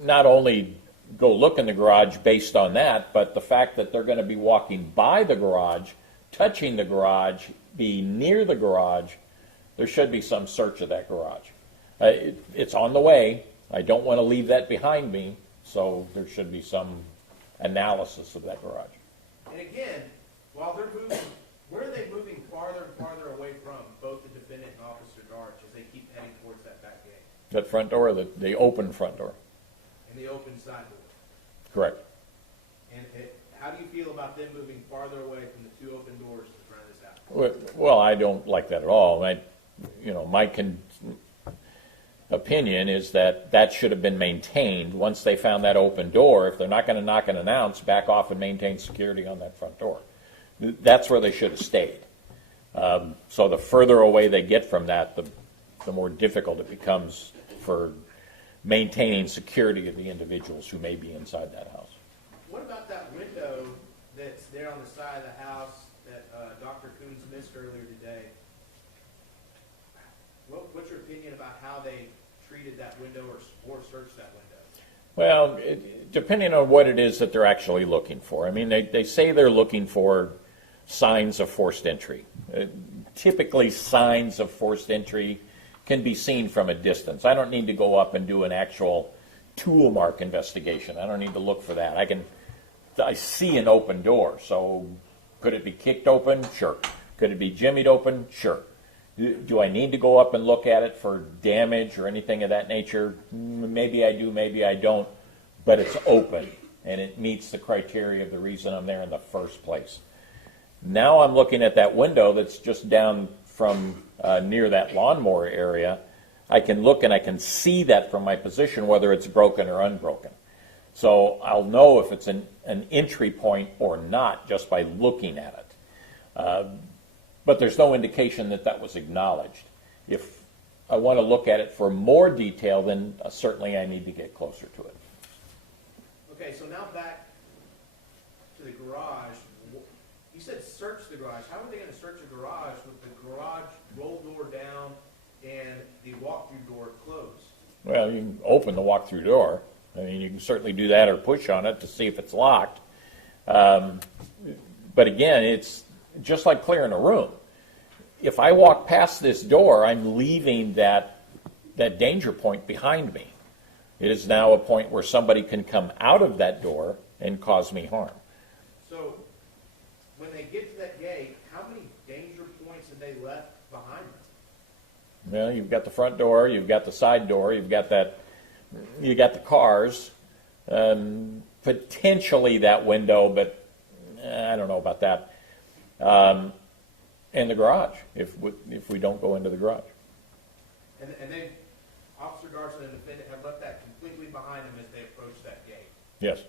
not only go look in the garage based on that, but the fact that they're going to be walking by the garage, touching the garage, be near the garage, there should be some search of that garage. It's on the way. I don't want to leave that behind me, so there should be some analysis of that garage. And again, while they're moving, where are they moving farther and farther away from, both the defendant and Officer Darch, as they keep heading towards that back gate? That front door, the open front door. And the open side door? Correct. And how do you feel about them moving farther away from the two open doors in front of this house? Well, I don't like that at all. My opinion is that should have been maintained once they found that open door. If they're not going to knock and announce, back off and maintain security on that front door. That's where they should have stayed. So the further away they get from that, the more difficult it becomes for maintaining security of the individuals who may be inside that house. What about that window that's there on the side of the house that Dr. Coons missed earlier today? What's your opinion about how they treated that window or searched that window? Well, depending on what it is that they're actually looking for. I mean, they say they're looking for signs of forced entry. Typically, signs of forced entry can be seen from a distance. I don't need to go up and do an actual tool mark investigation. I don't need to look for that. I see an open door, so could it be kicked open? Sure. Could it be jimmied open? Sure. Do I need to go up and look at it for damage or anything of that nature? Maybe I do, maybe I don't, but it's open and it meets the criteria of the reason I'm there in the first place. Now I'm looking at that window that's just down from near that lawnmower area. I can look and I can see that from my position, whether it's broken or unbroken. So I'll know if it's an entry point or not just by looking at it. But there's no indication that that was acknowledged. If I want to look at it for more detail, then certainly I need to get closer to it. Okay, so now back to the garage. You said search the garage. How are they going to search a garage with the garage roll door down and the walk-through door closed? Well, you can open the walk-through door. I mean, you can certainly do that or push on it to see if it's locked. But again, it's just like clearing a room. If I walk past this door, I'm leaving that danger point behind me. It is now a point where somebody can come out of that door and cause me harm. So when they get to that gate, how many danger points have they left behind them? Well, you've got the front door, you've got the side door, you got the cars, potentially that window, but I don't know about that. And the garage, if we don't go into the garage. And then Officer Garson and the defendant have left that completely behind them as they approach that gate. Yes.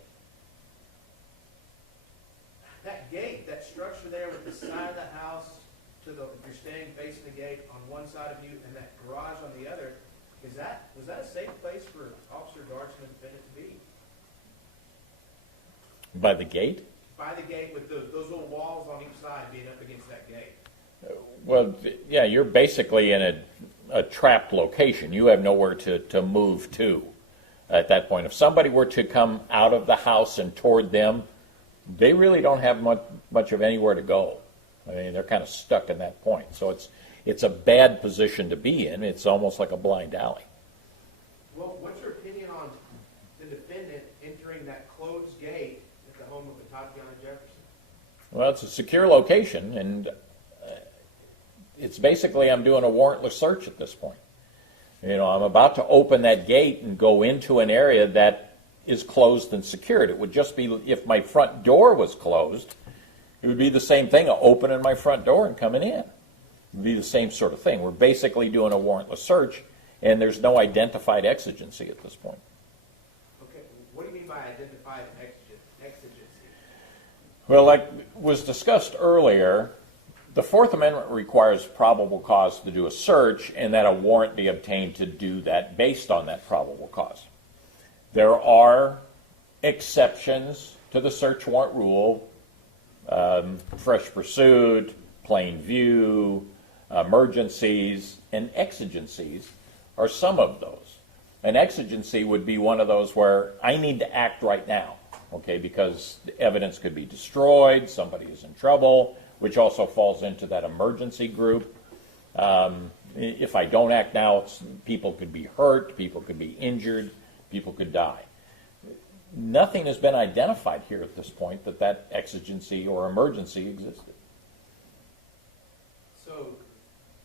That gate, that structure there with the side of the house, if you're standing facing the gate on one side of you and that garage on the other, was that a safe place for Officer Garson and the defendant to be? By the gate? By the gate with those little walls on each side being up against that gate. Well, yeah, you're basically in a trapped location. You have nowhere to move to at that point. If somebody were to come out of the house and toward them, they really don't have much of anywhere to go. I mean, they're kind of stuck in that point. So it's a bad position to be in. It's almost like a blind alley. Well, what's your opinion on the defendant entering that closed gate at the home of Atatiana Jefferson? Well, it's a secure location, and it's basically I'm doing a warrantless search at this point. You know, I'm about to open that gate and go into an area that is closed and secured. It would just be, if my front door was closed, it would be the same thing, opening my front door and coming in. It would be the same sort of thing. We're basically doing a warrantless search, and there's no identified exigency at this point. Okay, what do you mean by identified exigency? Well, like was discussed earlier, the Fourth Amendment requires probable cause to do a search and that a warrant be obtained to do that based on that probable cause. There are exceptions to the search warrant rule, fresh pursuit, plain view, emergencies, and exigencies are some of those. An exigency would be one of those where I need to act right now, okay, because the evidence could be destroyed, somebody is in trouble, which also falls into that emergency group. If I don't act now, people could be hurt, people could be injured, people could die. Nothing has been identified here at this point that exigency or emergency existed. So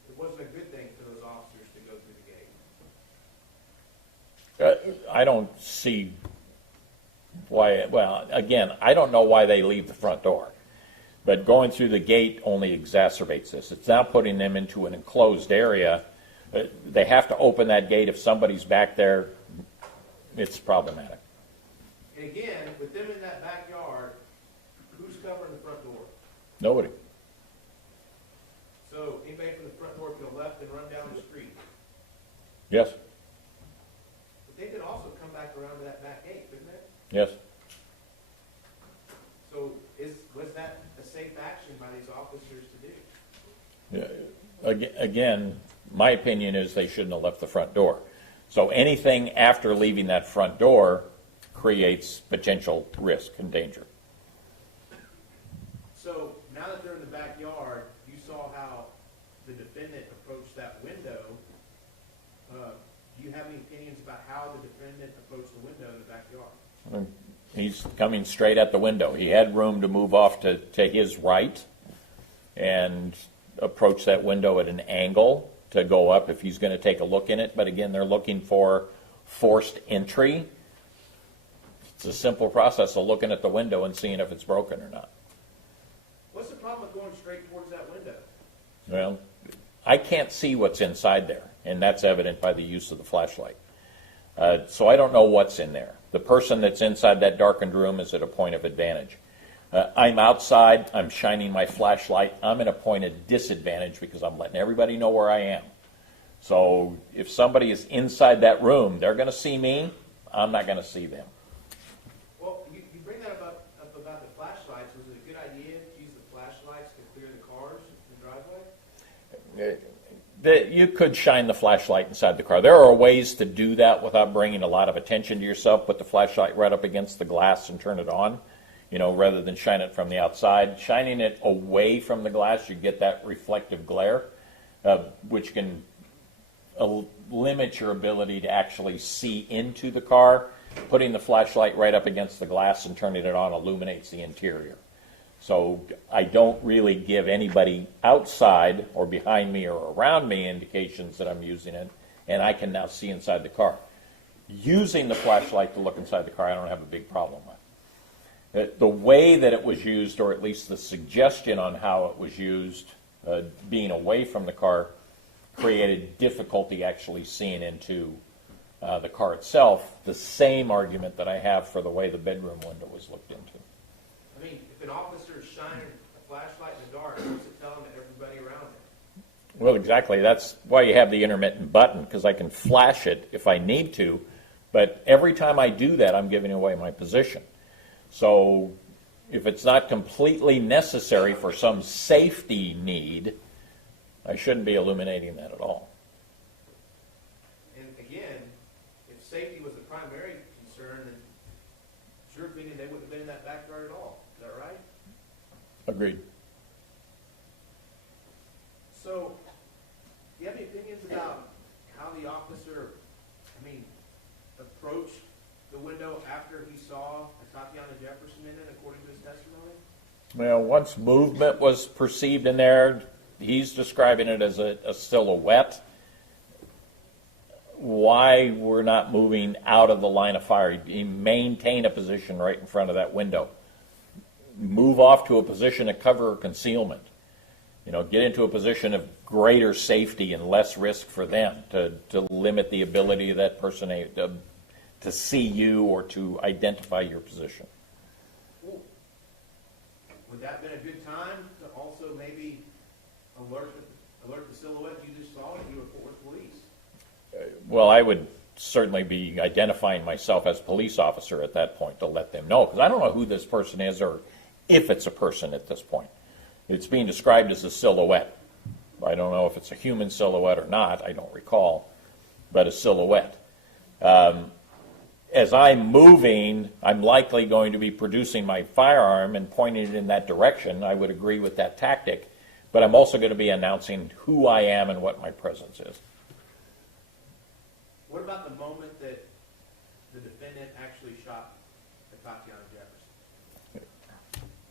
it wasn't a good thing for those officers to go through the gate? I don't see why. Well, again, I don't know why they leave the front door. But going through the gate only exacerbates this. It's now putting them into an enclosed area. They have to open that gate. If somebody's back there, it's problematic. And again, with them in that backyard, who's covering the front door? Nobody. So anybody from the front door could have left and run down the street. Yes. But they could also come back around to that back gate, couldn't they? Yes. So was that a safe action by these officers to do? Yeah. Again, my opinion is they shouldn't have left the front door. So anything after leaving that front door creates potential risk and danger. So now that they're in the backyard, you saw how the defendant approached that window. Do you have any opinions about how the defendant approached the window in the backyard? He's coming straight at the window. He had room to move off to his right and approach that window at an angle to go up if he's going to take a look in it. But again, they're looking for forced entry. It's a simple process of looking at the window and seeing if it's broken or not. What's the problem with going straight towards that window? Well, I can't see what's inside there, and that's evident by the use of the flashlight. So I don't know what's in there. The person that's inside that darkened room is at a point of advantage. I'm outside, I'm shining my flashlight, I'm at a point of disadvantage because I'm letting everybody know where I am. So if somebody is inside that room, they're going to see me, I'm not going to see them. Well, you bring that up about the flashlights. Was it a good idea to use the flashlights to clear the cars in the driveway? You could shine the flashlight inside the car. There are ways to do that without bringing a lot of attention to yourself. Put the flashlight right up against the glass and turn it on, rather than shine it from the outside. Shining it away from the glass, you get that reflective glare, which can limit your ability to actually see into the car. Putting the flashlight right up against the glass and turning it on illuminates the interior. So I don't really give anybody outside or behind me or around me indications that I'm using it, and I can now see inside the car. Using the flashlight to look inside the car, I don't have a big problem with. The way that it was used, or at least the suggestion on how it was used, being away from the car, created difficulty actually seeing into the car itself, the same argument that I have for the way the bedroom window was looked into. I mean, if an officer is shining a flashlight in the dark, what's it telling to everybody around him? Well, exactly. That's why you have the intermittent button, because I can flash it if I need to, but every time I do that, I'm giving away my position. So if it's not completely necessary for some safety need, I shouldn't be illuminating that at all. And again, if safety was the primary concern, then it's your opinion they wouldn't have been in that backyard at all. Is that right? Agreed. So, do you have any opinions about how the officer, approached the window after he saw Atatiana Jefferson in it, according to his testimony? Well, once movement was perceived in there, he's describing it as a silhouette. Why we're not moving out of the line of fire? You maintain a position right in front of that window. Move off to a position of cover or concealment. Get into a position of greater safety and less risk for them to limit the ability of that person to see you or to identify your position. Would that have been a good time to also maybe alert the silhouette you just saw if you were Fort Worth police? Well, I would certainly be identifying myself as a police officer at that point to let them know, because I don't know who this person is or if it's a person at this point. It's being described as a silhouette. I don't know if it's a human silhouette or not, I don't recall, but a silhouette. as I'm moving, I'm likely going to be producing my firearm and pointing it in that direction. I would agree with that tactic, but I'm also going to be announcing who I am and what my presence is. What about the moment that the defendant actually shot Atatiana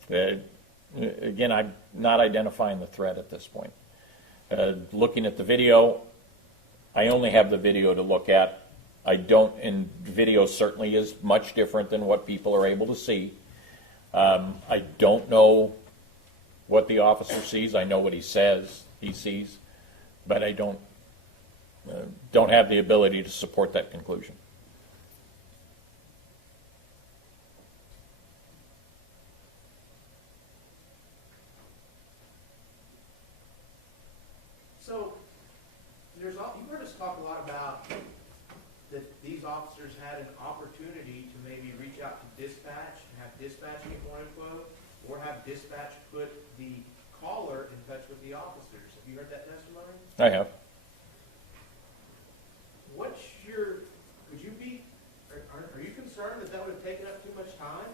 Jefferson? Again, I'm not identifying the threat at this point. Looking at the video, I only have the video to look at. I don't, and video certainly is much different than what people are able to see. I don't know what the officer sees. I know what he says he sees, but I don't have the ability to support that conclusion. So, you've heard us talk a lot about that these officers had an opportunity to maybe reach out to dispatch and have dispatch get more info, or have dispatch put the caller in touch with the officers. Have you heard that testimony? I have. Are you concerned that would have taken up too much time?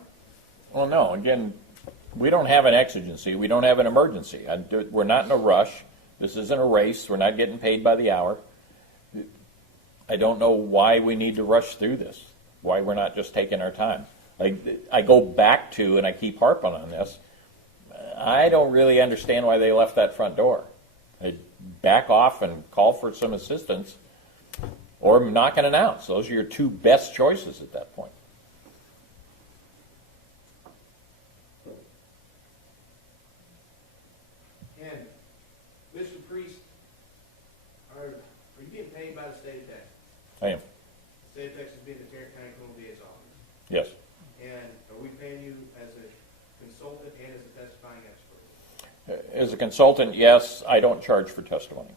Well, no. Again, we don't have an exigency. We don't have an emergency. We're not in a rush. This isn't a race. We're not getting paid by the hour. I don't know why we need to rush through this, why we're not just taking our time. I go back to, and I keep harping on this, I don't really understand why they left that front door. They back off and call for some assistance, or knock and announce. Those are your two best choices at that point. And, Mr. Priest, are you being paid by the state of Texas? I am. The state of Texas being the Tarrant County Criminal DA's office. Yes. And are we paying you as a consultant and as a testifying expert? As a consultant, yes. I don't charge for testimony.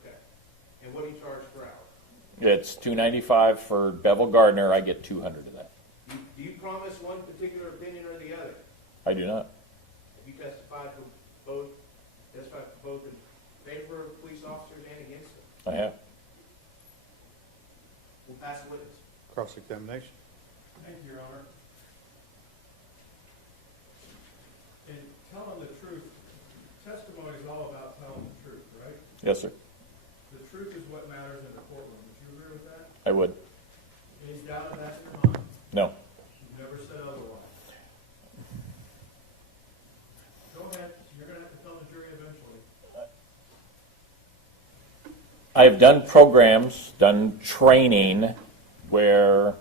Okay. And what do you charge per hour? It's $295 for Bevel Gardner. I get $200 of that. Do you promise one particular opinion or the other? I do not. Have you testified for both in favor of police officers and against them? I have. We'll pass the witness. Cross-examination. Thank you, Your Honor. In telling the truth, testimony is all about telling the truth, right? Yes, sir. The truth is what matters in the courtroom. Would you agree with that? I would. Any doubt of that in your mind? No. You've never said otherwise. Go ahead. You're going to have to tell the jury eventually. I have done programs, done training where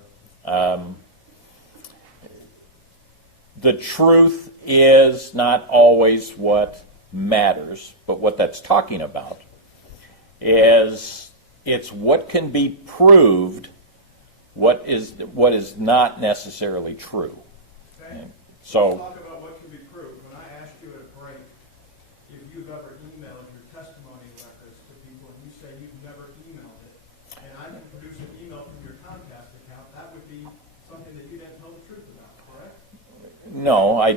the truth is not always what matters, but what that's talking about is it's what can be proved, what is not necessarily true. Okay? So Let's talk about what can be proved. When I asked you at a break if you've ever emailed your testimony records to people, and you say you've never emailed it, and I can produce an email from your Comcast account, that would be something that you didn't tell the truth about, correct? no, I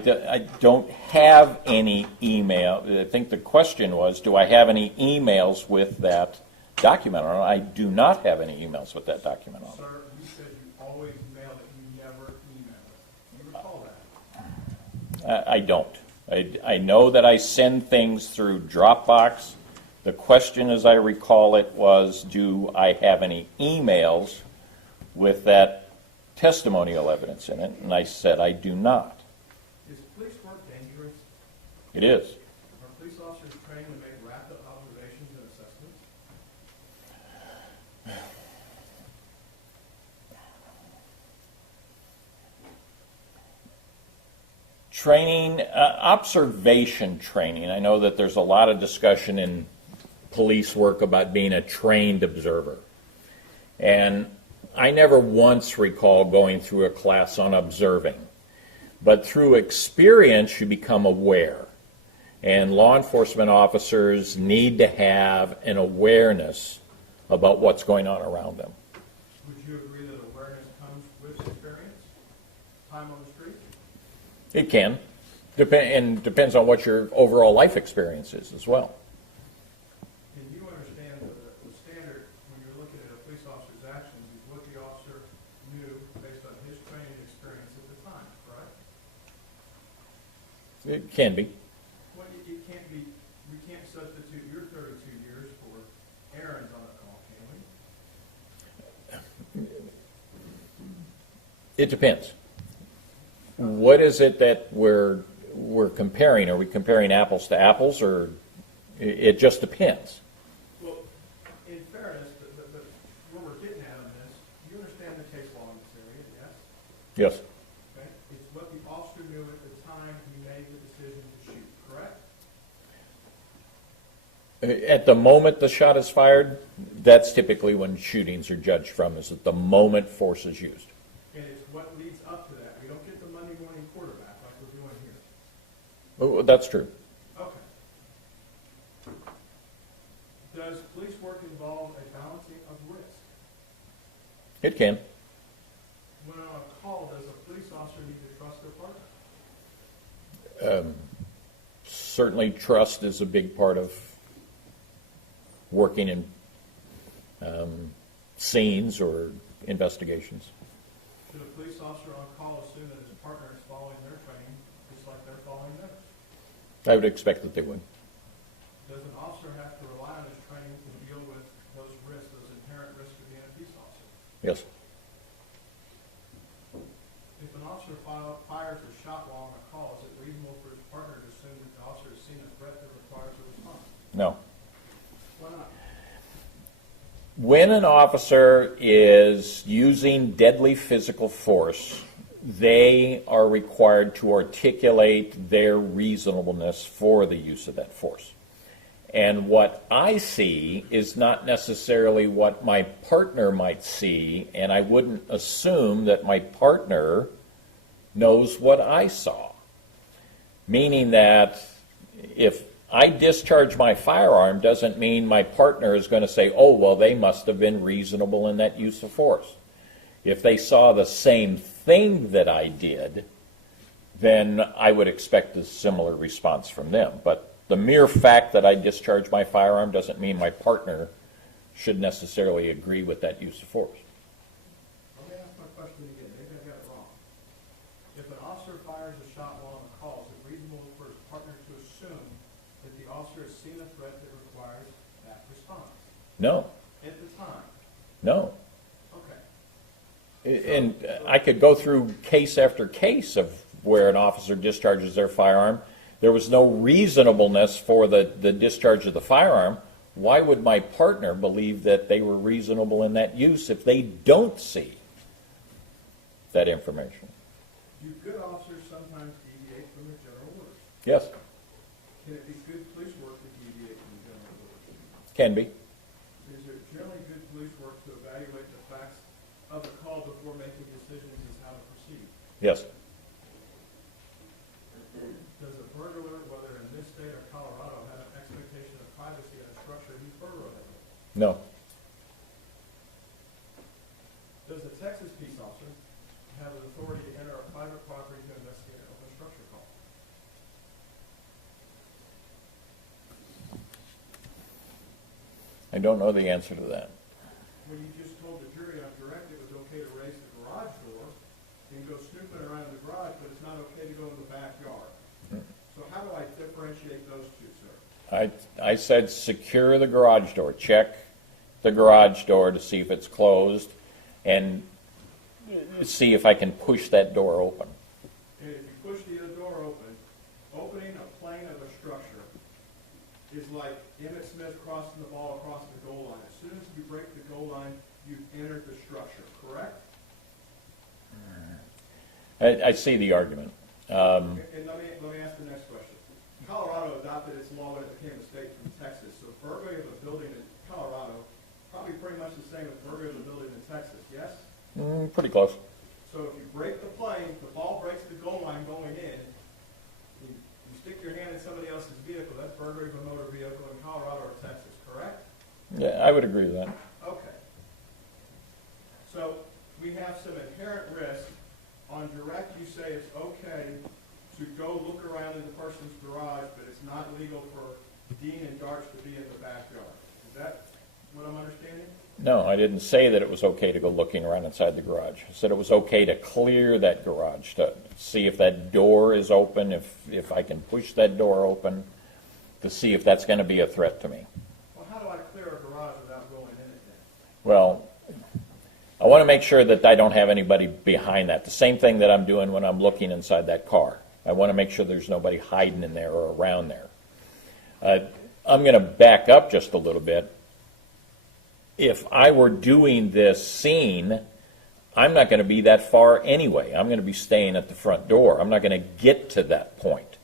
don't have any email. I think the question was, do I have any emails with that document on it? I do not have any emails with that document on it. Sir, you said you always mail it, you never email it. You recall that? I don't. I know that I send things through Dropbox. The question, as I recall it, was, do I have any emails with that testimonial evidence in it? And I said I do not. Is police work dangerous? It is. Are police officers trained to make rapid observations and assessments? Training, observation training. I know that there's a lot of discussion in police work about being a trained observer. And I never once recall going through a class on observing. But through experience, you become aware. And law enforcement officers need to have an awareness about what's going on around them. Would you agree that awareness comes with experience? Time on the street? It can. And depends on what your overall life experience is as well. Can you understand the standard when you're looking at a police officer's actions is what the officer knew based It can be. Well, it can't be, we can't substitute your 32 years for Aaron's on a call, can we? It depends. What is it that we're comparing? Are we comparing apples to apples, or it just depends? Well, in fairness, where we're getting at on this, you understand the case law in this area, yes? Yes. Okay? It's what the officer knew at the time he made the decision to shoot, correct? At the moment the shot is fired, that's typically when shootings are judged from, is at the moment force is used. And it's what leads up to that. We don't get the Monday morning quarterback like we're doing here. Oh, that's true. Okay. Does police work involve a balancing of risk? It can. When on a call, does a police officer need to trust their partner? Certainly trust is a big part of working in scenes or investigations. Should a police officer on call assume that his partner is following their training just like they're following theirs? I would expect that they would. Does an officer have to rely on his training to deal with those risks, those inherent risks of being a police officer? Yes. If an officer fires a shot while on a call, is it reasonable for his partner to assume that the officer has seen a threat that requires a response? No. Why not? When an officer is using deadly physical force, they are required to articulate their reasonableness for the use of that force. And what I see is not necessarily what my partner might see, and I wouldn't assume that my partner knows what I saw. Meaning that if I discharge my firearm doesn't mean my partner is going to say, oh, well, they must have been reasonable in that use of force. If they saw the same thing that I did, then I would expect a similar response from them. But the mere fact that I discharge my firearm doesn't mean my partner should necessarily agree with that use of force. Let me ask my question again. Maybe I got it wrong. If an officer fires a shot while on a call, is it reasonable for his partner to assume that the officer has seen a threat that requires that response? No. At the time? No. Okay. And I could go through case after case of where an officer discharges their firearm. There was no reasonableness for the discharge of the firearm. Why would my partner believe that they were reasonable in that use if they don't see that information? Do good officers sometimes deviate from the general orders? Yes. Can it be good police work to deviate from the general orders? Can be. Is it generally good police work to evaluate the facts of the call before making decisions as how to proceed? Yes. Does a burglar, whether in this state or Colorado, have an expectation of privacy in a structure he's burglaring? No. Does a Texas peace officer have an authority to enter a private property to investigate an open structure call? I don't know the answer to that. When you just told the jury on direct it was okay to raise the garage door and go snooping around the garage, but it's not okay to go in the backyard. So how do I differentiate those two, sir? I said secure the garage door. Check the garage door to see if it's closed and see if I can push that door open. And if you push the other door open, opening a plane of a structure is like Emmitt Smith crossing the ball across the goal line. As soon as you break the goal line, you've entered the structure, correct? I see the argument. And let me ask the next question. Colorado adopted its law when it became a state from Texas. So burglary of a building in Colorado, probably pretty much the same as burglary of a building in Texas, yes? Pretty close. So if you break the plane, the ball breaks the goal line going in, you stick your hand in somebody else's vehicle, that's burglary of a motor vehicle in Colorado or Texas, correct? Yeah, I would agree with that. Okay. So we have some inherent risk. On direct, you say it's okay to go look around in the person's garage, but it's not legal for Dean and Darch to be in the backyard. Is that what I'm understanding? No, I didn't say that it was okay to go looking around inside the garage. I said it was okay to clear that garage, to see if that door is open, if I can push that door open, to see if that's going to be a threat to me. Well, how do I clear a garage without going in it then? Well, I want to make sure that I don't have anybody behind that. The same thing that I'm doing when I'm looking inside that car. I want to make sure there's nobody hiding in there or around there. I'm going to back up just a little bit. If I were doing this scene, I'm not going to be that far anyway. I'm going to be staying at the front door. I'm not going to get to that point.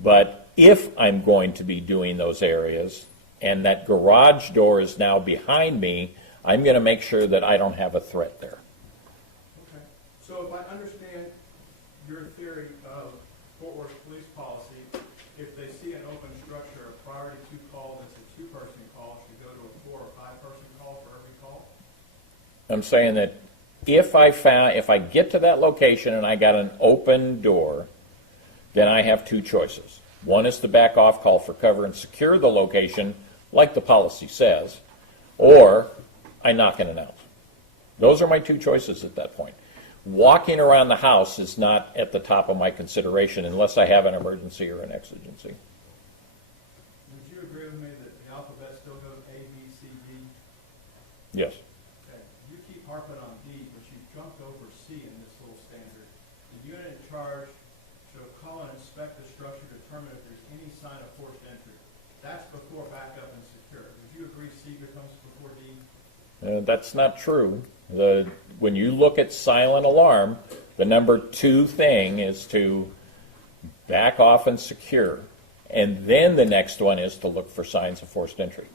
But if I'm going to be doing those areas and that garage door is now behind me, I'm going to make sure that I don't have a threat there. Okay. So if I understand your theory of Fort Worth police policy, if they see an open structure, a priority to call that's a two-person call should go to a 4 or 5-person call for every call? I'm saying that if I get to that location and I got an open door, then I have two choices. One is to back off, call for cover, and secure the location like the policy says, or I knock and announce. Those are my two choices at that point. Walking around the house is not at the top of my consideration unless I have an emergency or an exigency. Would you agree with me that the alphabet still goes A, B, C, D? Yes. Okay. You keep harping on D, but you jumped over C in this little standard. The unit in charge shall call and inspect the structure to determine if there's any sign of forced entry. That's before backup and secure. Would you agree C becomes before D? That's not true. When you look at silent alarm, the number 2 thing is to back off and secure. And then the next one is to look for signs of forced entry.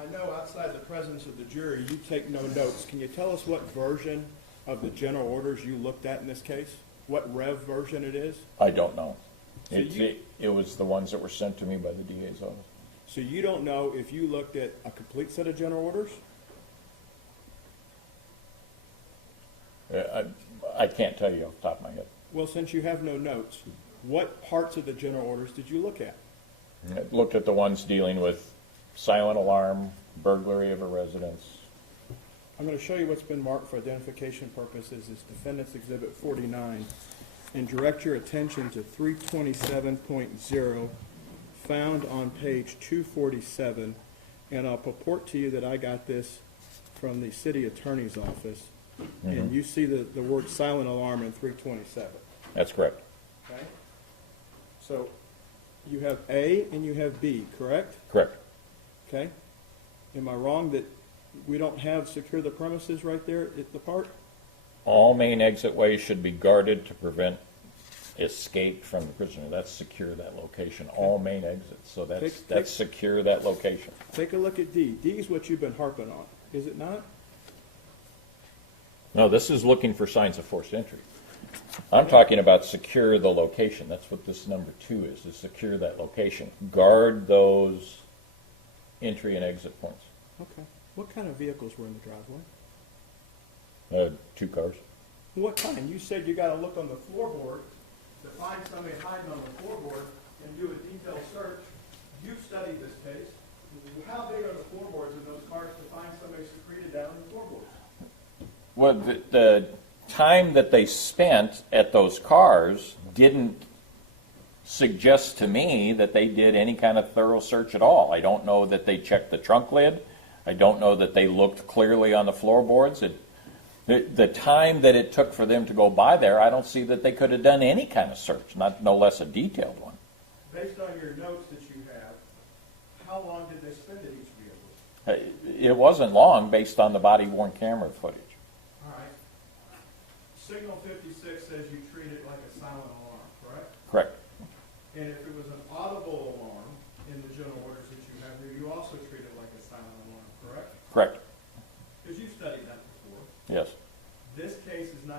I know outside the presence of the jury, you take no notes. Can you tell us what version of the general orders you looked at in this case? What rev version it is? I don't know. So It was the ones that were sent to me by the DA's office. So you don't know if you looked at a complete set of general orders? I can't tell you off the top of my head. Well, since you have no notes, what parts of the general orders did you look at? I looked at the ones dealing with silent alarm, burglary of a residence. I'm going to show you what's been marked for identification purposes as Defendant's Exhibit 49 and direct your attention to 327.0 found on page 247. And I'll purport to you that I got this from the city attorney's office. Mm-hmm. And you see the word silent alarm in 327. That's correct. Okay? So you have A and you have B, correct? Correct. Okay? Am I wrong that we don't have secure the premises right there at the park? All main exit ways should be guarded to prevent escape from the prisoner. That's secure that location. All main exits. So that's secure that location. Take a look at D. D is what you've been harping on, is it not? No, this is looking for signs of forced entry. I'm talking about secure the location. That's what this number 2 is secure that location. Guard those entry and exit points. Okay. What kind of vehicles were in the driveway? 2 cars. What kind? You said you got to look on the floorboard to find somebody hiding on the floorboard and do a detailed search. You've studied this case. How big are the floorboards in those cars to find somebody secreted down in the floorboards? Well, the time that they spent at those cars didn't suggest to me that they did any kind of thorough search at all. I don't know that they checked the trunk lid. I don't know that they looked clearly on the floorboards. The time that it took for them to go by there, I don't see that they could have done any kind of search, no less a detailed one. Based on your notes that you have, how long did they spend at each vehicle? It wasn't long based on the body-worn camera footage. All right. Signal 56 says you treat it like a silent alarm, correct? Correct. And if it was an audible alarm in the general orders that you have here, you also treat it like a silent alarm, correct? Correct. Because you studied that before. Yes. This case is not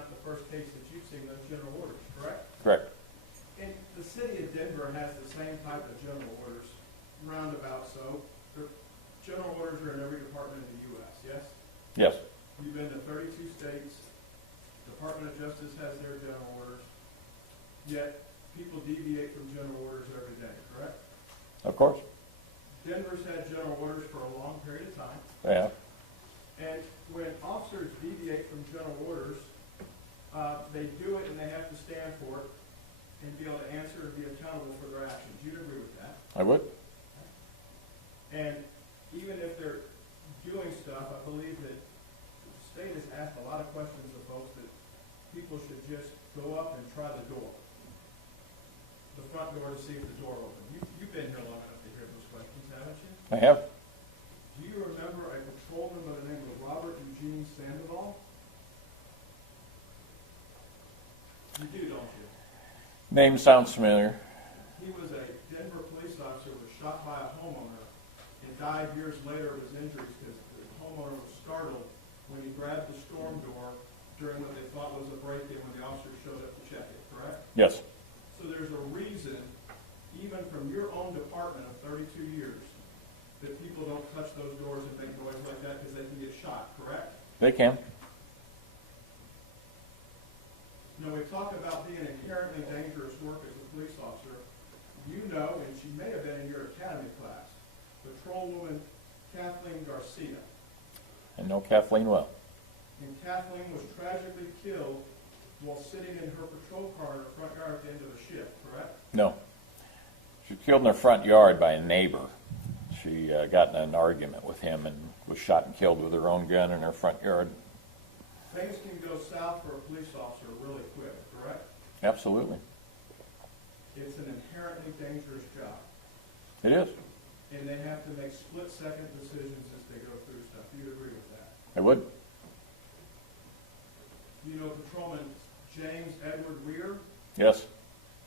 The general orders are in every department in the U.S., yes? Yes. You've been to 32 states. Department of Justice has their general orders. Yet, people deviate from general orders every day, correct? Of course. Denver's had general orders for a long period of time. They have. And when officers deviate from general orders, they do it and they have to stand for it and be able to answer and be accountable for their actions. You'd agree with that? I would. And even if they're doing stuff, I believe that the state has asked a lot of questions of folks that people should just go up and try the door. The front door to see if the door opens. You've been here long enough to hear those questions, haven't you? I have. Do you remember a patrolman by the name of Robert Eugene Sandoval? You do, don't you? Name sounds familiar. He was a Denver police officer who was shot by a homeowner and died years later of his injuries because the homeowner was startled when he grabbed the storm door during what they thought was a break-in when the officer showed up to check it, correct? Yes. So there's a reason, even from your own department of 32 years, that people don't touch those doors and make noise like that because they can get shot, correct? They can. Now, we talk about being inherently dangerous work as a police officer. You know, and she may have been in your academy class, patrolwoman Kathleen Garcia. I know Kathleen well. And Kathleen was tragically killed while sitting in her patrol car in her front yard at the end of the shift, correct? No. She was killed in her front yard by a neighbor. She got in an argument with him and was shot and killed with her own gun in her front yard. Things can go south for a police officer really quick, correct? Absolutely. It's an inherently dangerous job. It is. And they have to make split-second decisions as they go through stuff. Do you agree with that? I would. You know Patrolman James Edward Weir? Yes.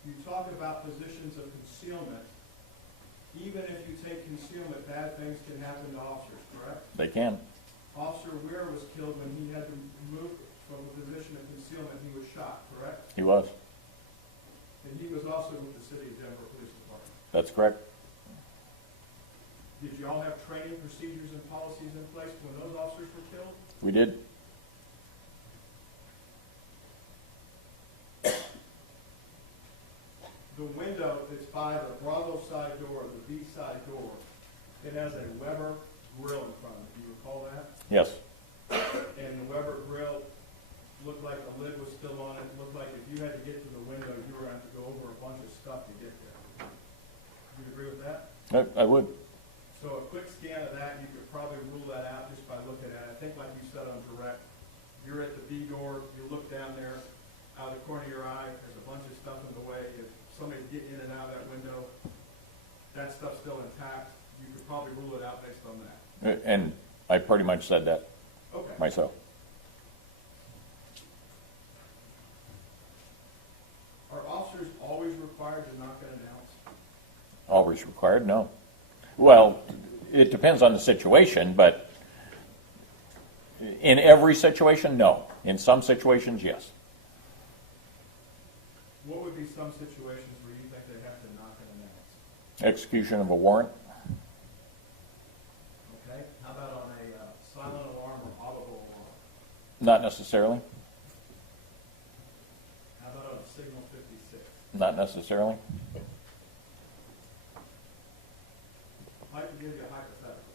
You talk about positions of concealment. Even if you take concealment, bad things can happen to officers, correct? They can. Officer Weir was killed when he had to move from a position of concealment. He was shot, correct? He was. And he was also with the City of Denver Police Department. That's correct. Did you all have training procedures and policies in place when those officers were killed? We did. The window that's by the Bravo side door, the B side door, it has a Weber grill in front of it. Do you recall that? Yes. And the Weber grill looked like the lid was still on it. It looked like if you had to get to the window, you were going to have to go over a bunch of stuff to get there. Do you agree with that? I would. So a quick scan of that, you could probably rule that out just by looking at it. I think like you said on direct, you're at the B door, you look down there, out of the corner of your eye, there's a bunch of stuff in the way. If somebody's getting in and out of that window, that stuff's still intact. You could probably rule it out based on that. And I pretty much said that myself. Are officers always required to knock and announce? Always required? No. Well, it depends on the situation, but in every situation, no. In some situations, yes. What would be some situations where you think they have to knock and announce? Execution of a warrant? Okay. How about on a silent alarm or audible alarm? Not necessarily. How about on a signal 56? Not necessarily. I'd like to give you a hypothetical.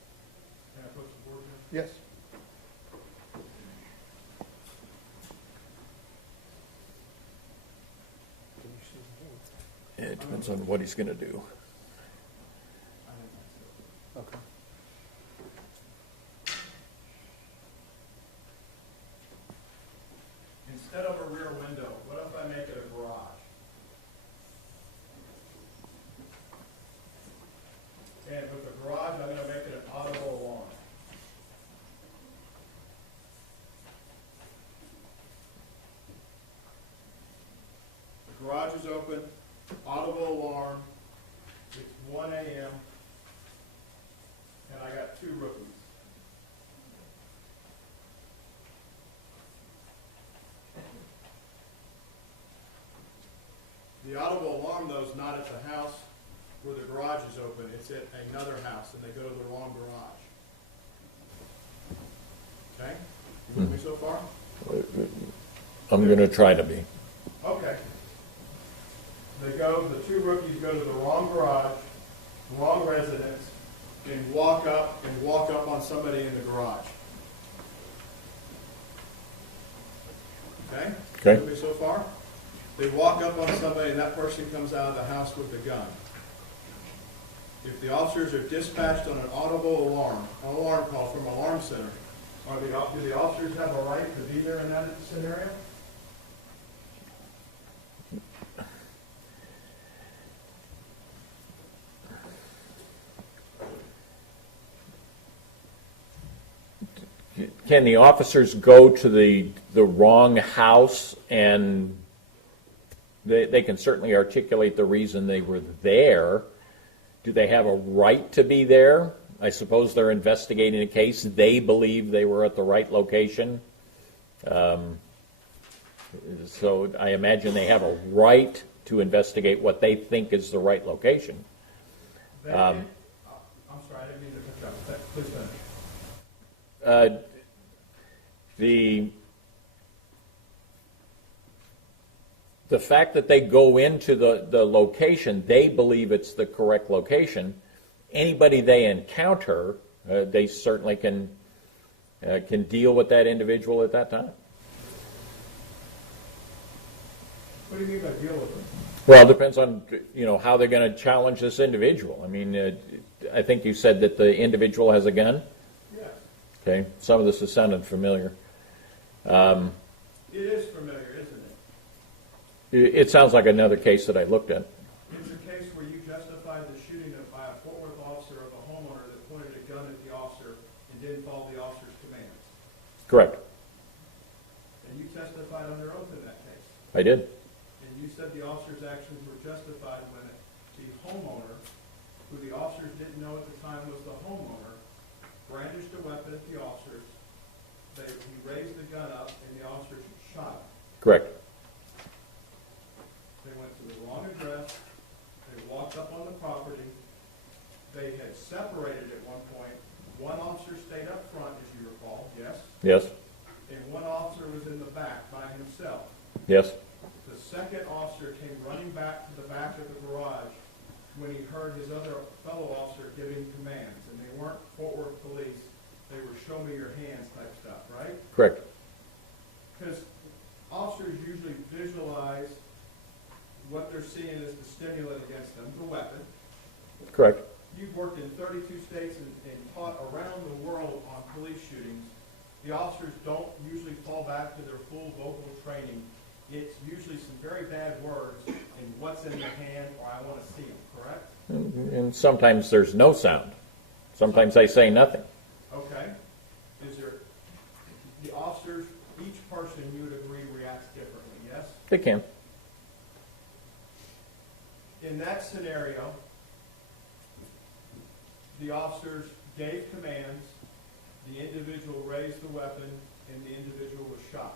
Can I put some words in? Yes. It depends on what he's going to do. Okay. Instead of a rear window, what if I make it a garage? And with the garage, I'm going to make it an audible alarm. The garage is open, audible alarm, it's 1 a.m., and I got 2 rookies. The audible alarm, though, is not at the house where the garage is open, it's at another house, and they go to the wrong garage. Okay? You with me so far? I'm going to try to be. Okay. The two rookies go to the wrong garage, wrong residence, and walk up on somebody in the garage. Okay? Okay. You with me so far? They walk up on somebody and that person comes out of the house with a gun. If the officers are dispatched on an audible alarm call from Alarm Center, do the officers have a right to be there in that scenario? Can the officers go to the wrong house, and they can certainly articulate the reason they were there? Do they have a right to be there? I suppose they're investigating a case. They believe they were at the right location. So I imagine they have a right to investigate what they think is the right location. I'm sorry, I didn't mean to interrupt. Please finish. The fact that they go into the location, they believe it's the correct location. Anybody they encounter, they certainly can deal with that individual at that time. What do you mean by deal with them? Well, it depends on how they're going to challenge this individual. I mean, I think you said that the individual has a gun. Yes. Okay, some of this is sounding familiar. It is familiar, isn't it? It sounds like another case that I looked at. It's a case where you justified the shooting by a Fort Worth officer of a homeowner that pointed a gun at the officer and didn't follow the officer's commands. Correct. And you testified under oath in that case. I did. And you said the officer's actions were justified when the homeowner, who the officers didn't know at the time was the homeowner, brandished a weapon at the officers. He raised the gun up, and the officers shot him. Correct. They went to the wrong address. They walked up on the property. They had separated at one point. One officer stayed up front, as you recall, yes? Yes. And one officer was in the back by himself. Yes. The second officer came running back to the back of the garage when he heard his other fellow officer giving commands. And they weren't Fort Worth police. They were show me your hands type stuff, right? Correct. Because officers usually visualize what they're seeing as the stimulant against them, the weapon. Correct. You've worked in 32 states and taught around the world on police shootings. The officers don't usually fall back to their full vocal training. It's usually some very bad words and what's in the hand or I want to see them, correct? And sometimes there's no sound. Sometimes they say nothing. Okay. Is there, the officers, each person you would agree reacts differently, yes? They can. In that scenario, the officers gave commands, the individual raised the weapon, and the individual was shot.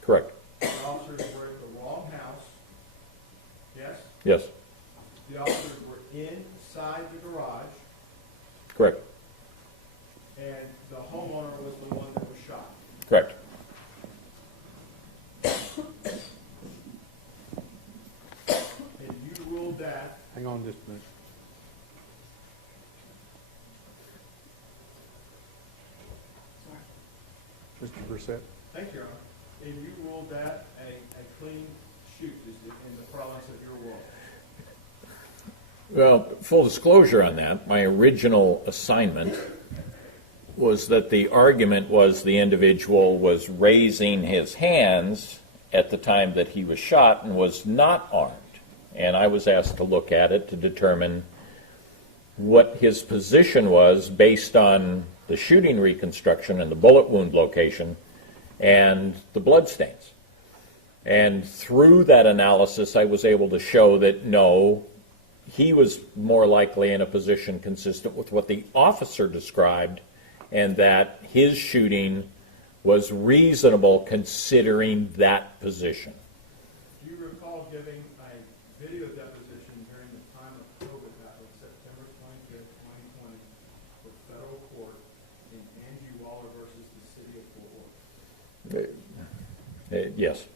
Correct. The officers were at the wrong house, yes? Yes. The officers were inside the garage, Correct. and the homeowner was the one that was shot. Correct. And you ruled that. Hang on just a minute. Mr. Brissett. Thank you, Your Honor. And you ruled that a clean shoot is in the province of your world. Well, full disclosure on that, my original assignment was that the argument was the individual was raising his hands at the time that he was shot and was not armed. And I was asked to look at it to determine what his position was based on the shooting reconstruction and the bullet wound location and the bloodstains. And through that analysis, I was able to show that no, he was more likely in a position consistent with what the officer described, and that his shooting was reasonable considering that position. Do you recall giving a video deposition during the time of COVID Yes.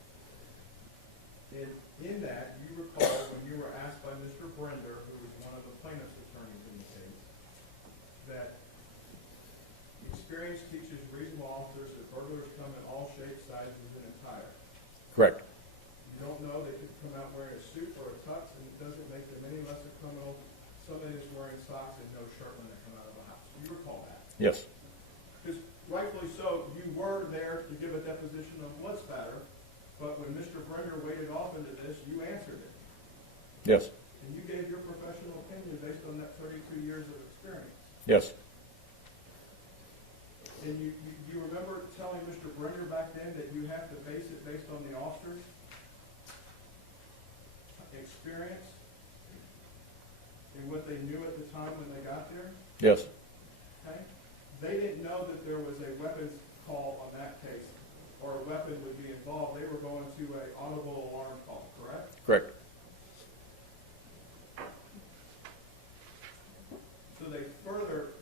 And in that, you recall when you were asked by Mr. Brender, who was one of the plaintiff's attorneys in the case, that experience teaches reasonable officers that burglars come in all shapes, sizes, and attire. Correct. You don't know, they could come out wearing a suit or a tux, and it doesn't make them any less a criminal. Somebody that's wearing socks and no shirt when they come out of the house. You recall that? Yes. Because rightfully so, you were there to give a deposition of blood spatter, but when Mr. Brender waded off into this, you answered it. Yes. And you gave your professional opinion based on that 32 years of experience. Yes. And you remember telling Mr. Brender back then that you have to base it based on the officer's experience and what they knew at the time when they got there? Yes. Okay? They didn't know that there was a weapons call on that case, or a weapon would be involved. They were going to an audible alarm call, correct? Correct. So they further,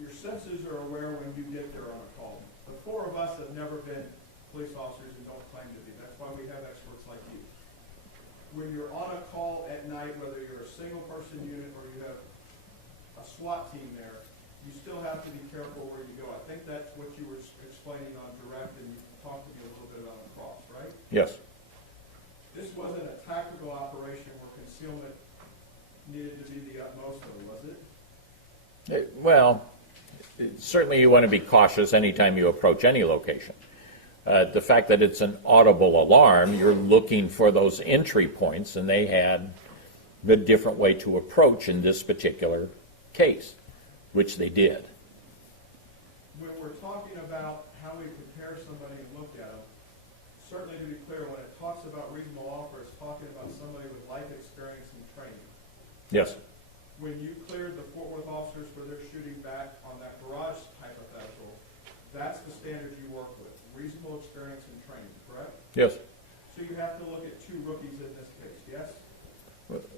your senses are aware when you get there on a call. The four of us have never been police officers and don't claim to be. That's why we have experts like you. When you're on a call at night, whether you're a single person unit or you have a SWAT team there, you still have to be careful where you go. I think that's what you were explaining on direct, and you talked to me a little bit about on cross, right? Yes. This wasn't a tactical operation where concealment needed to be the utmost of it, was it? Well, certainly you want to be cautious anytime you approach any location. The fact that it's an audible alarm, you're looking for those entry points, and they had the different way to approach in this particular case, which they did. When we're talking about how we compare somebody and look at them, certainly to be clear, when it talks about reasonable offer, it's talking about somebody with life experience and training. Yes. When you cleared the Fort Worth officers for their shooting back on that garage hypothetical, that's the standard you work with, reasonable experience and training, correct? Yes. So you have to look at two rookies in this case, yes?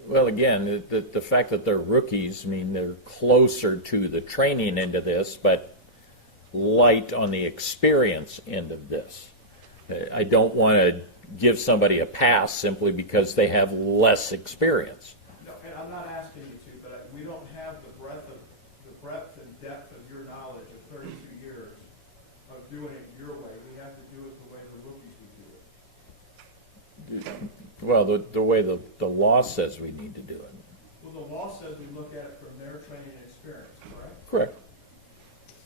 Well, again, the fact that they're rookies, I mean, they're closer to the training end of this, but light on the experience end of this. I don't want to give somebody a pass simply because they have less experience. No, and I'm not asking you to, but we don't have the breadth and depth of your knowledge of 32 years of doing it your way. We have to do it the way the rookies would do it. Well, the way the law says we need to do it. Well, the law says we look at it from their training and experience, correct? Correct.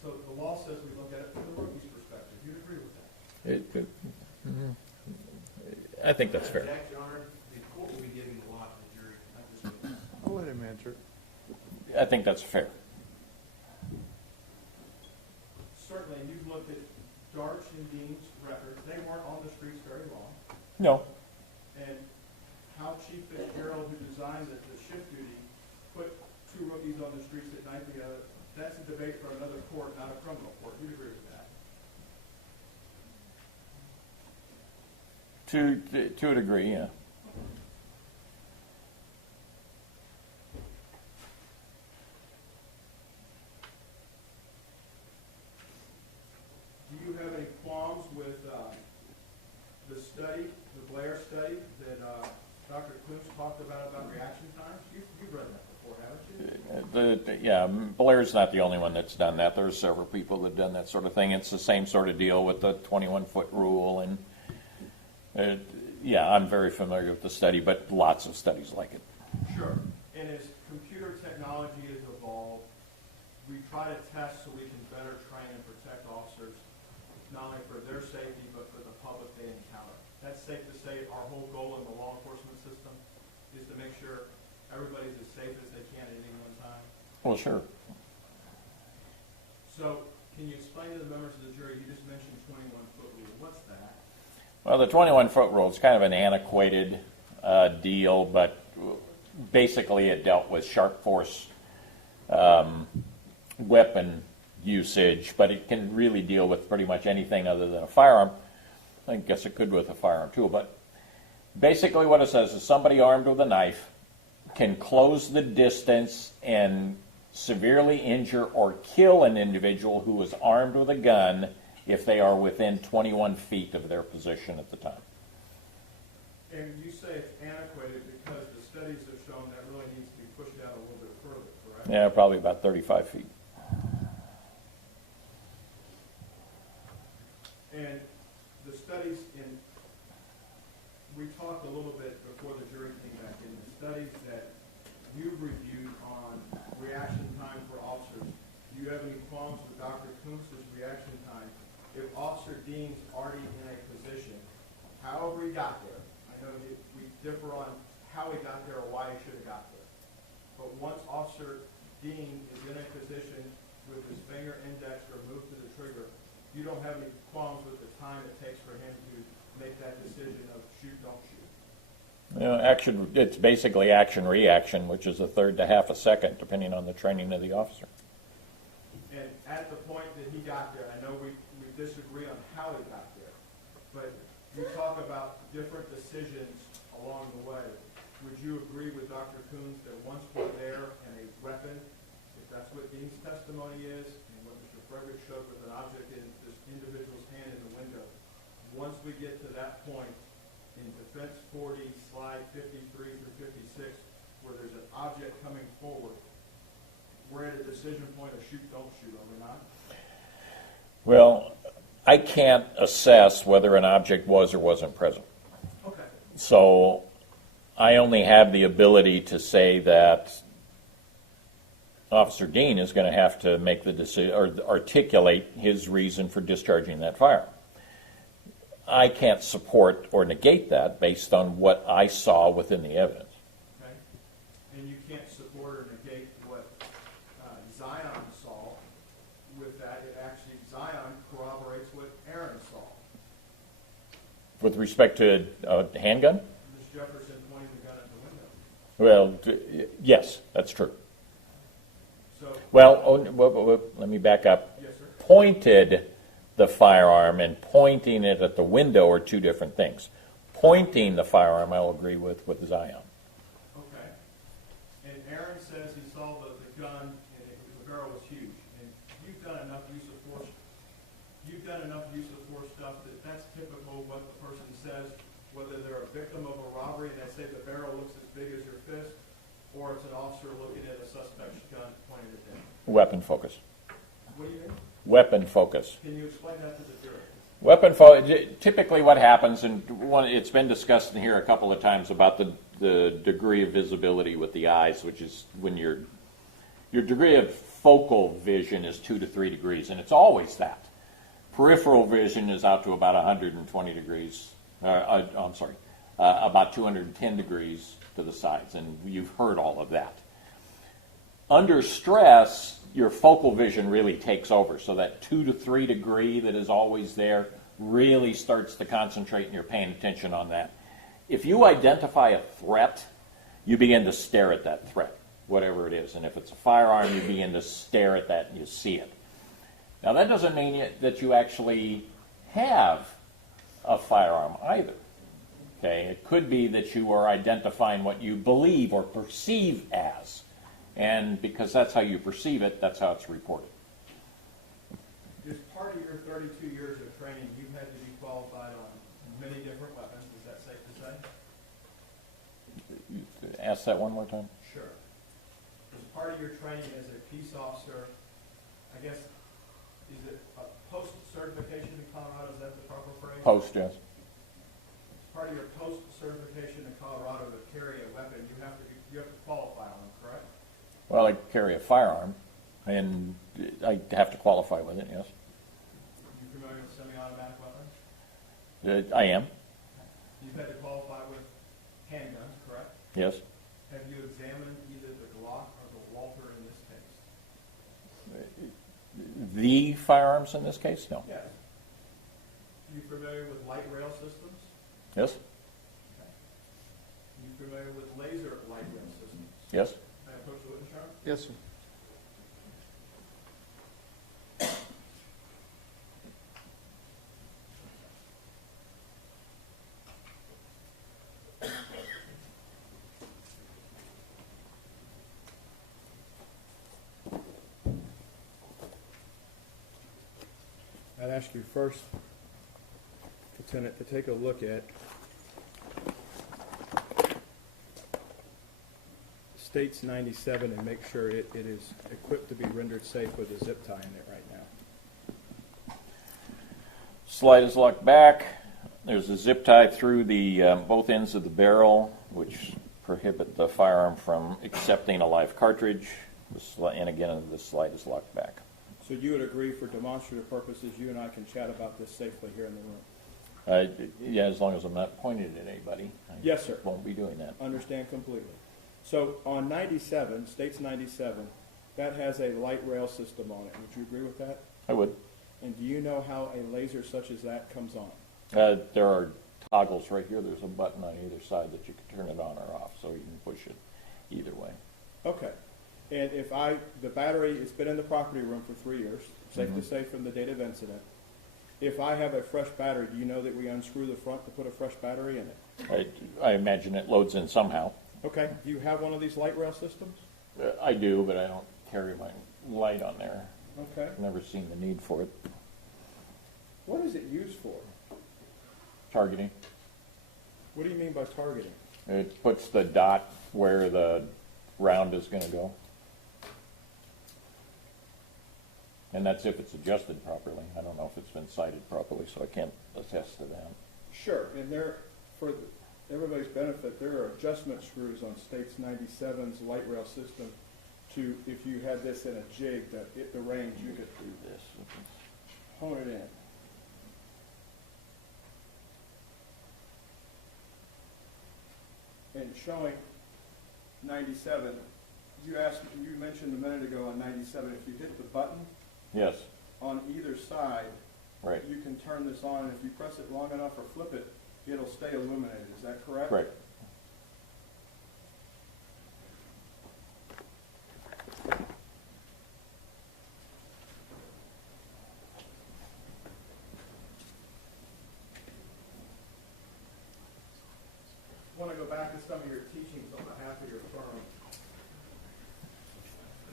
So the law says we look at it from the rookie's perspective. You'd agree with that? I think that's fair. Jack, Your Honor, the court will be giving the law to the jury, not just me. I'll let him answer. I think that's fair. Certainly, you've looked at Darch and Dean's records. They weren't on the streets very long. No. And how Chief Fitzgerald, who designed the shift duty, put two rookies on the streets at night together, that's a debate for another court, not a criminal court. You'd agree with that? To a degree, yeah. Do you have any qualms with the study, the Blair study that Dr. Kuntz talked about reaction times? You've read that before, haven't you? Yeah, Blair's not the only one that's done that. There's several people that have done that sort of thing. It's the same sort of deal with the 21-foot rule. And yeah, I'm very familiar with the study, but lots of studies like it. Sure. And as computer technology has evolved, we try to test so we can better train and protect officers, not only for their safety, but for the public they encounter. That's safe to say our whole goal in the law enforcement system is to make sure everybody's as safe as they can at any one time. Well, sure. So, can you explain to the members of the jury, you just mentioned 21-foot rule. What's that? Well, the 21-foot rule is kind of an antiquated deal, but basically it dealt with sharp force weapon usage, but it can really deal with pretty much anything other than a firearm. I guess it could with a firearm too, but basically what it says is somebody armed with a knife can close the distance and severely injure or kill an individual who is armed with a gun if they are within 21 feet of their position at the time. And you say it's antiquated because the studies have shown that really needs to be pushed out a little bit further, correct? Yeah, probably about 35 feet. And the studies we talked a little bit before the jury came back in, the studies that you reviewed on reaction time for officers, do you have any qualms with Dr. Kuntz's reaction time? If Officer Dean's already in a position, however he got there, I know we differ on how he got there or why he should have got there, but once Officer Dean is in a position with his finger index removed to the trigger, you don't have any qualms with the time it takes for him to make that decision of shoot, don't shoot? You know, it's basically action-reaction, which is a third to half a second, depending on the training of the officer. And at the point that he got there, I know we disagree on how he got there, but you talk about different decisions along the way. Would you agree with Dr. Coons that once we're there and a weapon, if that's what Dean's testimony is, and what Mr. Frederick showed with an object in this individual's hand in the window, once we get to that point in Defense 40, slide 53 through 56, where there's an object coming forward, we're at a decision point of shoot, don't shoot, are we not? Well, I can't assess whether an object was or wasn't present. Okay. So I only have the ability to say that Officer Dean is going to have to make the decision or articulate his reason for discharging that firearm. I can't support or negate that based on what I saw within the evidence. Okay. And you can't support or negate what Zion saw with that. It actually, Zion corroborates what Aaron saw. With respect to a handgun? Ms. Jefferson pointing the gun at the window. Well, yes, that's true. So, Well, let me back up. yes, sir. Pointed the firearm and pointing it at the window are two different things. Pointing the firearm, I will agree with Zion. Okay. And Aaron says he saw the gun and the barrel was huge. And you've done enough use of force. You've done enough use of force stuff that's typical of what the person says, whether they're a victim of a robbery and they say the barrel looks as big as your fist, or it's an officer looking at a suspect's gun pointed at them. Weapon focus. What do you mean? Weapon focus. Can you explain that to the jury? Weapon focus. Typically what happens, and it's been discussed in here a couple of times about the degree of visibility with the eyes, which is when your degree of focal vision is 2 to 3 degrees, and it's always that. Peripheral vision is out to about 120 degrees, about 210 degrees to the sides, and you've heard all of that. Under stress, your focal vision really takes over, so that 2 to 3 degree that is always there really starts to concentrate and you're paying attention on that. If you identify a threat, you begin to stare at that threat, whatever it is. And if it's a firearm, you begin to stare at that and you see it. Now, that doesn't mean that you actually have a firearm either. Okay? It could be that you are identifying what you believe or perceive as. And because that's how you perceive it, that's how it's reported. As part of your 32 years of training, you've had to be qualified on many different weapons. Is that safe to say? Ask that one more time. Sure. As part of your training as a peace officer, I guess, is it a post-certification in Colorado? Is that the proper phrase? Post, yes. As part of your post-certification in Colorado to carry a weapon, you have to qualify on them, correct? Well, I carry a firearm, and I have to qualify with it, yes. You familiar with semi-automatic weapons? I am, You've had to qualify with handguns, correct? yes. Have you examined either the Glock or the Walther in this case? The firearms in this case? No. Yes. You familiar with light rail systems? Yes? Okay. You familiar with laser light rail systems? Yes? May I approach the witness, Your Honor? Yes, sir. I'd ask you first, Lieutenant, to take a look at States 97 and make sure it is equipped to be rendered safe with a zip tie in it right now. Slide is locked back. There's a zip tie through the both ends of the barrel, which prohibit the firearm from accepting a live cartridge. And again, the slide is locked back. So you would agree, for demonstrative purposes, you and I can chat about this safely here in the room? Yeah, as long as I'm not pointing at anybody. Yes, sir. Won't be doing that. Understand completely. So on 97, States 97, that has a light rail system on it. Would you agree with that? I would. And do you know how a laser such as that comes on? There are toggles right here. There's a button on either side that you can turn it on or off, so you can push it either way. Okay. And if the battery, it's been in the property room for 3 years, safe to say from the date of incident. If I have a fresh battery, do you know that we unscrew the front to put a fresh battery in it? I imagine it loads in somehow. Okay. Do you have one of these light rail systems? I do, but I don't carry my light on there. Okay. I've never seen the need for it. What is it used for? Targeting. What do you mean by targeting? It puts the dot where the round is going to go. And that's if it's adjusted properly. I don't know if it's been sighted properly, so I can't attest to that. Sure, and for everybody's benefit, there are adjustment screws on States 97's light rail system to, if you had this in a jig, the range, you could do this. Hone it in. And showing 97, you mentioned a minute ago on 97, if you hit the button, yes, on either side, right, you can turn this on, and if you press it long enough or flip it, it'll stay illuminated. Is that correct? Right. I want to go back to some of your teachings on behalf of your firm.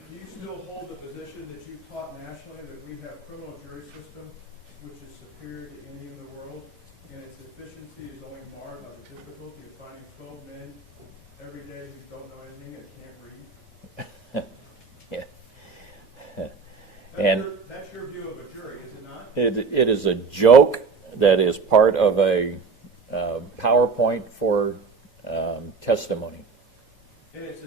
Do you still hold the position that you taught nationally that we have criminal jury system which is superior to any in the world, and its efficiency is only marred by the difficulty of finding 12 men every day who don't know anything and can't read? And that's your view of a jury, is it not? it is a joke that is part of a PowerPoint for testimony. And it's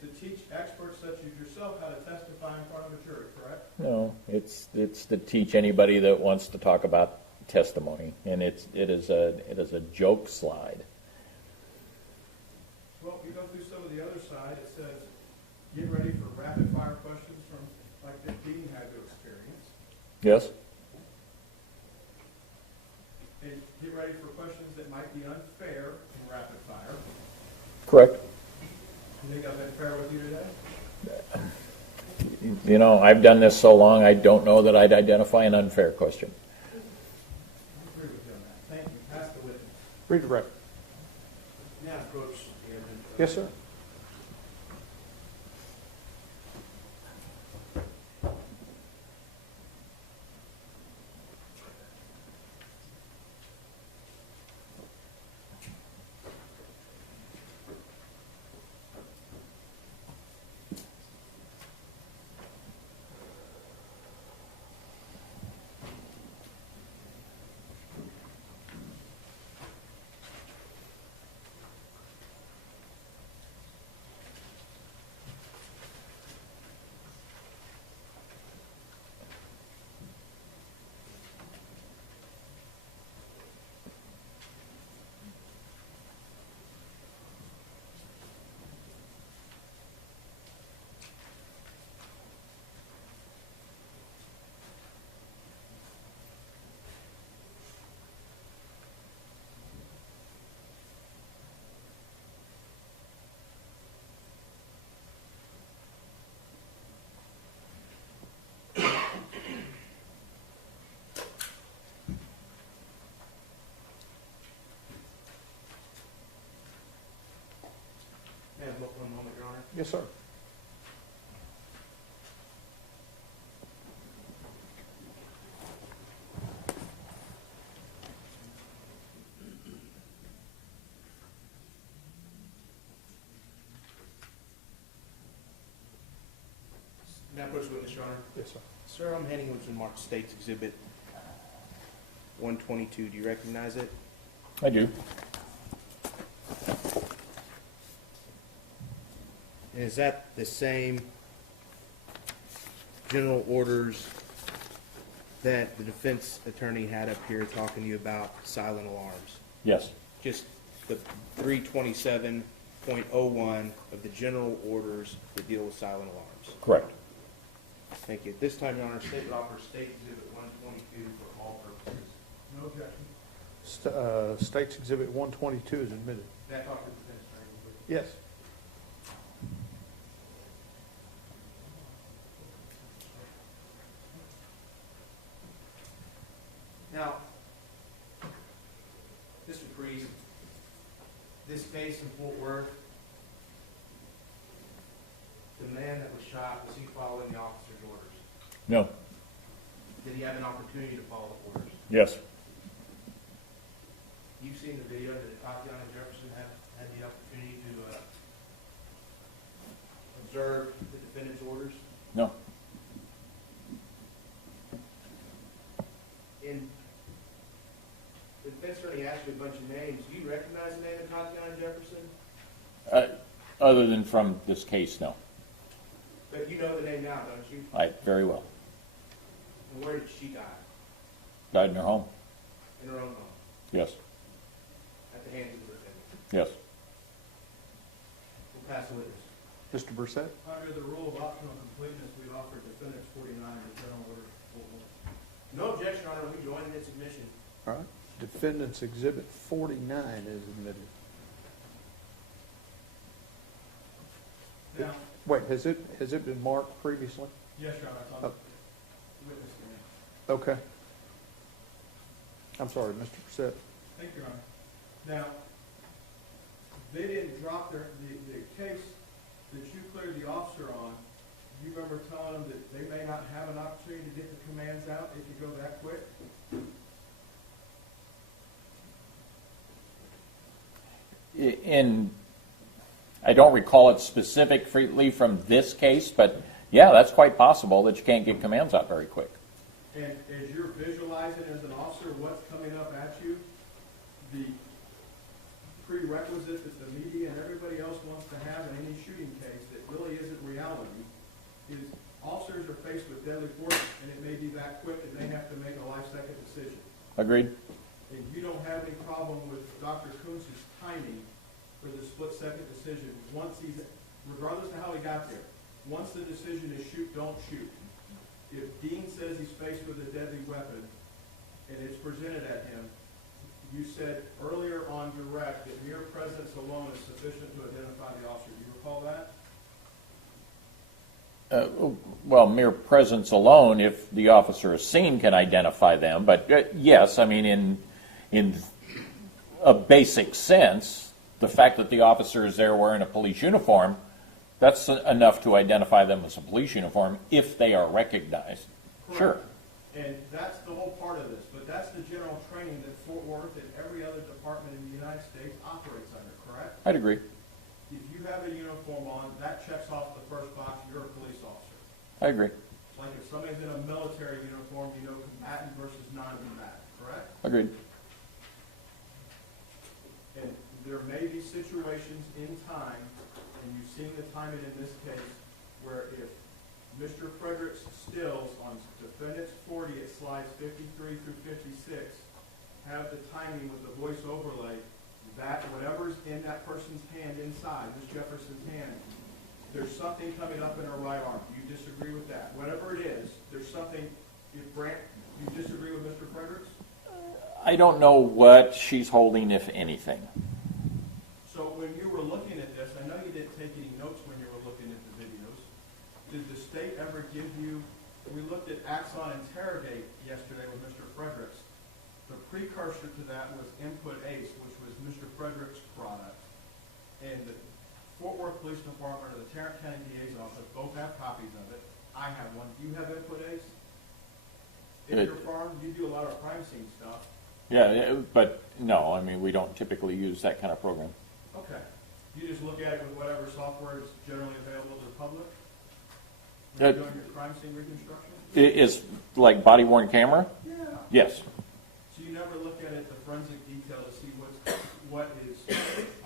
to teach experts such as yourself how to testify in front of a jury, correct? No, it's to teach anybody that wants to talk about testimony, and it is a joke slide. Well, you go through some of the other side. It says, get ready for rapid fire questions from like that Dean had to experience. Yes. And get ready for questions that might be unfair in rapid fire. Correct. You think I've been fair with you today? You know, I've done this so long, I don't know that I'd identify an unfair question. I agree with you on that. Thank you. Pass the witness. Read the record. Now approach the evidence. Yes, sir. And look one moment, Your Honor. Yes, sir. First witness, Your Honor. Yes, sir. Sir, I'm handing over to Mark State's Exhibit 122. Do you recognize it? I do. And is that the same general orders that the defense attorney had up here talking to you about silent alarms? Yes. Just the 327.01 of the general orders that deal with silent alarms. Correct. Thank you. At this time, Your Honor, State would offer State Exhibit 122 for all purposes. No objection. State's Exhibit 122 is admitted. That talk to the defense attorney, please. Yes. Now, Mr. Priest, this case in Fort Worth, the man that was shot, was he following the officer's orders? No. Did he have an opportunity to follow orders? Yes. You've seen the video that Atatiana Jefferson had the opportunity to observe the defendant's orders? No. And the defense attorney asked you a bunch of names. Do you recognize the name of Tanya Jefferson? Other than from this case, no. But you know the name now, don't you? Very well. And where did she die? Died in her home. In her own home? Yes. At the hands of the defendant? Yes. We'll pass the witness. Mr. Brissett? Under the rule of optional completeness, we offer defendants 49 in the general order. No objection, Your Honor. We join in its admission. All right. Defendant's Exhibit 49 is admitted. Now, Wait, has it been marked previously? yes, Your Honor, it's on Oh. the witness stand. Okay. I'm sorry, Mr. Brissett. Thank you, Your Honor. Now, they didn't drop the case that you cleared the officer on. You remember telling them that they may not have an opportunity to get the commands out if you go that quick? I don't recall it specifically from this case, but yeah, that's quite possible that you can't get commands out very quick. And as you're visualizing as an officer what's coming up at you, the prerequisite that the media and everybody else wants to have in any shooting case that really isn't reality is officers are faced with deadly force, and it may be that quick that they have to make a life-second decision. Agreed? And you don't have any problem with Dr. Kuntz's timing for the split-second decision. Once he's, regardless of how he got there, once the decision is shoot, don't shoot. If Dean says he's faced with a deadly weapon and it's presented at him, you said earlier on direct that mere presence alone is sufficient to identify the officer. Do you recall that? Well, mere presence alone, if the officer is seen, can identify them. But yes, I mean, in a basic sense, the fact that the officer is there wearing a police uniform, that's enough to identify them as a police uniform if they are recognized. Correct. Sure. And that's the whole part of this. But that's the general training that Fort Worth and every other department in the United States operates under, correct? I'd agree. If you have a uniform on, that checks off the first box, you're a police officer. I agree. It's like if somebody's in a military uniform, you know combatant versus non-combatant, correct? Agreed. And there may be situations in time, and you've seen the timing in this case, where if Mr. Fredericks stills on defendant's 40 at slides 53 through 56 have the timing with the voice overlay, that whatever's in that person's hand inside, Ms. Jefferson's hand, there's something coming up in her right arm. Do you disagree with that? Whatever it is, there's something, if Brant, you disagree with Mr. Fredericks? I don't know what she's holding, if anything. So when you were looking at this, I know you didn't take any notes when you were looking at the videos. Did the state ever give you, we looked at Axon Interrogate yesterday with Mr. Fredericks. The precursor to that was Input Ace, which was Mr. Fredericks' product. And the Fort Worth Police Department or the Tarrant County DA's office both have copies of it. I have one. Do you have Input Ace? In your farm, you do a lot of crime scene stuff. Yeah, but no, I mean, we don't typically use that kind of program. Okay. You just look at it with whatever software is generally available to the public? When you're doing your crime scene reconstruction? Is like body-worn camera? Yeah. Yes. So you never look at it, the forensic detail, to see what is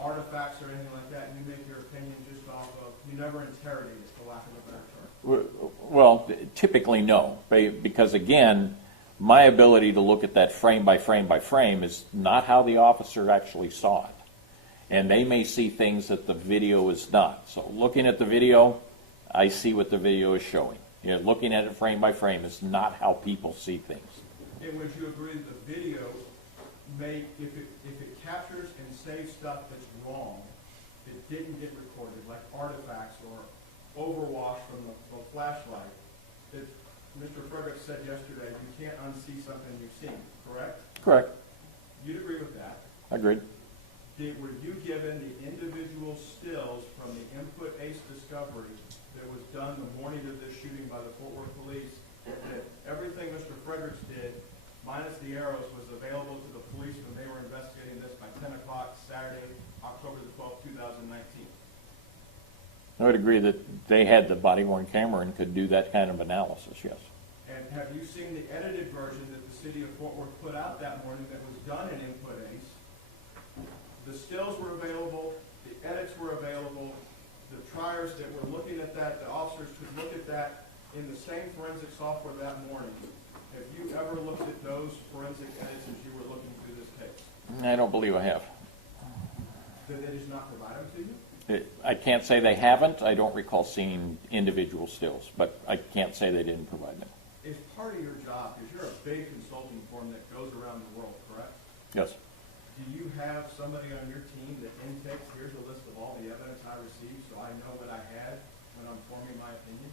artifacts or anything like that, and you make your opinion just off of, you never interrogate it, for lack of a better term. Well, typically no, because again, my ability to look at that frame by frame by frame is not how the officer actually saw it. And they may see things that the video is not. So looking at the video, I see what the video is showing. You know, looking at it frame by frame is not how people see things. And would you agree that the video may, if it captures and saves stuff that's wrong, that didn't get recorded, like artifacts or overwash from the flashlight, that Mr. Frederick said yesterday, you can't unsee something you've seen, correct? Correct. You'd agree with that? Agreed. Were you given the individual stills from the input ACE discovery that was done the morning of this shooting by the Fort Worth police, that everything Mr. Fredericks did, minus the arrows, was available to the police when they were investigating this by 10 o'clock Saturday, October the 12th, 2019? I would agree that they had the body-worn camera and could do that kind of analysis, yes. And have you seen the edited version that the city of Fort Worth put out that morning that was done in input ACE? The stills were available, the edits were available, the triers that were looking at that, the officers could look at that in the same forensic software that morning. Have you ever looked at those forensic edits as you were looking through this case? I don't believe I have. Did they just not provide them to you? I can't say they haven't. I don't recall seeing individual stills, but I can't say they didn't provide them. It's part of your job, because you're a big consulting firm that goes around the world, correct? Yes. Do you have somebody on your team that intakes, here's a list of all the evidence I received so I know what I had when I'm forming my opinion?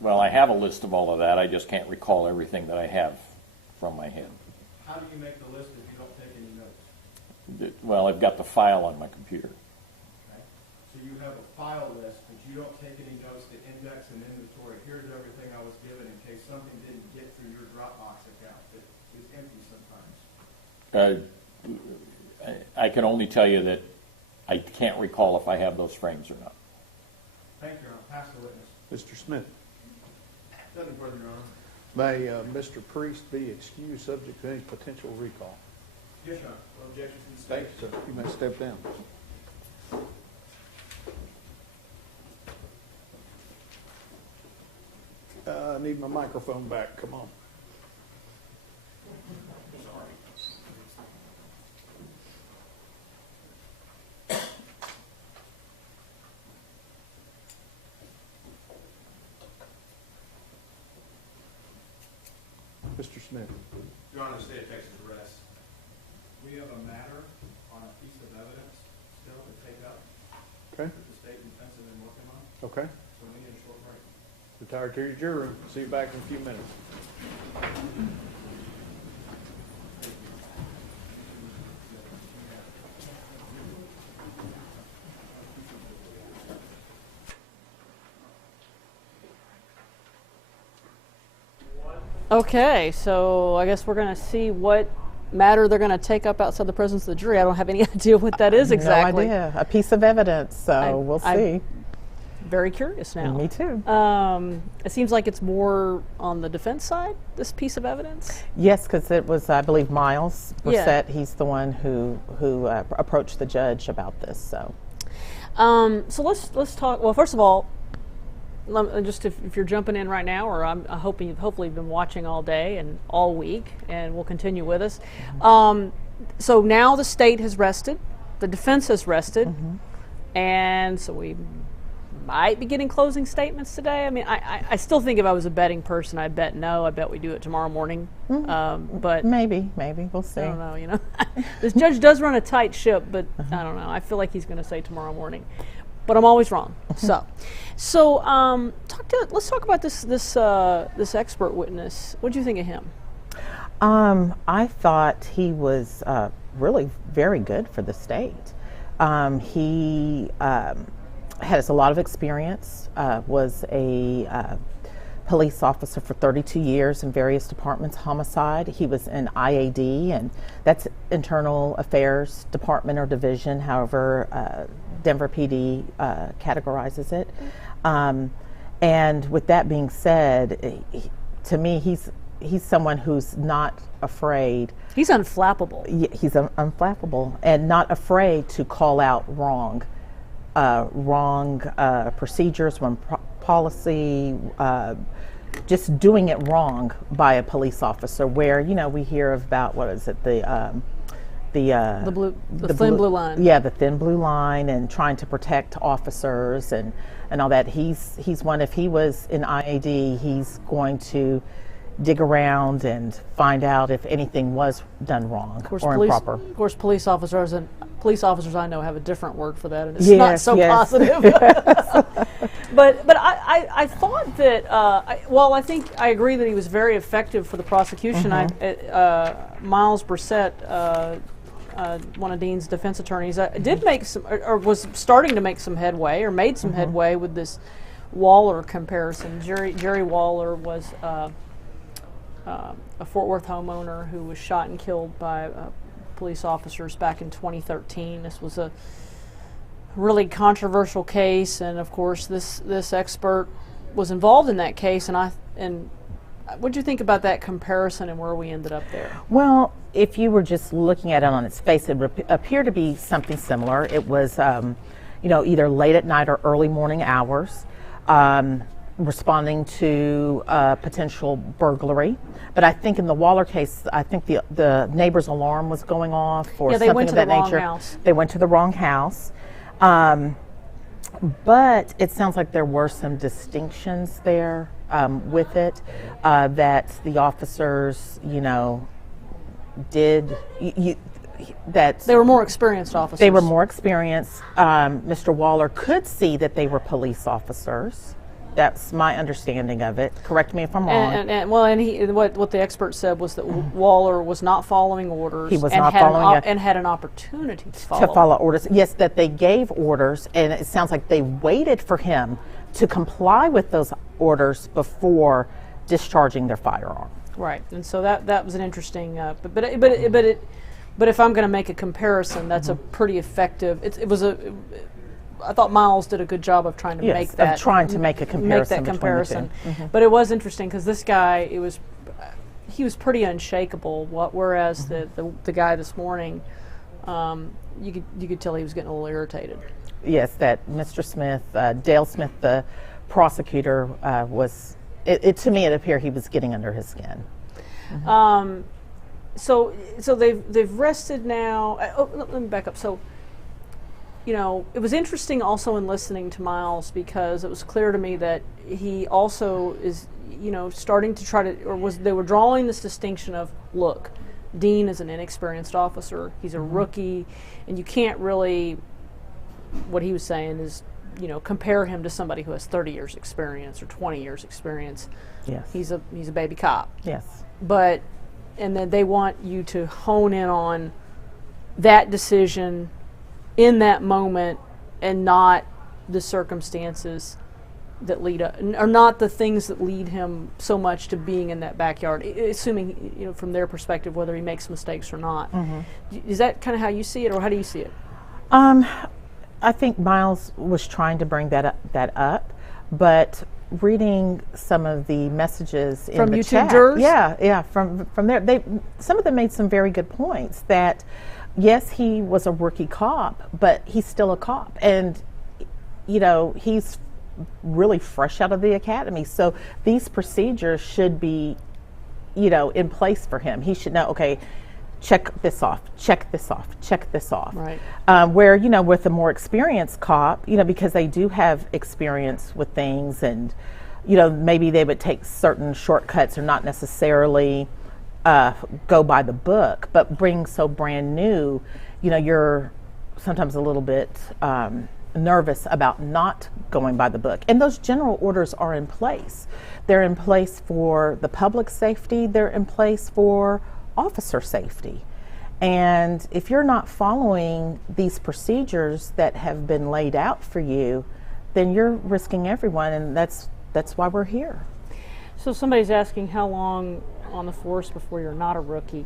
Well, I have a list of all of that. I just can't recall everything that I have from my head. How do you make the list if you don't take any notes? Well, I've got the file on my computer. Okay. So you have a file list, but you don't take any notes to index and inventory. Here's everything I was given in case something didn't get through your Dropbox account that is empty sometimes. I can only tell you that I can't recall if I have those frames or not. Thank you, Your Honor. Pass the witness. Mr. Smith. Nothing further, Your Honor. May Mr. Priest be excused subject to any potential recall? Yes, Your Honor. No objections to the Thank you, sir. You may step down. I need my microphone back. Come on. Mr. Smith. Your Honor, the state of Texas arrest. We have a matter on a piece of evidence still to take up. Okay. That the state and defense have been working on. Okay. So we need a short break. Retired to your jury room. See you back in a few minutes. Okay, so I guess we're going to see what matter they're going to take up outside the presence of the jury. I don't have any idea what that is exactly. No idea. A piece of evidence, so we'll see. I'm very curious now. Me too. It seems like it's more on the defense side, this piece of evidence? Yes, because it was, I believe, Miles Brissett. Yeah. He's the one who approached the judge about this. So let's talk. Well, first of all, just if you're jumping in right now, or I'm hoping hopefully you've been watching all day and all week, and will continue with us. So now the state has rested, the defense has rested, and so we might be getting closing statements today. I mean, I still think if I was a betting person, I'd bet no. I bet we do it tomorrow morning. But maybe we'll see. I don't know. You know, this judge does run a tight ship, but I don't know. I feel like he's going to say tomorrow morning. But I'm always wrong. So let's talk about this expert witness. What do you think of him? I thought he was really very good for the state. He has a lot of experience. Was a police officer for 32 years in various departments, homicide. He was in IAD, and that's Internal Affairs Department or Division, however Denver PD categorizes it. And with that being said, to me, he's someone who's not afraid. He's unflappable. He's unflappable and not afraid to call out wrong procedures, policy, just doing it wrong by a police officer. Where we hear about what is it the thin blue line. Yeah, the thin blue line, and trying to protect officers and all that. He's one. If he was in IAD, he's going to dig around and find out if anything was done wrong or improper. Of course, police officers I know have a different word for that, and it's not so positive. But I thought that I think I agree that he was very effective for the prosecution. Miles Brissett, one of Dean's defense attorneys, did make some, or was starting to make some headway, or made some headway with this Waller comparison. Jerry Waller was a Fort Worth homeowner who was shot and killed by police officers back in 2013. This was a really controversial case, and of course this expert was involved in that case. And what do you think about that comparison and where we ended up there? Well, if you were just looking at it on its face, it would appear to be something similar. It was either late at night or early morning hours, responding to potential burglary. But I think in the Waller case, I think the neighbor's alarm was going off or something of that nature. They went to the wrong house. But it sounds like there were some distinctions there with it, that the officers, did. That they were more experienced officers. They were more experienced. Mr. Waller could see that they were police officers. That's my understanding of it. Correct me if I'm wrong. What the expert said was that Waller was not following orders. He was not following and had an opportunity to follow orders. Yes, that they gave orders, and it sounds like they waited for him to comply with those orders before discharging their firearm. Right, and so that was an interesting. But if I'm going to make a comparison, that's a pretty effective. I thought Miles did a good job of trying to make that. Trying to make a comparison. Make that comparison. But it was interesting because this guy, he was pretty unshakable. Whereas the guy this morning, you could tell he was getting a little irritated. Yes, that Mr. Smith, Dale Smith, the prosecutor, was. To me, it appeared he was getting under his skin. So they've rested now. Let me back up. So, it was interesting also in listening to Miles, because it was clear to me that he also is, starting to try to, they were drawing this distinction of, look, Dean is an inexperienced officer. He's a rookie, and you can't really, what he was saying is, compare him to somebody who has 30 years experience or 20 years experience. Yes. He's a baby cop. Yes. And then they want you to hone in on that decision in that moment, and not the circumstances that lead up, or not the things that lead him so much to being in that backyard, assuming, from their perspective, whether he makes mistakes or not. Is that kind of how you see it, or how do you see it? I think Miles was trying to bring that up, but reading some of the messages in the chat, from there, some of them made some very good points. That yes, he was a rookie cop, but he's still a cop, and he's really fresh out of the academy. So these procedures should be, in place for him. He should know, okay, check this off, check this off, check this off. Right. Where, with a more experienced cop, because they do have experience with things, and, maybe they would take certain shortcuts or not necessarily go by the book, but being so brand new, you're sometimes a little bit nervous about not going by the book. And those general orders are in place. They're in place for the public safety. They're in place for officer safety. And if you're not following these procedures that have been laid out for you, then you're risking everyone, and that's why we're here. So somebody's asking how long on the force before you're not a rookie.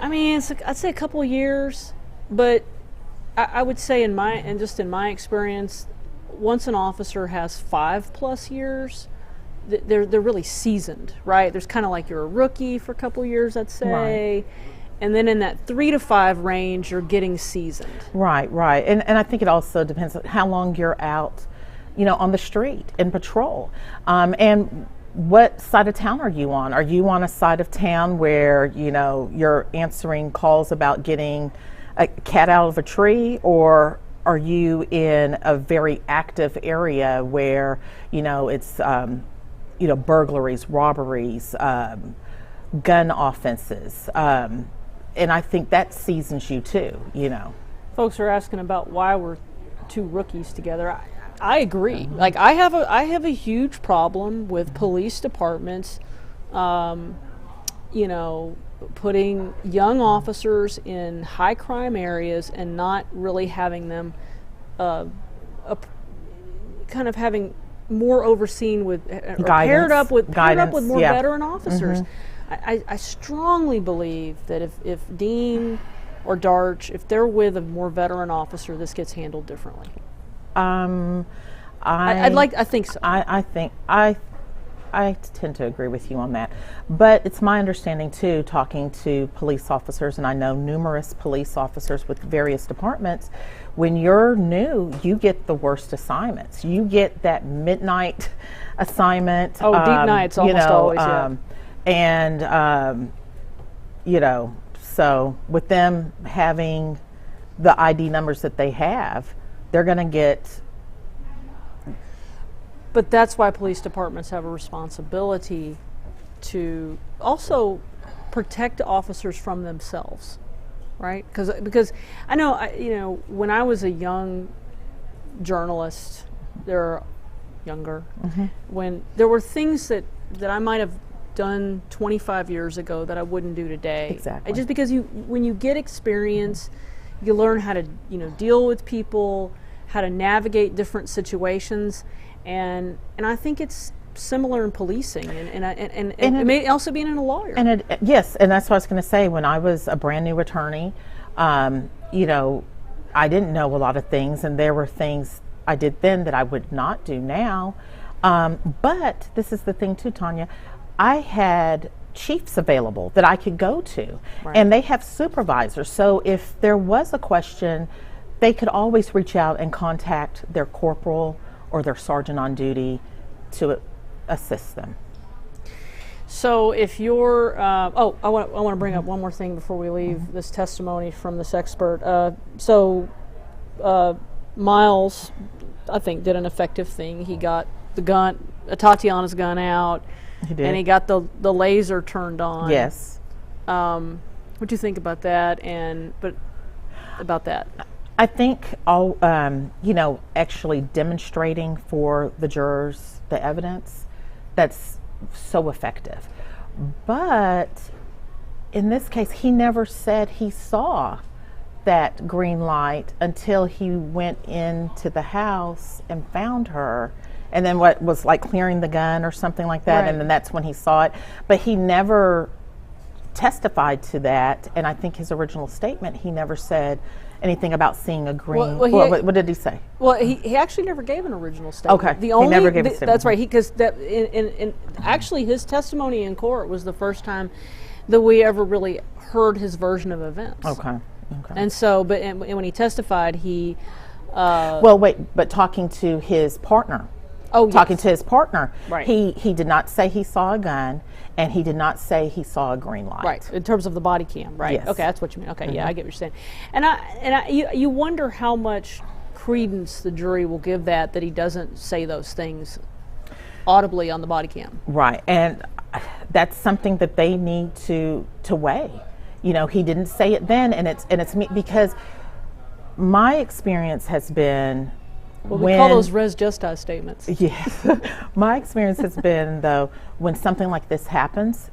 I mean, I'd say a couple of years, but I would say in my experience, once an officer has 5+ years, they're really seasoned, right? There's kind of like you're a rookie for a couple years, I'd say. Right. And then in that 3 to 5 range, you're getting seasoned. Right, right. And I think it also depends on how long you're out, on the street in patrol. And what side of town are you on? Are you on a side of town where, you're answering calls about getting a cat out of a tree, or are you in a very active area where, it's, burglaries, robberies, gun offenses? And I think that seasons you too, Folks are asking about why we're 2 rookies together. I agree. Like I have a huge problem with police departments, putting young officers in high crime areas and not really having them, kind of having more overseen with, or paired up with more veteran officers. I strongly believe that if Dean or Darch, if they're with a more veteran officer, this gets handled differently. I think so. I tend to agree with you on that, but it's my understanding too, talking to police officers, and I know numerous police officers with various departments, when you're new, you get the worst assignments. You get that midnight assignment. Oh, deep nights almost always, yeah. And, so with them having the ID numbers that they have, they're going to get. But that's why police departments have a responsibility to also protect officers from themselves, right? Because I know, when I was a young journalist, when there were things that I might have done 25 years ago that I wouldn't do today. Exactly. Just because when you get experience, you learn how to deal with people, how to navigate different situations, and I think it's similar in policing, and it may also be in a lawyer. And yes, and that's what I was going to say. When I was a brand new attorney, I didn't know a lot of things, and there were things I did then that I would not do now. But this is the thing too, Tanya. I had chiefs available that I could go to, right. And they have supervisors. So if there was a question, they could always reach out and contact their corporal or their sergeant on duty to assist them. So if you're, I want to bring up one more thing before we leave this testimony from this expert. Miles, I think, did an effective thing. He got the gun, Atatiana's gun out. He did. And he got the laser turned on. Yes. What do you think about that? I think actually demonstrating for the jurors the evidence, that's so effective. But in this case, he never said he saw that green light until he went into the house and found her. And then what was like clearing the gun or something like that, right. And then that's when he saw it. But he never testified to that, and I think his original statement, he never said anything about seeing a green. What did he say? Well, he actually never gave an original statement. Okay, he never gave a statement. That's right. Because actually his testimony in court was the first time that we ever really heard his version of events. Okay. And so, and when he testified, he. But talking to his partner. Talking to his partner, right. He did not say he saw a gun, and he did not say he saw a green light. Right, in terms of the body cam, right? Yes. Okay, that's what you mean. Okay, yeah, I get what you're saying. And you wonder how much credence the jury will give that he doesn't say those things audibly on the body cam. Right, and that's something that they need to weigh. He didn't say it then, and it's me, because my experience has been. Well, we call those res justa statements. Yes. My experience has been, though, when something like this happens,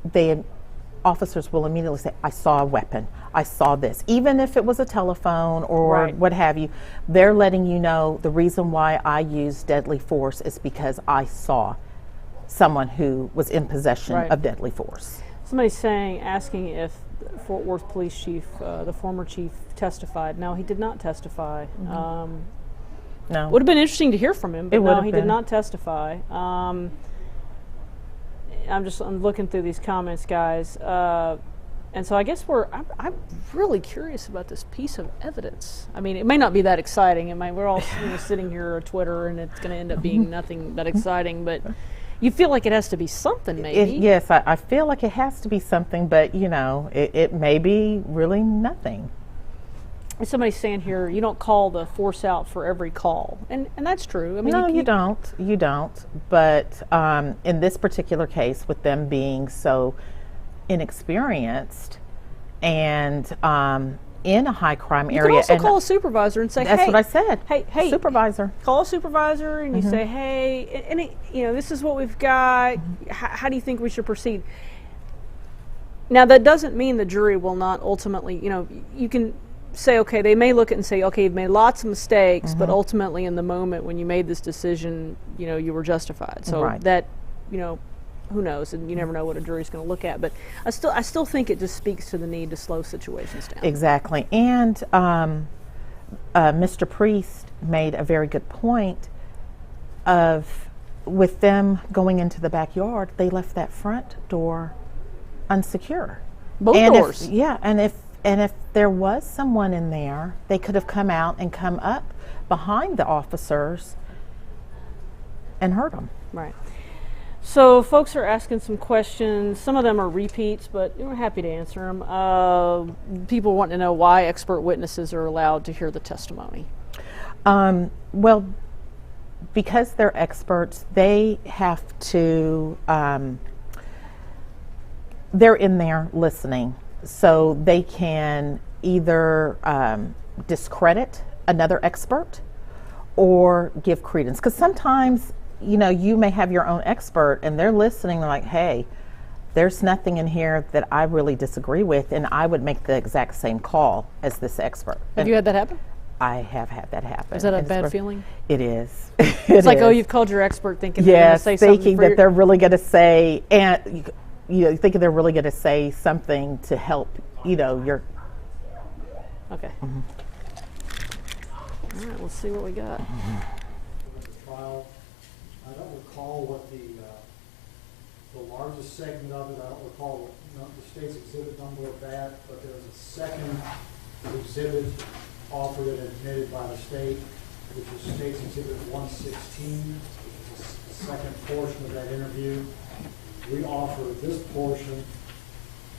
officers will immediately say, I saw a weapon, I saw this. Even if it was a telephone or right. what have you, they're letting you know the reason why I used deadly force is because I saw someone who was in possession right. of deadly force. Somebody's asking if Fort Worth Police Chief, the former chief, testified. No, he did not testify. Mm-hmm. No. Would have been interesting to hear from him, but It would no, have he been. did not testify. I'm looking through these comments, guys, and so I guess I'm really curious about this piece of evidence. I mean, it may not be that exciting. We're all sitting here on Twitter, and it's going to end up being nothing that exciting, but you feel like it has to be something, maybe. Yes, I feel like it has to be something, but it may be really nothing. Somebody's saying here, you don't call the force out for every call, and that's true. I mean, No, you don't. But in this particular case, with them being so inexperienced and in a high crime you area, can also and call a supervisor and say, that's hey, what I said. Hey, supervisor. Call a supervisor, and you say, hey, and this is what we've got. How do you think we should proceed? Now, that doesn't mean the jury will not ultimately. You can say, okay, they may look at it and say, okay, you've made lots of mistakes, but ultimately in the moment when you made this decision, you were justified. So Right. that, who knows, and you never know what a jury's going to look at. But I still think it just speaks to the need to slow situations down. Exactly. And Mr. Priest made a very good point of, with them going into the backyard, they left that front door unsecure. Both doors. And if there was someone in there, they could have come out and come up behind the officers and hurt them. Right. So folks are asking some questions. Some of them are repeats, but we're happy to answer them. People want to know why expert witnesses are allowed to hear the testimony. Well, because they're experts, they have to, they're in there listening. So they can either discredit another expert or give credence. Because sometimes, you may have your own expert and they're listening like, hey, there's nothing in here that I really disagree with, and I would make the exact same call as this expert. Have you had that happen? I have had that happen. Is that a bad feeling? It is. It's like, oh, you've called your expert thinking they're going to say something. Thinking that they're really going to say, and thinking they're really going to say something to help, your. Okay. All right, let's see what we got. Trial. I don't recall what the largest segment of it. I don't recall the state's exhibit number of that, but there was a second exhibit offered and admitted by the state, which is State's Exhibit 116, which is the second portion of that interview. We offer this portion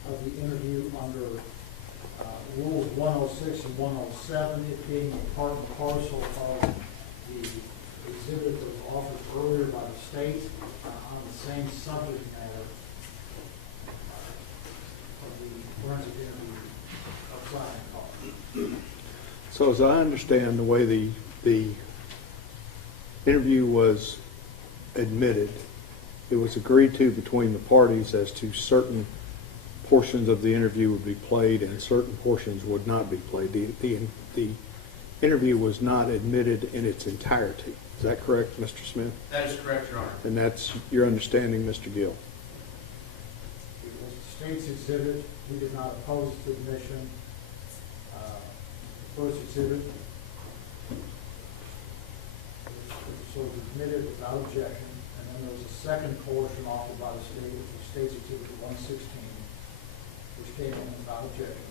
of the interview under Rules 106 and 107, it being part and parcel of the exhibit that was offered earlier by the state on the same subject matter of the forensic interview of Simon Carr. So as I understand the way the interview was admitted, it was agreed to between the parties as to certain portions of the interview would be played and certain portions would not be played. The interview was not admitted in its entirety. Is that correct, Mr. Smith? That is correct, Your Honor. And that's your understanding, Mr. Gill? It was the state's exhibit. We did not oppose the admission. The first exhibit was admitted without objection, and then there was a second portion offered by the state, which was State's Exhibit 116, which came in without objection.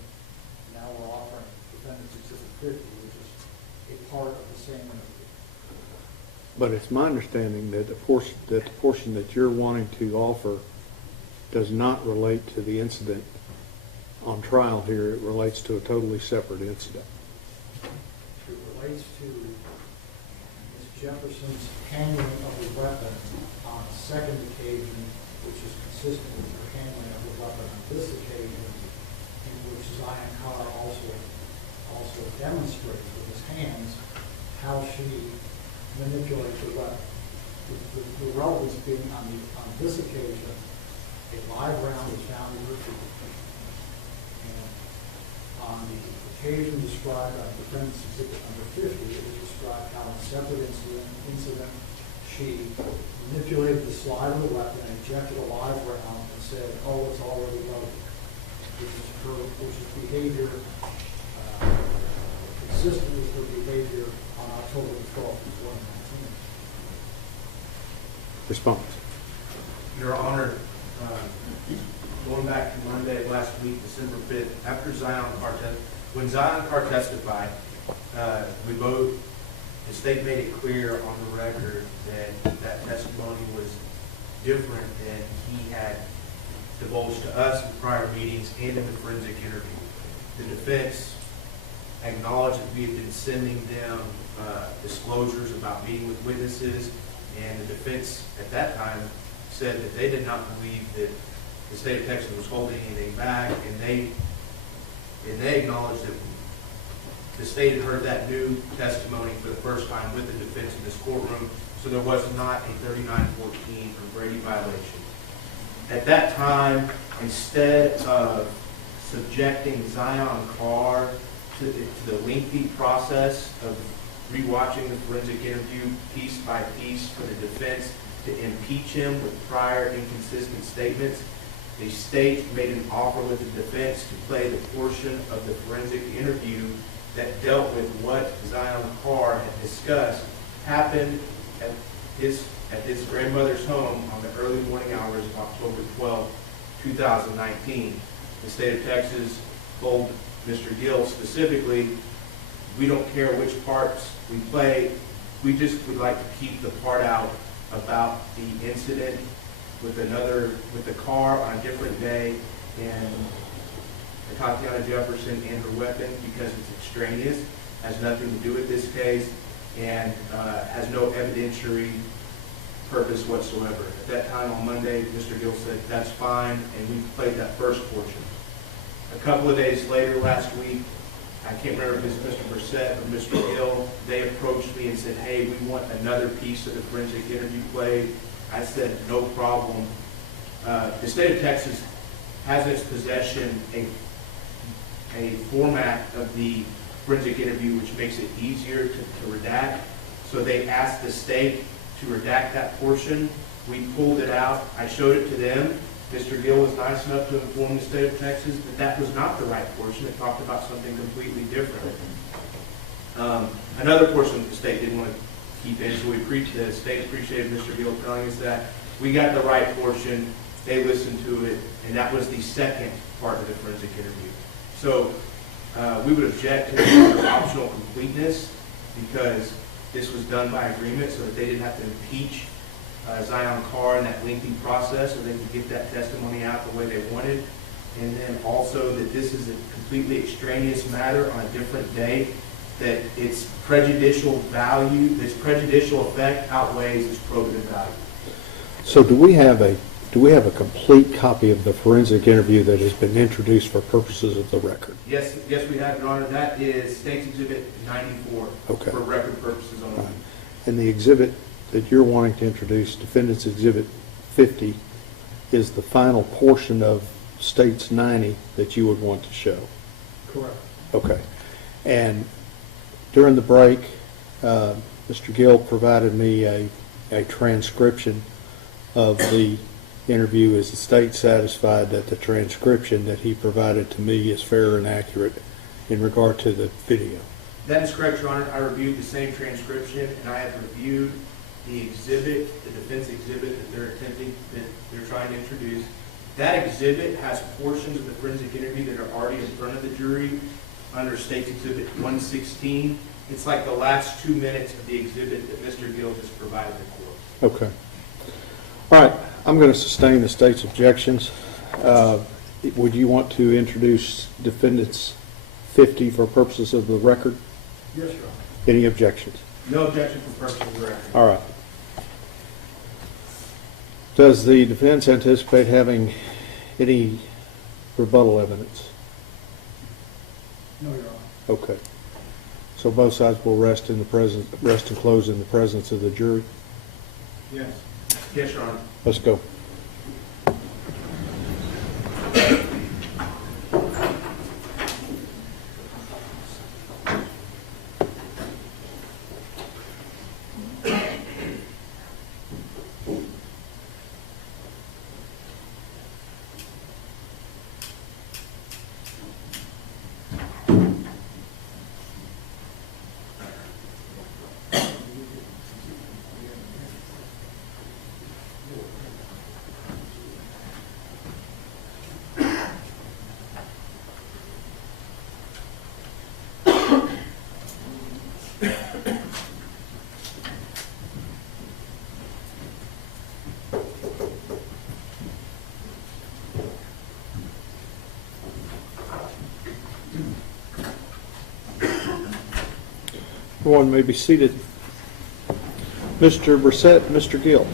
Now we're offering Defendant's Exhibit 50, which is a part of the same interview. But it's my understanding that the portion that you're wanting to offer does not relate to the incident on trial here. It relates to a totally separate incident. It relates to Ms. Jefferson's handling of the weapon on a second occasion, which is consistent with her handling of the weapon on this occasion, in which Zion Carr also demonstrates with his hands how she manipulates the weapon. The relevance being on this occasion, a live round was found in her feet. And on the occasion described on Defendant's Exhibit number 50, it was described how in a separate incident she manipulated the slide of the weapon and ejected a live round and said, oh, it's already loaded, which is behavior consistent with her behavior on October the 12th. Response. Your Honor, going back to Monday of last week, December 5th, after when Zion Carr testified, the state made it clear on the record that that testimony was different than he had divulged to us in prior meetings and in the forensic interview. The defense acknowledged that we had been sending them disclosures about meeting with witnesses, and the defense at that time said that they did not believe that the state of Texas was holding anything back, and they acknowledged that the state had heard that new testimony for the first time with the defense in this courtroom, so there was not a 3914 or Brady violation. At that time, instead of subjecting Zion Carr to the lengthy process of rewatching the forensic interview piece by piece for the defense to impeach him with prior inconsistent statements, the state made an offer with the defense to play the portion of the forensic interview that dealt with what Zion Carr had discussed happened at his grandmother's home on the early morning hours of October 12, 2019. The state of Texas told Mr. Gill specifically, we don't care which parts we play, we just would like to keep the part out about the incident with the car on a different day and Atatiana Jefferson and her weapon, because it's extraneous, has nothing to do with this case, and has no evidentiary purpose whatsoever. At that time on Monday, Mr. Gill said, that's fine, and we played that first portion. A couple of days later, last week, I can't remember if it was Mr. Brissett or Mr. Gill, they approached me and said, hey, we want another piece of the forensic interview played. I said, no problem. The state of Texas has in its possession a format of the forensic interview which makes it easier to redact. So they asked the state to redact that portion. We pulled it out. I showed it to them. Mr. Gill was nice enough to inform the state of Texas that that was not the right portion. It talked about something completely different. Another portion that the state didn't want to keep in, so the state appreciated Mr. Gill telling us that. We got the right portion. They listened to it, and that was the second part of the forensic interview. So we would object to the optional completeness because this was done by agreement so that they didn't have to impeach Zion Carr in that lengthy process so they could get that testimony out the way they wanted. And then also that this is a completely extraneous matter on a different day, that its prejudicial value, its prejudicial effect outweighs its probative value. So do we have a complete copy of the forensic interview that has been introduced for purposes of the record? Yes, we have, Your Honor. That is State's Exhibit 94 for record purposes only. Right. And the exhibit that you're wanting to introduce, Defendant's Exhibit 50, is the final portion of State's 90 that you would want to show? Correct. Okay. And during the break, Mr. Gill provided me a transcription of the interview. Is the state satisfied that the transcription that he provided to me is fair and accurate in regard to the video? That is correct, Your Honor. I reviewed the same transcription, and I have reviewed the exhibit, the defense exhibit that they're trying to introduce. That exhibit has portions of the forensic interview that are already in front of the jury under State's Exhibit 116. It's like the last 2 minutes of the exhibit that Mr. Gill just provided the court. Okay. All right. I'm going to sustain the state's objections. Would you want to introduce Defendant's 50 for purposes of the record? Yes, Your Honor. Any objections? No objection for purposes of the record. All right. Does the defense anticipate having any rebuttal evidence? No, Your Honor. Okay. So both sides will rest and close in the presence of the jury? Yes. Yes, Your Honor. Let's go. Everyone may be seated. Mr. Brissett, Mr. Gill.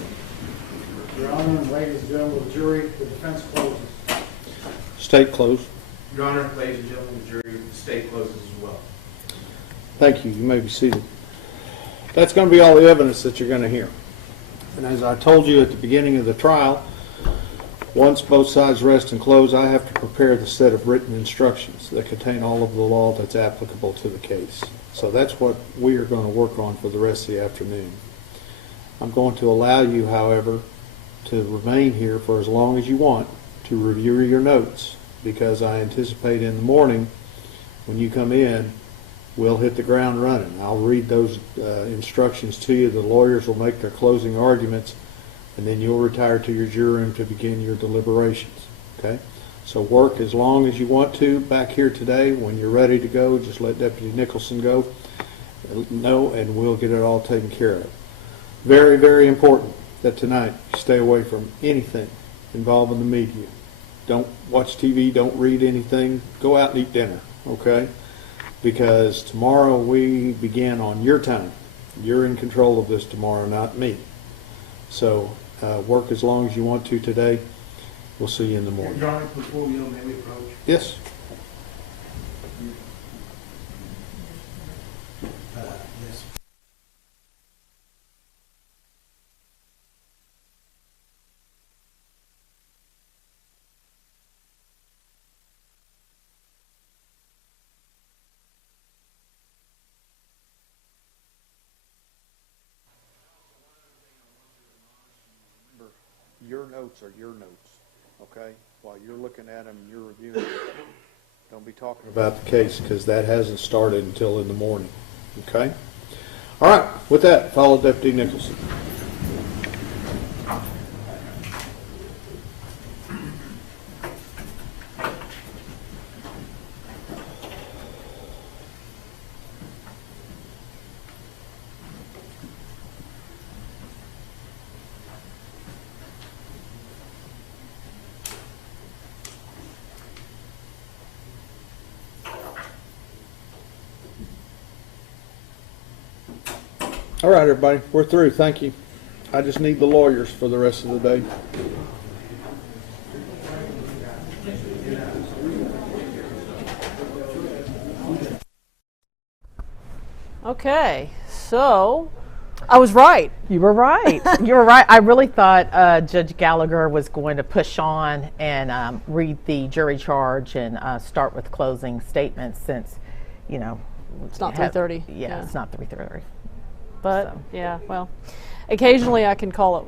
Your Honor, and ladies and gentlemen of the jury, the defense closes. State closed. Your Honor, ladies and gentlemen of the jury, the state closes as well. Thank you. You may be seated. That's going to be all the evidence that you're going to hear. And as I told you at the beginning of the trial, once both sides rest and close, I have to prepare the set of written instructions that contain all of the law that's applicable to the case. So that's what we are going to work on for the rest of the afternoon. I'm going to allow you, however, to remain here for as long as you want to review your notes, because I anticipate in the morning when you come in, we'll hit the ground running. I'll read those instructions to you. The lawyers will make their closing arguments, and then you'll retire to your jury room to begin your deliberations. Okay? So work as long as you want to back here today. When you're ready to go, just let Deputy Nicholson know, and we'll get it all taken care of. Very, very important that tonight you stay away from anything involving the media. Don't watch TV, don't read anything. Go out and eat dinner, okay? Because tomorrow we begin on your time. You're in control of this tomorrow, not me. So work as long as you want to today. We'll see you in the morning. Your Honor, before we may we approach? Yes. Yes. Your notes are your notes, okay? While you're looking at them, you're reviewing them. Don't be talking about the case, because that hasn't started until in the morning, okay? All right, with that, follow Deputy Nicholson. All right, everybody, we're through. Thank you. I just need the lawyers for the rest of the day. Okay, so I was right. You were right. You were right. I really thought Judge Gallagher was going to push on and read the jury charge and start with closing statements, since, you know, It's not 3:30. Yeah, it's not 3:30. But So. yeah, well, occasionally I can call it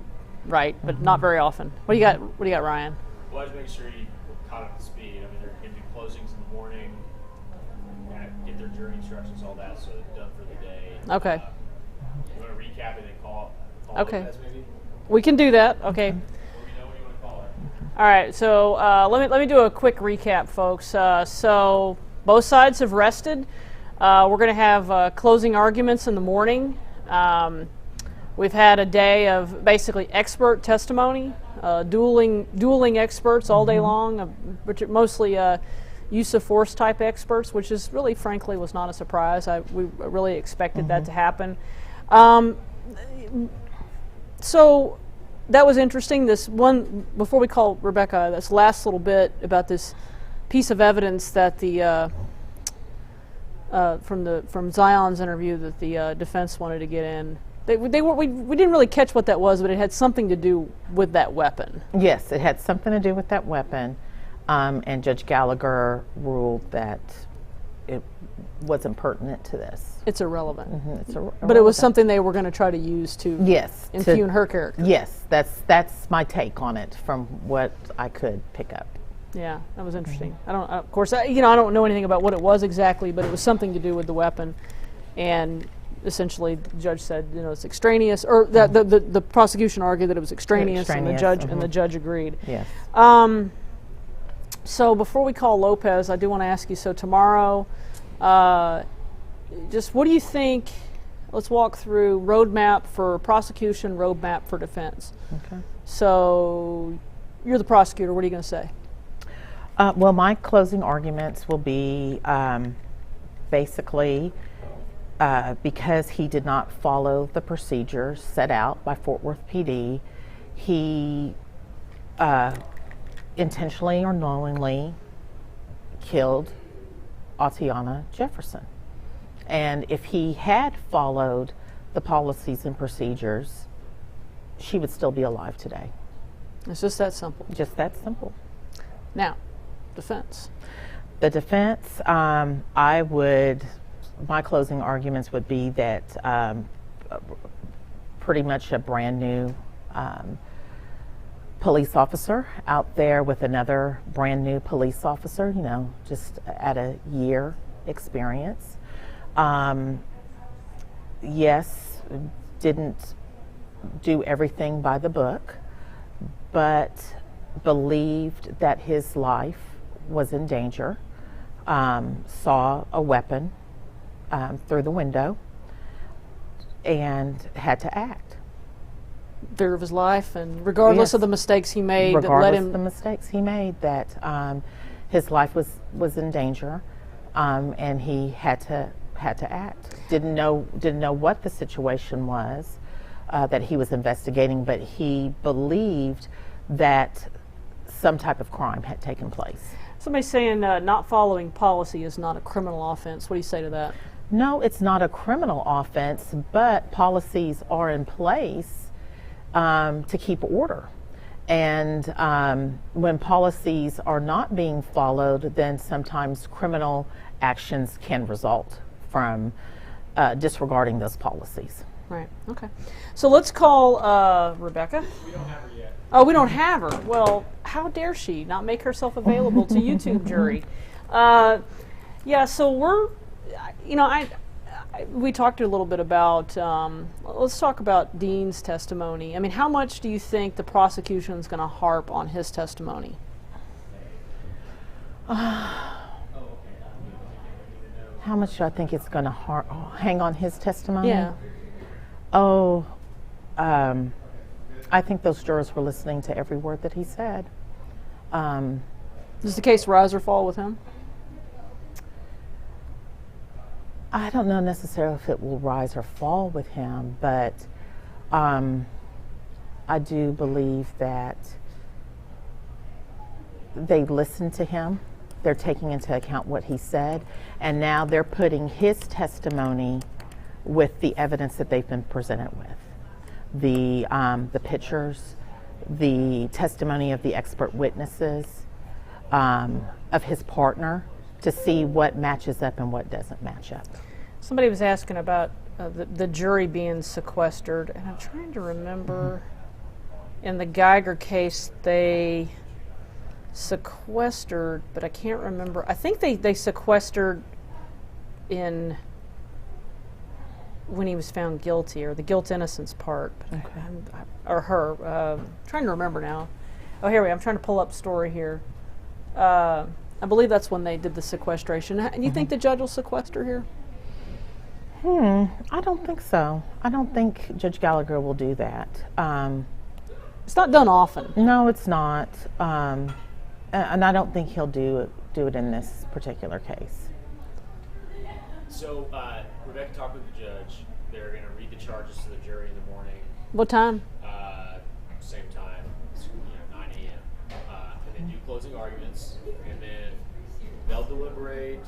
right, but not very often. What do you got? What do you got, Ryan? Well, I just make sure you caught up to speed. I mean, they're going to do closings in the morning, get their jury instructions, all that, so they're done for the day. Okay. You want to recap it and call Okay. Lopez maybe? We can do that. Okay. Or we know what you want to call her. All right. So let me do a quick recap, folks. So both sides have rested. We're going to have closing arguments in the morning. We've had a day of basically expert testimony, dueling experts all day long, which are mostly use of force type experts, which is really, frankly, was not a surprise. We really expected that to happen. So that was interesting. This one, before we call Rebecca, this last little bit about this piece of evidence that the from Zion's interview that the defense wanted to get in. We didn't really catch what that was, but it had something to do with that weapon. Yes, it had something to do with that weapon, and Judge Gallagher ruled that it wasn't pertinent to this. It's irrelevant. It's but it was something they were going to try to use to impugn her character. Yes, that's my take on it from what I could pick up. Yeah, that was interesting. I don't, of course, I don't know anything about what it was exactly, but it was something to do with the weapon, and essentially the judge said, it's extraneous, or that the prosecution argued that it was extraneous. And the judge agreed. Yes. So before we call Lopez, I do want to ask you. So tomorrow, just what do you think? Let's walk through roadmap for prosecution, roadmap for defense. Okay. So you're the prosecutor. What are you going to say? Well, my closing arguments will be basically because he did not follow the procedures set out by Fort Worth PD, he intentionally or knowingly killed Atatiana Jefferson. And if he had followed the policies and procedures, she would still be alive today. It's just that simple. Just that simple. Now, defense. The defense, my closing arguments would be that pretty much a brand new police officer out there with another brand new police officer, you know, just at a year experience. Yes, didn't do everything by the book, but believed that his life was in danger, saw a weapon through the window, and had to act. Fear of his life, and regardless of the mistakes he made, regardless of the mistakes he made, that his life was in danger, and he had to act. Didn't know what the situation was that he was investigating, but he believed that some type of crime had taken place. Somebody's saying not following policy is not a criminal offense. What do you say to that? No, it's not a criminal offense, but policies are in place to keep order. And when policies are not being followed, then sometimes criminal actions can result from disregarding those policies. Right, okay. So let's call Rebecca. We don't have her yet. Oh, we don't have her. Well, how dare she not make herself available to YouTube jury? Yeah, so we're, you know, we talked a little bit about, let's talk about Dean's testimony. I mean, how much do you think the prosecution is going to harp on his testimony? How much do I think it's going to hang on his testimony? Yeah. Oh, I think those jurors were listening to every word that he said. Does the case rise or fall with him? I don't know necessarily if it will rise or fall with him, but I do believe that they listened to him. They're taking into account what he said, and now they're putting his testimony with the evidence that they've been presented with. The pictures, the testimony of the expert witnesses, of his partner, to see what matches up and what doesn't match up. Somebody was asking about the jury being sequestered, and I'm trying to remember, in the Geiger case, they sequestered, but I can't remember. I think they sequestered in when he was found guilty, or the guilt-innocence part. But Okay. or her. Trying to remember now. Oh, here we are. I'm trying to pull up story here. I believe that's when they did the sequestration. And you think the judge will sequester here? I don't think so. I don't think Judge Gallagher will do that. It's not done often. No, it's not. And I don't think he'll do it in this particular case. So Rebecca talked with the judge. They're going to read the charges to the jury in the morning. What time? Same time, 9 a.m. And then do closing arguments, and then they'll deliberate.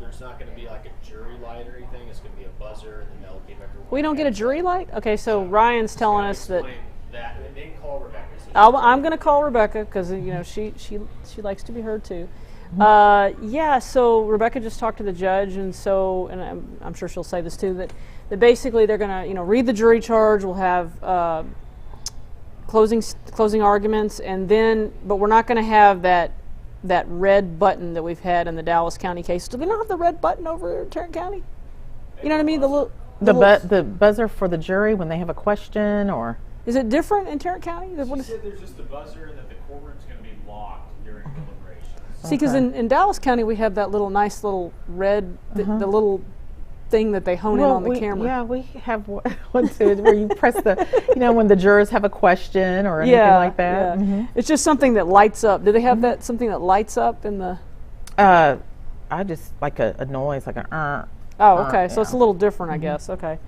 There's not going to be like a jury light or anything. It's going to be a buzzer, and they'll give everyone. We don't get a jury light? Okay, so Ryan's telling us that. That, and then call Rebecca. So I'm going to call Rebecca because she likes to be heard too. Yeah. So Rebecca just talked to the judge, and I'm sure she'll say this too, that basically they're going to read the jury charge. We'll have closing arguments, and then but we're not going to have that red button that we've had in the Dallas County case. Do they not have the red button over in Tarrant County? You know what I mean? The buzzer for the jury when they have a question, or is it different in Tarrant County? She said there's just the buzzer, and that the courtroom's going to be locked during deliberations. See, because in Dallas County we have that nice little red, the little thing that they hone in on the camera. Yeah, we have one too, where you press when the jurors have a question or anything like that. Yeah. It's just something that lights up. Do they have something that lights up in the? I just like a noise, like a. Oh, okay. So Yeah. it's a little different, I guess. Okay.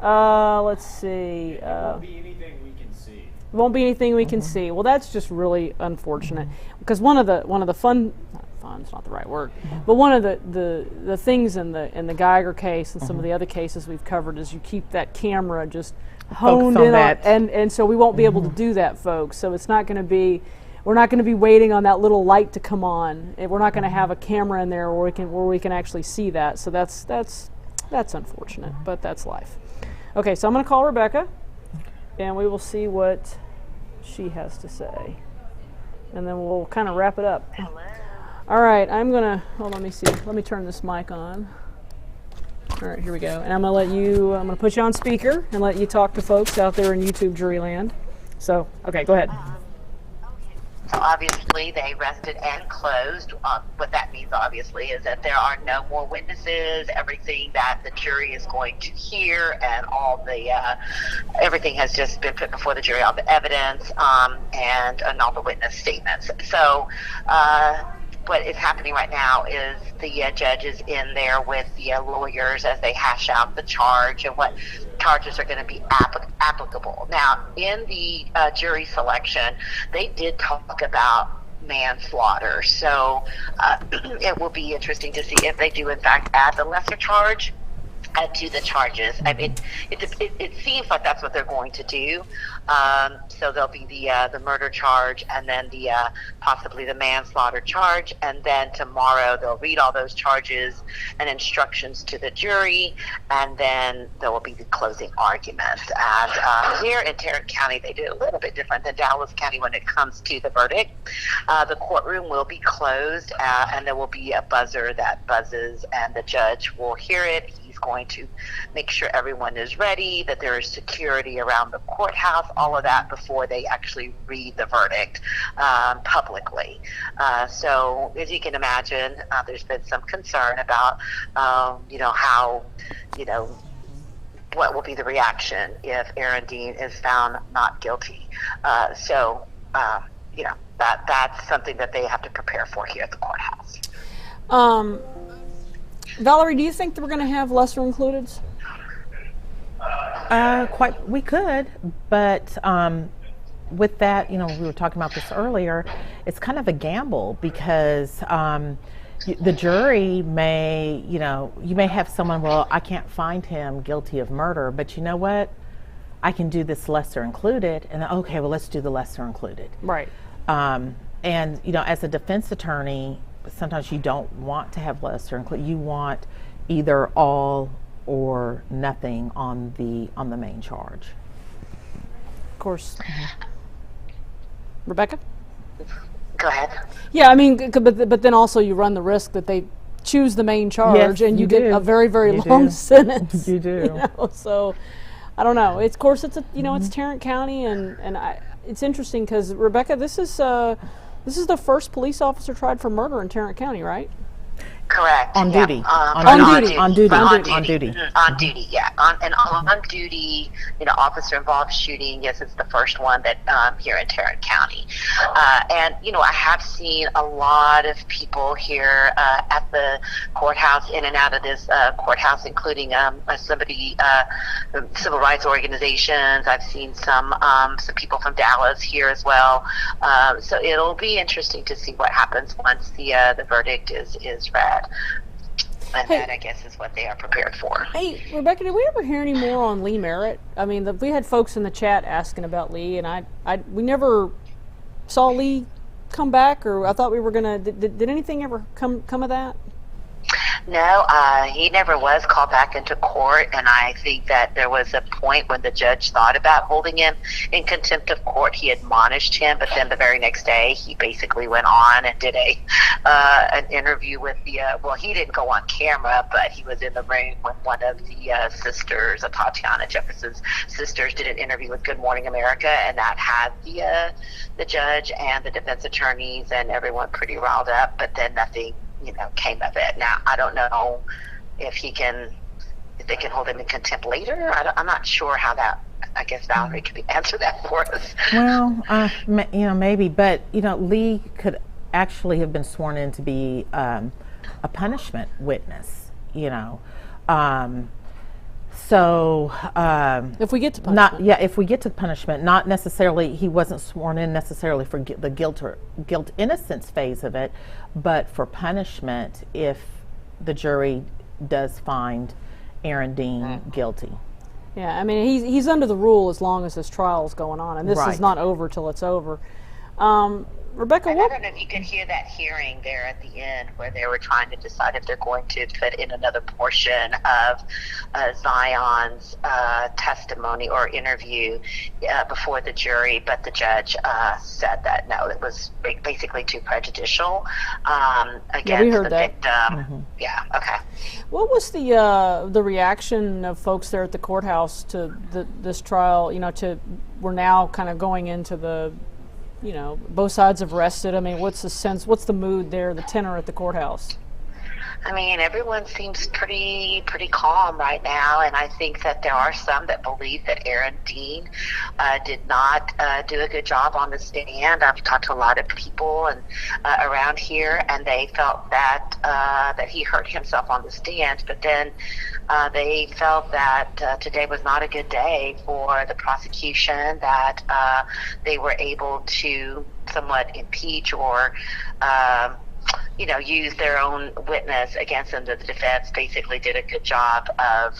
Let's see. It won't be anything we can see. Won't be anything we can see. Well, that's just really unfortunate because one of the fun's not the right word, but one of the things in the Geiger case and some of the other cases we've covered is you keep that camera just honed on in that. and so we won't be able to do that, folks. So it's not going to be. We're not going to be waiting on that little light to come on. We're not going to have a camera in there where we can actually see that. So that's unfortunate, but that's life. Okay, so I'm going to call Rebecca, and we will see what she has to say, and then we'll kind of wrap it up. Hello. All right, I'm going to let me see. Let me turn this mic on. All right, here we go. And I'm going to put you on speaker and let you talk to folks out there in YouTube jury land. So, okay, go ahead. So obviously they rested and closed. What that means obviously is that there are no more witnesses. Everything that the jury is going to hear and all the everything has just been put before the jury, all the evidence and all the witness statements. So what is happening right now is the judge is in there with the lawyers as they hash out the charge and what charges are going to be applicable. Now, in the jury selection, they did talk about manslaughter. So it will be interesting to see if they do, in fact, add the lesser charge to the charges. I mean, it seems like that's what they're going to do. So there'll be the murder charge and then the possibly the manslaughter charge, and then tomorrow they'll read all those charges and instructions to the jury, and then there will be the closing arguments. And here in Tarrant County, they do it a little bit different than Dallas County when it comes to the verdict. The courtroom will be closed, and there will be a buzzer that buzzes, and the judge will hear it. He's going to make sure everyone is ready, that there is security around the courthouse, all of that before they actually read the verdict publicly. So as you can imagine, there's been some concern about, how, what will be the reaction if Aaron Dean is found not guilty. That's something that they have to prepare for here at the courthouse. Valerie, do you think that we're going to have lesser includeds? We could, but with that, we were talking about this earlier, it's kind of a gamble because the jury may, you may have someone, well, I can't find him guilty of murder, but you know what? I can do this lesser included, and okay, well, let's do the lesser included. Right. And, as a defense attorney, sometimes you don't want to have lesser included. You want either all or nothing on the main charge. Of course. Rebecca? Go ahead. Yeah, I mean, but then also you run the risk that they choose the main charge, and you get a very, very long sentence. You do. So I don't know. Of course, it's it's Tarrant County, and it's interesting because Rebecca, this is the first police officer tried for murder in Tarrant County, right? Correct. On yeah. duty. On duty, yeah. On duty, officer involved shooting. Yes, it's the first one that here in Tarrant County. And I have seen a lot of people here at the courthouse, in and out of this courthouse, including civil rights organizations. I've seen some people from Dallas here as well. So it'll be interesting to see what happens once the verdict is read. And that, I guess, is what they are prepared for. Hey, Rebecca, did we ever hear any more on Lee Merritt? I mean, we had folks in the chat asking about Lee, and we never saw Lee come back, or I thought we were gonna. Did anything ever come of that? No, he never was called back into court, and I think that there was a point when the judge thought about holding him in contempt of court. He admonished him, but then the very next day, he basically went on and did an interview with he didn't go on camera, but he was in the room with one of the sisters, Atatiana Jefferson's sisters, did an interview with Good Morning America, and that had the judge and the defense attorneys and everyone pretty riled up, but then nothing came of it. Now, I don't know if they can hold him in contempt later. I'm not sure how that, I guess Valerie could answer that for us. Well, maybe, but, Lee could actually have been sworn in to be a punishment witness, If we get to punishment. If we get to punishment, not necessarily, he wasn't sworn in necessarily for the guilt innocence phase of it, but for punishment if the jury does find Aaron Dean guilty. Yeah, I mean, he's under the rule as long as his trial is going on, and this is not over till it's over. Rebecca, I don't know if you could hear that hearing there at the end where they were trying to decide if they're going to put in another portion of Zion's testimony or interview before the jury, but the judge said that no, it was basically too prejudicial against the victim. Mm-hmm. Yeah, okay. What was the reaction of folks there at the courthouse to this trial? You know, we're now kind of going into the, you know, both sides have rested. I mean, what's the sense, what's the mood there, the tenor at the courthouse? I mean, everyone seems pretty calm right now, and I think that there are some that believe that Aaron Dean did not do a good job on the stand. I've talked to a lot of people and around here, and they felt that that he hurt himself on the stand. But then they felt that today was not a good day for the prosecution. That they were able to somewhat impeach or use their own witness against him. That the defense basically did a good job of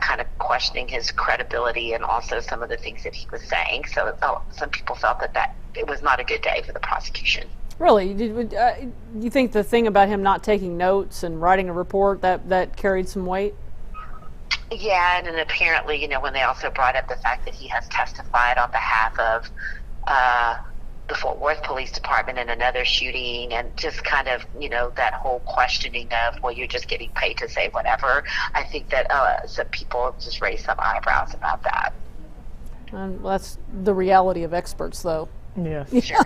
kind of questioning his credibility and also some of the things that he was saying. So some people felt that it was not a good day for the prosecution. Really? You think the thing about him not taking notes and writing a report, that carried some weight? Yeah, and then apparently, when they also brought up the fact that he has testified on behalf of the Fort Worth Police Department in another shooting, and just kind of, that whole questioning of, well, you're just getting paid to say whatever. I think that some people just raised some eyebrows about that. Well, that's the reality of experts, though. Yes. Sure.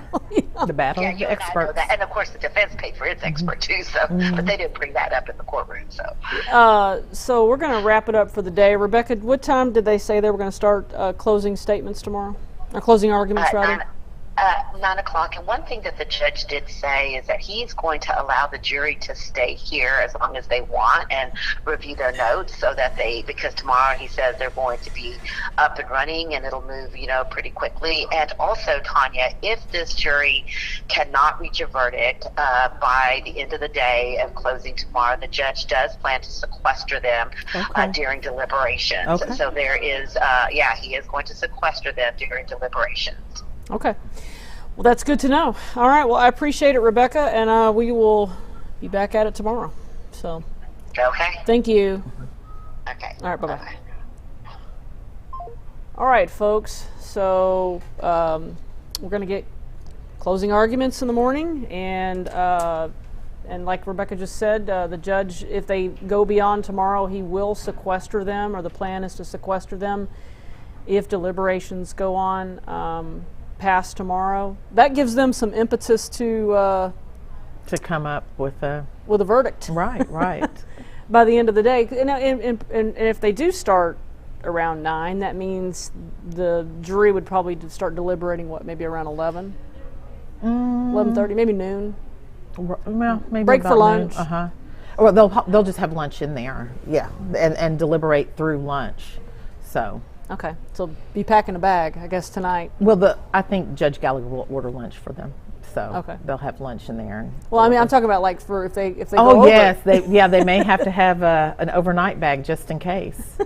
The battle of the experts. That. And of course the defense paid for its expert too, so but they didn't bring that up in the courtroom. So we're going to wrap it up for the day. Rebecca, what time did they say they were going to start closing statements tomorrow? Or closing arguments, rather? 9 o'clock. And one thing that the judge did say is that he's going to allow the jury to stay here as long as they want and review their notes, so that because tomorrow he says they're going to be up and running and it'll move, pretty quickly. And also, Tanya, if this jury cannot reach a verdict by the end of the day of closing tomorrow, the judge does plan to sequester them during deliberations. Okay. So there is, he is going to sequester them during deliberations. Okay. Well, that's good to know. All right. Well, I appreciate it, Rebecca, and we will be back at it tomorrow. So. Okay. Thank you. Okay. All right. Bye-bye. All right, folks. So we're going to get closing arguments in the morning, and like Rebecca just said, the judge, if they go beyond tomorrow, he will sequester them, or the plan is to sequester them if deliberations go on past tomorrow. That gives them some impetus to come up with a verdict. Right. By the end of the day. And if they do start around 9, that means the jury would probably start deliberating, maybe around 11? 11:30, maybe noon? Well, maybe break for lunch. Noon. Well, they'll just have lunch in there, and deliberate through lunch, so. Okay, so be packing a bag, I guess, tonight. Well, I think Judge Gallagher will order lunch for them, so they'll have lunch in there. Well, I mean, I'm talking about like for if they go over. Oh yes, they may have to have an overnight bag just in case.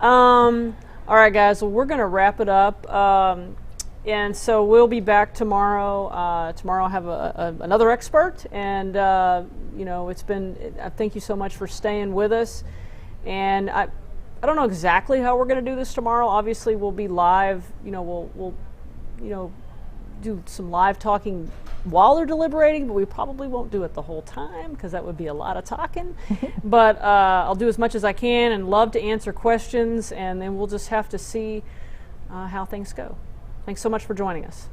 All right, guys. Well, we're going to wrap it up, and so we'll be back tomorrow. Tomorrow, I'll have another expert, and it's been. Thank you so much for staying with us, and I don't know exactly how we're going to do this tomorrow. Obviously, we'll be live. We'll do some live talking while they're deliberating, but we probably won't do it the whole time because that would be a lot of talking. But I'll do as much as I can and love to answer questions, and then we'll just have to see how things go. Thanks so much for joining us.